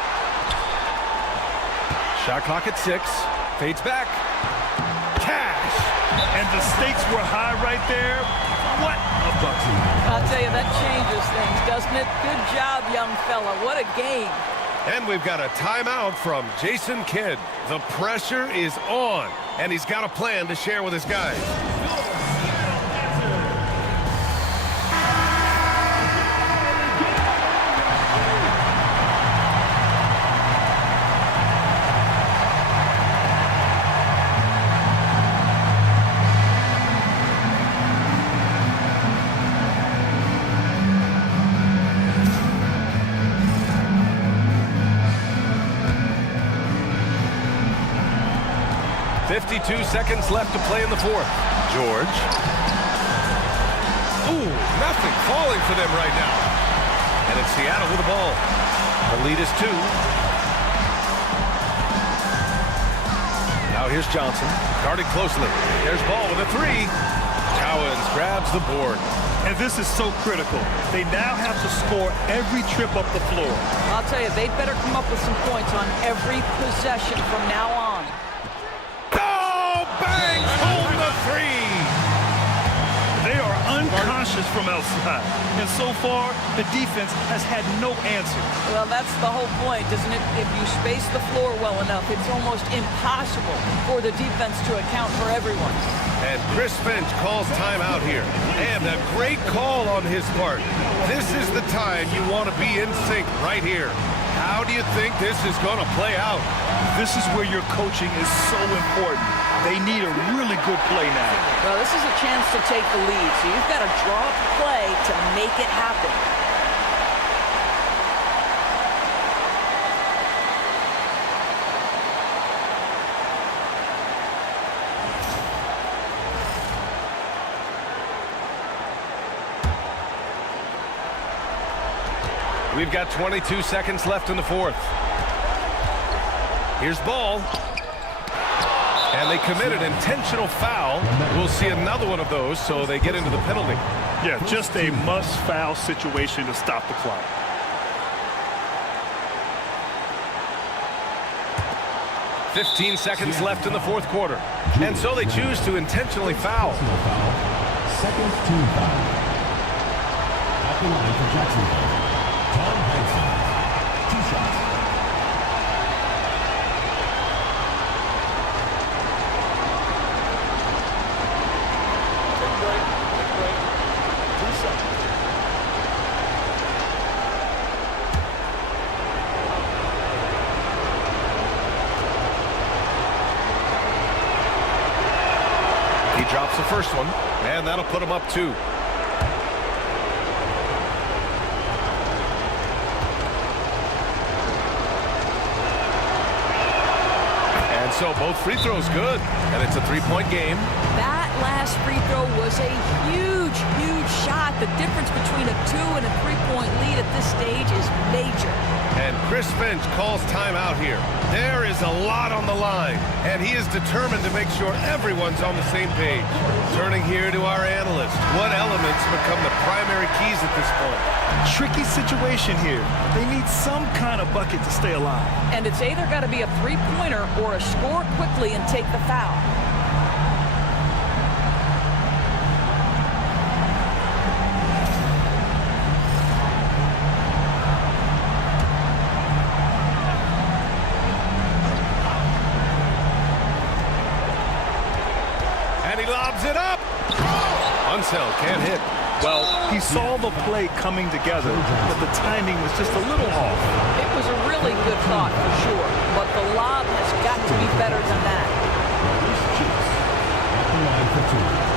Shot clock at 6. Fades back. Cash. And the stakes were high right there. What a bucket. I'll tell you, that changes things, doesn't it? Good job, young fella. What a game. And we've got a timeout from Jason Kidd. The pressure is on, and he's got a plan to share with his guys. .52 seconds left to play in the fourth. George. Ooh, nothing falling for them right now. And it's Seattle with the ball. The lead is 2. Now here's Johnson, guarded closely. There's Ball with a 3. Cowens grabs the board. And this is so critical. They now have to score every trip up the floor. I'll tell you, they'd better come up with some points on every possession from now on. Bang! Home the 3! They are unconscious from outside. And so far, the defense has had no answer. Well, that's the whole point, isn't it? If you space the floor well enough, it's almost impossible for the defense to account for everyone. And Chris Finch calls timeout here. And a great call on his part. This is the time you want to be in sync right here. How do you think this is going to play out? This is where your coaching is so important. They need a really good play now. Well, this is a chance to take the lead, so you've got to draw up a play to make it happen. We've got 22 seconds left in the fourth. Here's Ball. And they committed intentional foul. We'll see another one of those, so they get into the penalty. Yeah, just a must-foul situation to stop the clock. .15 seconds left in the fourth quarter. And so they choose to intentionally foul. Second team foul. At the line for Jacksonville, Tom Hanson. 2 shots. Drops the first one, and that'll put him up 2. And so both free throws good, and it's a 3-point game. That last free throw was a huge, huge shot. The difference between a 2 and a 3-point lead at this stage is major. And Chris Finch calls timeout here. There is a lot on the line, and he is determined to make sure everyone's on the same page. Turning here to our analyst. What elements become the primary keys at this point? Tricky situation here. They need some kind of bucket to stay alive. And it's either got to be a 3-pointer or a score quickly and take the foul. It up. Unseld can't hit. Well, he saw the play coming together, but the timing was just a little off. It was a really good thought for sure, but the lob has got to be better than that. At the line for 2.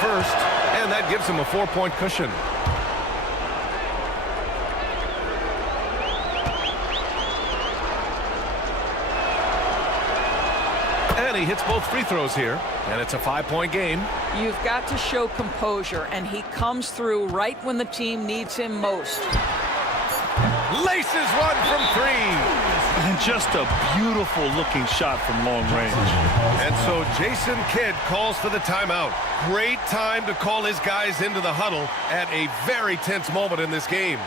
First, and that gives him a 4-point cushion. And he hits both free throws here, and it's a 5-point game. You've got to show composure, and he comes through right when the team needs him most. Laces one from 3. And just a beautiful looking shot from long range. And so Jason Kidd calls for the timeout. Great time to call his guys into the huddle at a very tense moment in this game.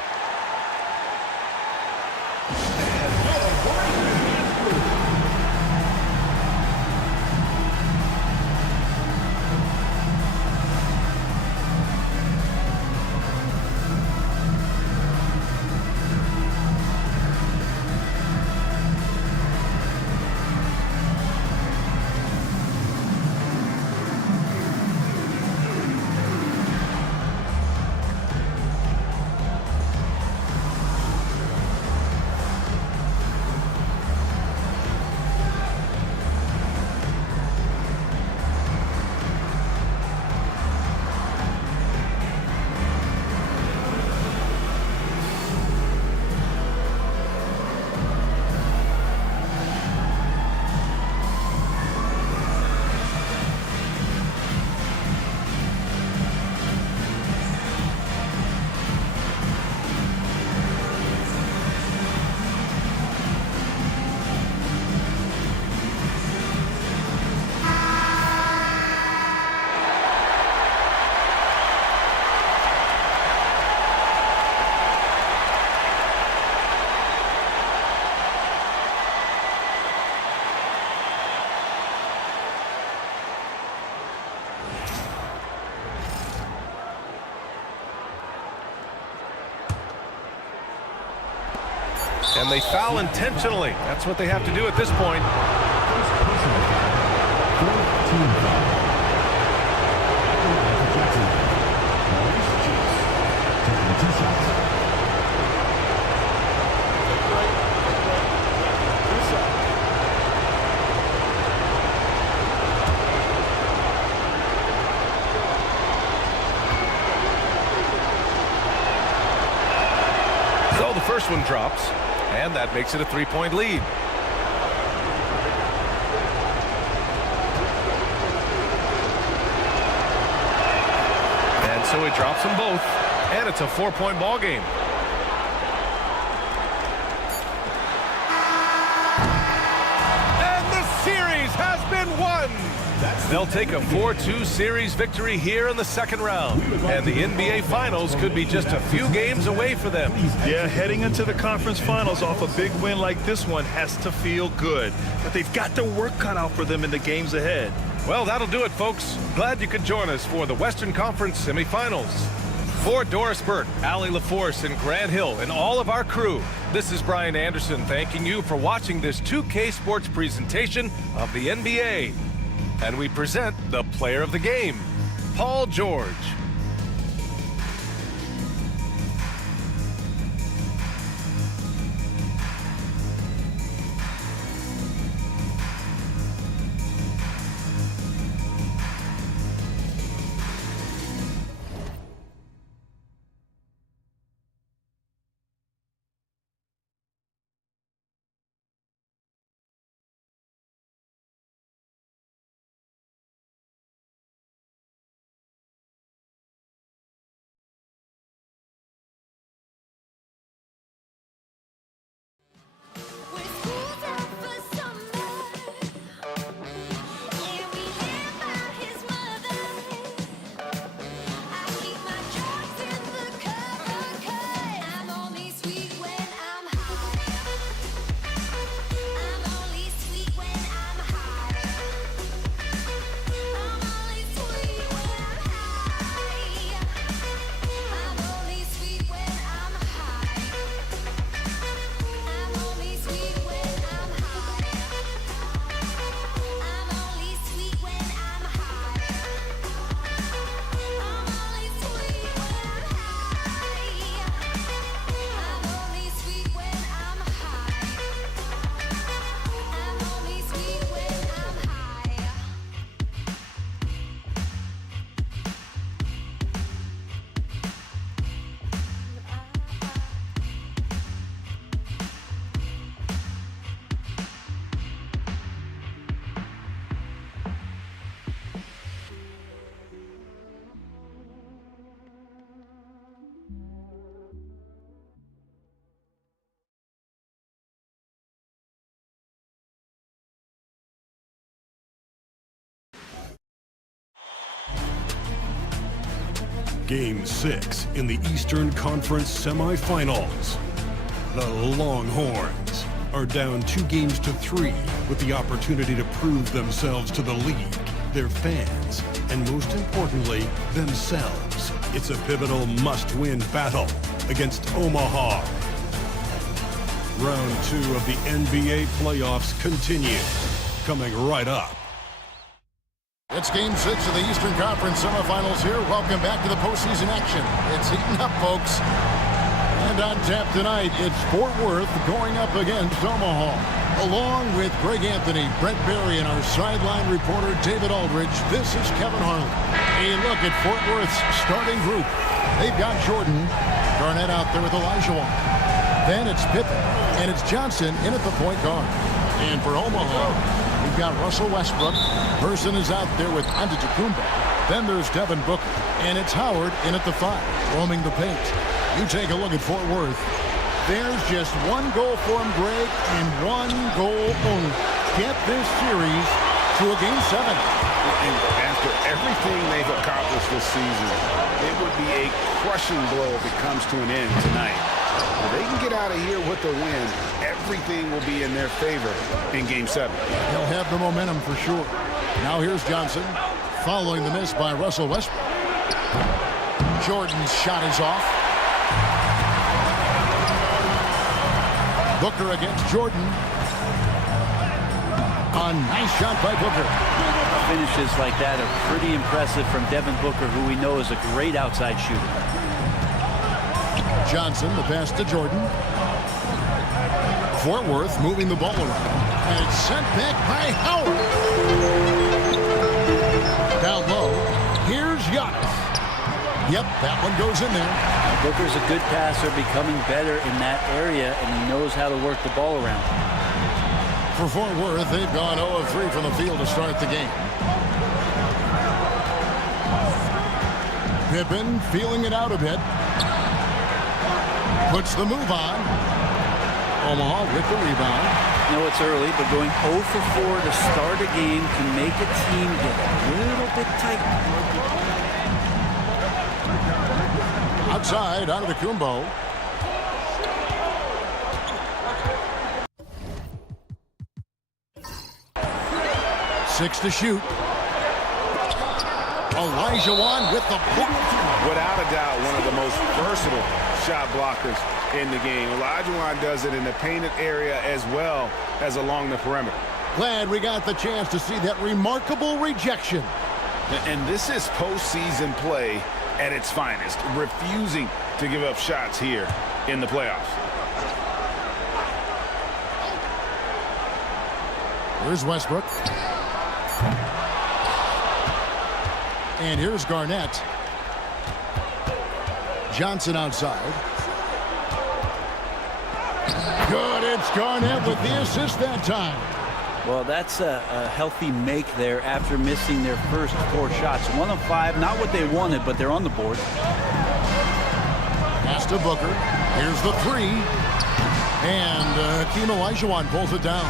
And they foul intentionally. That's what they have to do at this point. So the first one drops. And that makes it a three-point lead. And so he drops them both. And it's a four-point ball game. And the series has been won. They'll take a 4-2 series victory here in the second round. And the NBA Finals could be just a few games away for them. Yeah, heading into the conference finals off a big win like this one has to feel good. But they've got their work cut out for them in the games ahead. Well, that'll do it, folks. Glad you could join us for the Western Conference semifinals. For Doris Burke, Allie LaForce, and Grant Hill, and all of our crew, this is Brian Anderson thanking you for watching this 2K Sports presentation of the NBA. And we present the player of the game, Paul George. Game 6 in the Eastern Conference semifinals. The Longhorns are down 2 games to 3 with the opportunity to prove themselves to the league, their fans, and most importantly, themselves. It's a pivotal must-win battle against Omaha. Round 2 of the NBA playoffs continue, coming right up. It's Game 6 of the Eastern Conference semifinals here. Welcome back to the postseason action. It's heating up, folks. And on tap tonight, it's Fort Worth going up against Omaha. Along with Greg Anthony, Brett Berry, and our sideline reporter, David Aldridge, this is Kevin Harlan. A look at Fort Worth's starting group. They've got Jordan Garnett out there with Olajuwon. Then it's Pippen, and it's Johnson in at the point guard. And for Omaha, we've got Russell Westbrook. Person is out there with Antetokounmpo. Then there's Devin Booker, and it's Howard in at the 5, roaming the paint. You take a look at Fort Worth. There's just one goal for him, Greg, and one goal only. Get this series to a Game 7. And after everything they've accomplished this season, it would be a crushing blow if it comes to an end tonight. If they can get out of here with a win, everything will be in their favor in Game 7. They'll have the momentum for sure. Now here's Johnson, following the miss by Russell Westbrook. Jordan's shot is off. Booker against Jordan. A nice shot by Booker. Finishes like that are pretty impressive from Devin Booker, who we know is a great outside shooter. Johnson, the pass to Jordan. Fort Worth moving the ball around. And it's sent back by Howard. Down low. Here's Giannis. Yep, that one goes in there. Booker's a good passer, becoming better in that area, and he knows how to work the ball around. For Fort Worth, they've gone 0 of 3 from the field to start the game. Pippen feeling it out a bit. Puts the move on. Omaha with the rebound. I know it's early, but going 0 for 4 to start a game can make a team get a little bit tight. Outside, Antetokounmpo. Six to shoot. Olajuwon with the block. Without a doubt, one of the most versatile shot blockers in the game. Olajuwon does it in the painted area as well as along the perimeter. Glad we got the chance to see that remarkable rejection. And this is postseason play at its finest, refusing to give up shots here in the playoffs. Here's Westbrook. And here's Garnett. Johnson outside. Good, it's Garnett with the assist that time. Well, that's a healthy make there after missing their first 4 shots. 1 of 5, not what they wanted, but they're on the board. Pass to Booker. Here's the 3. And Hakeem Olajuwon pulls it down.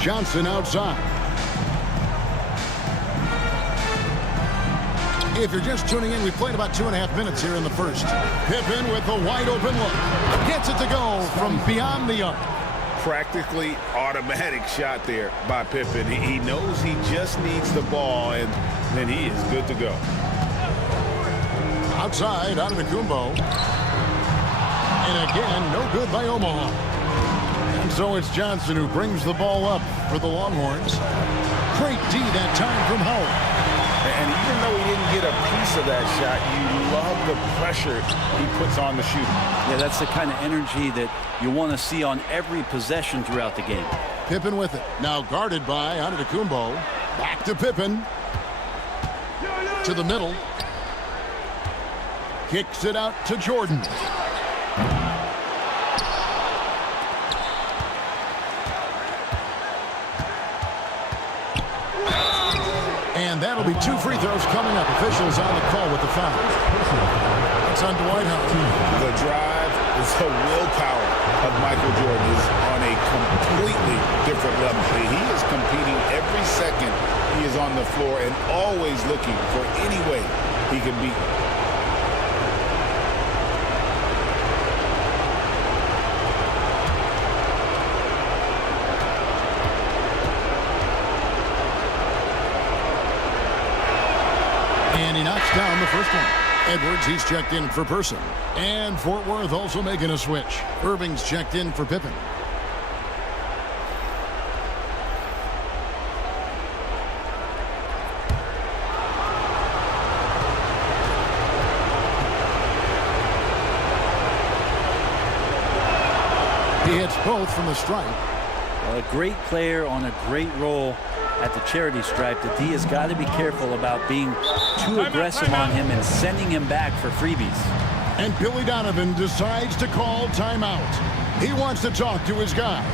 Johnson outside. If you're just tuning in, we played about 2.5 minutes here in the first. Pippen with a wide open look. Gets it to go from beyond the arc. Practically automatic shot there by Pippen. He knows he just needs the ball, and then he is good to go. Outside, Antetokounmpo. And again, no good by Omaha. And so it's Johnson who brings the ball up for the Longhorns. Great D that time from Howard. And even though he didn't get a piece of that shot, you love the pressure he puts on the shooter. Yeah, that's the kind of energy that you want to see on every possession throughout the game. Pippen with it. Now guarded by Antetokounmpo. Back to Pippen. To the middle. Kicks it out to Jordan. And that'll be 2 free throws coming up. Officials on the call with the foul. It's on Dwight Howard. The drive, the willpower of Michael Jordan is on a completely different level. He is competing every second he is on the floor and always looking for any way he can beat him. And he knocks down the first one. Edwards, he's checked in for Person. And Fort Worth also making a switch. Irving's checked in for Pippen. He hits both from the stripe. Well, a great player on a great role at the charity stripe. The D has got to be careful about being too aggressive on him and sending him back for freebies. And Billy Donovan decides to call timeout. He wants to talk to his guys.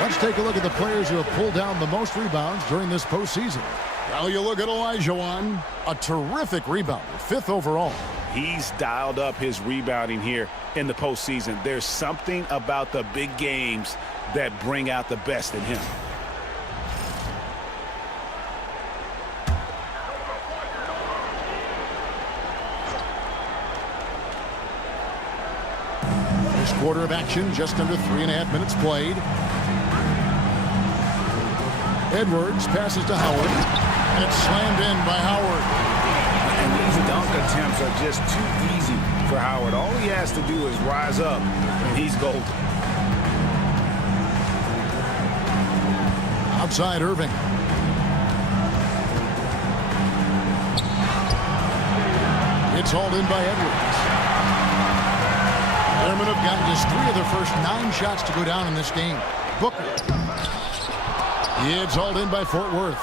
Let's take a look at the players who have pulled down the most rebounds during this postseason. Well, you look at Olajuwon, a terrific rebounder, 5th overall. He's dialed up his rebounding here in the postseason. There's something about the big games that bring out the best in him. First quarter of action, just under 3.5 minutes played. Edwards passes to Howard, and it's slammed in by Howard. And these dunk attempts are just too easy for Howard. All he has to do is rise up, and he's golden. Outside Irving. It's hauled in by Edwards. Airmen have gotten just 3 of their first 9 shots to go down in this game. Booker. It's hauled in by Fort Worth.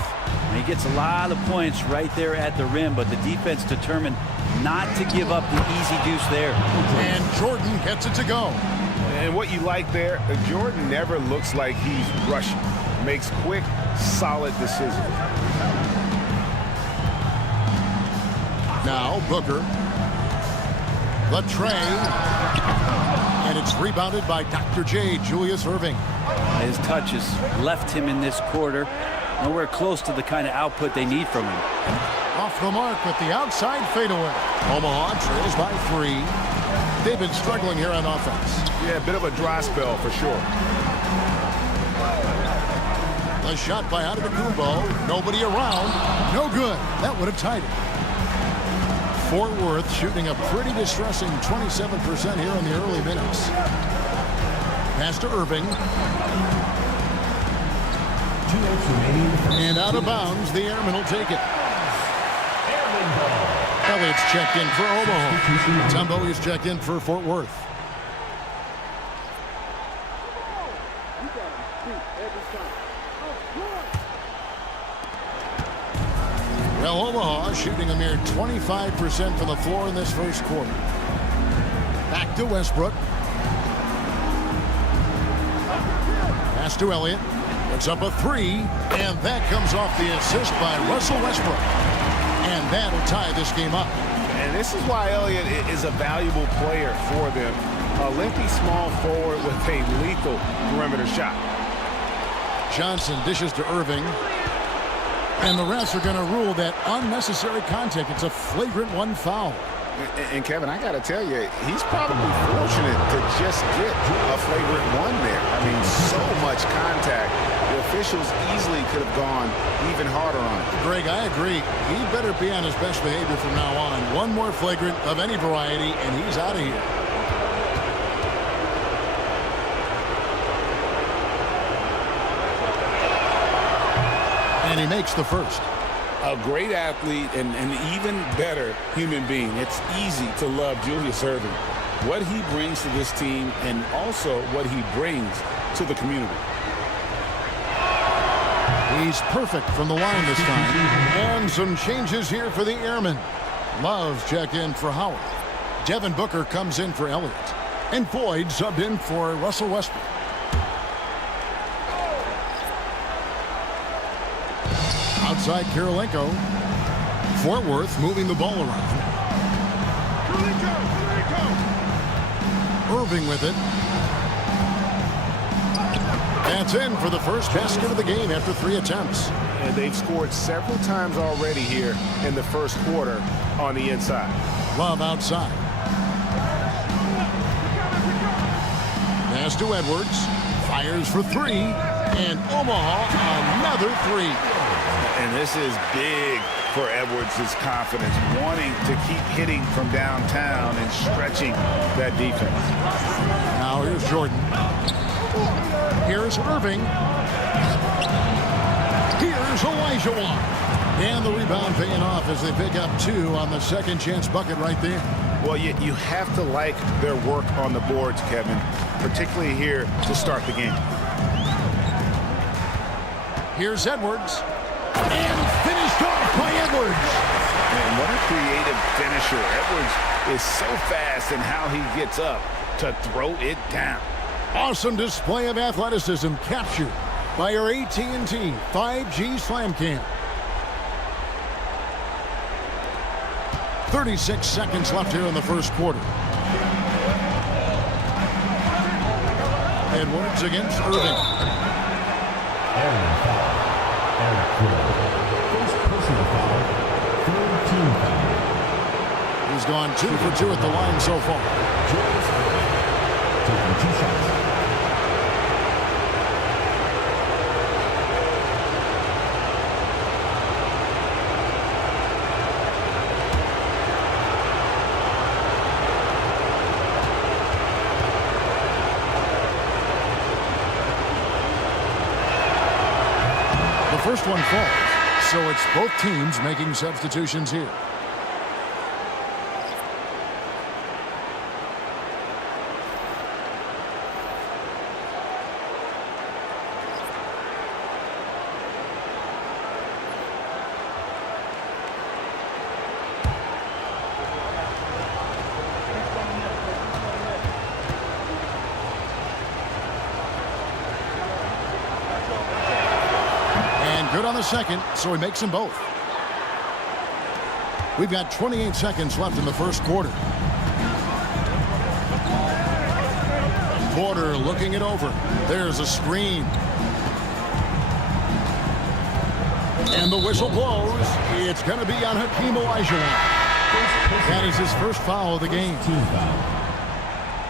He gets a lot of points right there at the rim, but the defense determined not to give up the easy deuce there. And Jordan gets it to go. And what you like there, Jordan never looks like he's rushing. Makes quick, solid decisions. Now Booker. The tray. And it's rebounded by Dr. J, Julius Irving. His touches left him in this quarter. Nowhere close to the kind of output they need from him. Off the mark with the outside fadeaway. Omaha trails by 3. They've been struggling here on offense. Yeah, a bit of a dry spell for sure. A shot by Antetokounmpo. Nobody around. No good. That would have tied it. Fort Worth shooting a pretty distressing 27% here in the early minutes. Pass to Irving. And out of bounds, the Airmen will take it. Elliott's checked in for Omaha. Tumbo is checked in for Fort Worth. Well, Omaha shooting a mere 25% from the floor in this first quarter. Back to Westbrook. Pass to Elliott. It's up a 3, and that comes off the assist by Russell Westbrook. And that'll tie this game up. And this is why Elliott is a valuable player for them. A lengthy small forward with a lethal perimeter shot. Johnson dishes to Irving. And the refs are going to rule that unnecessary contact. It's a flagrant 1 foul. And Kevin, I got to tell you, he's probably fortunate to just get a flagrant 1 there. I mean, so much contact. The officials easily could have gone even harder on it. Greg, I agree. He better be on his best behavior from now on. 1 more flagrant of any variety, and he's out of here. And he makes the first. A great athlete and an even better human being. It's easy to love Julius Irving. What he brings to this team and also what he brings to the community. He's perfect from the line this time. And some changes here for the Airmen. Love's checked in for Howard. Devin Booker comes in for Elliott. And Boyd subbed in for Russell Westbrook. Outside Kirilenko. Fort Worth moving the ball around. Irving with it. That's in for the first basket of the game after 3 attempts. And they've scored several times already here in the first quarter on the inside. Love outside. Pass to Edwards. Fires for 3. And Omaha, another 3. And this is big for Edwards' confidence, wanting to keep hitting from downtown and stretching that defense. Now here's Jordan. Here's Irving. Here's Olajuwon. And the rebound paying off as they pick up 2 on the second chance bucket right there. Well, you have to like their work on the boards, Kevin, particularly here to start the game. Here's Edwards. And finished off by Edwards. Man, what a creative finisher. Edwards is so fast in how he gets up to throw it down. Awesome display of athleticism captured by our AT&T 5G Slam Cam. 36 seconds left here in the first quarter. Edwards against Irving. He's gone 2 for 2 at the line so far. Taking 2 shots. The first one falls, so it's both teams making substitutions here. Good on the second, so he makes them both. We've got 28 seconds left in the first quarter. Porter looking it over. There's a screen. And the whistle blows. It's going to be on Hakeem Olajuwon. That is his first foul of the game. Team foul.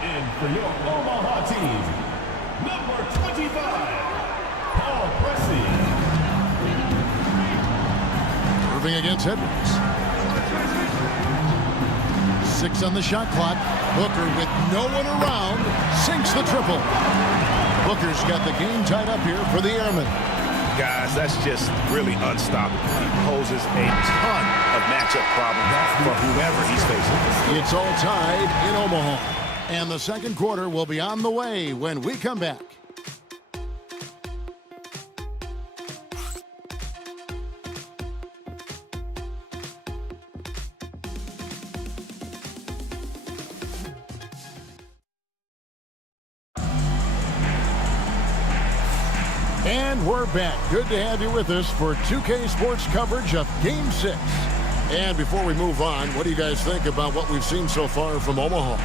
And for your Omaha team, number 25, Paul Pressey. Irving against Edwards. 6 on the shot clock. Booker with no one around sinks the triple. Booker's got the game tied up here for the Airmen. Guys, that's just really unstoppable. He poses a ton of matchup problems for whoever he's facing. It's all tied in Omaha. And the second quarter will be on the way when we come back. And we're back. Good to have you with us for 2K Sports coverage of Game 6. And before we move on, what do you guys think about what we've seen so far from Omaha?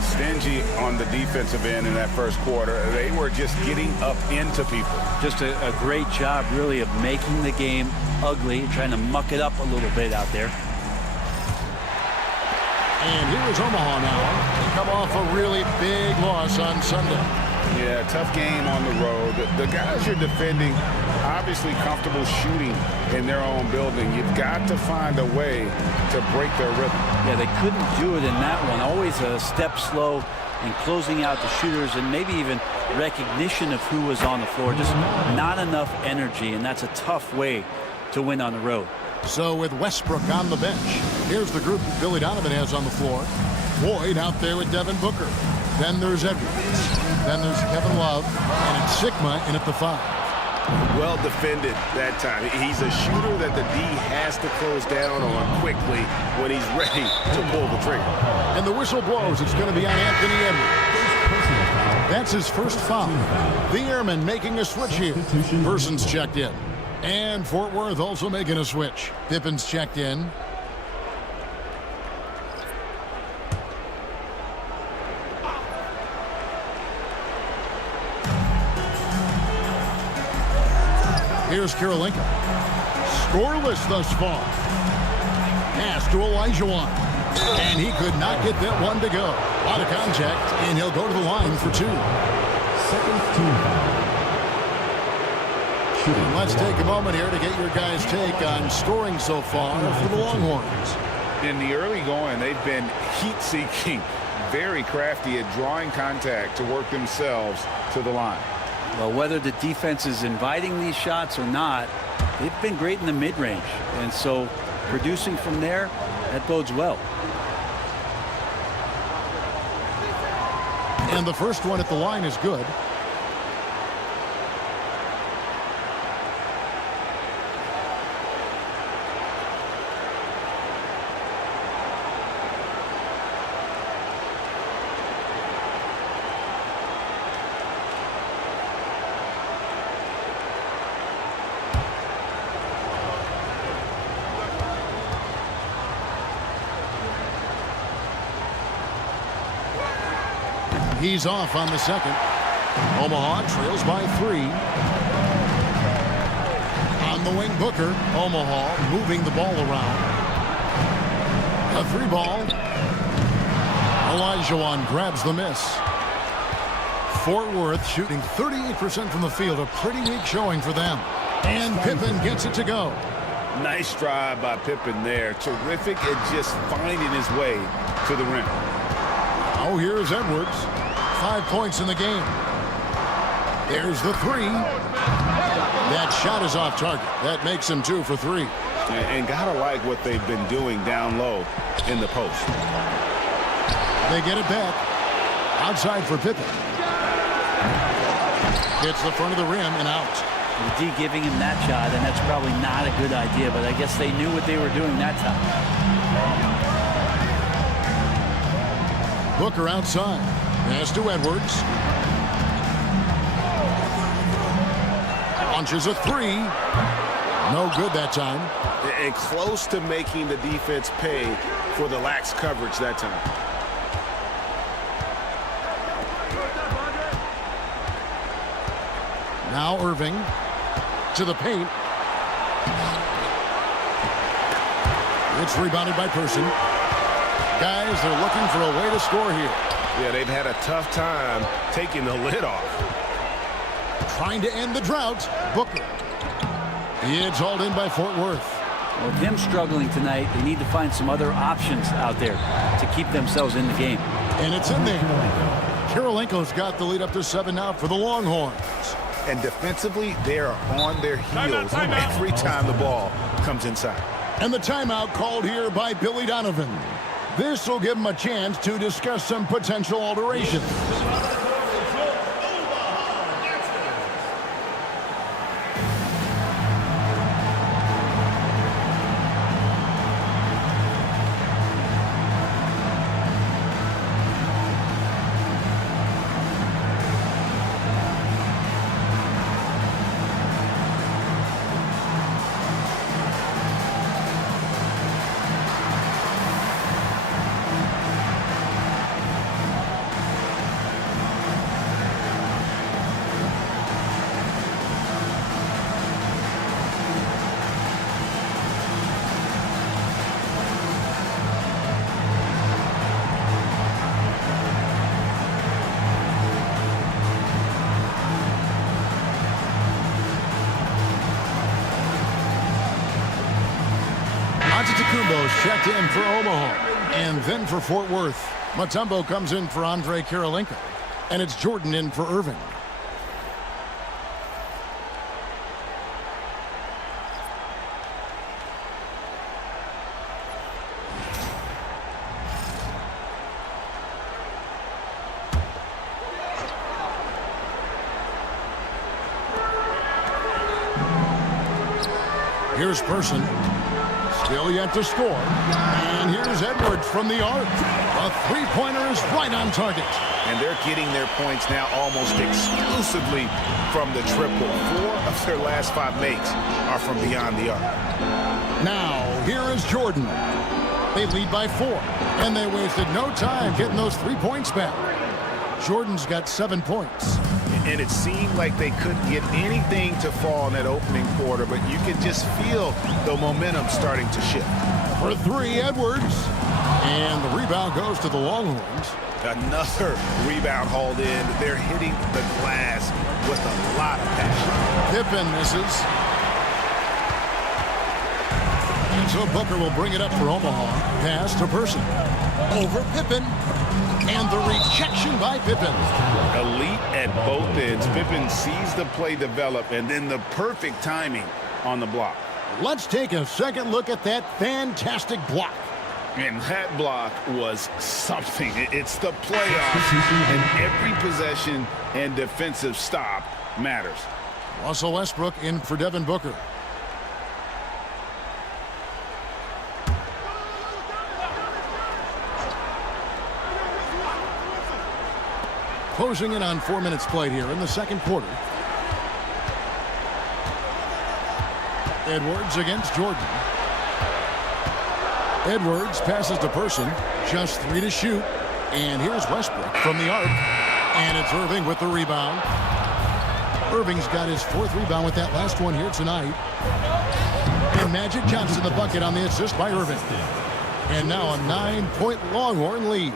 Stingy on the defensive end in that first quarter. They were just getting up into people. Just a great job, really, of making the game ugly, trying to muck it up a little bit out there. And here is Omaha now. They come off a really big loss on Sunday. Yeah, tough game on the road. The guys you're defending, obviously comfortable shooting in their own building. You've got to find a way to break their rhythm. Yeah, they couldn't do it in that one. Always a step slow in closing out the shooters and maybe even recognition of who was on the floor. Just not enough energy, and that's a tough way to win on the road. So with Westbrook on the bench, here's the group that Billy Donovan has on the floor. Boyd out there with Devin Booker. Then there's Edwards. Then there's Kevin Love. And it's Sigma in at the 5. Well defended that time. He's a shooter that the D has to close down on quickly when he's ready to pull the trigger. And the whistle blows. It's going to be on Anthony Edwards. That's his first foul. The Airmen making a switch here. Person's checked in. And Fort Worth also making a switch. Pippen's checked in. Here's Karolinka. Scoreless thus far. Pass to Olajuwon. And he could not get that one to go. A lot of contact, and he'll go to the line for 2. Second team. And let's take a moment here to get your guys' take on scoring so far for the Longhorns. In the early going, they've been heat-seeking, very crafty at drawing contact to work themselves to the line. Well, whether the defense is inviting these shots or not, they've been great in the mid-range. And so producing from there, that bodes well. And the first one at the line is good. He's off on the second. Omaha trails by 3. On the wing, Booker. Omaha moving the ball around. A 3-ball. Olajuwon grabs the miss. Fort Worth shooting 38% from the field. A pretty weak showing for them. And Pippen gets it to go. Nice drive by Pippen there. Terrific at just finding his way to the rim. Oh, here's Edwards. 5 points in the game. There's the 3. That shot is off target. That makes him 2 for 3. And gotta like what they've been doing down low in the post. They get it back. Outside for Pippen. Hits the front of the rim and out. The D giving him that shot, and that's probably not a good idea, but I guess they knew what they were doing that time. Booker outside. Pass to Edwards. Launches a 3. No good that time. And close to making the defense pay for the lax coverage that time. Now Irving to the paint. It's rebounded by Person. Guys, they're looking for a way to score here. Yeah, they've had a tough time taking the lid off. Trying to end the drought. Booker. It's hauled in by Fort Worth. Well, with him struggling tonight, they need to find some other options out there to keep themselves in the game. And it's in there. Karolinko's got the lead up to 7 now for the Longhorns. And defensively, they are on their heels every time the ball comes inside. And the timeout called here by Billy Donovan. This will give them a chance to discuss some potential alterations. Checked in for Omaha. And then for Fort Worth, Mutombo comes in for Andre Karolinka. And it's Jordan in for Irving. Here's Person. Still yet to score. And here's Edwards from the arc. A three-pointer is right on target. And they're getting their points now almost exclusively from the triple. 4 of their last 5 makes are from beyond the arc. Now, here is Jordan. They lead by 4, and they wasted no time getting those 3 points back. Jordan's got 7 points. And it seemed like they couldn't get anything to fall in that opening quarter, but you could just feel the momentum starting to shift. For 3, Edwards. And the rebound goes to the Longhorns. Another rebound hauled in. They're hitting the glass with a lot of passion. Pippen misses. And so Booker will bring it up for Omaha. Pass to Person. Over Pippen. And the rejection by Pippen. Elite at both ends. Pippen sees the play develop, and then the perfect timing on the block. Let's take a second look at that fantastic block. And that block was something. It's the playoffs, and every possession and defensive stop matters. Russell Westbrook in for Devin Booker. Closing in on 4 minutes played here in the second quarter. Edwards against Jordan. Edwards passes to Person. Just 3 to shoot. And here's Westbrook from the arc. And it's Irving with the rebound. Irving's got his 4th rebound with that last one here tonight. And Magic Johnson the bucket on the assist by Irving. And now a 9-point Longhorn lead.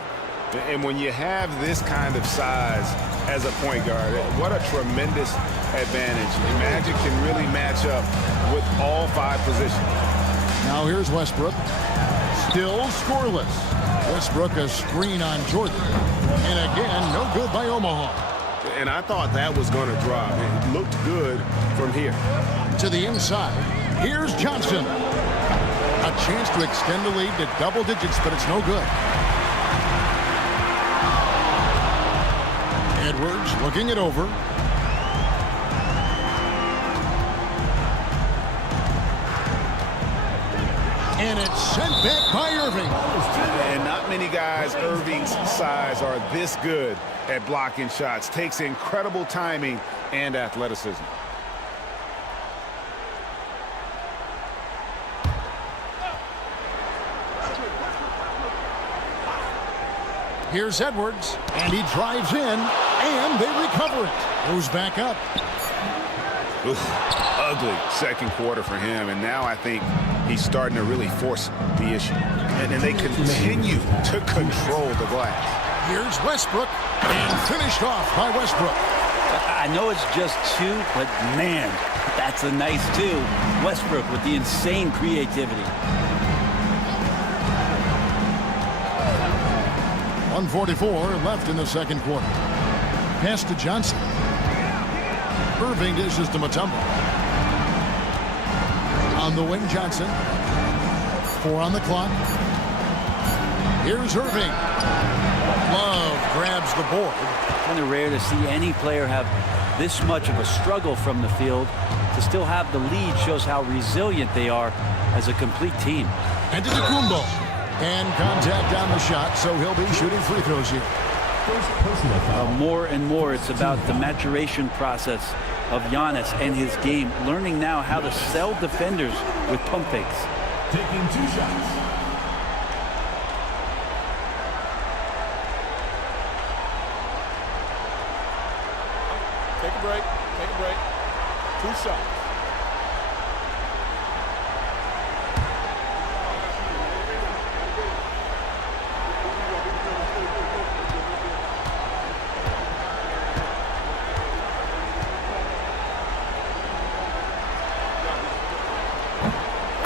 And when you have this kind of size as a point guard, what a tremendous advantage. And Magic can really match up with all 5 positions. Now here's Westbrook. Still scoreless. Westbrook a screen on Jordan. And again, no good by Omaha. And I thought that was going to drop. It looked good from here. To the inside. Here's Johnson. A chance to extend the lead to double digits, but it's no good. Edwards looking it over. And it's sent back by Irving. And not many guys Irving's size are this good at blocking shots. Takes incredible timing and athleticism. Here's Edwards, and he drives in, and they recover it. Goes back up. Oof, ugly second quarter for him, and now I think he's starting to really force the issue. And they continue to control the glass. Here's Westbrook, and finished off by Westbrook. I know it's just 2, but man, that's a nice 2. Westbrook with the insane creativity. 1:44 left in the second quarter. Pass to Johnson. Irving dishes to Mutombo. On the wing, Johnson. 4 on the clock. Here's Irving. Love grabs the board. Kind of rare to see any player have this much of a struggle from the field. To still have the lead shows how resilient they are as a complete team. And to Kumbo. And contact on the shot, so he'll be shooting free throws here. More and more, it's about the maturation process of Giannis and his game, learning now how to sell defenders with pump fakes. Taking 2 shots. Take a break. Take a break. 2 shots.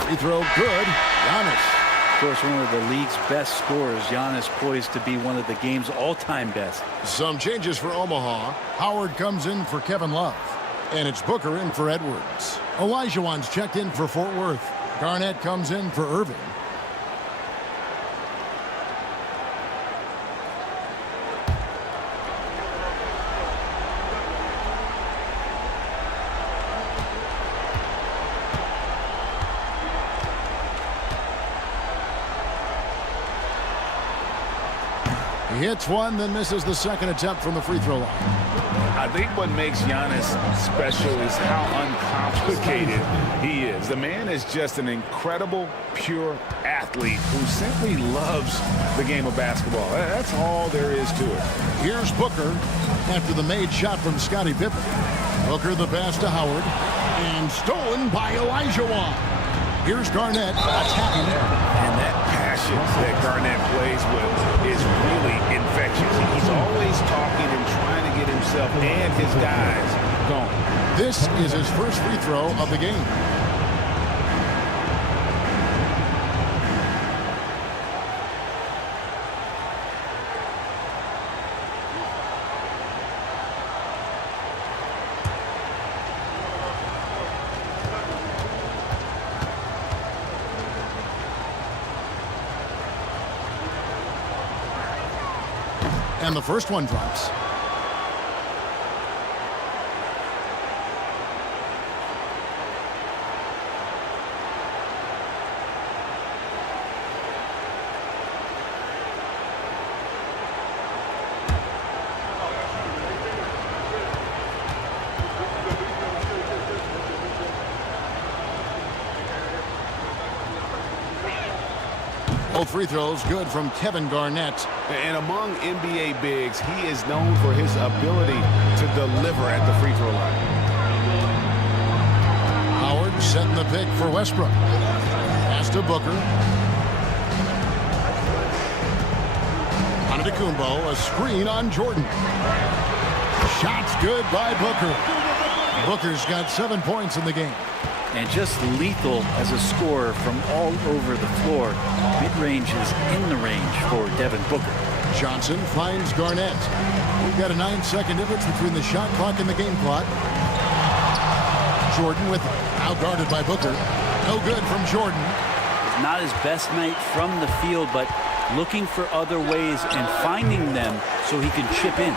Free throw good. Giannis. Of course, one of the league's best scorers. Giannis poised to be one of the game's all-time best. Some changes for Omaha. Howard comes in for Kevin Love. And it's Booker in for Edwards. Olajuwon's checked in for Fort Worth. Garnett comes in for Irving. hits one, then misses the second attempt from the free throw line. I think what makes Giannis special is how uncomplicated he is. The man is just an incredible, pure athlete who simply loves the game of basketball. That's all there is to it. Here's Booker after the made shot from Scottie Pippen. Booker the pass to Howard, and stolen by Elijah Wan. Here's Garnett attacking. And that passion that Garnett plays with is really infectious. He's always talking and trying to get himself and his guys going. This is his first free throw of the game. And the first one drops. Both free throws good from Kevin Garnett. And among NBA bigs, he is known for his ability to deliver at the free throw line. Howard setting the pick for Westbrook. Pass to Booker. Antetokounmpo, a screen on Jordan. Shots good by Booker. Booker's got 7 points in the game. And just lethal as a scorer from all over the floor. Mid-range is in the range for Devin Booker. Johnson finds Garnett. We've got a 9-second difference between the shot clock and the game clock. Jordan with it. Now guarded by Booker. No good from Jordan. It's not his best night from the field, but looking for other ways and finding them so he can chip in.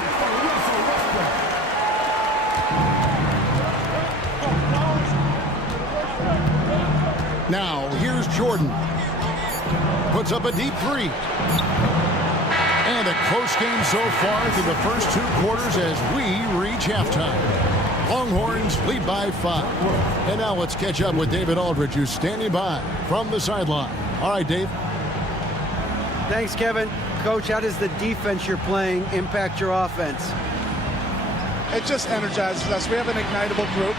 Now, here's Jordan. Puts up a deep three. And a close game so far through the first 2 quarters as we reach halftime. Longhorns lead by 5. And now let's catch up with David Aldridge, who's standing by from the sideline. All right, Dave. Thanks, Kevin. Coach, how does the defense you're playing impact your offense? It just energizes us. We have an ignitable group.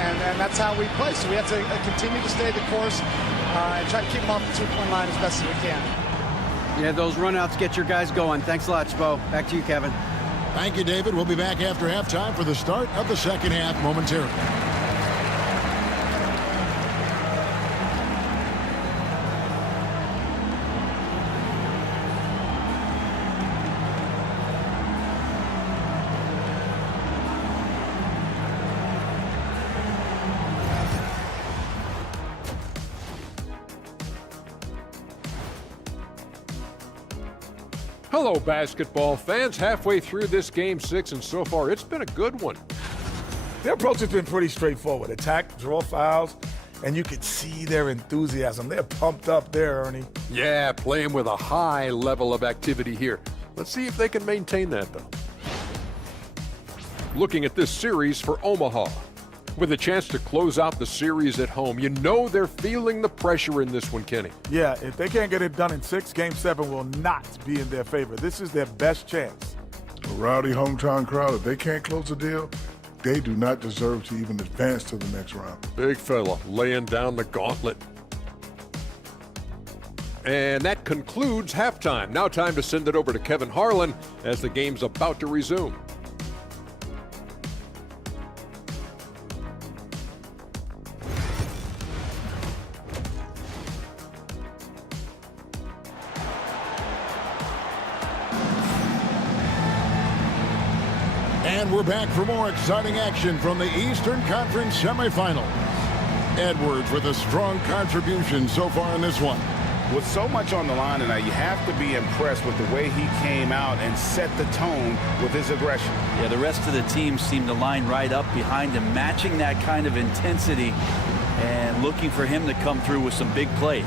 And that's how we play. So we have to continue to stay the course and try to keep them off the 2-point line as best as we can. Yeah, those runouts get your guys going. Thanks a lot, Spo. Back to you, Kevin. Thank you, David. We'll be back after halftime for the start of the second half momentarily. Hello, basketball fans. Halfway through this Game 6, and so far it's been a good one. Their approach has been pretty straightforward. Attack, draw fouls, and you could see their enthusiasm. They're pumped up there, Ernie. Yeah, playing with a high level of activity here. Let's see if they can maintain that, though. Looking at this series for Omaha. With a chance to close out the series at home, you know they're feeling the pressure in this one, Kenny. Yeah, if they can't get it done in 6, Game 7 will not be in their favor. This is their best chance. A rowdy hometown crowd, if they can't close the deal, they do not deserve to even advance to the next round. Big fella laying down the gauntlet. And that concludes halftime. Now time to send it over to Kevin Harlan as the game's about to resume. And we're back for more exciting action from the Eastern Conference semifinals. Edwards with a strong contribution so far in this one. With so much on the line tonight, you have to be impressed with the way he came out and set the tone with his aggression. Yeah, the rest of the team seemed to line right up behind him, matching that kind of intensity and looking for him to come through with some big plays.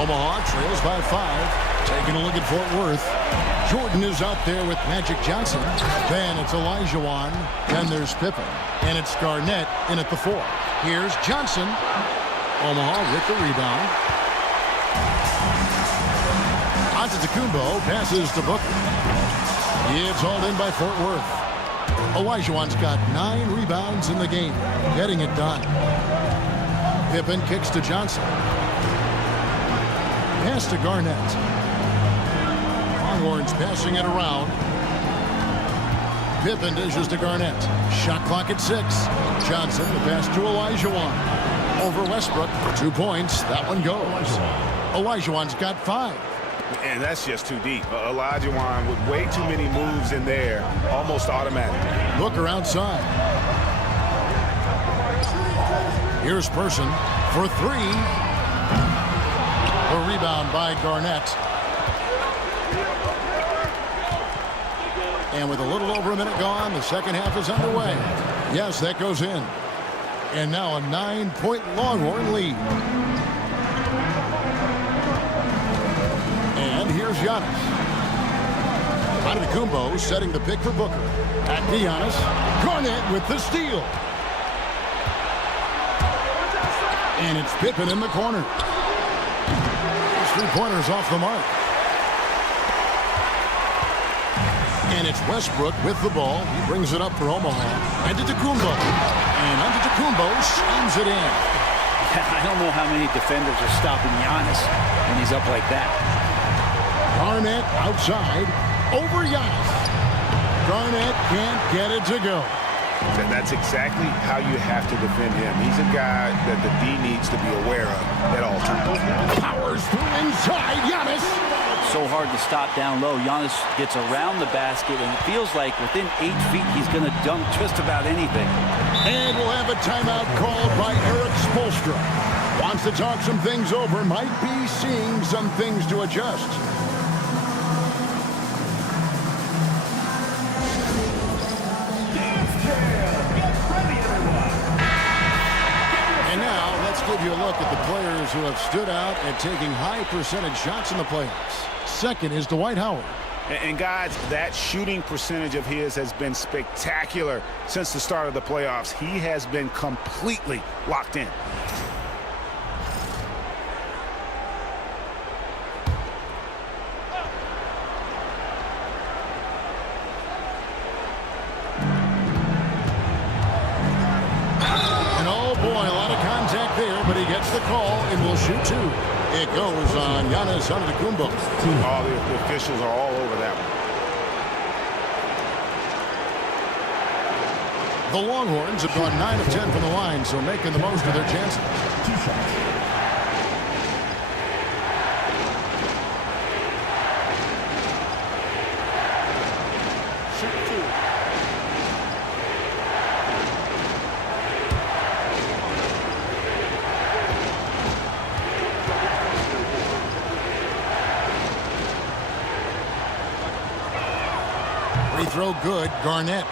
Omaha trails by 5. Taking a look at Fort Worth. Jordan is out there with Magic Johnson. Then it's Olajuwon. Then there's Pippen. And it's Garnett in at the 4. Here's Johnson. Omaha with the rebound. Antetokounmpo passes to Booker. It's hauled in by Fort Worth. Olajuwon's got 9 rebounds in the game. Getting it done. Pippen kicks to Johnson. Pass to Garnett. Longhorns passing it around. Pippen dishes to Garnett. Shot clock at 6. Johnson, the pass to Olajuwon. Over Westbrook. 2 points. That one goes. Olajuwon's got 5. And that's just too deep. Olajuwon with way too many moves in there. Almost automatic. Booker outside. Here's Person for 3. A rebound by Garnett. And with a little over a minute gone, the second half is underway. Yes, that goes in. And now a 9-point Longhorn lead. And here's Giannis. Antetokounmpo setting the pick for Booker. Back to Giannis. Garnett with the steal. And it's Pippen in the corner. 3-pointers off the mark. And it's Westbrook with the ball. He brings it up for Omaha. Antetokounmpo. And Antetokounmpo slams it in. I don't know how many defenders are stopping Giannis when he's up like that. Garnett outside. Over Giannis. Garnett can't get it to go. And that's exactly how you have to defend him. He's a guy that the D needs to be aware of at all times. Powers through inside. Giannis. So hard to stop down low. Giannis gets around the basket, and it feels like within 8 feet he's going to dunk just about anything. And we'll have a timeout called by Eric Spoelstra. Wants to talk some things over. Might be seeing some things to adjust. And now let's give you a look at the players who have stood out and taking high percentage shots in the playoffs. Second is Dwight Howard. And guys, that shooting percentage of his has been spectacular since the start of the playoffs. He has been completely locked in. And oh boy, a lot of contact there, but he gets the call and will shoot 2. It goes on Giannis Antetokounmpo. All the officials are all over that one. The Longhorns have gone 9 of 10 from the line, so making the most of their chances. 2 shots. Shoot 2. Free throw good, Garnett.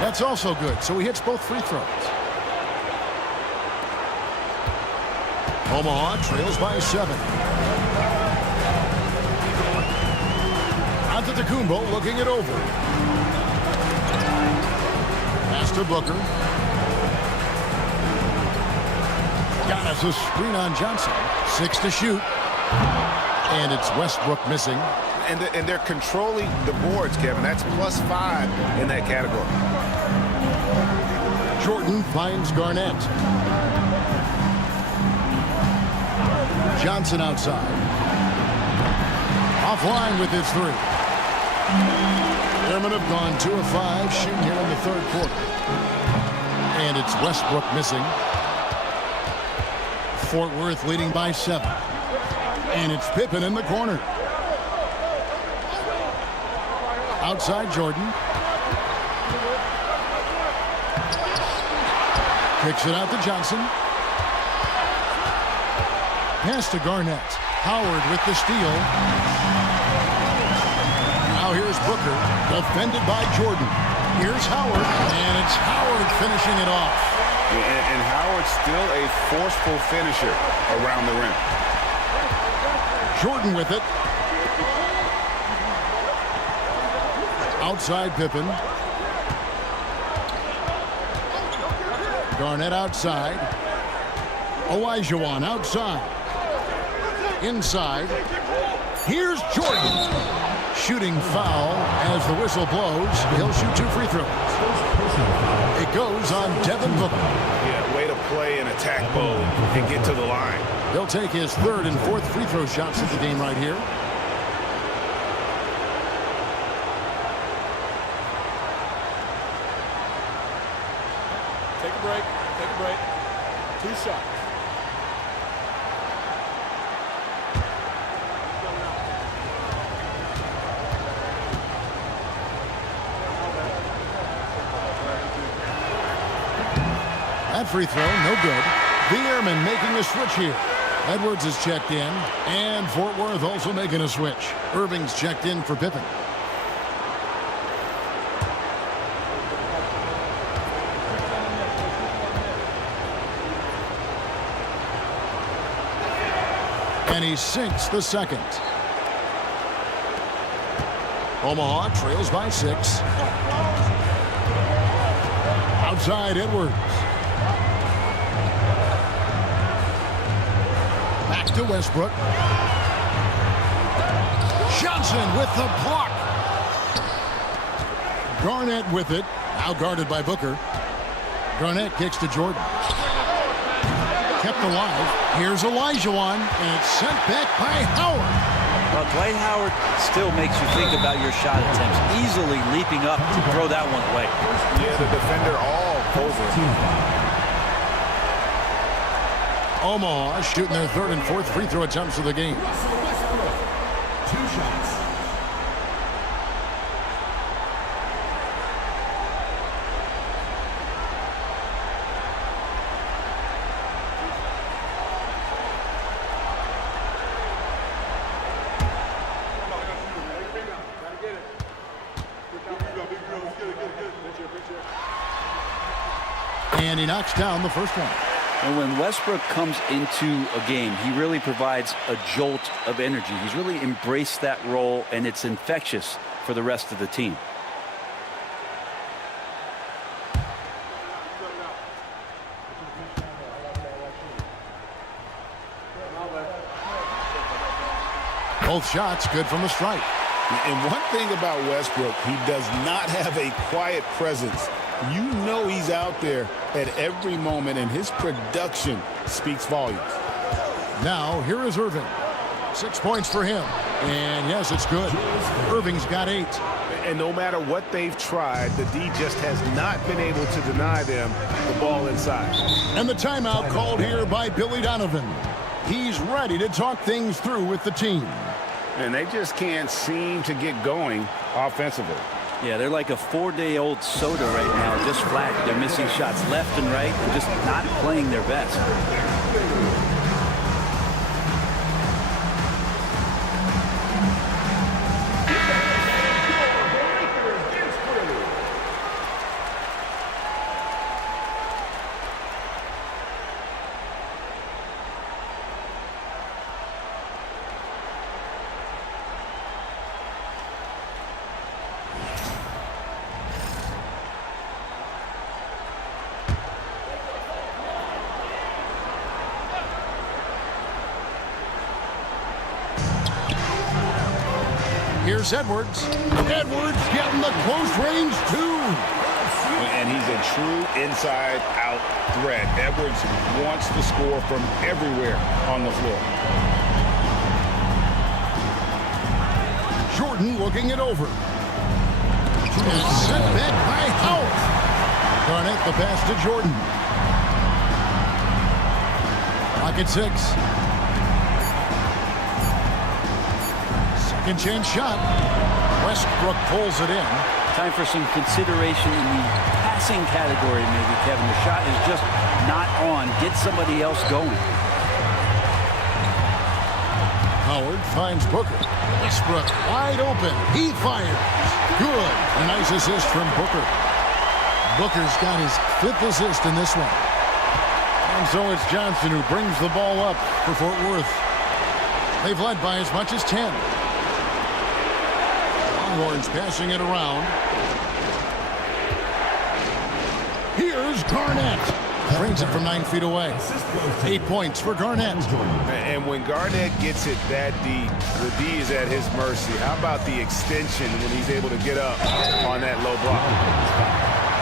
That's also good, so he hits both free throws. Omaha trails by 7. Antetokounmpo looking it over. Pass to Booker. Giannis a screen on Johnson. 6 to shoot. And it's Westbrook missing. And they're controlling the boards, Kevin. That's +5 in that category. Jordan finds Garnett. Johnson outside. Offline with his 3. Airmen have gone 2 of 5 shooting here in the 3rd quarter. And it's Westbrook missing. Fort Worth leading by 7. And it's Pippen in the corner. Outside Jordan. Kicks it out to Johnson. Pass to Garnett. Howard with the steal. Now here's Booker, defended by Jordan. Here's Howard, and it's Howard finishing it off. And Howard's still a forceful finisher around the rim. Jordan with it. Outside Pippen. Garnett outside. Olajuwon outside. Inside. Here's Jordan. Shooting foul as the whistle blows. He'll shoot 2 free throws. It goes on Devin Booker. Yeah, way to play and attack mode and get to the line. He'll take his 3rd and 4th free throw shots of the game right here. Take a break. Take a break. 2 shots. That free throw, no good. The Airmen making a switch here. Edwards is checked in, and Fort Worth also making a switch. Irving's checked in for Pippen. And he sinks the second. Omaha trails by 6. Outside Edwards. Back to Westbrook. Johnson with the block. Garnett with it. Now guarded by Booker. Garnett kicks to Jordan. Kept alive. Here's Olajuwon, and it's sent back by Howard. Well, Dwight Howard still makes you think about your shot attempts. Easily leaping up to throw that one away. Yeah, the defender all over. Omaha shooting their 3rd and 4th free throw attempts of the game. 2 shots. And he knocks down the first one. And when Westbrook comes into a game, he really provides a jolt of energy. He's really embraced that role, and it's infectious for the rest of the team. Both shots good from the stripe. And one thing about Westbrook, he does not have a quiet presence. You know he's out there at every moment, and his production speaks volumes. Now, here is Irving. 6 points for him. And yes, it's good. Irving's got 8. And no matter what they've tried, the D just has not been able to deny them the ball inside. And the timeout called here by Billy Donovan. He's ready to talk things through with the team. And they just can't seem to get going offensively. Yeah, they're like a 4-day-old soda right now, just flat. They're missing shots left and right and just not playing their best. Here's Edwards. Edwards getting the close range, too. And he's a true inside-out threat. Edwards wants to score from everywhere on the floor. Jordan looking it over. And sent back by Howard. Garnett the pass to Jordan. Clock at 6. Second chance shot. Westbrook pulls it in. Time for some consideration in the passing category, maybe, Kevin. The shot is just not on. Get somebody else going. Howard finds Booker. Westbrook wide open. He fires. Good. A nice assist from Booker. Booker's got his 5th assist in this one. And so it's Johnson who brings the ball up for Fort Worth. They've led by as much as 10. Longhorns passing it around. Here's Garnett. Brings it from 9 feet away. 8 points for Garnett. And when Garnett gets it that deep, the D is at his mercy. How about the extension when he's able to get up on that low block?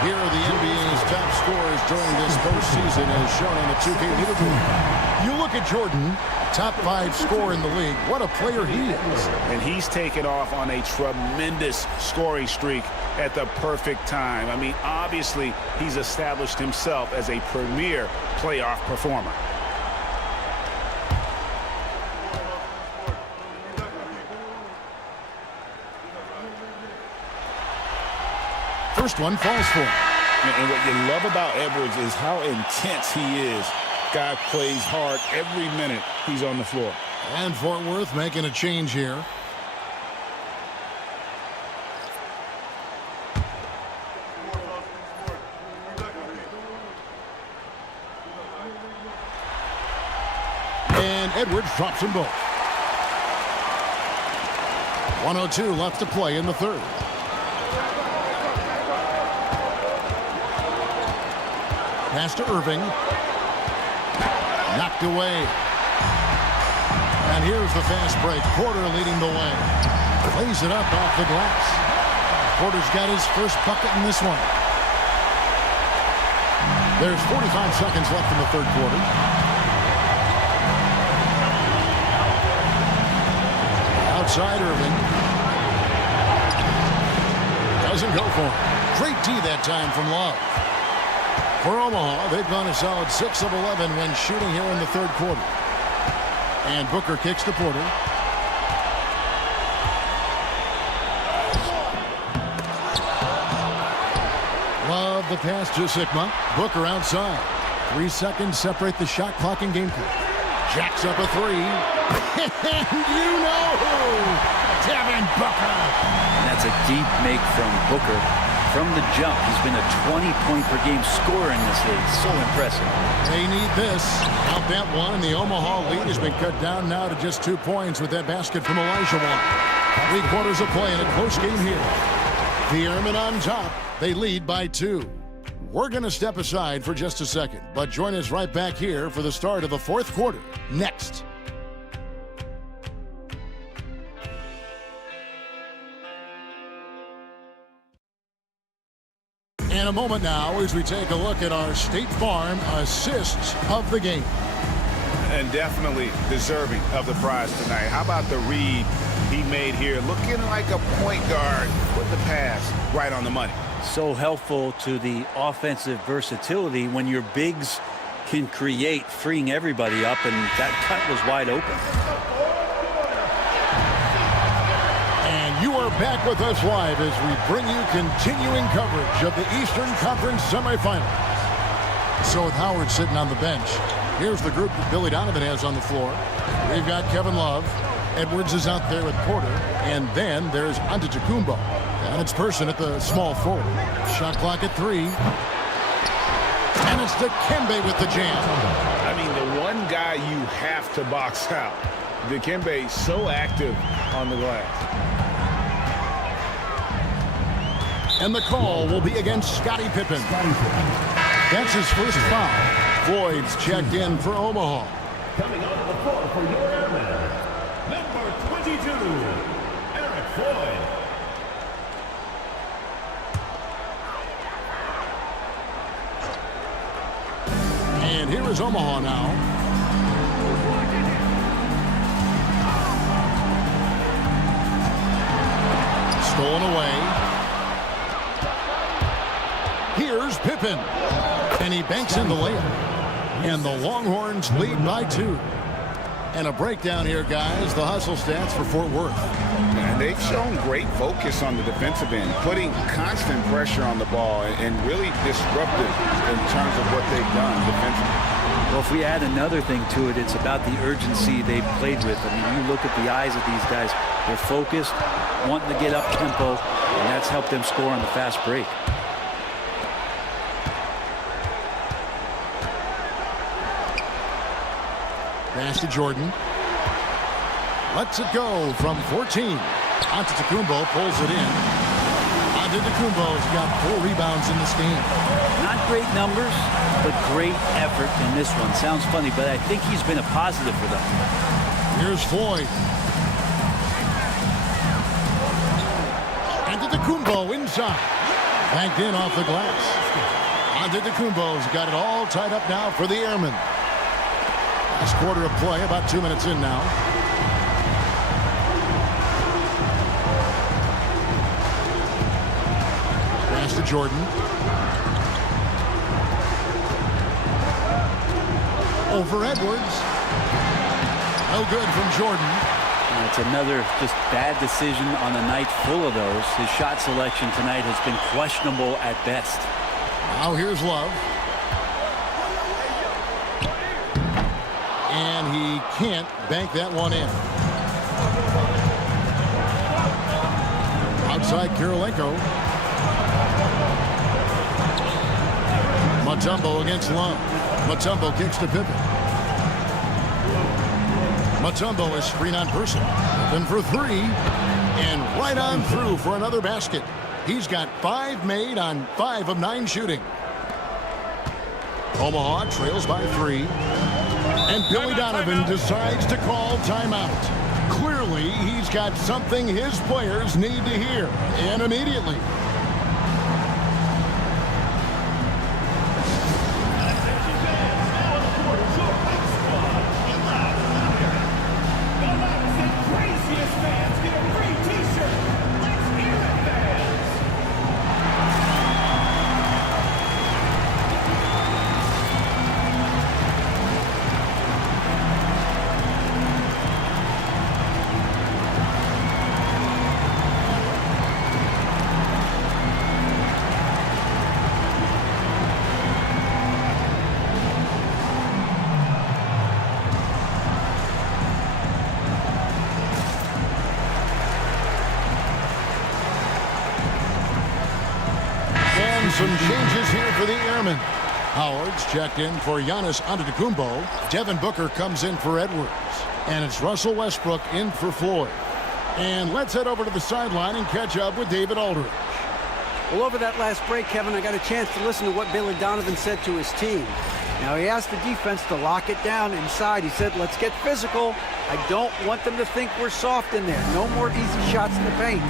Here are the NBA's top scorers during this postseason as shown on the 2K leaderboard. You look at Jordan, top 5 scorer in the league. What a player he is. And he's taken off on a tremendous scoring streak at the perfect time. I mean, obviously, he's established himself as a premier playoff performer. First one falls for him. And what you love about Edwards is how intense he is. Guy plays hard every minute he's on the floor. And Fort Worth making a change here. And Edwards drops them both. 1:02 left to play in the third. Pass to Irving. Knocked away. And here's the fast break. Porter leading the way. Plays it up off the glass. Porter's got his first bucket in this one. There's 45 seconds left in the third quarter. Outside Irving. Doesn't go for it. Great D that time from Love. For Omaha, they've gone a solid 6 of 11 when shooting here in the third quarter. And Booker kicks to Porter. Love the pass to Sigma. Booker outside. 3 seconds separate the shot clock and game clock. Jacks up a 3. And you know who? Devin Booker. And that's a deep make from Booker. From the jump, he's been a 20-point-per-game scorer in this league. So impressive. They need this. Out that one, and the Omaha lead has been cut down now to just 2 points with that basket from Elijah Wan. 3 quarters of play in a close game here. The Airmen on top. They lead by 2. We're going to step aside for just a second, but join us right back here for the start of the fourth quarter. Next. In a moment now as we take a look at our State Farm assists of the game. And definitely deserving of the prize tonight. How about the read he made here? Looking like a point guard with the pass right on the money. So helpful to the offensive versatility when your bigs can create, freeing everybody up, and that cut was wide open. And you are back with us live as we bring you continuing coverage of the Eastern Conference semifinals. So with Howard sitting on the bench, here's the group that Billy Donovan has on the floor. We've got Kevin Love. Edwards is out there with Porter. And then there's Antetokounmpo. And it's Person at the small forward. Shot clock at 3. And it's Dikembe with the jam. I mean, the one guy you have to box out. Dikembe so active on the glass. And the call will be against Scottie Pippen. That's his first foul. Floyd's checked in for Omaha. Coming onto the floor for your Airmen, number 22, Eric Floyd. And here is Omaha now. Stolen away. Here's Pippen. And he banks in the layup. And the Longhorns lead by 2. And a breakdown here, guys. The hustle stats for Fort Worth. And they've shown great focus on the defensive end, putting constant pressure on the ball and really disruptive in terms of what they've done defensively. Well, if we add another thing to it, it's about the urgency they've played with. I mean, you look at the eyes of these guys. They're focused, wanting to get up tempo, and that's helped them score on the fast break. Pass to Jordan. Lets it go from 14. Antetokounmpo pulls it in. Antetokounmpo's got 4 rebounds in this game. Not great numbers, but great effort in this one. Sounds funny, but I think he's been a positive for them. Here's Floyd. Antetokounmpo inside. Banked in off the glass. Antetokounmpo's got it all tied up now for the Airmen. Last quarter of play, about 2 minutes in now. Pass to Jordan. Over Edwards. No good from Jordan. And it's another just bad decision on a night full of those. His shot selection tonight has been questionable at best. Now here's Love. And he can't bank that one in. Outside Kirilenko. Mutombo against Love. Mutombo kicks to Pippen. Mutombo is screen on person. Pippen for 3. And right on through for another basket. He's got 5 made on 5 of 9 shooting. Omaha trails by 3. And Billy Donovan decides to call timeout. Clearly, he's got something his players need to hear, and immediately. Some changes here for the Airmen. Howard's checked in for Giannis Antetokounmpo. Devin Booker comes in for Edwards. And it's Russell Westbrook in for Floyd. And let's head over to the sideline and catch up with David Aldridge. Well, over that last break, Kevin, I got a chance to listen to what Billy Donovan said to his team. Now, he asked the defense to lock it down inside. He said, let's get physical. I don't want them to think we're soft in there. No more easy shots in the paint.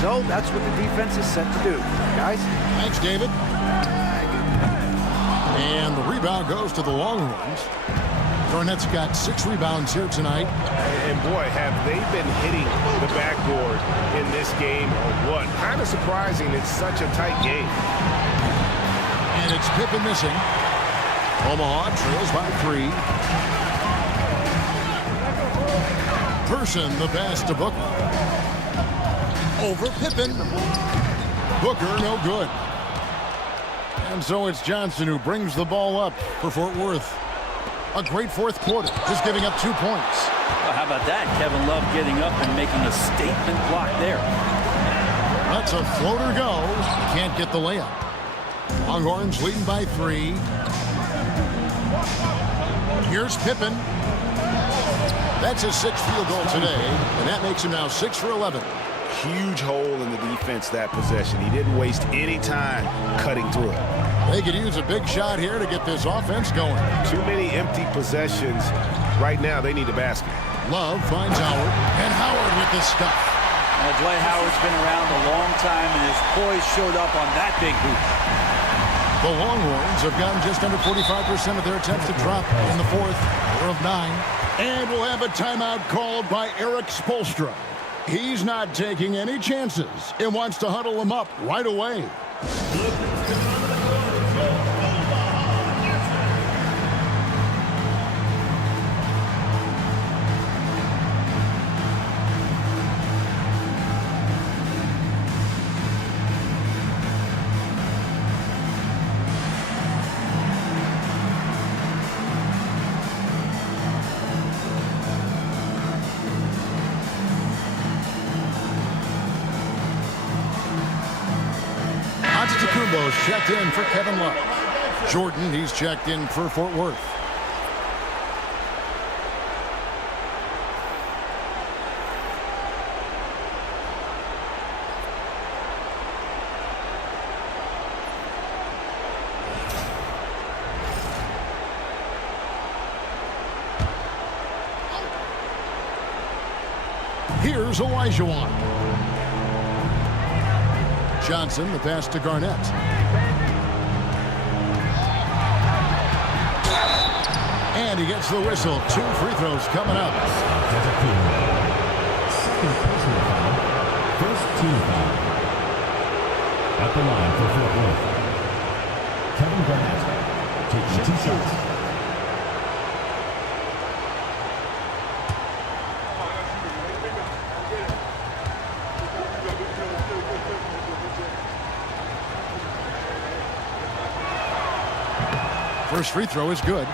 So that's what the defense is set to do. Guys? Thanks, David. And the rebound goes to the Longhorns. Garnett's got 6 rebounds here tonight. And boy, have they been hitting the backboard in this game or what? Kind of surprising. It's such a tight game. And it's Pippen missing. Omaha trails by 3. Person the pass to Booker. Over Pippen. Booker no good. And so it's Johnson who brings the ball up for Fort Worth. A great fourth quarter, just giving up 2 points. Well, how about that? Kevin Love getting up and making a statement block there. That's a floater go. Can't get the layup. Longhorns leading by 3. Here's Pippen. That's his 6th field goal today, and that makes him now 6 for 11. Huge hole in the defense that possession. He didn't waste any time cutting through it. They could use a big shot here to get this offense going. Too many empty possessions. Right now, they need a basket. Love finds Howard, and Howard with the stuff. Well, Dwight Howard's been around a long time, and his poise showed up on that big hoop. The Longhorns have gotten just under 45% of their attempts to drop in the 4th. They're of 9. And we'll have a timeout called by Eric Spoelstra. He's not taking any chances and wants to huddle them up right away. Colombo's checked in for Kevin Love. Jordan, he's checked in for Fort Worth. Here's Olajuwon. Johnson, the pass to Garnett. And he gets the whistle. 2 free throws coming up. Second personal foul. First team foul. At the line for Fort Worth, Kevin Garnett taking 2 shots. First free throw is good.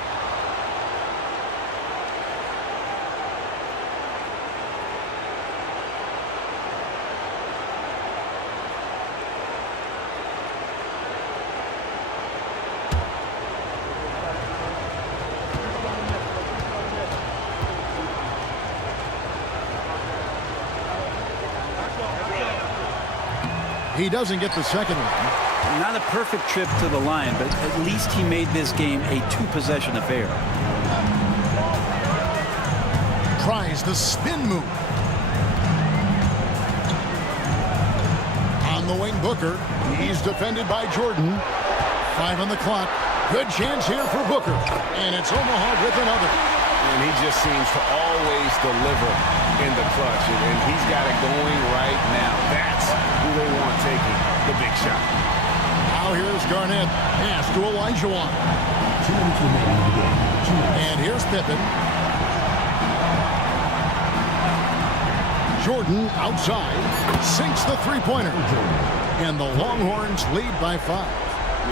He doesn't get the second one. Not a perfect trip to the line, but at least he made this game a 2-possession affair. Tries the spin move. On the wing, Booker. He's defended by Jordan. 5 on the clock. Good chance here for Booker. And it's Omaha with another. And he just seems to always deliver in the clutch. And he's got it going right now. That's who they want taking the big shot. Now here's Garnett. Pass to Olajuwon. 2 minutes remaining in the game. 2 minutes. And here's Pippen. Jordan outside. Sinks the three-pointer. And the Longhorns lead by 5.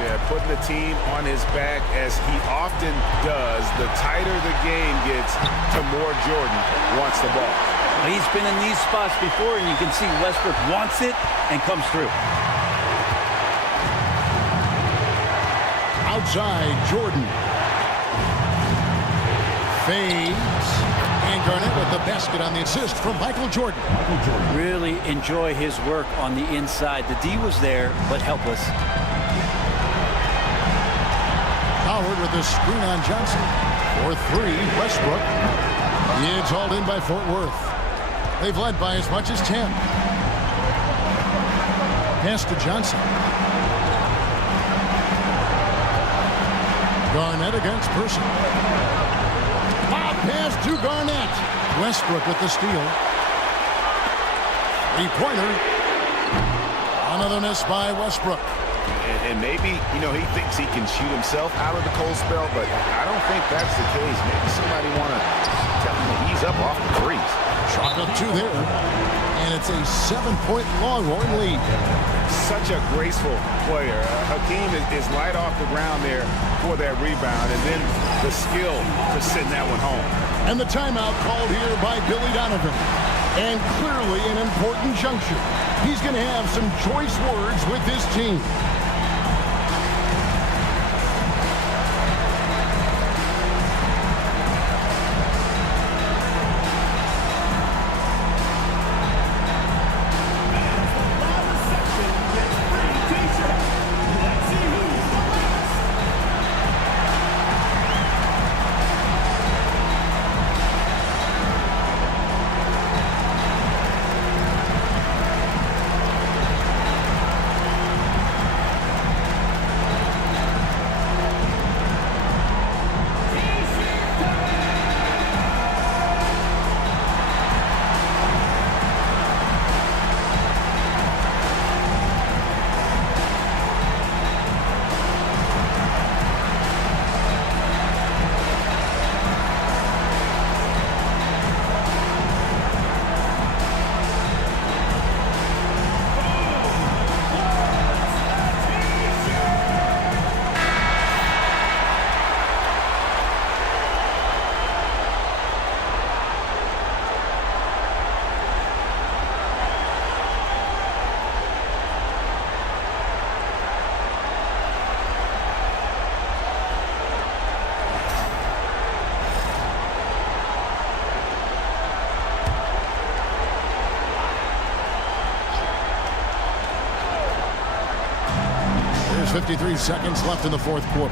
Yeah, putting the team on his back as he often does. The tighter the game gets, the more Jordan wants the ball. He's been in these spots before, and you can see Westbrook wants it and comes through. Outside, Jordan. Fades. And Garnett with the basket on the assist from Michael Jordan. Really enjoy his work on the inside. The D was there, but helpless. Howard with the screen on Johnson. For 3, Westbrook. It's hauled in by Fort Worth. They've led by as much as 10. Pass to Johnson. Garnett against Person. Lob pass to Garnett. Westbrook with the steal. 3-pointer. Another miss by Westbrook. And maybe, he thinks he can shoot himself out of the cold spell, but I don't think that's the case. Maybe somebody want to tell him to ease up off the threes. Chalk up 2 there. And it's a 7-point Longhorn lead. Such a graceful player. Hakeem is light off the ground there for that rebound, and then the skill to send that one home. And the timeout called here by Billy Donovan. And clearly an important juncture. He's going to have some choice words with his team. 53 seconds left in the fourth quarter.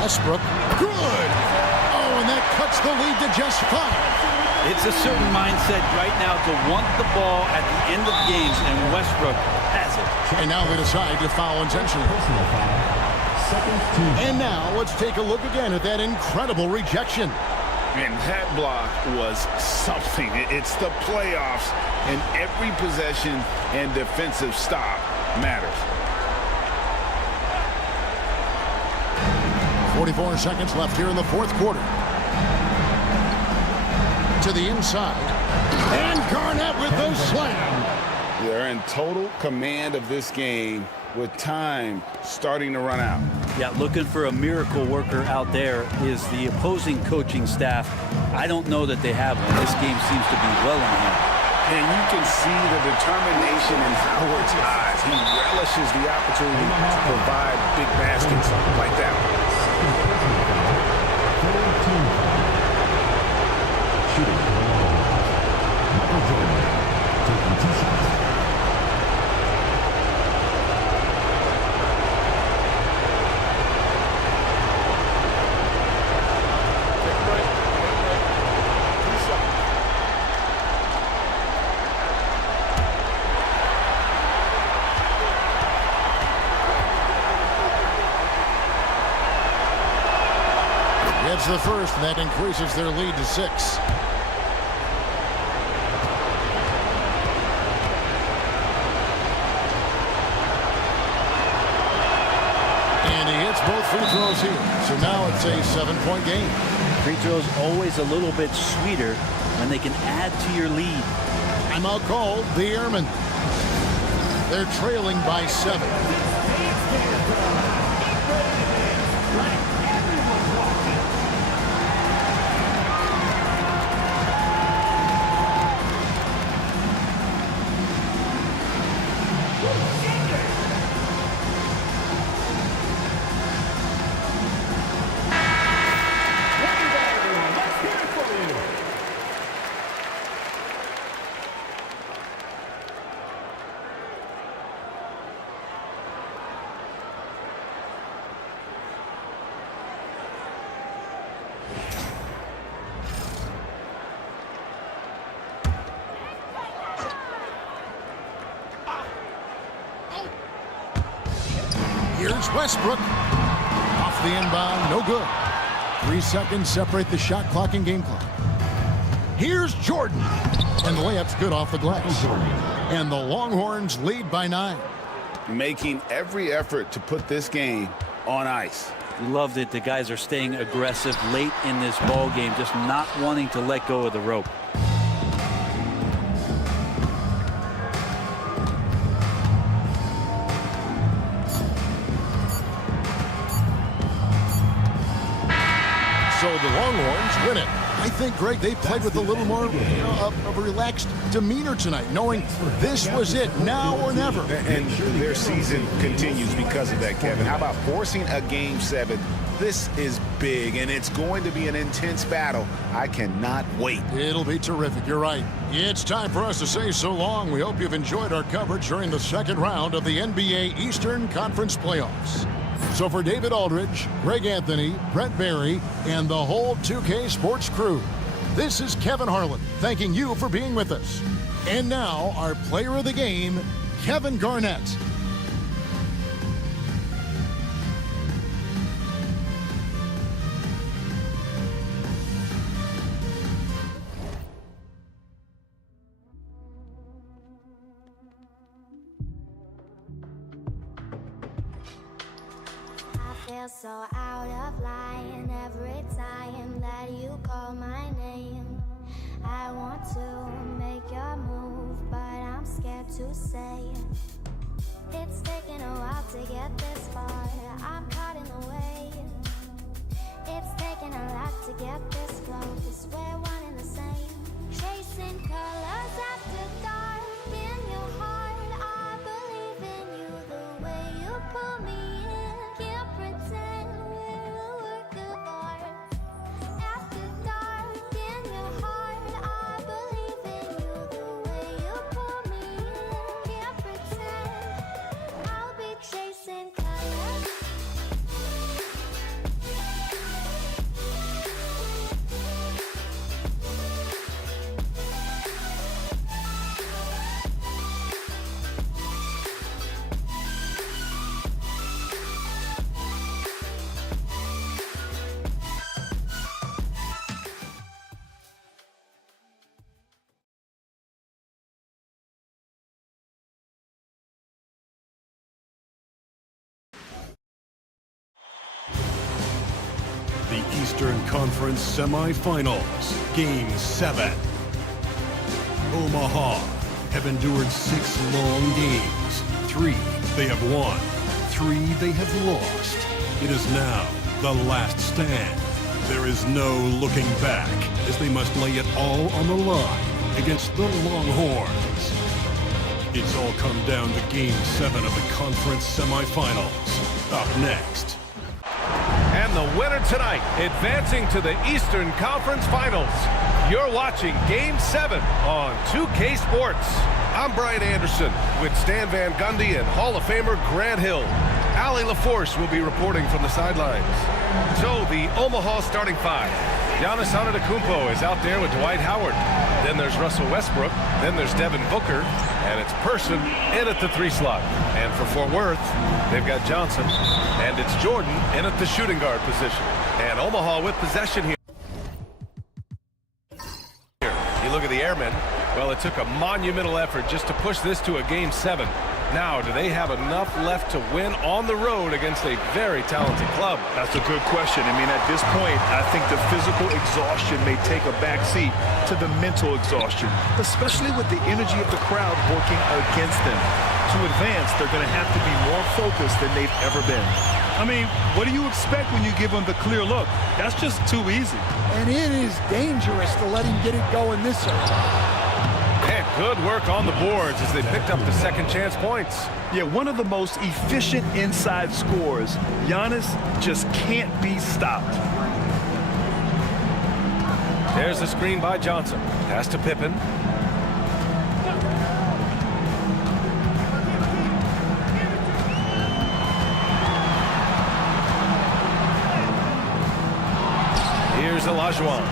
Westbrook, good! Oh, and that cuts the lead to just 5. It's a certain mindset right now to want the ball at the end of games, and Westbrook has it. And now they decide to foul intentionally. And now let's take a look again at that incredible rejection. And that block was something. It's the playoffs, and every possession and defensive stop matters. 44 seconds left here in the fourth quarter. To the inside. And Garnett with the slam. They're in total command of this game with time starting to run out. Yeah, looking for a miracle worker out there is the opposing coaching staff. I don't know that they have one. This game seems to be well in hand. And you can see the determination in Howard's eyes. He relishes the opportunity to provide big baskets like that one. Shooting. Michael Jordan taking 2 shots. Gets the first, and that increases their lead to 6. And he hits both free throws here. So now it's a 7-point game. Free throws always a little bit sweeter when they can add to your lead. Timeout called, the Airmen. They're trailing by 7. Here's Westbrook. Off the inbound, no good. 3 seconds separate the shot clock and game clock. Here's Jordan. And the layup's good off the glass. And the Longhorns lead by 9. Making every effort to put this game on ice. Love that the guys are staying aggressive late in this ball game, just not wanting to let go of the rope. So the Longhorns win it. I think, Greg, they played with a little more of a relaxed demeanor tonight, knowing this was it, now or never. And their season continues because of that, Kevin. How about forcing a Game 7? This is big, and it's going to be an intense battle. I cannot wait. It'll be terrific. You're right. It's time for us to say so long. We hope you've enjoyed our coverage during the second round of the NBA Eastern Conference Playoffs. So for David Aldridge, Greg Anthony, Brett Barry, and the whole 2K Sports crew, this is Kevin Harlan thanking you for being with us. And now, our player of the game, Kevin Garnett. So out of line every time that you call my name. I want to make your move, but I'm scared to say it. It's taken a while to get this far. I'm caught in the way. It's taken a lot to get this close. We're one and the same. Chasing colors after dark. In your heart, I believe in you. The way you pull me in. Can't pretend we're a work of art. After dark, in your heart, I believe in you. The way you pull me in. Can't pretend I'll be chasing colors. Eastern Conference Semifinals, Game 7. Omaha have endured 6 long games. 3 they have won, 3 they have lost. It is now the last stand. There is no looking back as they must lay it all on the line against the Longhorns. It's all come down to Game 7 of the conference semifinals. Up next. And the winner tonight, advancing to the Eastern Conference Finals. You're watching Game 7 on 2K Sports. I'm Brian Anderson with Stan Van Gundy and Hall of Famer Grant Hill. Allie LaForce will be reporting from the sidelines. So the Omaha starting 5. Giannis Antetokounmpo is out there with Dwight Howard. Then there's Russell Westbrook. Then there's Devin Booker. And it's Person in at the 3 slot. And for Fort Worth, they've got Johnson. And it's Jordan in at the shooting guard position. And Omaha with possession here. You look at the Airmen. Well, it took a monumental effort just to push this to a Game 7. Now, do they have enough left to win on the road against a very talented club? That's a good question. I mean, at this point, I think the physical exhaustion may take a backseat to the mental exhaustion, especially with the energy of the crowd working against them. To advance, they're going to have to be more focused than they've ever been. I mean, what do you expect when you give them the clear look? That's just too easy. And it is dangerous to let him get it going this early. And good work on the boards as they picked up the second chance points. Yeah, one of the most efficient inside scorers. Giannis just can't be stopped. There's a screen by Johnson. Pass to Pippen. Here's Olajuwon.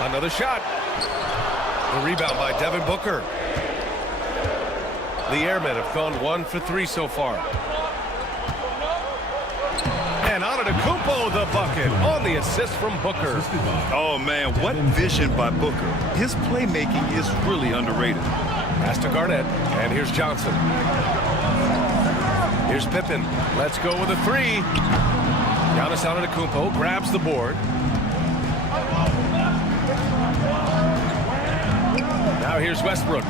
Another shot. The rebound by Devin Booker. The Airmen have gone 1 for 3 so far. And Antetokounmpo the bucket on the assist from Booker. Oh, man, what vision by Booker. His playmaking is really underrated. Pass to Garnett, and here's Johnson. Here's Pippen. Let's go with a 3. Giannis Antetokounmpo grabs the board. Now here's Westbrook.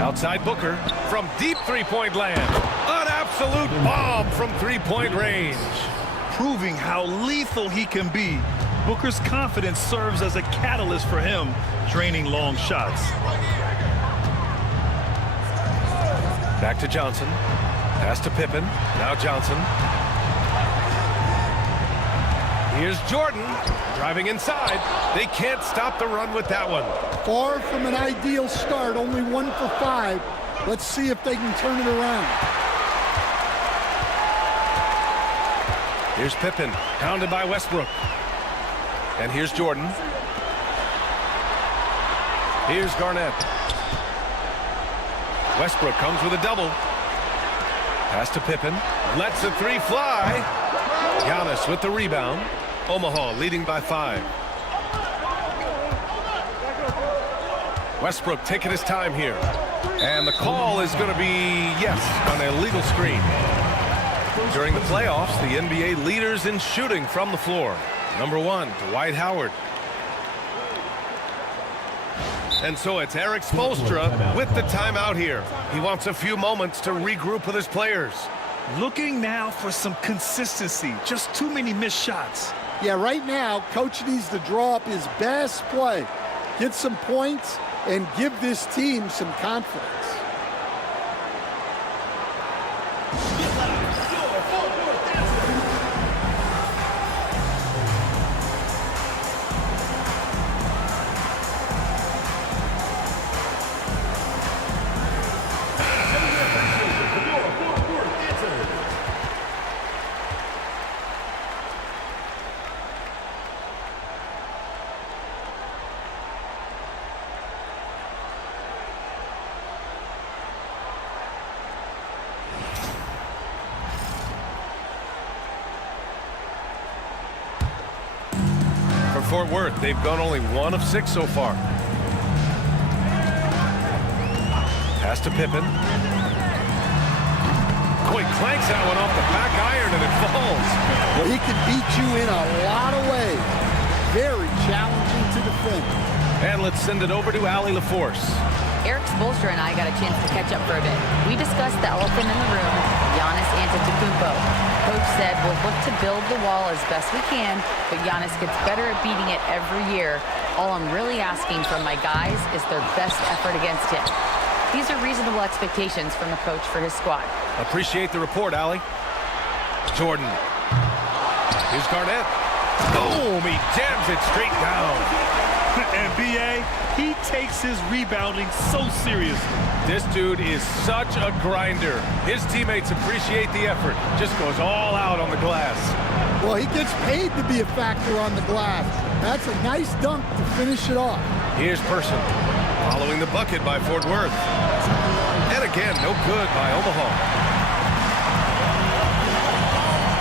Outside Booker from deep three-point land. An absolute bomb from three-point range. Proving how lethal he can be. Booker's confidence serves as a catalyst for him, draining long shots. Back to Johnson. Pass to Pippen. Now Johnson. Here's Jordan driving inside. They can't stop the run with that one. Far from an ideal start, only 1 for 5. Let's see if they can turn it around. Here's Pippen, pounded by Westbrook. And here's Jordan. Here's Garnett. Westbrook comes with a double. Pass to Pippen. Lets the 3 fly. Giannis with the rebound. Omaha leading by 5. Westbrook taking his time here. And the call is going to be, yes, on a illegal screen. During the playoffs, the NBA leaders in shooting from the floor. Number 1, Dwight Howard. And so it's Eric Spoelstra with the timeout here. He wants a few moments to regroup with his players. Looking now for some consistency. Just too many missed shots. Yeah, right now, Coach needs to draw up his best play, get some points, and give this team some confidence. Fort Worth, they've gone only 1 of 6 so far. Pass to Pippen. Oh, he clanks that one off the back iron and it falls. Well, he can beat you in a lot of ways. Very challenging to defend. And let's send it over to Allie LaForce. Eric Spoelstra and I got a chance to catch up for a bit. We discussed the elephant in the room, Giannis Antetokounmpo. Coach said we'll look to build the wall as best we can, but Giannis gets better at beating it every year. All I'm really asking from my guys is their best effort against him. These are reasonable expectations from a coach for his squad. Appreciate the report, Allie. Jordan. Here's Garnett. Boom! He jams it straight down. And B.A., he takes his rebounding so seriously. This dude is such a grinder. His teammates appreciate the effort. Just goes all out on the glass. Well, he gets paid to be a factor on the glass. That's a nice dunk to finish it off. Here's Person. Following the bucket by Fort Worth. And again, no good by Omaha.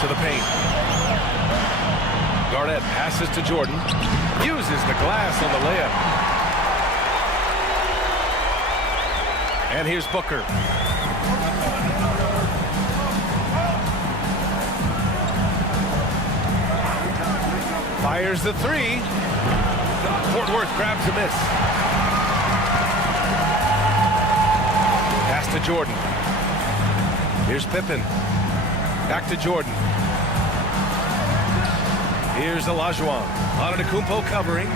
To the paint. Garnett passes to Jordan. Uses the glass on the layup. And here's Booker. Fires the three. Fort Worth grabs a miss. Pass to Jordan. Here's Pippen. Back to Jordan. Here's Olajuwon. Antetokounmpo covering.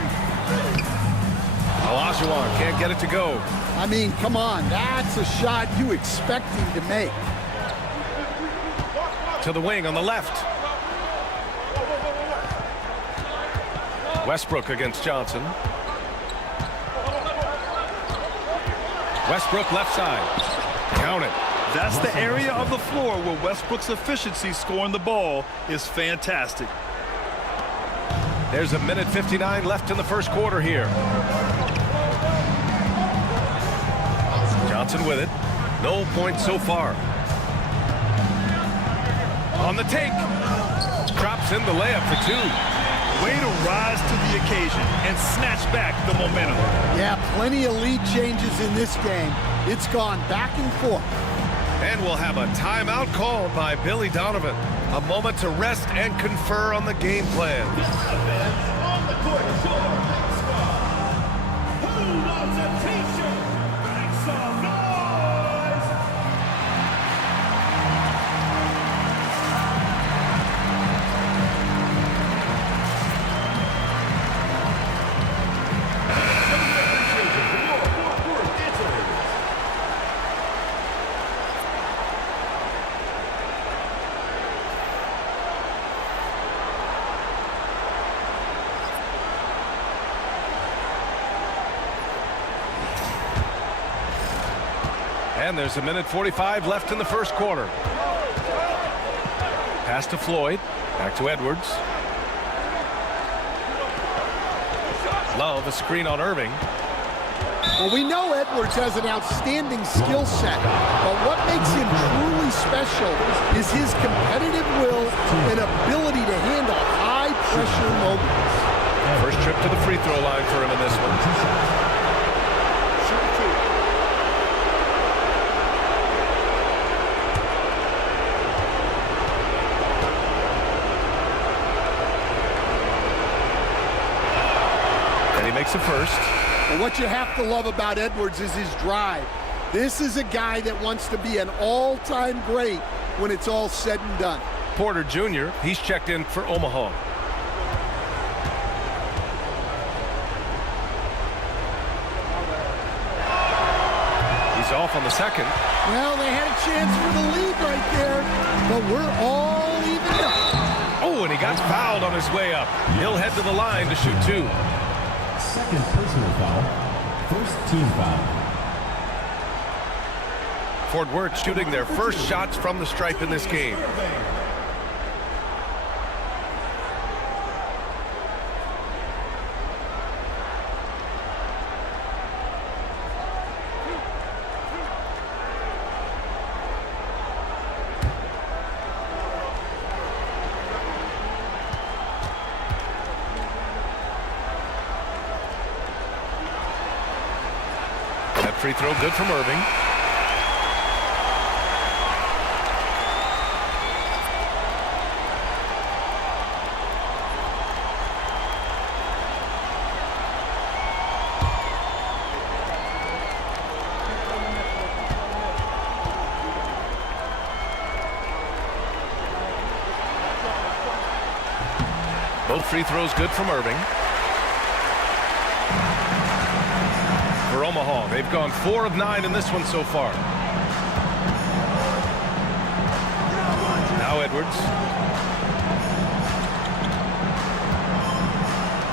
Olajuwon can't get it to go. I mean, come on. That's a shot you expect him to make. To the wing on the left. Westbrook against Johnson. Westbrook left side. Count it. That's the area of the floor where Westbrook's efficiency scoring the ball is fantastic. There's a minute 59 left in the first quarter here. Johnson with it. No points so far. On the take. Drops in the layup for two. Way to rise to the occasion and snatch back the momentum. Yeah, plenty of lead changes in this game. It's gone back and forth. And we'll have a timeout called by Billy Donovan. A moment to rest and confer on the game plan. On the court, who loves a t-shirt? Make some noise! And there's a minute 45 left in the first quarter. Pass to Floyd. Back to Edwards. Love a screen on Irving. Well, we know Edwards has an outstanding skill set, but what makes him truly special is his competitive will and ability to handle high-pressure moments. First trip to the free throw line for him in this one. Makes a first. Well, what you have to love about Edwards is his drive. This is a guy that wants to be an all-time great when it's all said and done. Porter Jr., he's checked in for Omaha. He's off on the second. Well, they had a chance for the lead right there, but we're all even up. Oh, and he got fouled on his way up. He'll head to the line to shoot two. Second personal foul. First team foul. Fort Worth shooting their first shots from the stripe in this game. Free throw good from Irving. Both free throws good from Irving. For Omaha, they've gone 4 of 9 in this one so far. Now Edwards.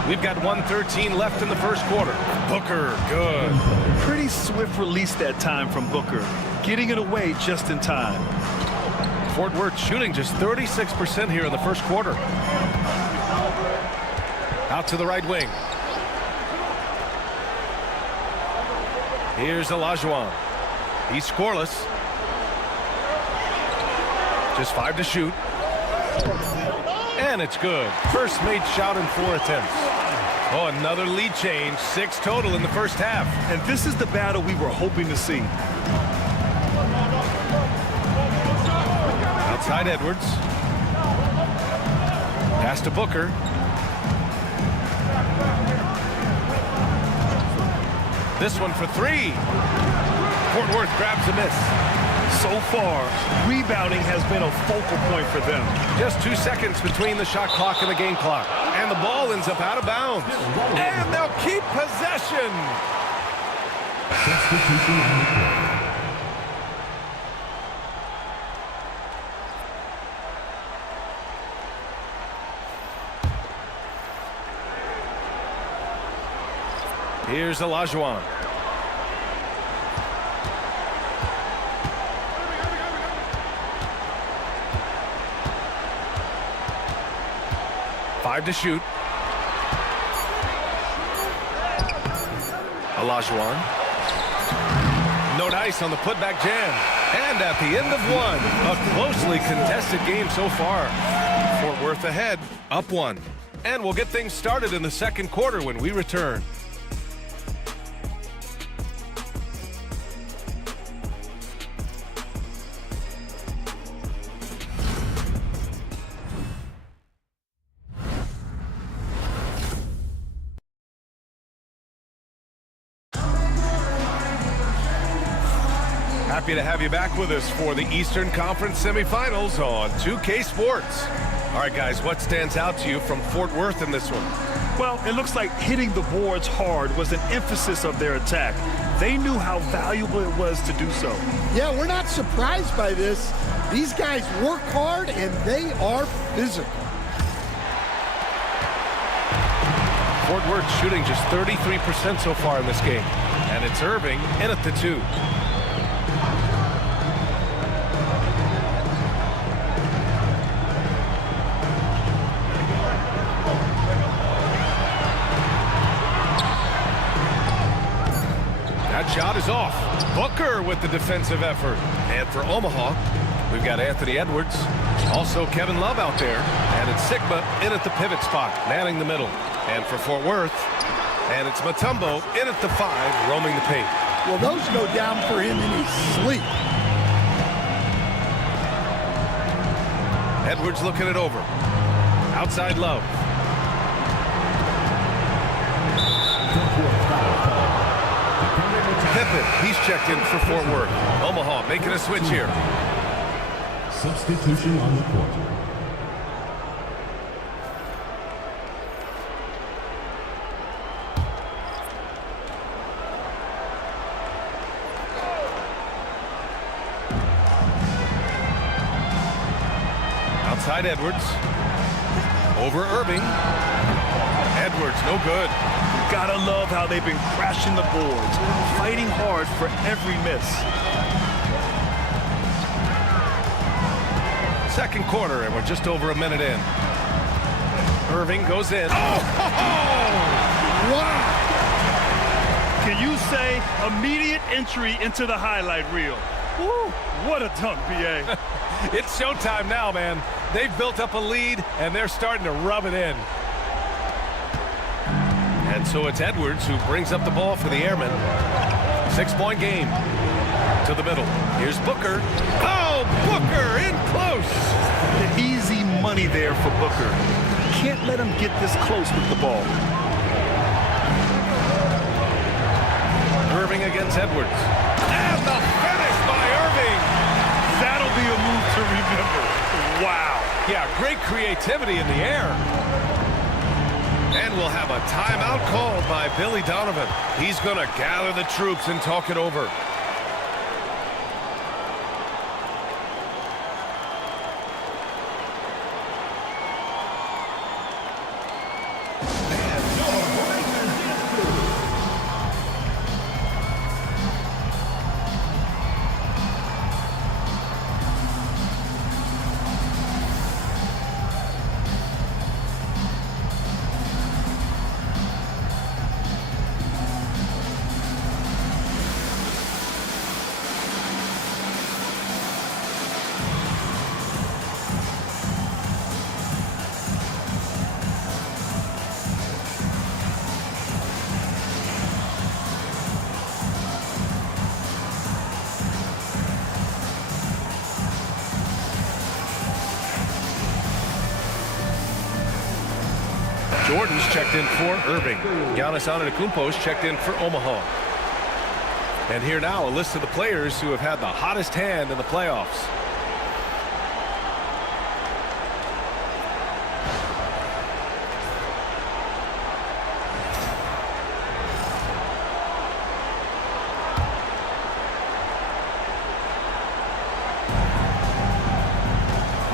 We've got 1:13 left in the first quarter. Booker, good. Pretty swift release that time from Booker, getting it away just in time. Fort Worth shooting just 36% here in the first quarter. Out to the right wing. Here's Olajuwon. He's scoreless. Just 5 to shoot. And it's good. First made shot in 4 attempts. Oh, another lead change. 6 total in the first half. And this is the battle we were hoping to see. Outside Edwards. Pass to Booker. This one for 3. Fort Worth grabs a miss. So far, rebounding has been a focal point for them. Just 2 seconds between the shot clock and the game clock. And the ball ends up out of bounds. And they'll keep possession. Here's Olajuwon. Five to shoot. Olajuwon. No dice on the putback jam. And at the end of one, a closely contested game so far. Fort Worth ahead, up 1. And we'll get things started in the second quarter when we return. Happy to have you back with us for the Eastern Conference semifinals on 2K Sports. All right, guys, what stands out to you from Fort Worth in this one? Well, it looks like hitting the boards hard was an emphasis of their attack. They knew how valuable it was to do so. Yeah, we're not surprised by this. These guys work hard, and they are physical. Fort Worth shooting just 33% so far in this game. And it's Irving in at the 2. That shot is off. Booker with the defensive effort. And for Omaha, we've got Anthony Edwards. Also Kevin Love out there. And it's Sigma in at the pivot spot, manning the middle. And for Fort Worth, and it's Mutombo in at the 5, roaming the paint. Well, those go down for him in his sleep. Edwards looking it over. Outside Love. Pippen, he's checked in for Fort Worth. Omaha making a switch here. Substitution on the court. Outside Edwards. Over Irving. Edwards, no good. Gotta love how they've been crashing the boards, fighting hard for every miss. Second quarter, and we're just over a minute in. Irving goes in. Wow! Can you say immediate entry into the highlight reel? Woo, what a dunk, B.A. It's showtime now, man. They've built up a lead, and they're starting to rub it in. And so it's Edwards who brings up the ball for the Airmen. 6-point game. To the middle. Here's Booker. Oh, Booker in close. The easy money there for Booker. Can't let him get this close with the ball. Irving against Edwards. And the finish by Irving. That'll be a move to remember. Wow. Yeah, great creativity in the air. And we'll have a timeout called by Billy Donovan. He's going to gather the troops and talk it over. Jordan's checked in for Irving. Giannis Antetokounmpo's checked in for Omaha. And here now, a list of the players who have had the hottest hand in the playoffs.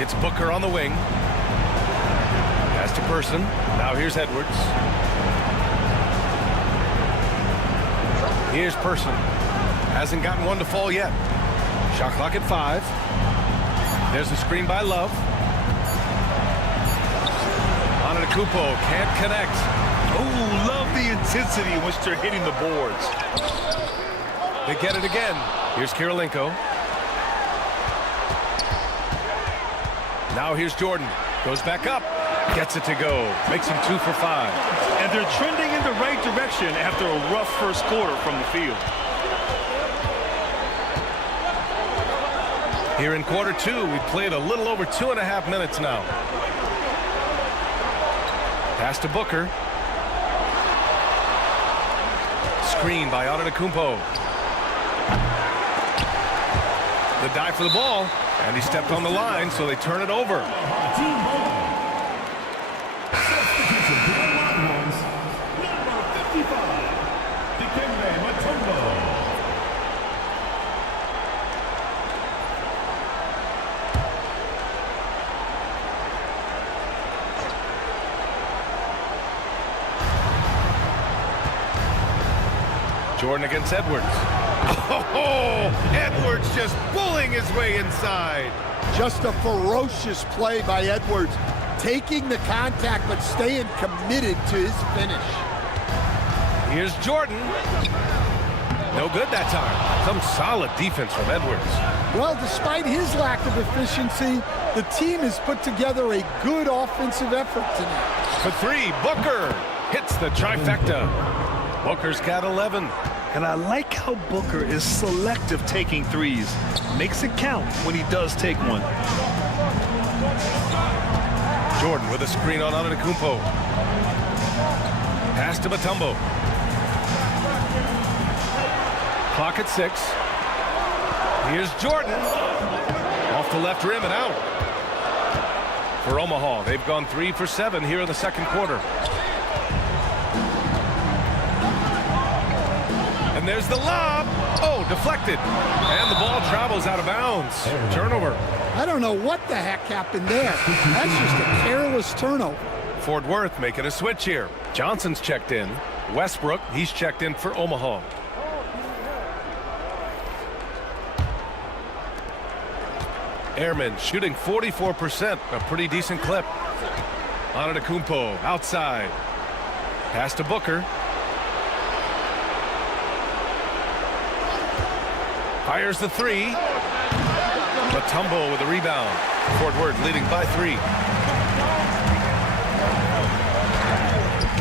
It's Booker on the wing. Pass to Person. Now here's Edwards. Here's Person. Hasn't gotten one to fall yet. Shot clock at 5. There's a screen by Love. Antetokounmpo can't connect. Oh, love the intensity in which they're hitting the boards. They get it again. Here's Kirilenko. Now here's Jordan. Goes back up. Gets it to go. Makes him 2 for 5. And they're trending in the right direction after a rough first quarter from the field. Here in quarter 2, we played a little over 2.5 minutes now. Pass to Booker. Screen by Antetokounmpo. The dive for the ball, and he stepped on the line, so they turn it over. Jordan against Edwards. Oh, Edwards just pulling his way inside. Just a ferocious play by Edwards, taking the contact but staying committed to his finish. Here's Jordan. No good that time. Some solid defense from Edwards. Well, despite his lack of efficiency, the team has put together a good offensive effort tonight. For 3, Booker hits the trifecta. Booker's got 11. And I like how Booker is selective taking threes. Makes it count when he does take one. Jordan with a screen on Antetokounmpo. Pass to Mutombo. Clock at 6. Here's Jordan. Off the left rim and out. For Omaha, they've gone 3 for 7 here in the second quarter. And there's the lob. Oh, deflected. And the ball travels out of bounds. Turnover. I don't know what the heck happened there. That's just a careless turnover. Fort Worth making a switch here. Johnson's checked in. Westbrook, he's checked in for Omaha. Airman shooting 44%, a pretty decent clip. Antetokounmpo outside. Pass to Booker. Fires the 3. Mutombo with a rebound. Fort Worth leading by 3.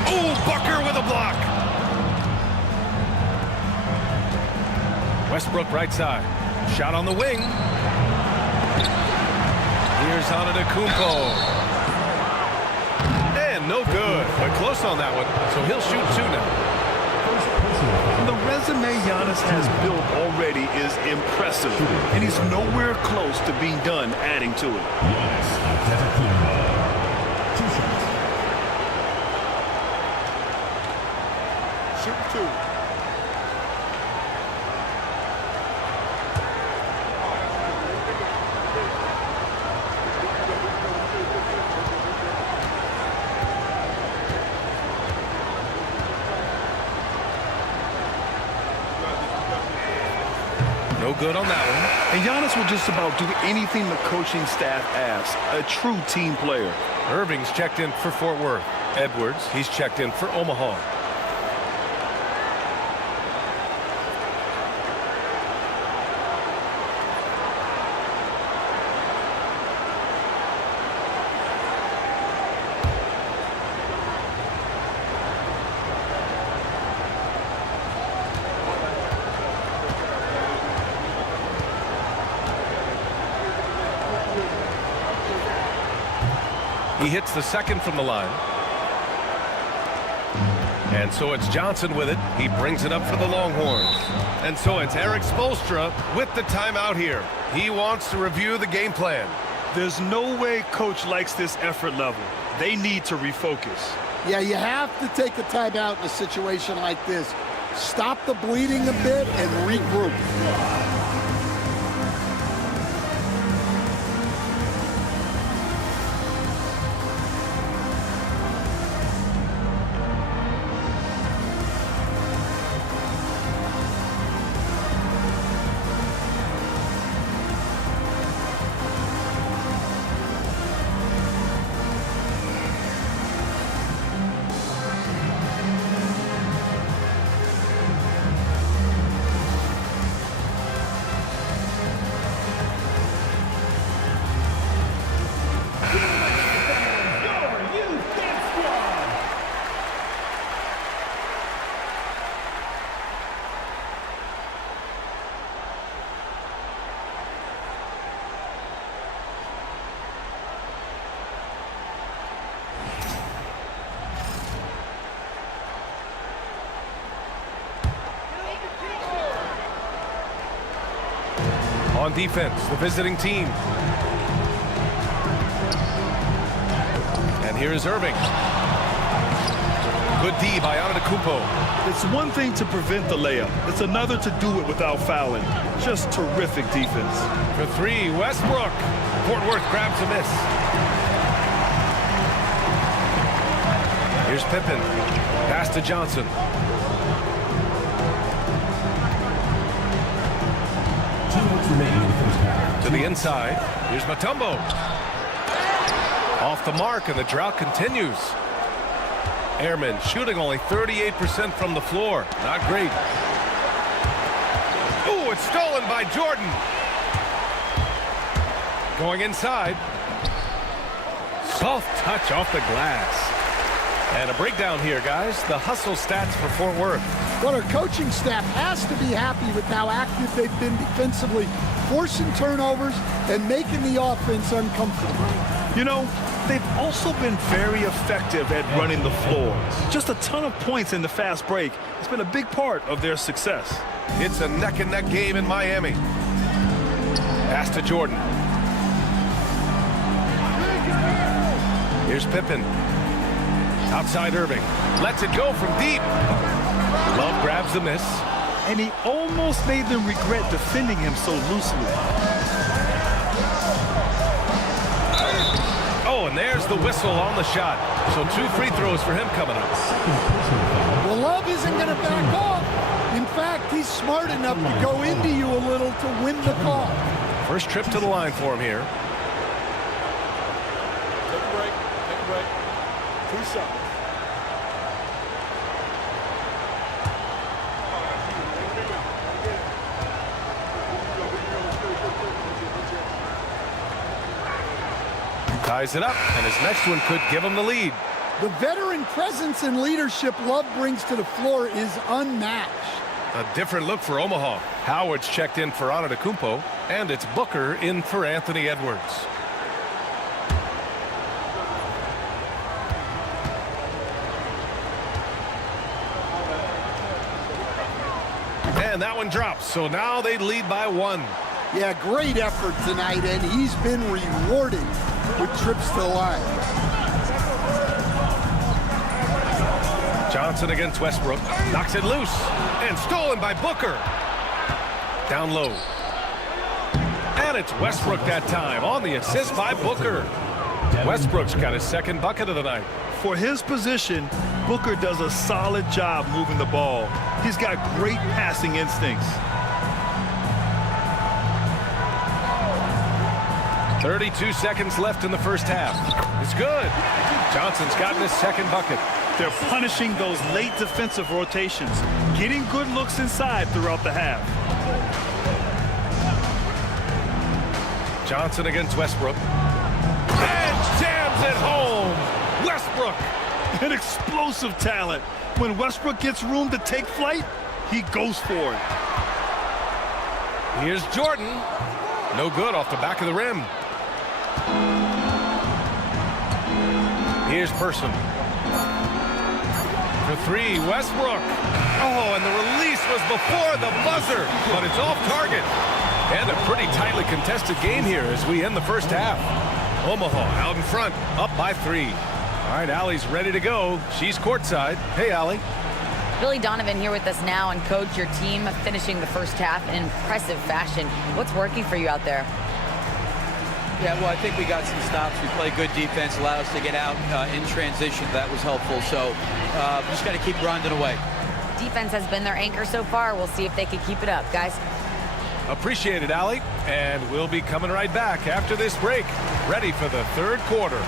Oh, Booker with a block. Westbrook right side. Shot on the wing. Here's Antetokounmpo. And no good, but close on that one. So he'll shoot 2 now. The resume Giannis has built already is impressive, and he's nowhere close to being done adding to it. No good on that one. And Giannis will just about do anything the coaching staff asks. A true team player. Irving's checked in for Fort Worth. Edwards, he's checked in for Omaha. He hits the second from the line. And so it's Johnson with it. He brings it up for the Longhorns. And so it's Eric Spoelstra with the timeout here. He wants to review the game plan. There's no way coach likes this effort level. They need to refocus. Yeah, you have to take a timeout in a situation like this. Stop the bleeding a bit and regroup. On defense, the visiting team. And here is Irving. Good D by Antetokounmpo. It's one thing to prevent the layup. It's another to do it without fouling. Just terrific defense. For three, Westbrook. Fort Worth grabs a miss. Here's Pippen. Pass to Johnson. To the inside. Here's Mutombo. Off the mark, and the drought continues. Airman shooting only 38% from the floor. Not great. Ooh, it's stolen by Jordan. Going inside. Soft touch off the glass. And a breakdown here, guys. The hustle stats for Fort Worth. Well, our coaching staff has to be happy with how active they've been defensively, forcing turnovers and making the offense uncomfortable. You know, they've also been very effective at running the floor. Just a ton of points in the fast break. It's been a big part of their success. It's a neck-and-neck game in Miami. Pass to Jordan. Here's Pippen. Outside Irving. Lets it go from deep. Love grabs the miss. And he almost made them regret defending him so loosely. Oh, and there's the whistle on the shot. So 2 free throws for him coming up. Well, Love isn't going to back off. In fact, he's smart enough to go into you a little to win the call. First trip to the line for him here. Take a break. Take a break. 2 shots. Ties it up, and his next one could give him the lead. The veteran presence and leadership Love brings to the floor is unmatched. A different look for Omaha. Howard's checked in for Antetokounmpo, and it's Booker in for Anthony Edwards. And that one drops, so now they lead by 1. Yeah, great effort tonight, and he's been rewarded with trips to the line. Johnson against Westbrook. Knocks it loose. And stolen by Booker. Down low. And it's Westbrook that time on the assist by Booker. Westbrook's got his second bucket of the night. For his position, Booker does a solid job moving the ball. He's got great passing instincts. 32 seconds left in the first half. It's good. Johnson's gotten his second bucket. They're punishing those late defensive rotations, getting good looks inside throughout the half. Johnson against Westbrook. And jams it home. Westbrook. An explosive talent. When Westbrook gets room to take flight, he goes for it. Here's Jordan. No good off the back of the rim. Here's Person. For three, Westbrook. Oh, and the release was before the buzzer, but it's off target. And a pretty tightly contested game here as we end the first half. Omaha out in front, up by 3. All right, Allie's ready to go. She's courtside. Hey, Allie. Billy Donovan here with us now, and Coach, your team finishing the first half in impressive fashion. What's working for you out there? Yeah, well, I think we got some stops. We played good defense, allowed us to get out in transition. That was helpful. So just got to keep grinding away. Defense has been their anchor so far. We'll see if they can keep it up, guys. Appreciate it, Allie. And we'll be coming right back after this break, ready for the third quarter.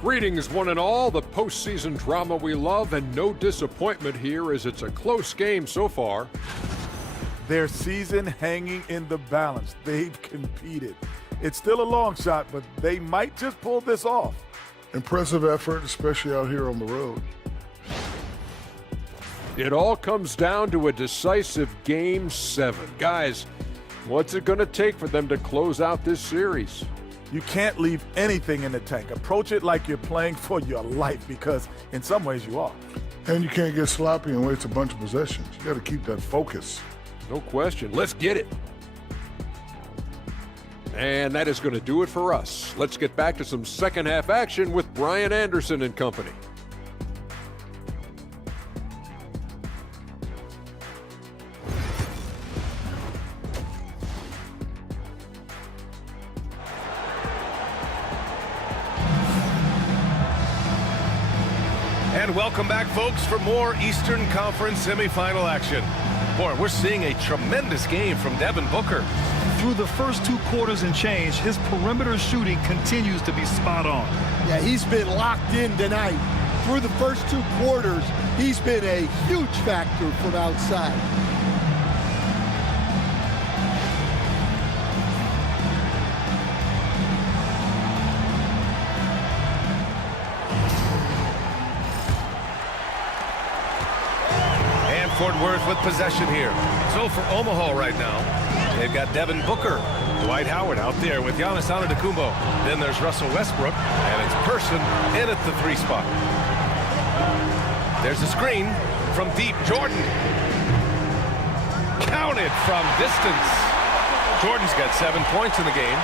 Greetings, one and all. The postseason drama we love, and no disappointment here as it's a close game so far. Their season hanging in the balance. They've competed. It's still a long shot, but they might just pull this off. Impressive effort, especially out here on the road. It all comes down to a decisive Game 7. Guys, what's it going to take for them to close out this series? You can't leave anything in the tank. Approach it like you're playing for your life, because in some ways you are. And you can't get sloppy and waste a bunch of possessions. You got to keep that focus. No question. Let's get it. And that is going to do it for us. Let's get back to some second half action with Brian Anderson and company. And welcome back, folks, for more Eastern Conference semifinal action. Boy, we're seeing a tremendous game from Devin Booker. Through the first 2 quarters and change, his perimeter shooting continues to be spot on. Yeah, he's been locked in tonight. Through the first 2 quarters, he's been a huge factor from outside. Fort Worth with possession here. So for Omaha right now, they've got Devin Booker, Dwight Howard out there with Giannis Antetokounmpo. Then there's Russell Westbrook, and it's Person in at the 3 spot. There's a screen from deep. Jordan. Counted from distance. Jordan's got 7 points in the game.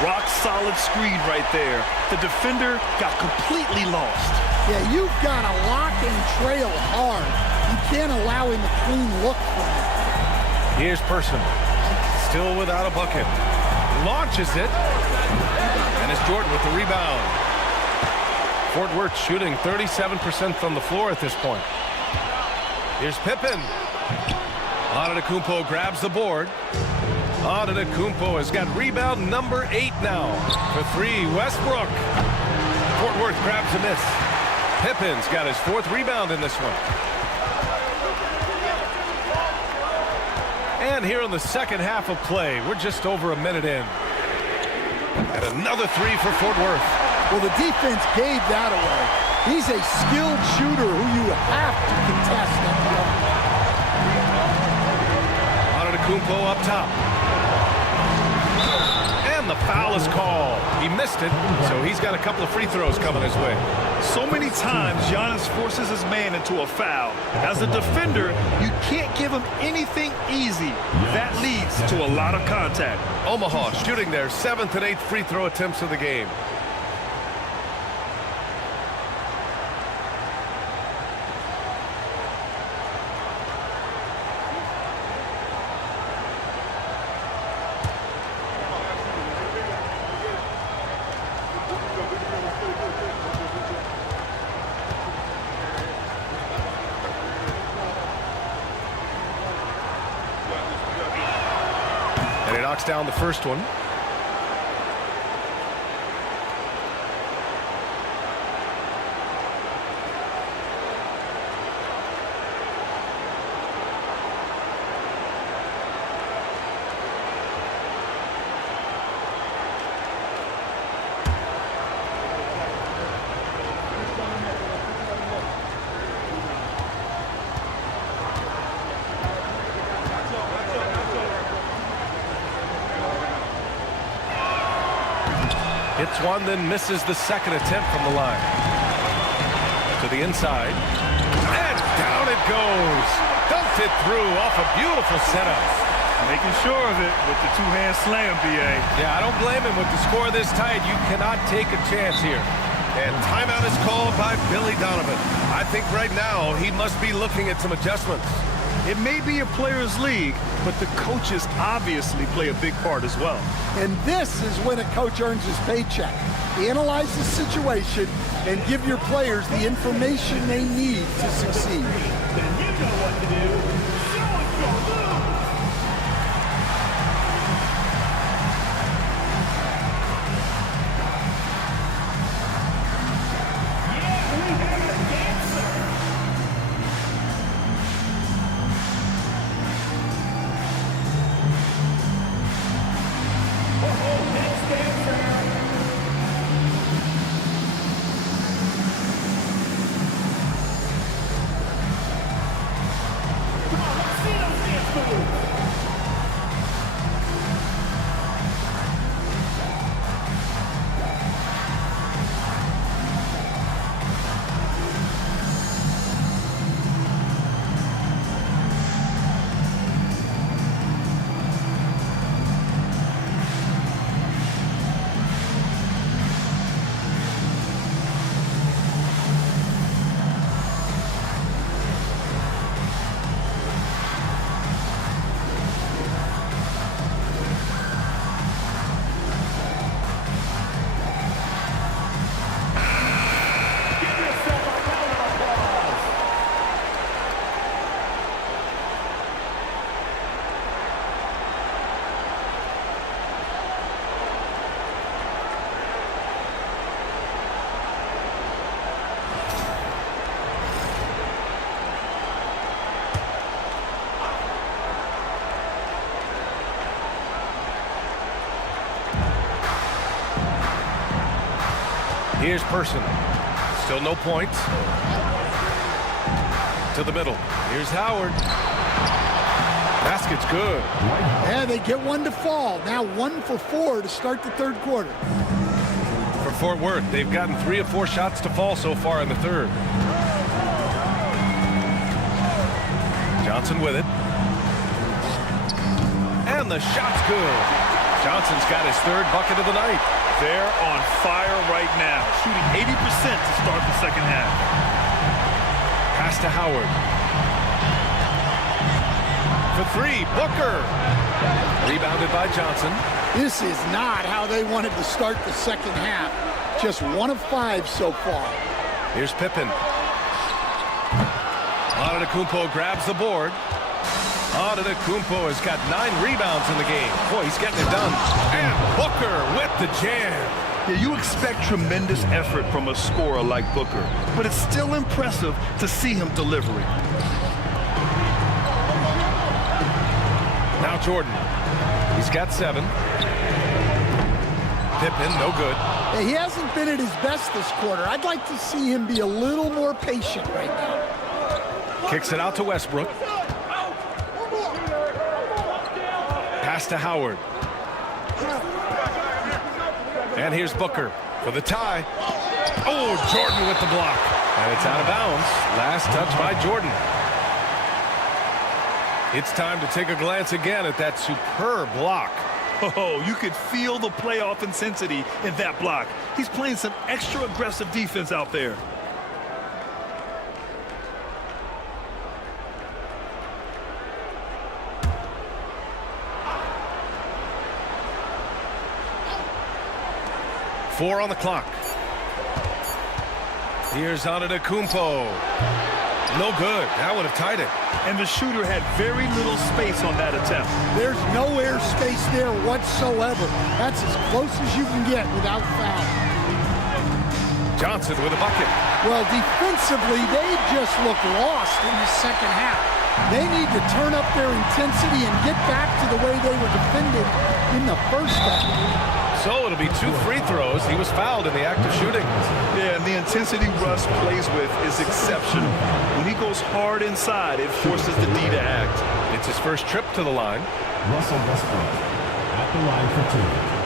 Rock solid screen right there. The defender got completely lost. Yeah, you've got to lock and trail hard. You can't allow him a clean look from it. Here's Person. Still without a bucket. Launches it. And it's Jordan with the rebound. Fort Worth shooting 37% from the floor at this point. Here's Pippen. Antetokounmpo grabs the board. Antetokounmpo has got rebound number 8 now. For 3, Westbrook. Fort Worth grabs a miss. Pippen's got his 4th rebound in this one. And here in the second half of play, we're just over a minute in. And another 3 for Fort Worth. Well, the defense gave that away. He's a skilled shooter who you have to contest at the arc. Antetokounmpo up top. And the foul is called. He missed it, so he's got a couple of free throws coming his way. So many times, Giannis forces his man into a foul. As a defender, you can't give him anything easy. That leads to a lot of contact. Omaha shooting their 7th and 8th free throw attempts of the game. knocks down the first one. Hits one, then misses the second attempt from the line. To the inside. And down it goes. Dumped it through off a beautiful setup. Making sure of it with the two-hand slam, B.A. Yeah, I don't blame him. With the score this tight, you cannot take a chance here. And timeout is called by Billy Donovan. I think right now he must be looking at some adjustments. It may be a players' league, but the coaches obviously play a big part as well. And this is when a coach earns his paycheck. Analyze the situation and give your players the information they need to succeed. Then you know what to do. Show it your move. Yeah, we have a dancer. Oh, next dancer. Come on, let's see those dance moves. Give yourself a round of applause. Here's Person. Still no points. To the middle. Here's Howard. Basket's good. Yeah, they get one to fall. Now 1 for 4 to start the third quarter. For Fort Worth, they've gotten 3 of 4 shots to fall so far in the third. Johnson with it. And the shot's good. Johnson's got his third bucket of the night. They're on fire right now, shooting 80% to start the second half. Pass to Howard. For 3, Booker. Rebounded by Johnson. This is not how they wanted to start the second half. Just 1 of 5 so far. Here's Pippen. Antetokounmpo grabs the board. Antetokounmpo has got 9 rebounds in the game. Boy, he's getting it done. And Booker with the jam. Yeah, you expect tremendous effort from a scorer like Booker, but it's still impressive to see him delivering. Now Jordan. He's got 7. Pippen, no good. Yeah, he hasn't been at his best this quarter. I'd like to see him be a little more patient right now. Kicks it out to Westbrook. Pass to Howard. And here's Booker for the tie. Oh, Jordan with the block. And it's out of bounds. Last touch by Jordan. It's time to take a glance again at that superb block. Oh, you could feel the playoff intensity in that block. He's playing some extra aggressive defense out there. Four on the clock. Here's Antetokounmpo. No good. That would have tied it. And the shooter had very little space on that attempt. There's no air space there whatsoever. That's as close as you can get without foul. Johnson with a bucket. Well, defensively, they just look lost in the second half. They need to turn up their intensity and get back to the way they were defended in the first half. So it'll be 2 free throws. He was fouled in the act of shooting. Yeah, and the intensity Russ plays with is exceptional. When he goes hard inside, it forces the D to act. It's his first trip to the line. Russell Westbrook at the line for 2.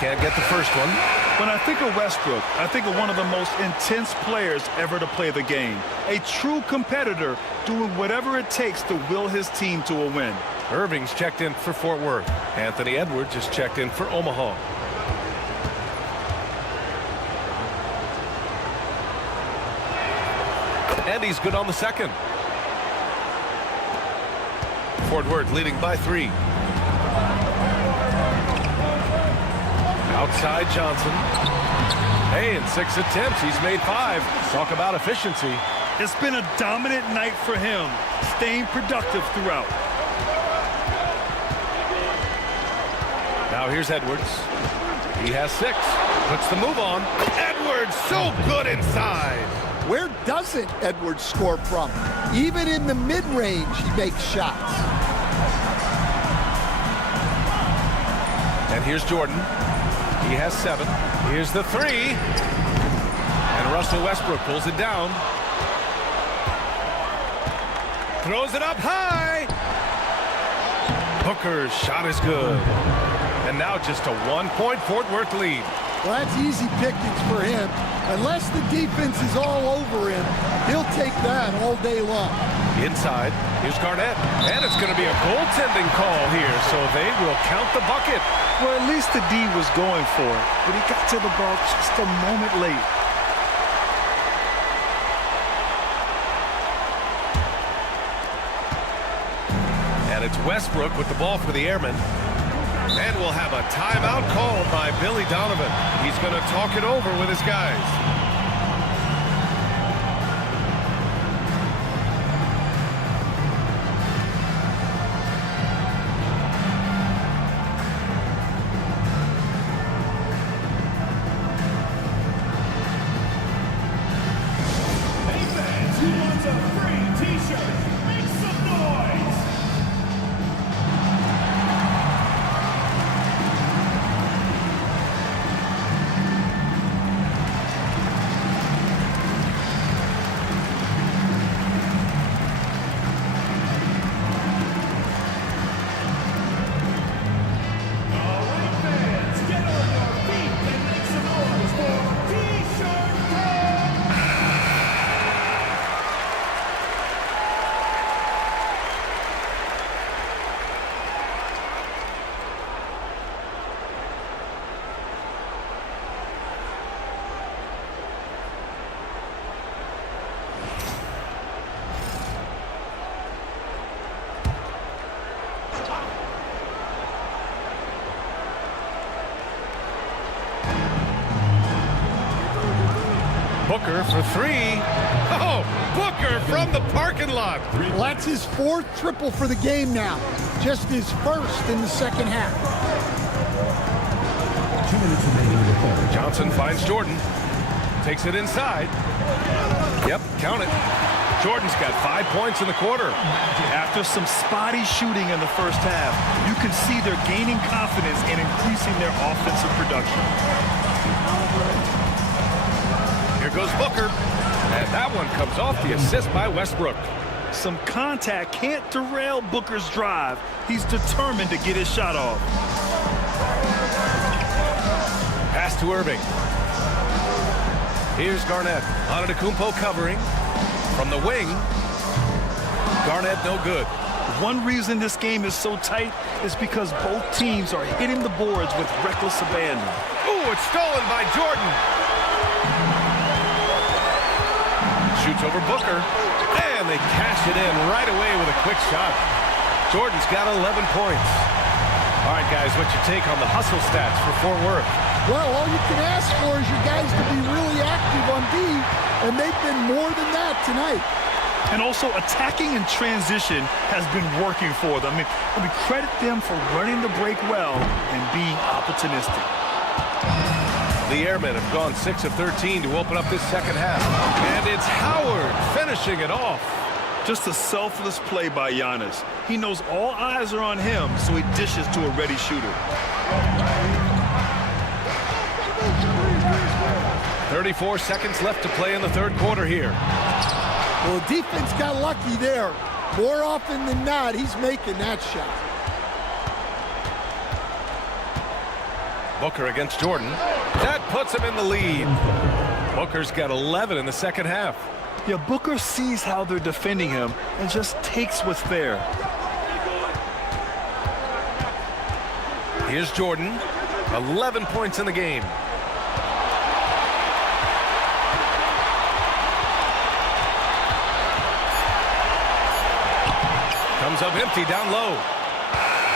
Can't get the first one. When I think of Westbrook, I think of one of the most intense players ever to play the game. A true competitor doing whatever it takes to will his team to a win. Irving's checked in for Fort Worth. Anthony Edwards is checked in for Omaha. And he's good on the second. Fort Worth leading by 3. Outside Johnson. Hey, in 6 attempts, he's made 5. Talk about efficiency. It's been a dominant night for him, staying productive throughout. Now here's Edwards. He has 6. Puts the move on. Edwards so good inside. Where doesn't Edwards score from? Even in the mid-range, he makes shots. And here's Jordan. He has 7. Here's the 3. And Russell Westbrook pulls it down. Throws it up high. Booker's shot is good. And now just a 1-point Fort Worth lead. Well, that's easy pickings for him. Unless the defense is all over him, he'll take that all day long. Inside, here's Garnett. And it's going to be a goaltending call here, so they will count the bucket. Well, at least the D was going for it, but he got to the ball just a moment late. And it's Westbrook with the ball for the Airmen. And we'll have a timeout called by Billy Donovan. He's going to talk it over with his guys. Booker for 3. Oh, Booker from the parking lot. Well, that's his 4th triple for the game now. Just his 1st in the second half. 2 minutes remaining in the third. Johnson finds Jordan. Takes it inside. Yep, count it. Jordan's got 5 points in the quarter. After some spotty shooting in the first half, you can see they're gaining confidence and increasing their offensive production. Here goes Booker. And that one comes off the assist by Westbrook. Some contact can't derail Booker's drive. He's determined to get his shot off. Pass to Irving. Here's Garnett. Antetokounmpo covering. From the wing. Garnett no good. One reason this game is so tight is because both teams are hitting the boards with reckless abandon. Ooh, it's stolen by Jordan. Shoots over Booker. And they cash it in right away with a quick shot. Jordan's got 11 points. All right, guys, what's your take on the hustle stats for Fort Worth? Well, all you can ask for is your guys to be really active on D, and they've been more than that tonight. And also, attacking in transition has been working for them. I mean, credit them for running the break well and being opportunistic. The Airmen have gone 6 of 13 to open up this second half. And it's Howard finishing it off. Just a selfless play by Giannis. He knows all eyes are on him, so he dishes to a ready shooter. 34 seconds left to play in the third quarter here. Well, the defense got lucky there. More often than not, he's making that shot. Booker against Jordan. That puts him in the lead. Booker's got 11 in the second half. Yeah, Booker sees how they're defending him and just takes what's there. Here's Jordan. 11 points in the game. Comes up empty down low.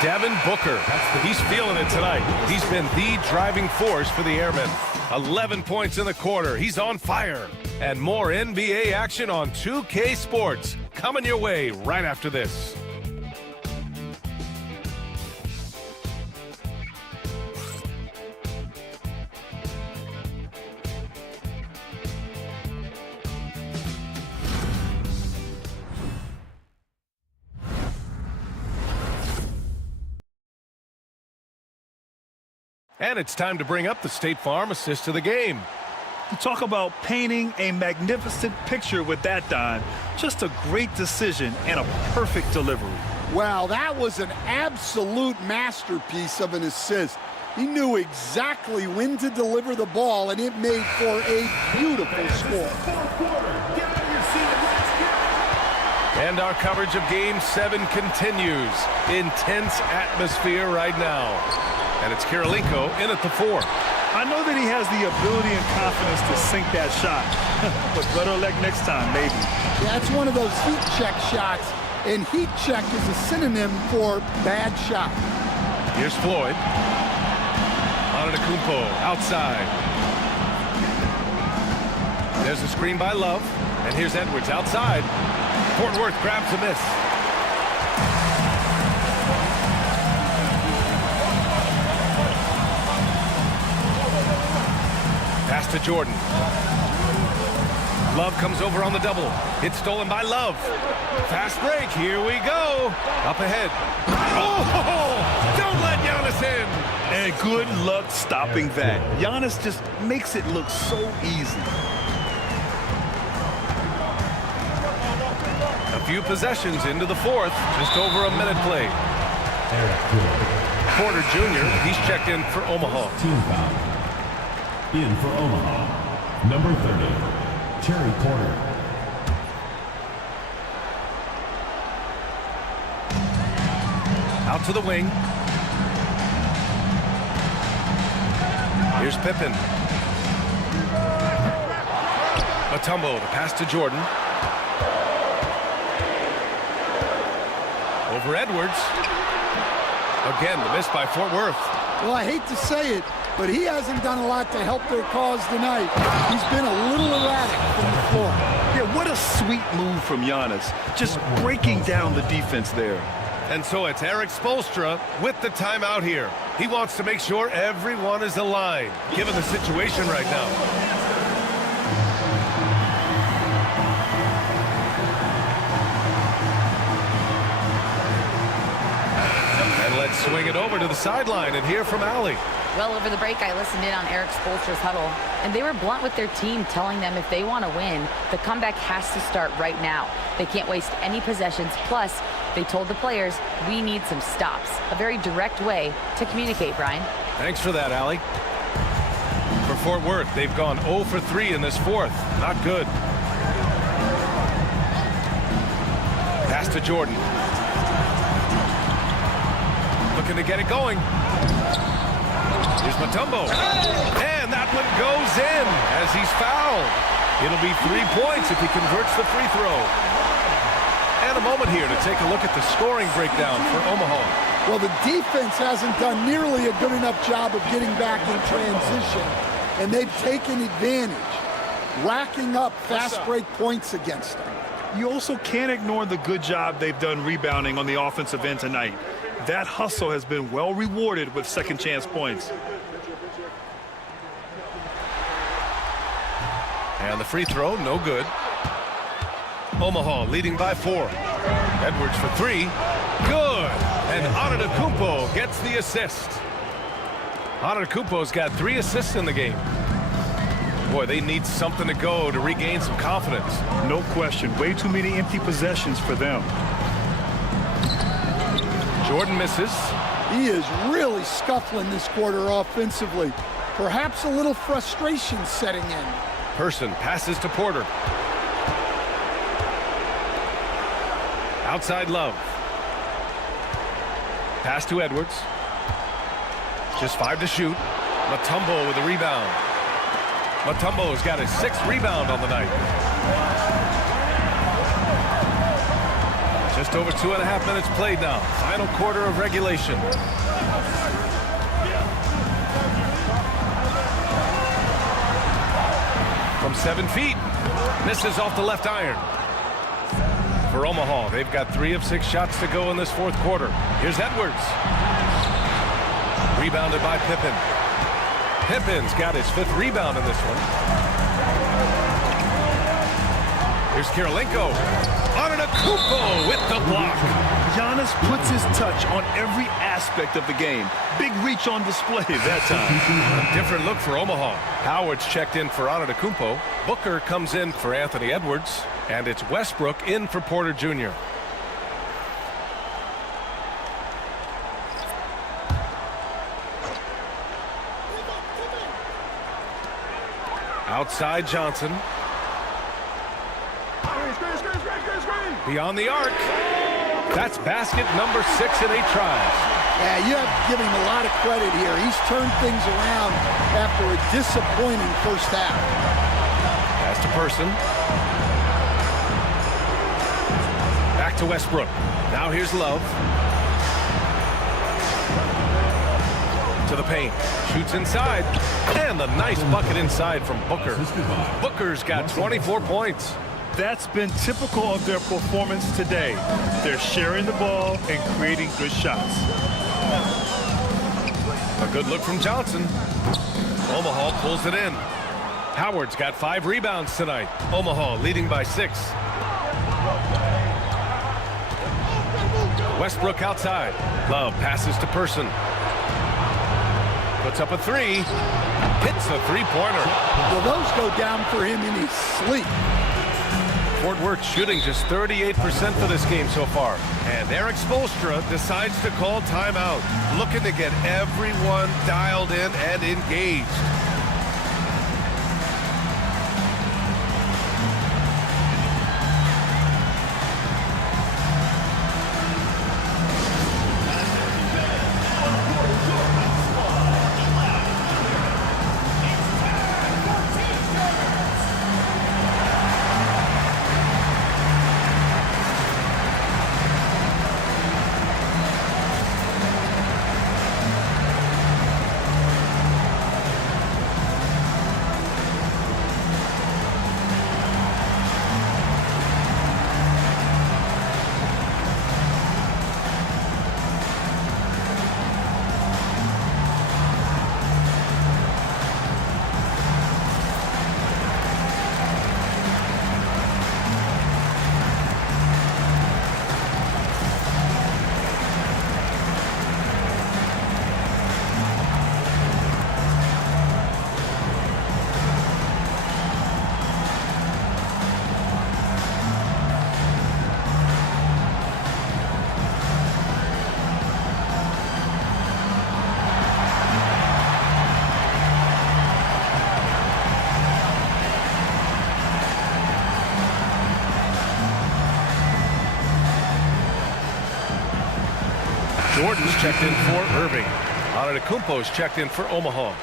Devin Booker. He's feeling it tonight. He's been the driving force for the Airmen. 11 points in the quarter. He's on fire. And more NBA action on 2K Sports coming your way right after this. And it's time to bring up the State Farm assist of the game. You talk about painting a magnificent picture with that dime. Just a great decision and a perfect delivery. Wow, that was an absolute masterpiece of an assist. He knew exactly when to deliver the ball, and it made for a beautiful score. And our coverage of Game 7 continues. Intense atmosphere right now. And it's Kirilenko in at the 4. I know that he has the ability and confidence to sink that shot. But better luck next time, maybe. Yeah, that's one of those heat check shots. And heat check is a synonym for bad shot. Here's Floyd. Antetokounmpo outside. There's the screen by Love. And here's Edwards outside. Fort Worth grabs a miss. Pass to Jordan. Love comes over on the double. It's stolen by Love. Fast break. Here we go. Up ahead. Oh! Don't let Giannis in. And good luck stopping that. Giannis just makes it look so easy. A few possessions into the fourth. Just over a minute played. Porter Jr., he's checked in for Omaha. Team foul. In for Omaha, number 30, Terry Porter. Out to the wing. Here's Pippen. Mutombo, the pass to Jordan. Over Edwards. Again, the miss by Fort Worth. Well, I hate to say it, but he hasn't done a lot to help their cause tonight. He's been a little erratic from the floor. Yeah, what a sweet move from Giannis. Just breaking down the defense there. And so it's Eric Spoelstra with the timeout here. He wants to make sure everyone is aligned, given the situation right now. Let's swing it over to the sideline and hear from Allie. Well, over the break, I listened in on Eric Spoelstra's huddle, and they were blunt with their team, telling them if they want to win, the comeback has to start right now. They can't waste any possessions. Plus, they told the players, we need some stops. A very direct way to communicate, Brian. Thanks for that, Allie. For Fort Worth, they've gone 0 for 3 in this fourth. Not good. Pass to Jordan. Looking to get it going. Here's Mutombo. And that one goes in as he's fouled. It'll be 3 points if he converts the free throw. And a moment here to take a look at the scoring breakdown for Omaha. Well, the defense hasn't done nearly a good enough job of getting back in transition, and they've taken advantage, racking up fast break points against them. You also can't ignore the good job they've done rebounding on the offensive end tonight. That hustle has been well rewarded with second chance points. And the free throw, no good. Omaha leading by 4. Edwards for 3. Good. And Antetokounmpo gets the assist. Antetokounmpo's got 3 assists in the game. Boy, they need something to go to regain some confidence. No question. Way too many empty possessions for them. Jordan misses. He is really scuffling this quarter offensively. Perhaps a little frustration setting in. Person passes to Porter. Outside Love. Pass to Edwards. Just 5 to shoot. Mutombo with a rebound. Mutombo's got his 6th rebound on the night. Just over 2.5 minutes played now. Final quarter of regulation. From 7 feet. Misses off the left iron. For Omaha, they've got 3 of 6 shots to go in this 4th quarter. Here's Edwards. Rebounded by Pippen. Pippen's got his 5th rebound in this one. Here's Kirilenko. Antetokounmpo with the block. Giannis puts his touch on every aspect of the game. Big reach on display that time. A different look for Omaha. Howard's checked in for Antetokounmpo. Booker comes in for Anthony Edwards. And it's Westbrook in for Porter Jr. Outside Johnson. Beyond the arc. That's basket number 6 in 8 tries. Yeah, you have to give him a lot of credit here. He's turned things around after a disappointing first half. Pass to Person. Back to Westbrook. Now here's Love. To the paint. Shoots inside. And the nice bucket inside from Booker. Booker's got 24 points. That's been typical of their performance today. They're sharing the ball and creating good shots. A good look from Johnson. Omaha pulls it in. Howard's got 5 rebounds tonight. Omaha leading by 6. Westbrook outside. Love passes to Person. Puts up a 3. Hits a 3-pointer. Well, those go down for him in his sleep. Fort Worth shooting just 38% for this game so far. And Eric Spoelstra decides to call timeout, looking to get everyone dialed in and engaged. Jordan's checked in for Irving. Antetokounmpo's checked in for Omaha.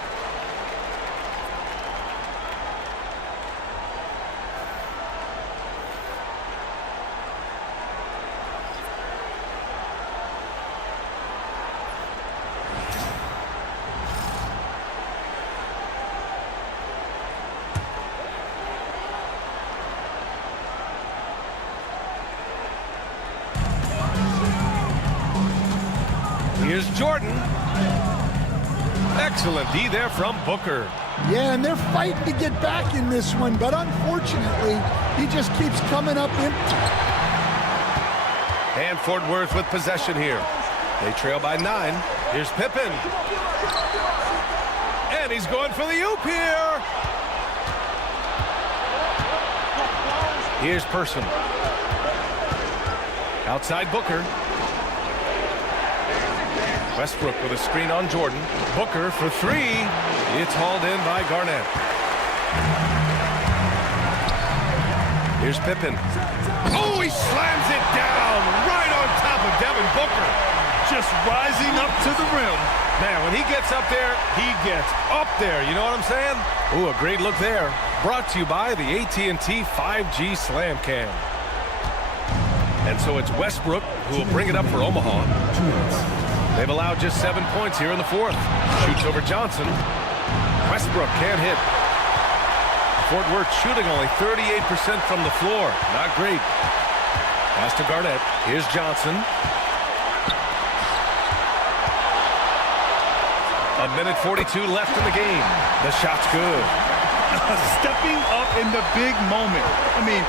Here's Jordan. Excellent D there from Booker. Yeah, and they're fighting to get back in this one, but unfortunately, he just keeps coming up empty. And Fort Worth with possession here. They trail by 9. Here's Pippen. And he's going for the oop here. Here's Person. Outside Booker. Westbrook with a screen on Jordan. Booker for 3. It's hauled in by Garnett. Here's Pippen. Oh, he slams it down right on top of Devin Booker. Just rising up to the rim. Man, when he gets up there, he gets up there. You know what I'm saying? Ooh, a great look there. Brought to you by the AT&T 5G Slam Cam. And so it's Westbrook who will bring it up for Omaha. They've allowed just 7 points here in the fourth. Shoots over Johnson. Westbrook can't hit. Fort Worth shooting only 38% from the floor. Not great. Pass to Garnett. Here's Johnson. A minute 42 left in the game. The shot's good. Stepping up in the big moment. I mean,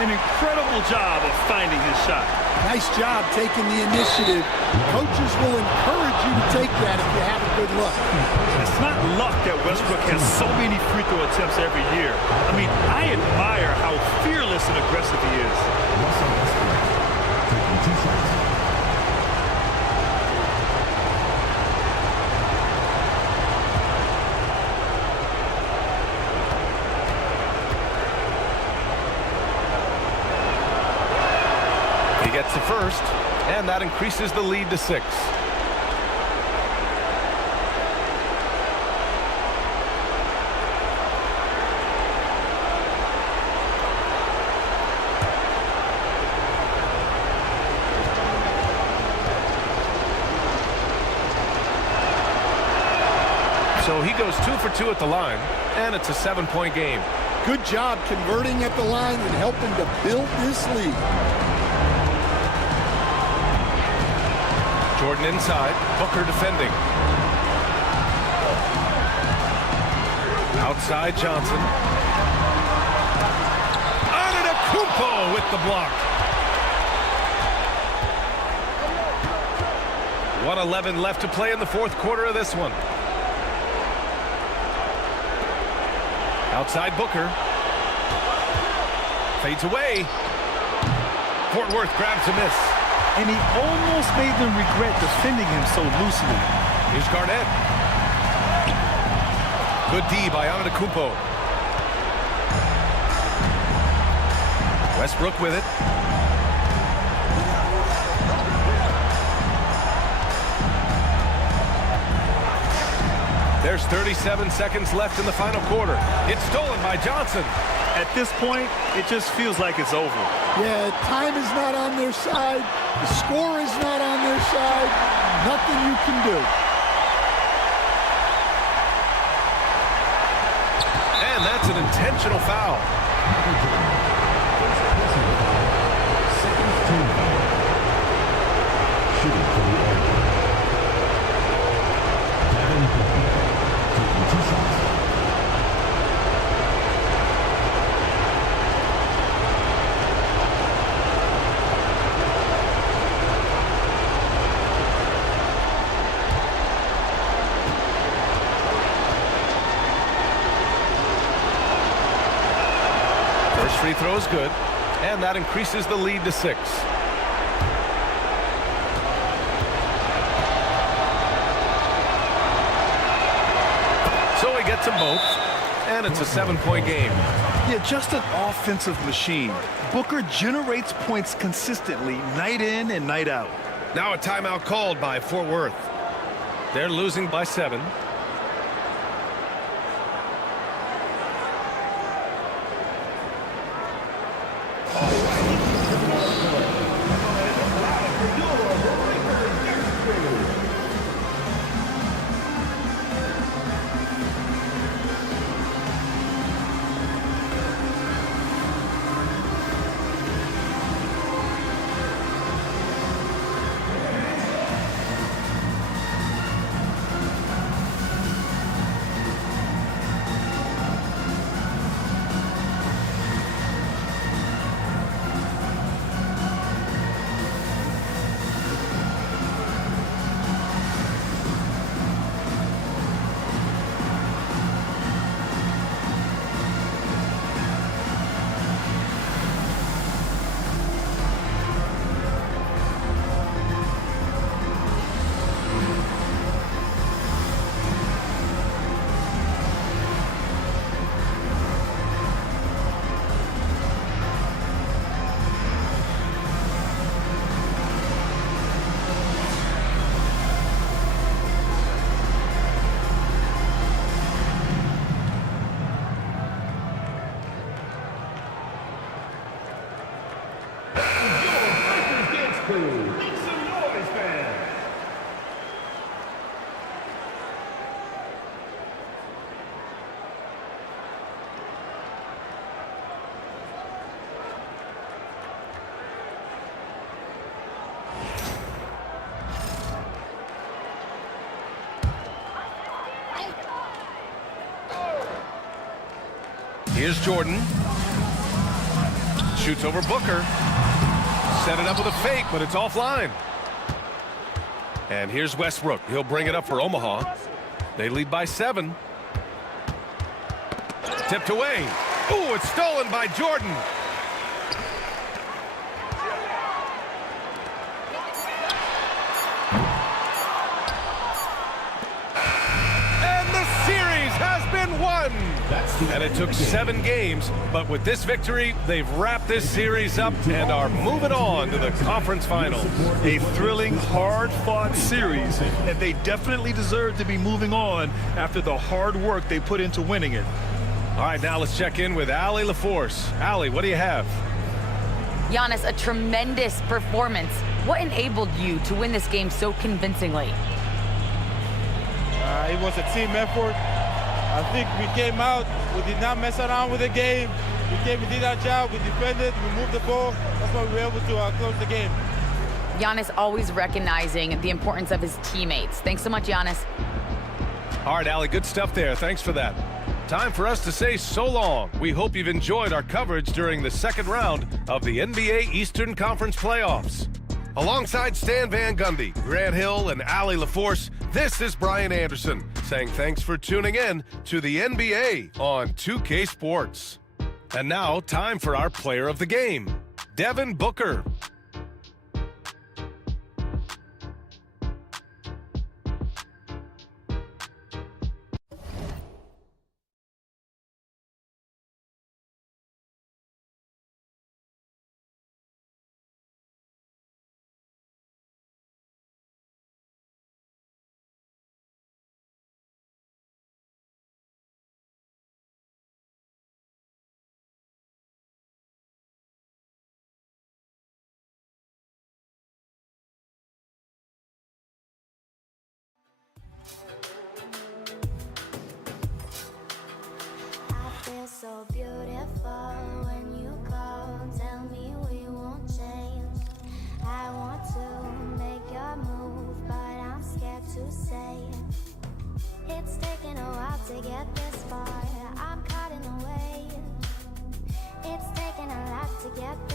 an incredible job of finding his shot. Nice job taking the initiative. Coaches will encourage you to take that if you have a good look. It's not luck that Westbrook has so many free throw attempts every year. I mean, I admire how fearless and aggressive he is. Russell Westbrook taking 2 shots. He gets the first, and that increases the lead to 6. So he goes 2 for 2 at the line, and it's a 7-point game. Good job converting at the line and helping to build this lead. Jordan inside, Booker defending. Outside Johnson. Antetokounmpo with the block. 1:11 left to play in the fourth quarter of this one. Outside Booker. Fades away. Fort Worth grabs a miss. And he almost made them regret defending him so loosely. Here's Garnett. Good D by Antetokounmpo. Westbrook with it. There's 37 seconds left in the final quarter. It's stolen by Johnson. At this point, it just feels like it's over. Yeah, time is not on their side. The score is not on their side. Nothing you can do. And that's an intentional foul. Shooting for the Oilers. Devin Booker taking 2 shots. First free throw is good, and that increases the lead to 6. So he gets them both, and it's a 7-point game. Yeah, just an offensive machine. Booker generates points consistently, night in and night out. Now a timeout called by Fort Worth. They're losing by 7. Make some noise, fans. Here's Jordan. Shoots over Booker. Set it up with a fake, but it's offline. And here's Westbrook. He'll bring it up for Omaha. They lead by 7. Tipped away. Ooh, it's stolen by Jordan. And the series has been won. And it took 7 games, but with this victory, they've wrapped this series up and are moving on to the conference finals. A thrilling, hard-fought series, and they definitely deserve to be moving on after the hard work they put into winning it. All right, now let's check in with Allie LaForce. Allie, what do you have? Giannis, a tremendous performance. What enabled you to win this game so convincingly? It was a team effort. I think we came out, we did not mess around with the game. We did our job, we defended, we moved the ball. That's why we were able to close the game. Giannis always recognizing the importance of his teammates. Thanks so much, Giannis. All right, Allie, good stuff there. Thanks for that. Time for us to say so long. We hope you've enjoyed our coverage during the second round of the NBA Eastern Conference playoffs. Alongside Stan Van Gundy, Grant Hill, and Allie LaForce, this is Brian Anderson saying thanks for tuning in to the NBA on 2K Sports. And now, time for our player of the game, Devin Booker. So beautiful when you call, tell me we won't change. I want to make your move, but I'm scared to say it. It's taken a while to get this far, I'm caught in the way. It's taken a lot to get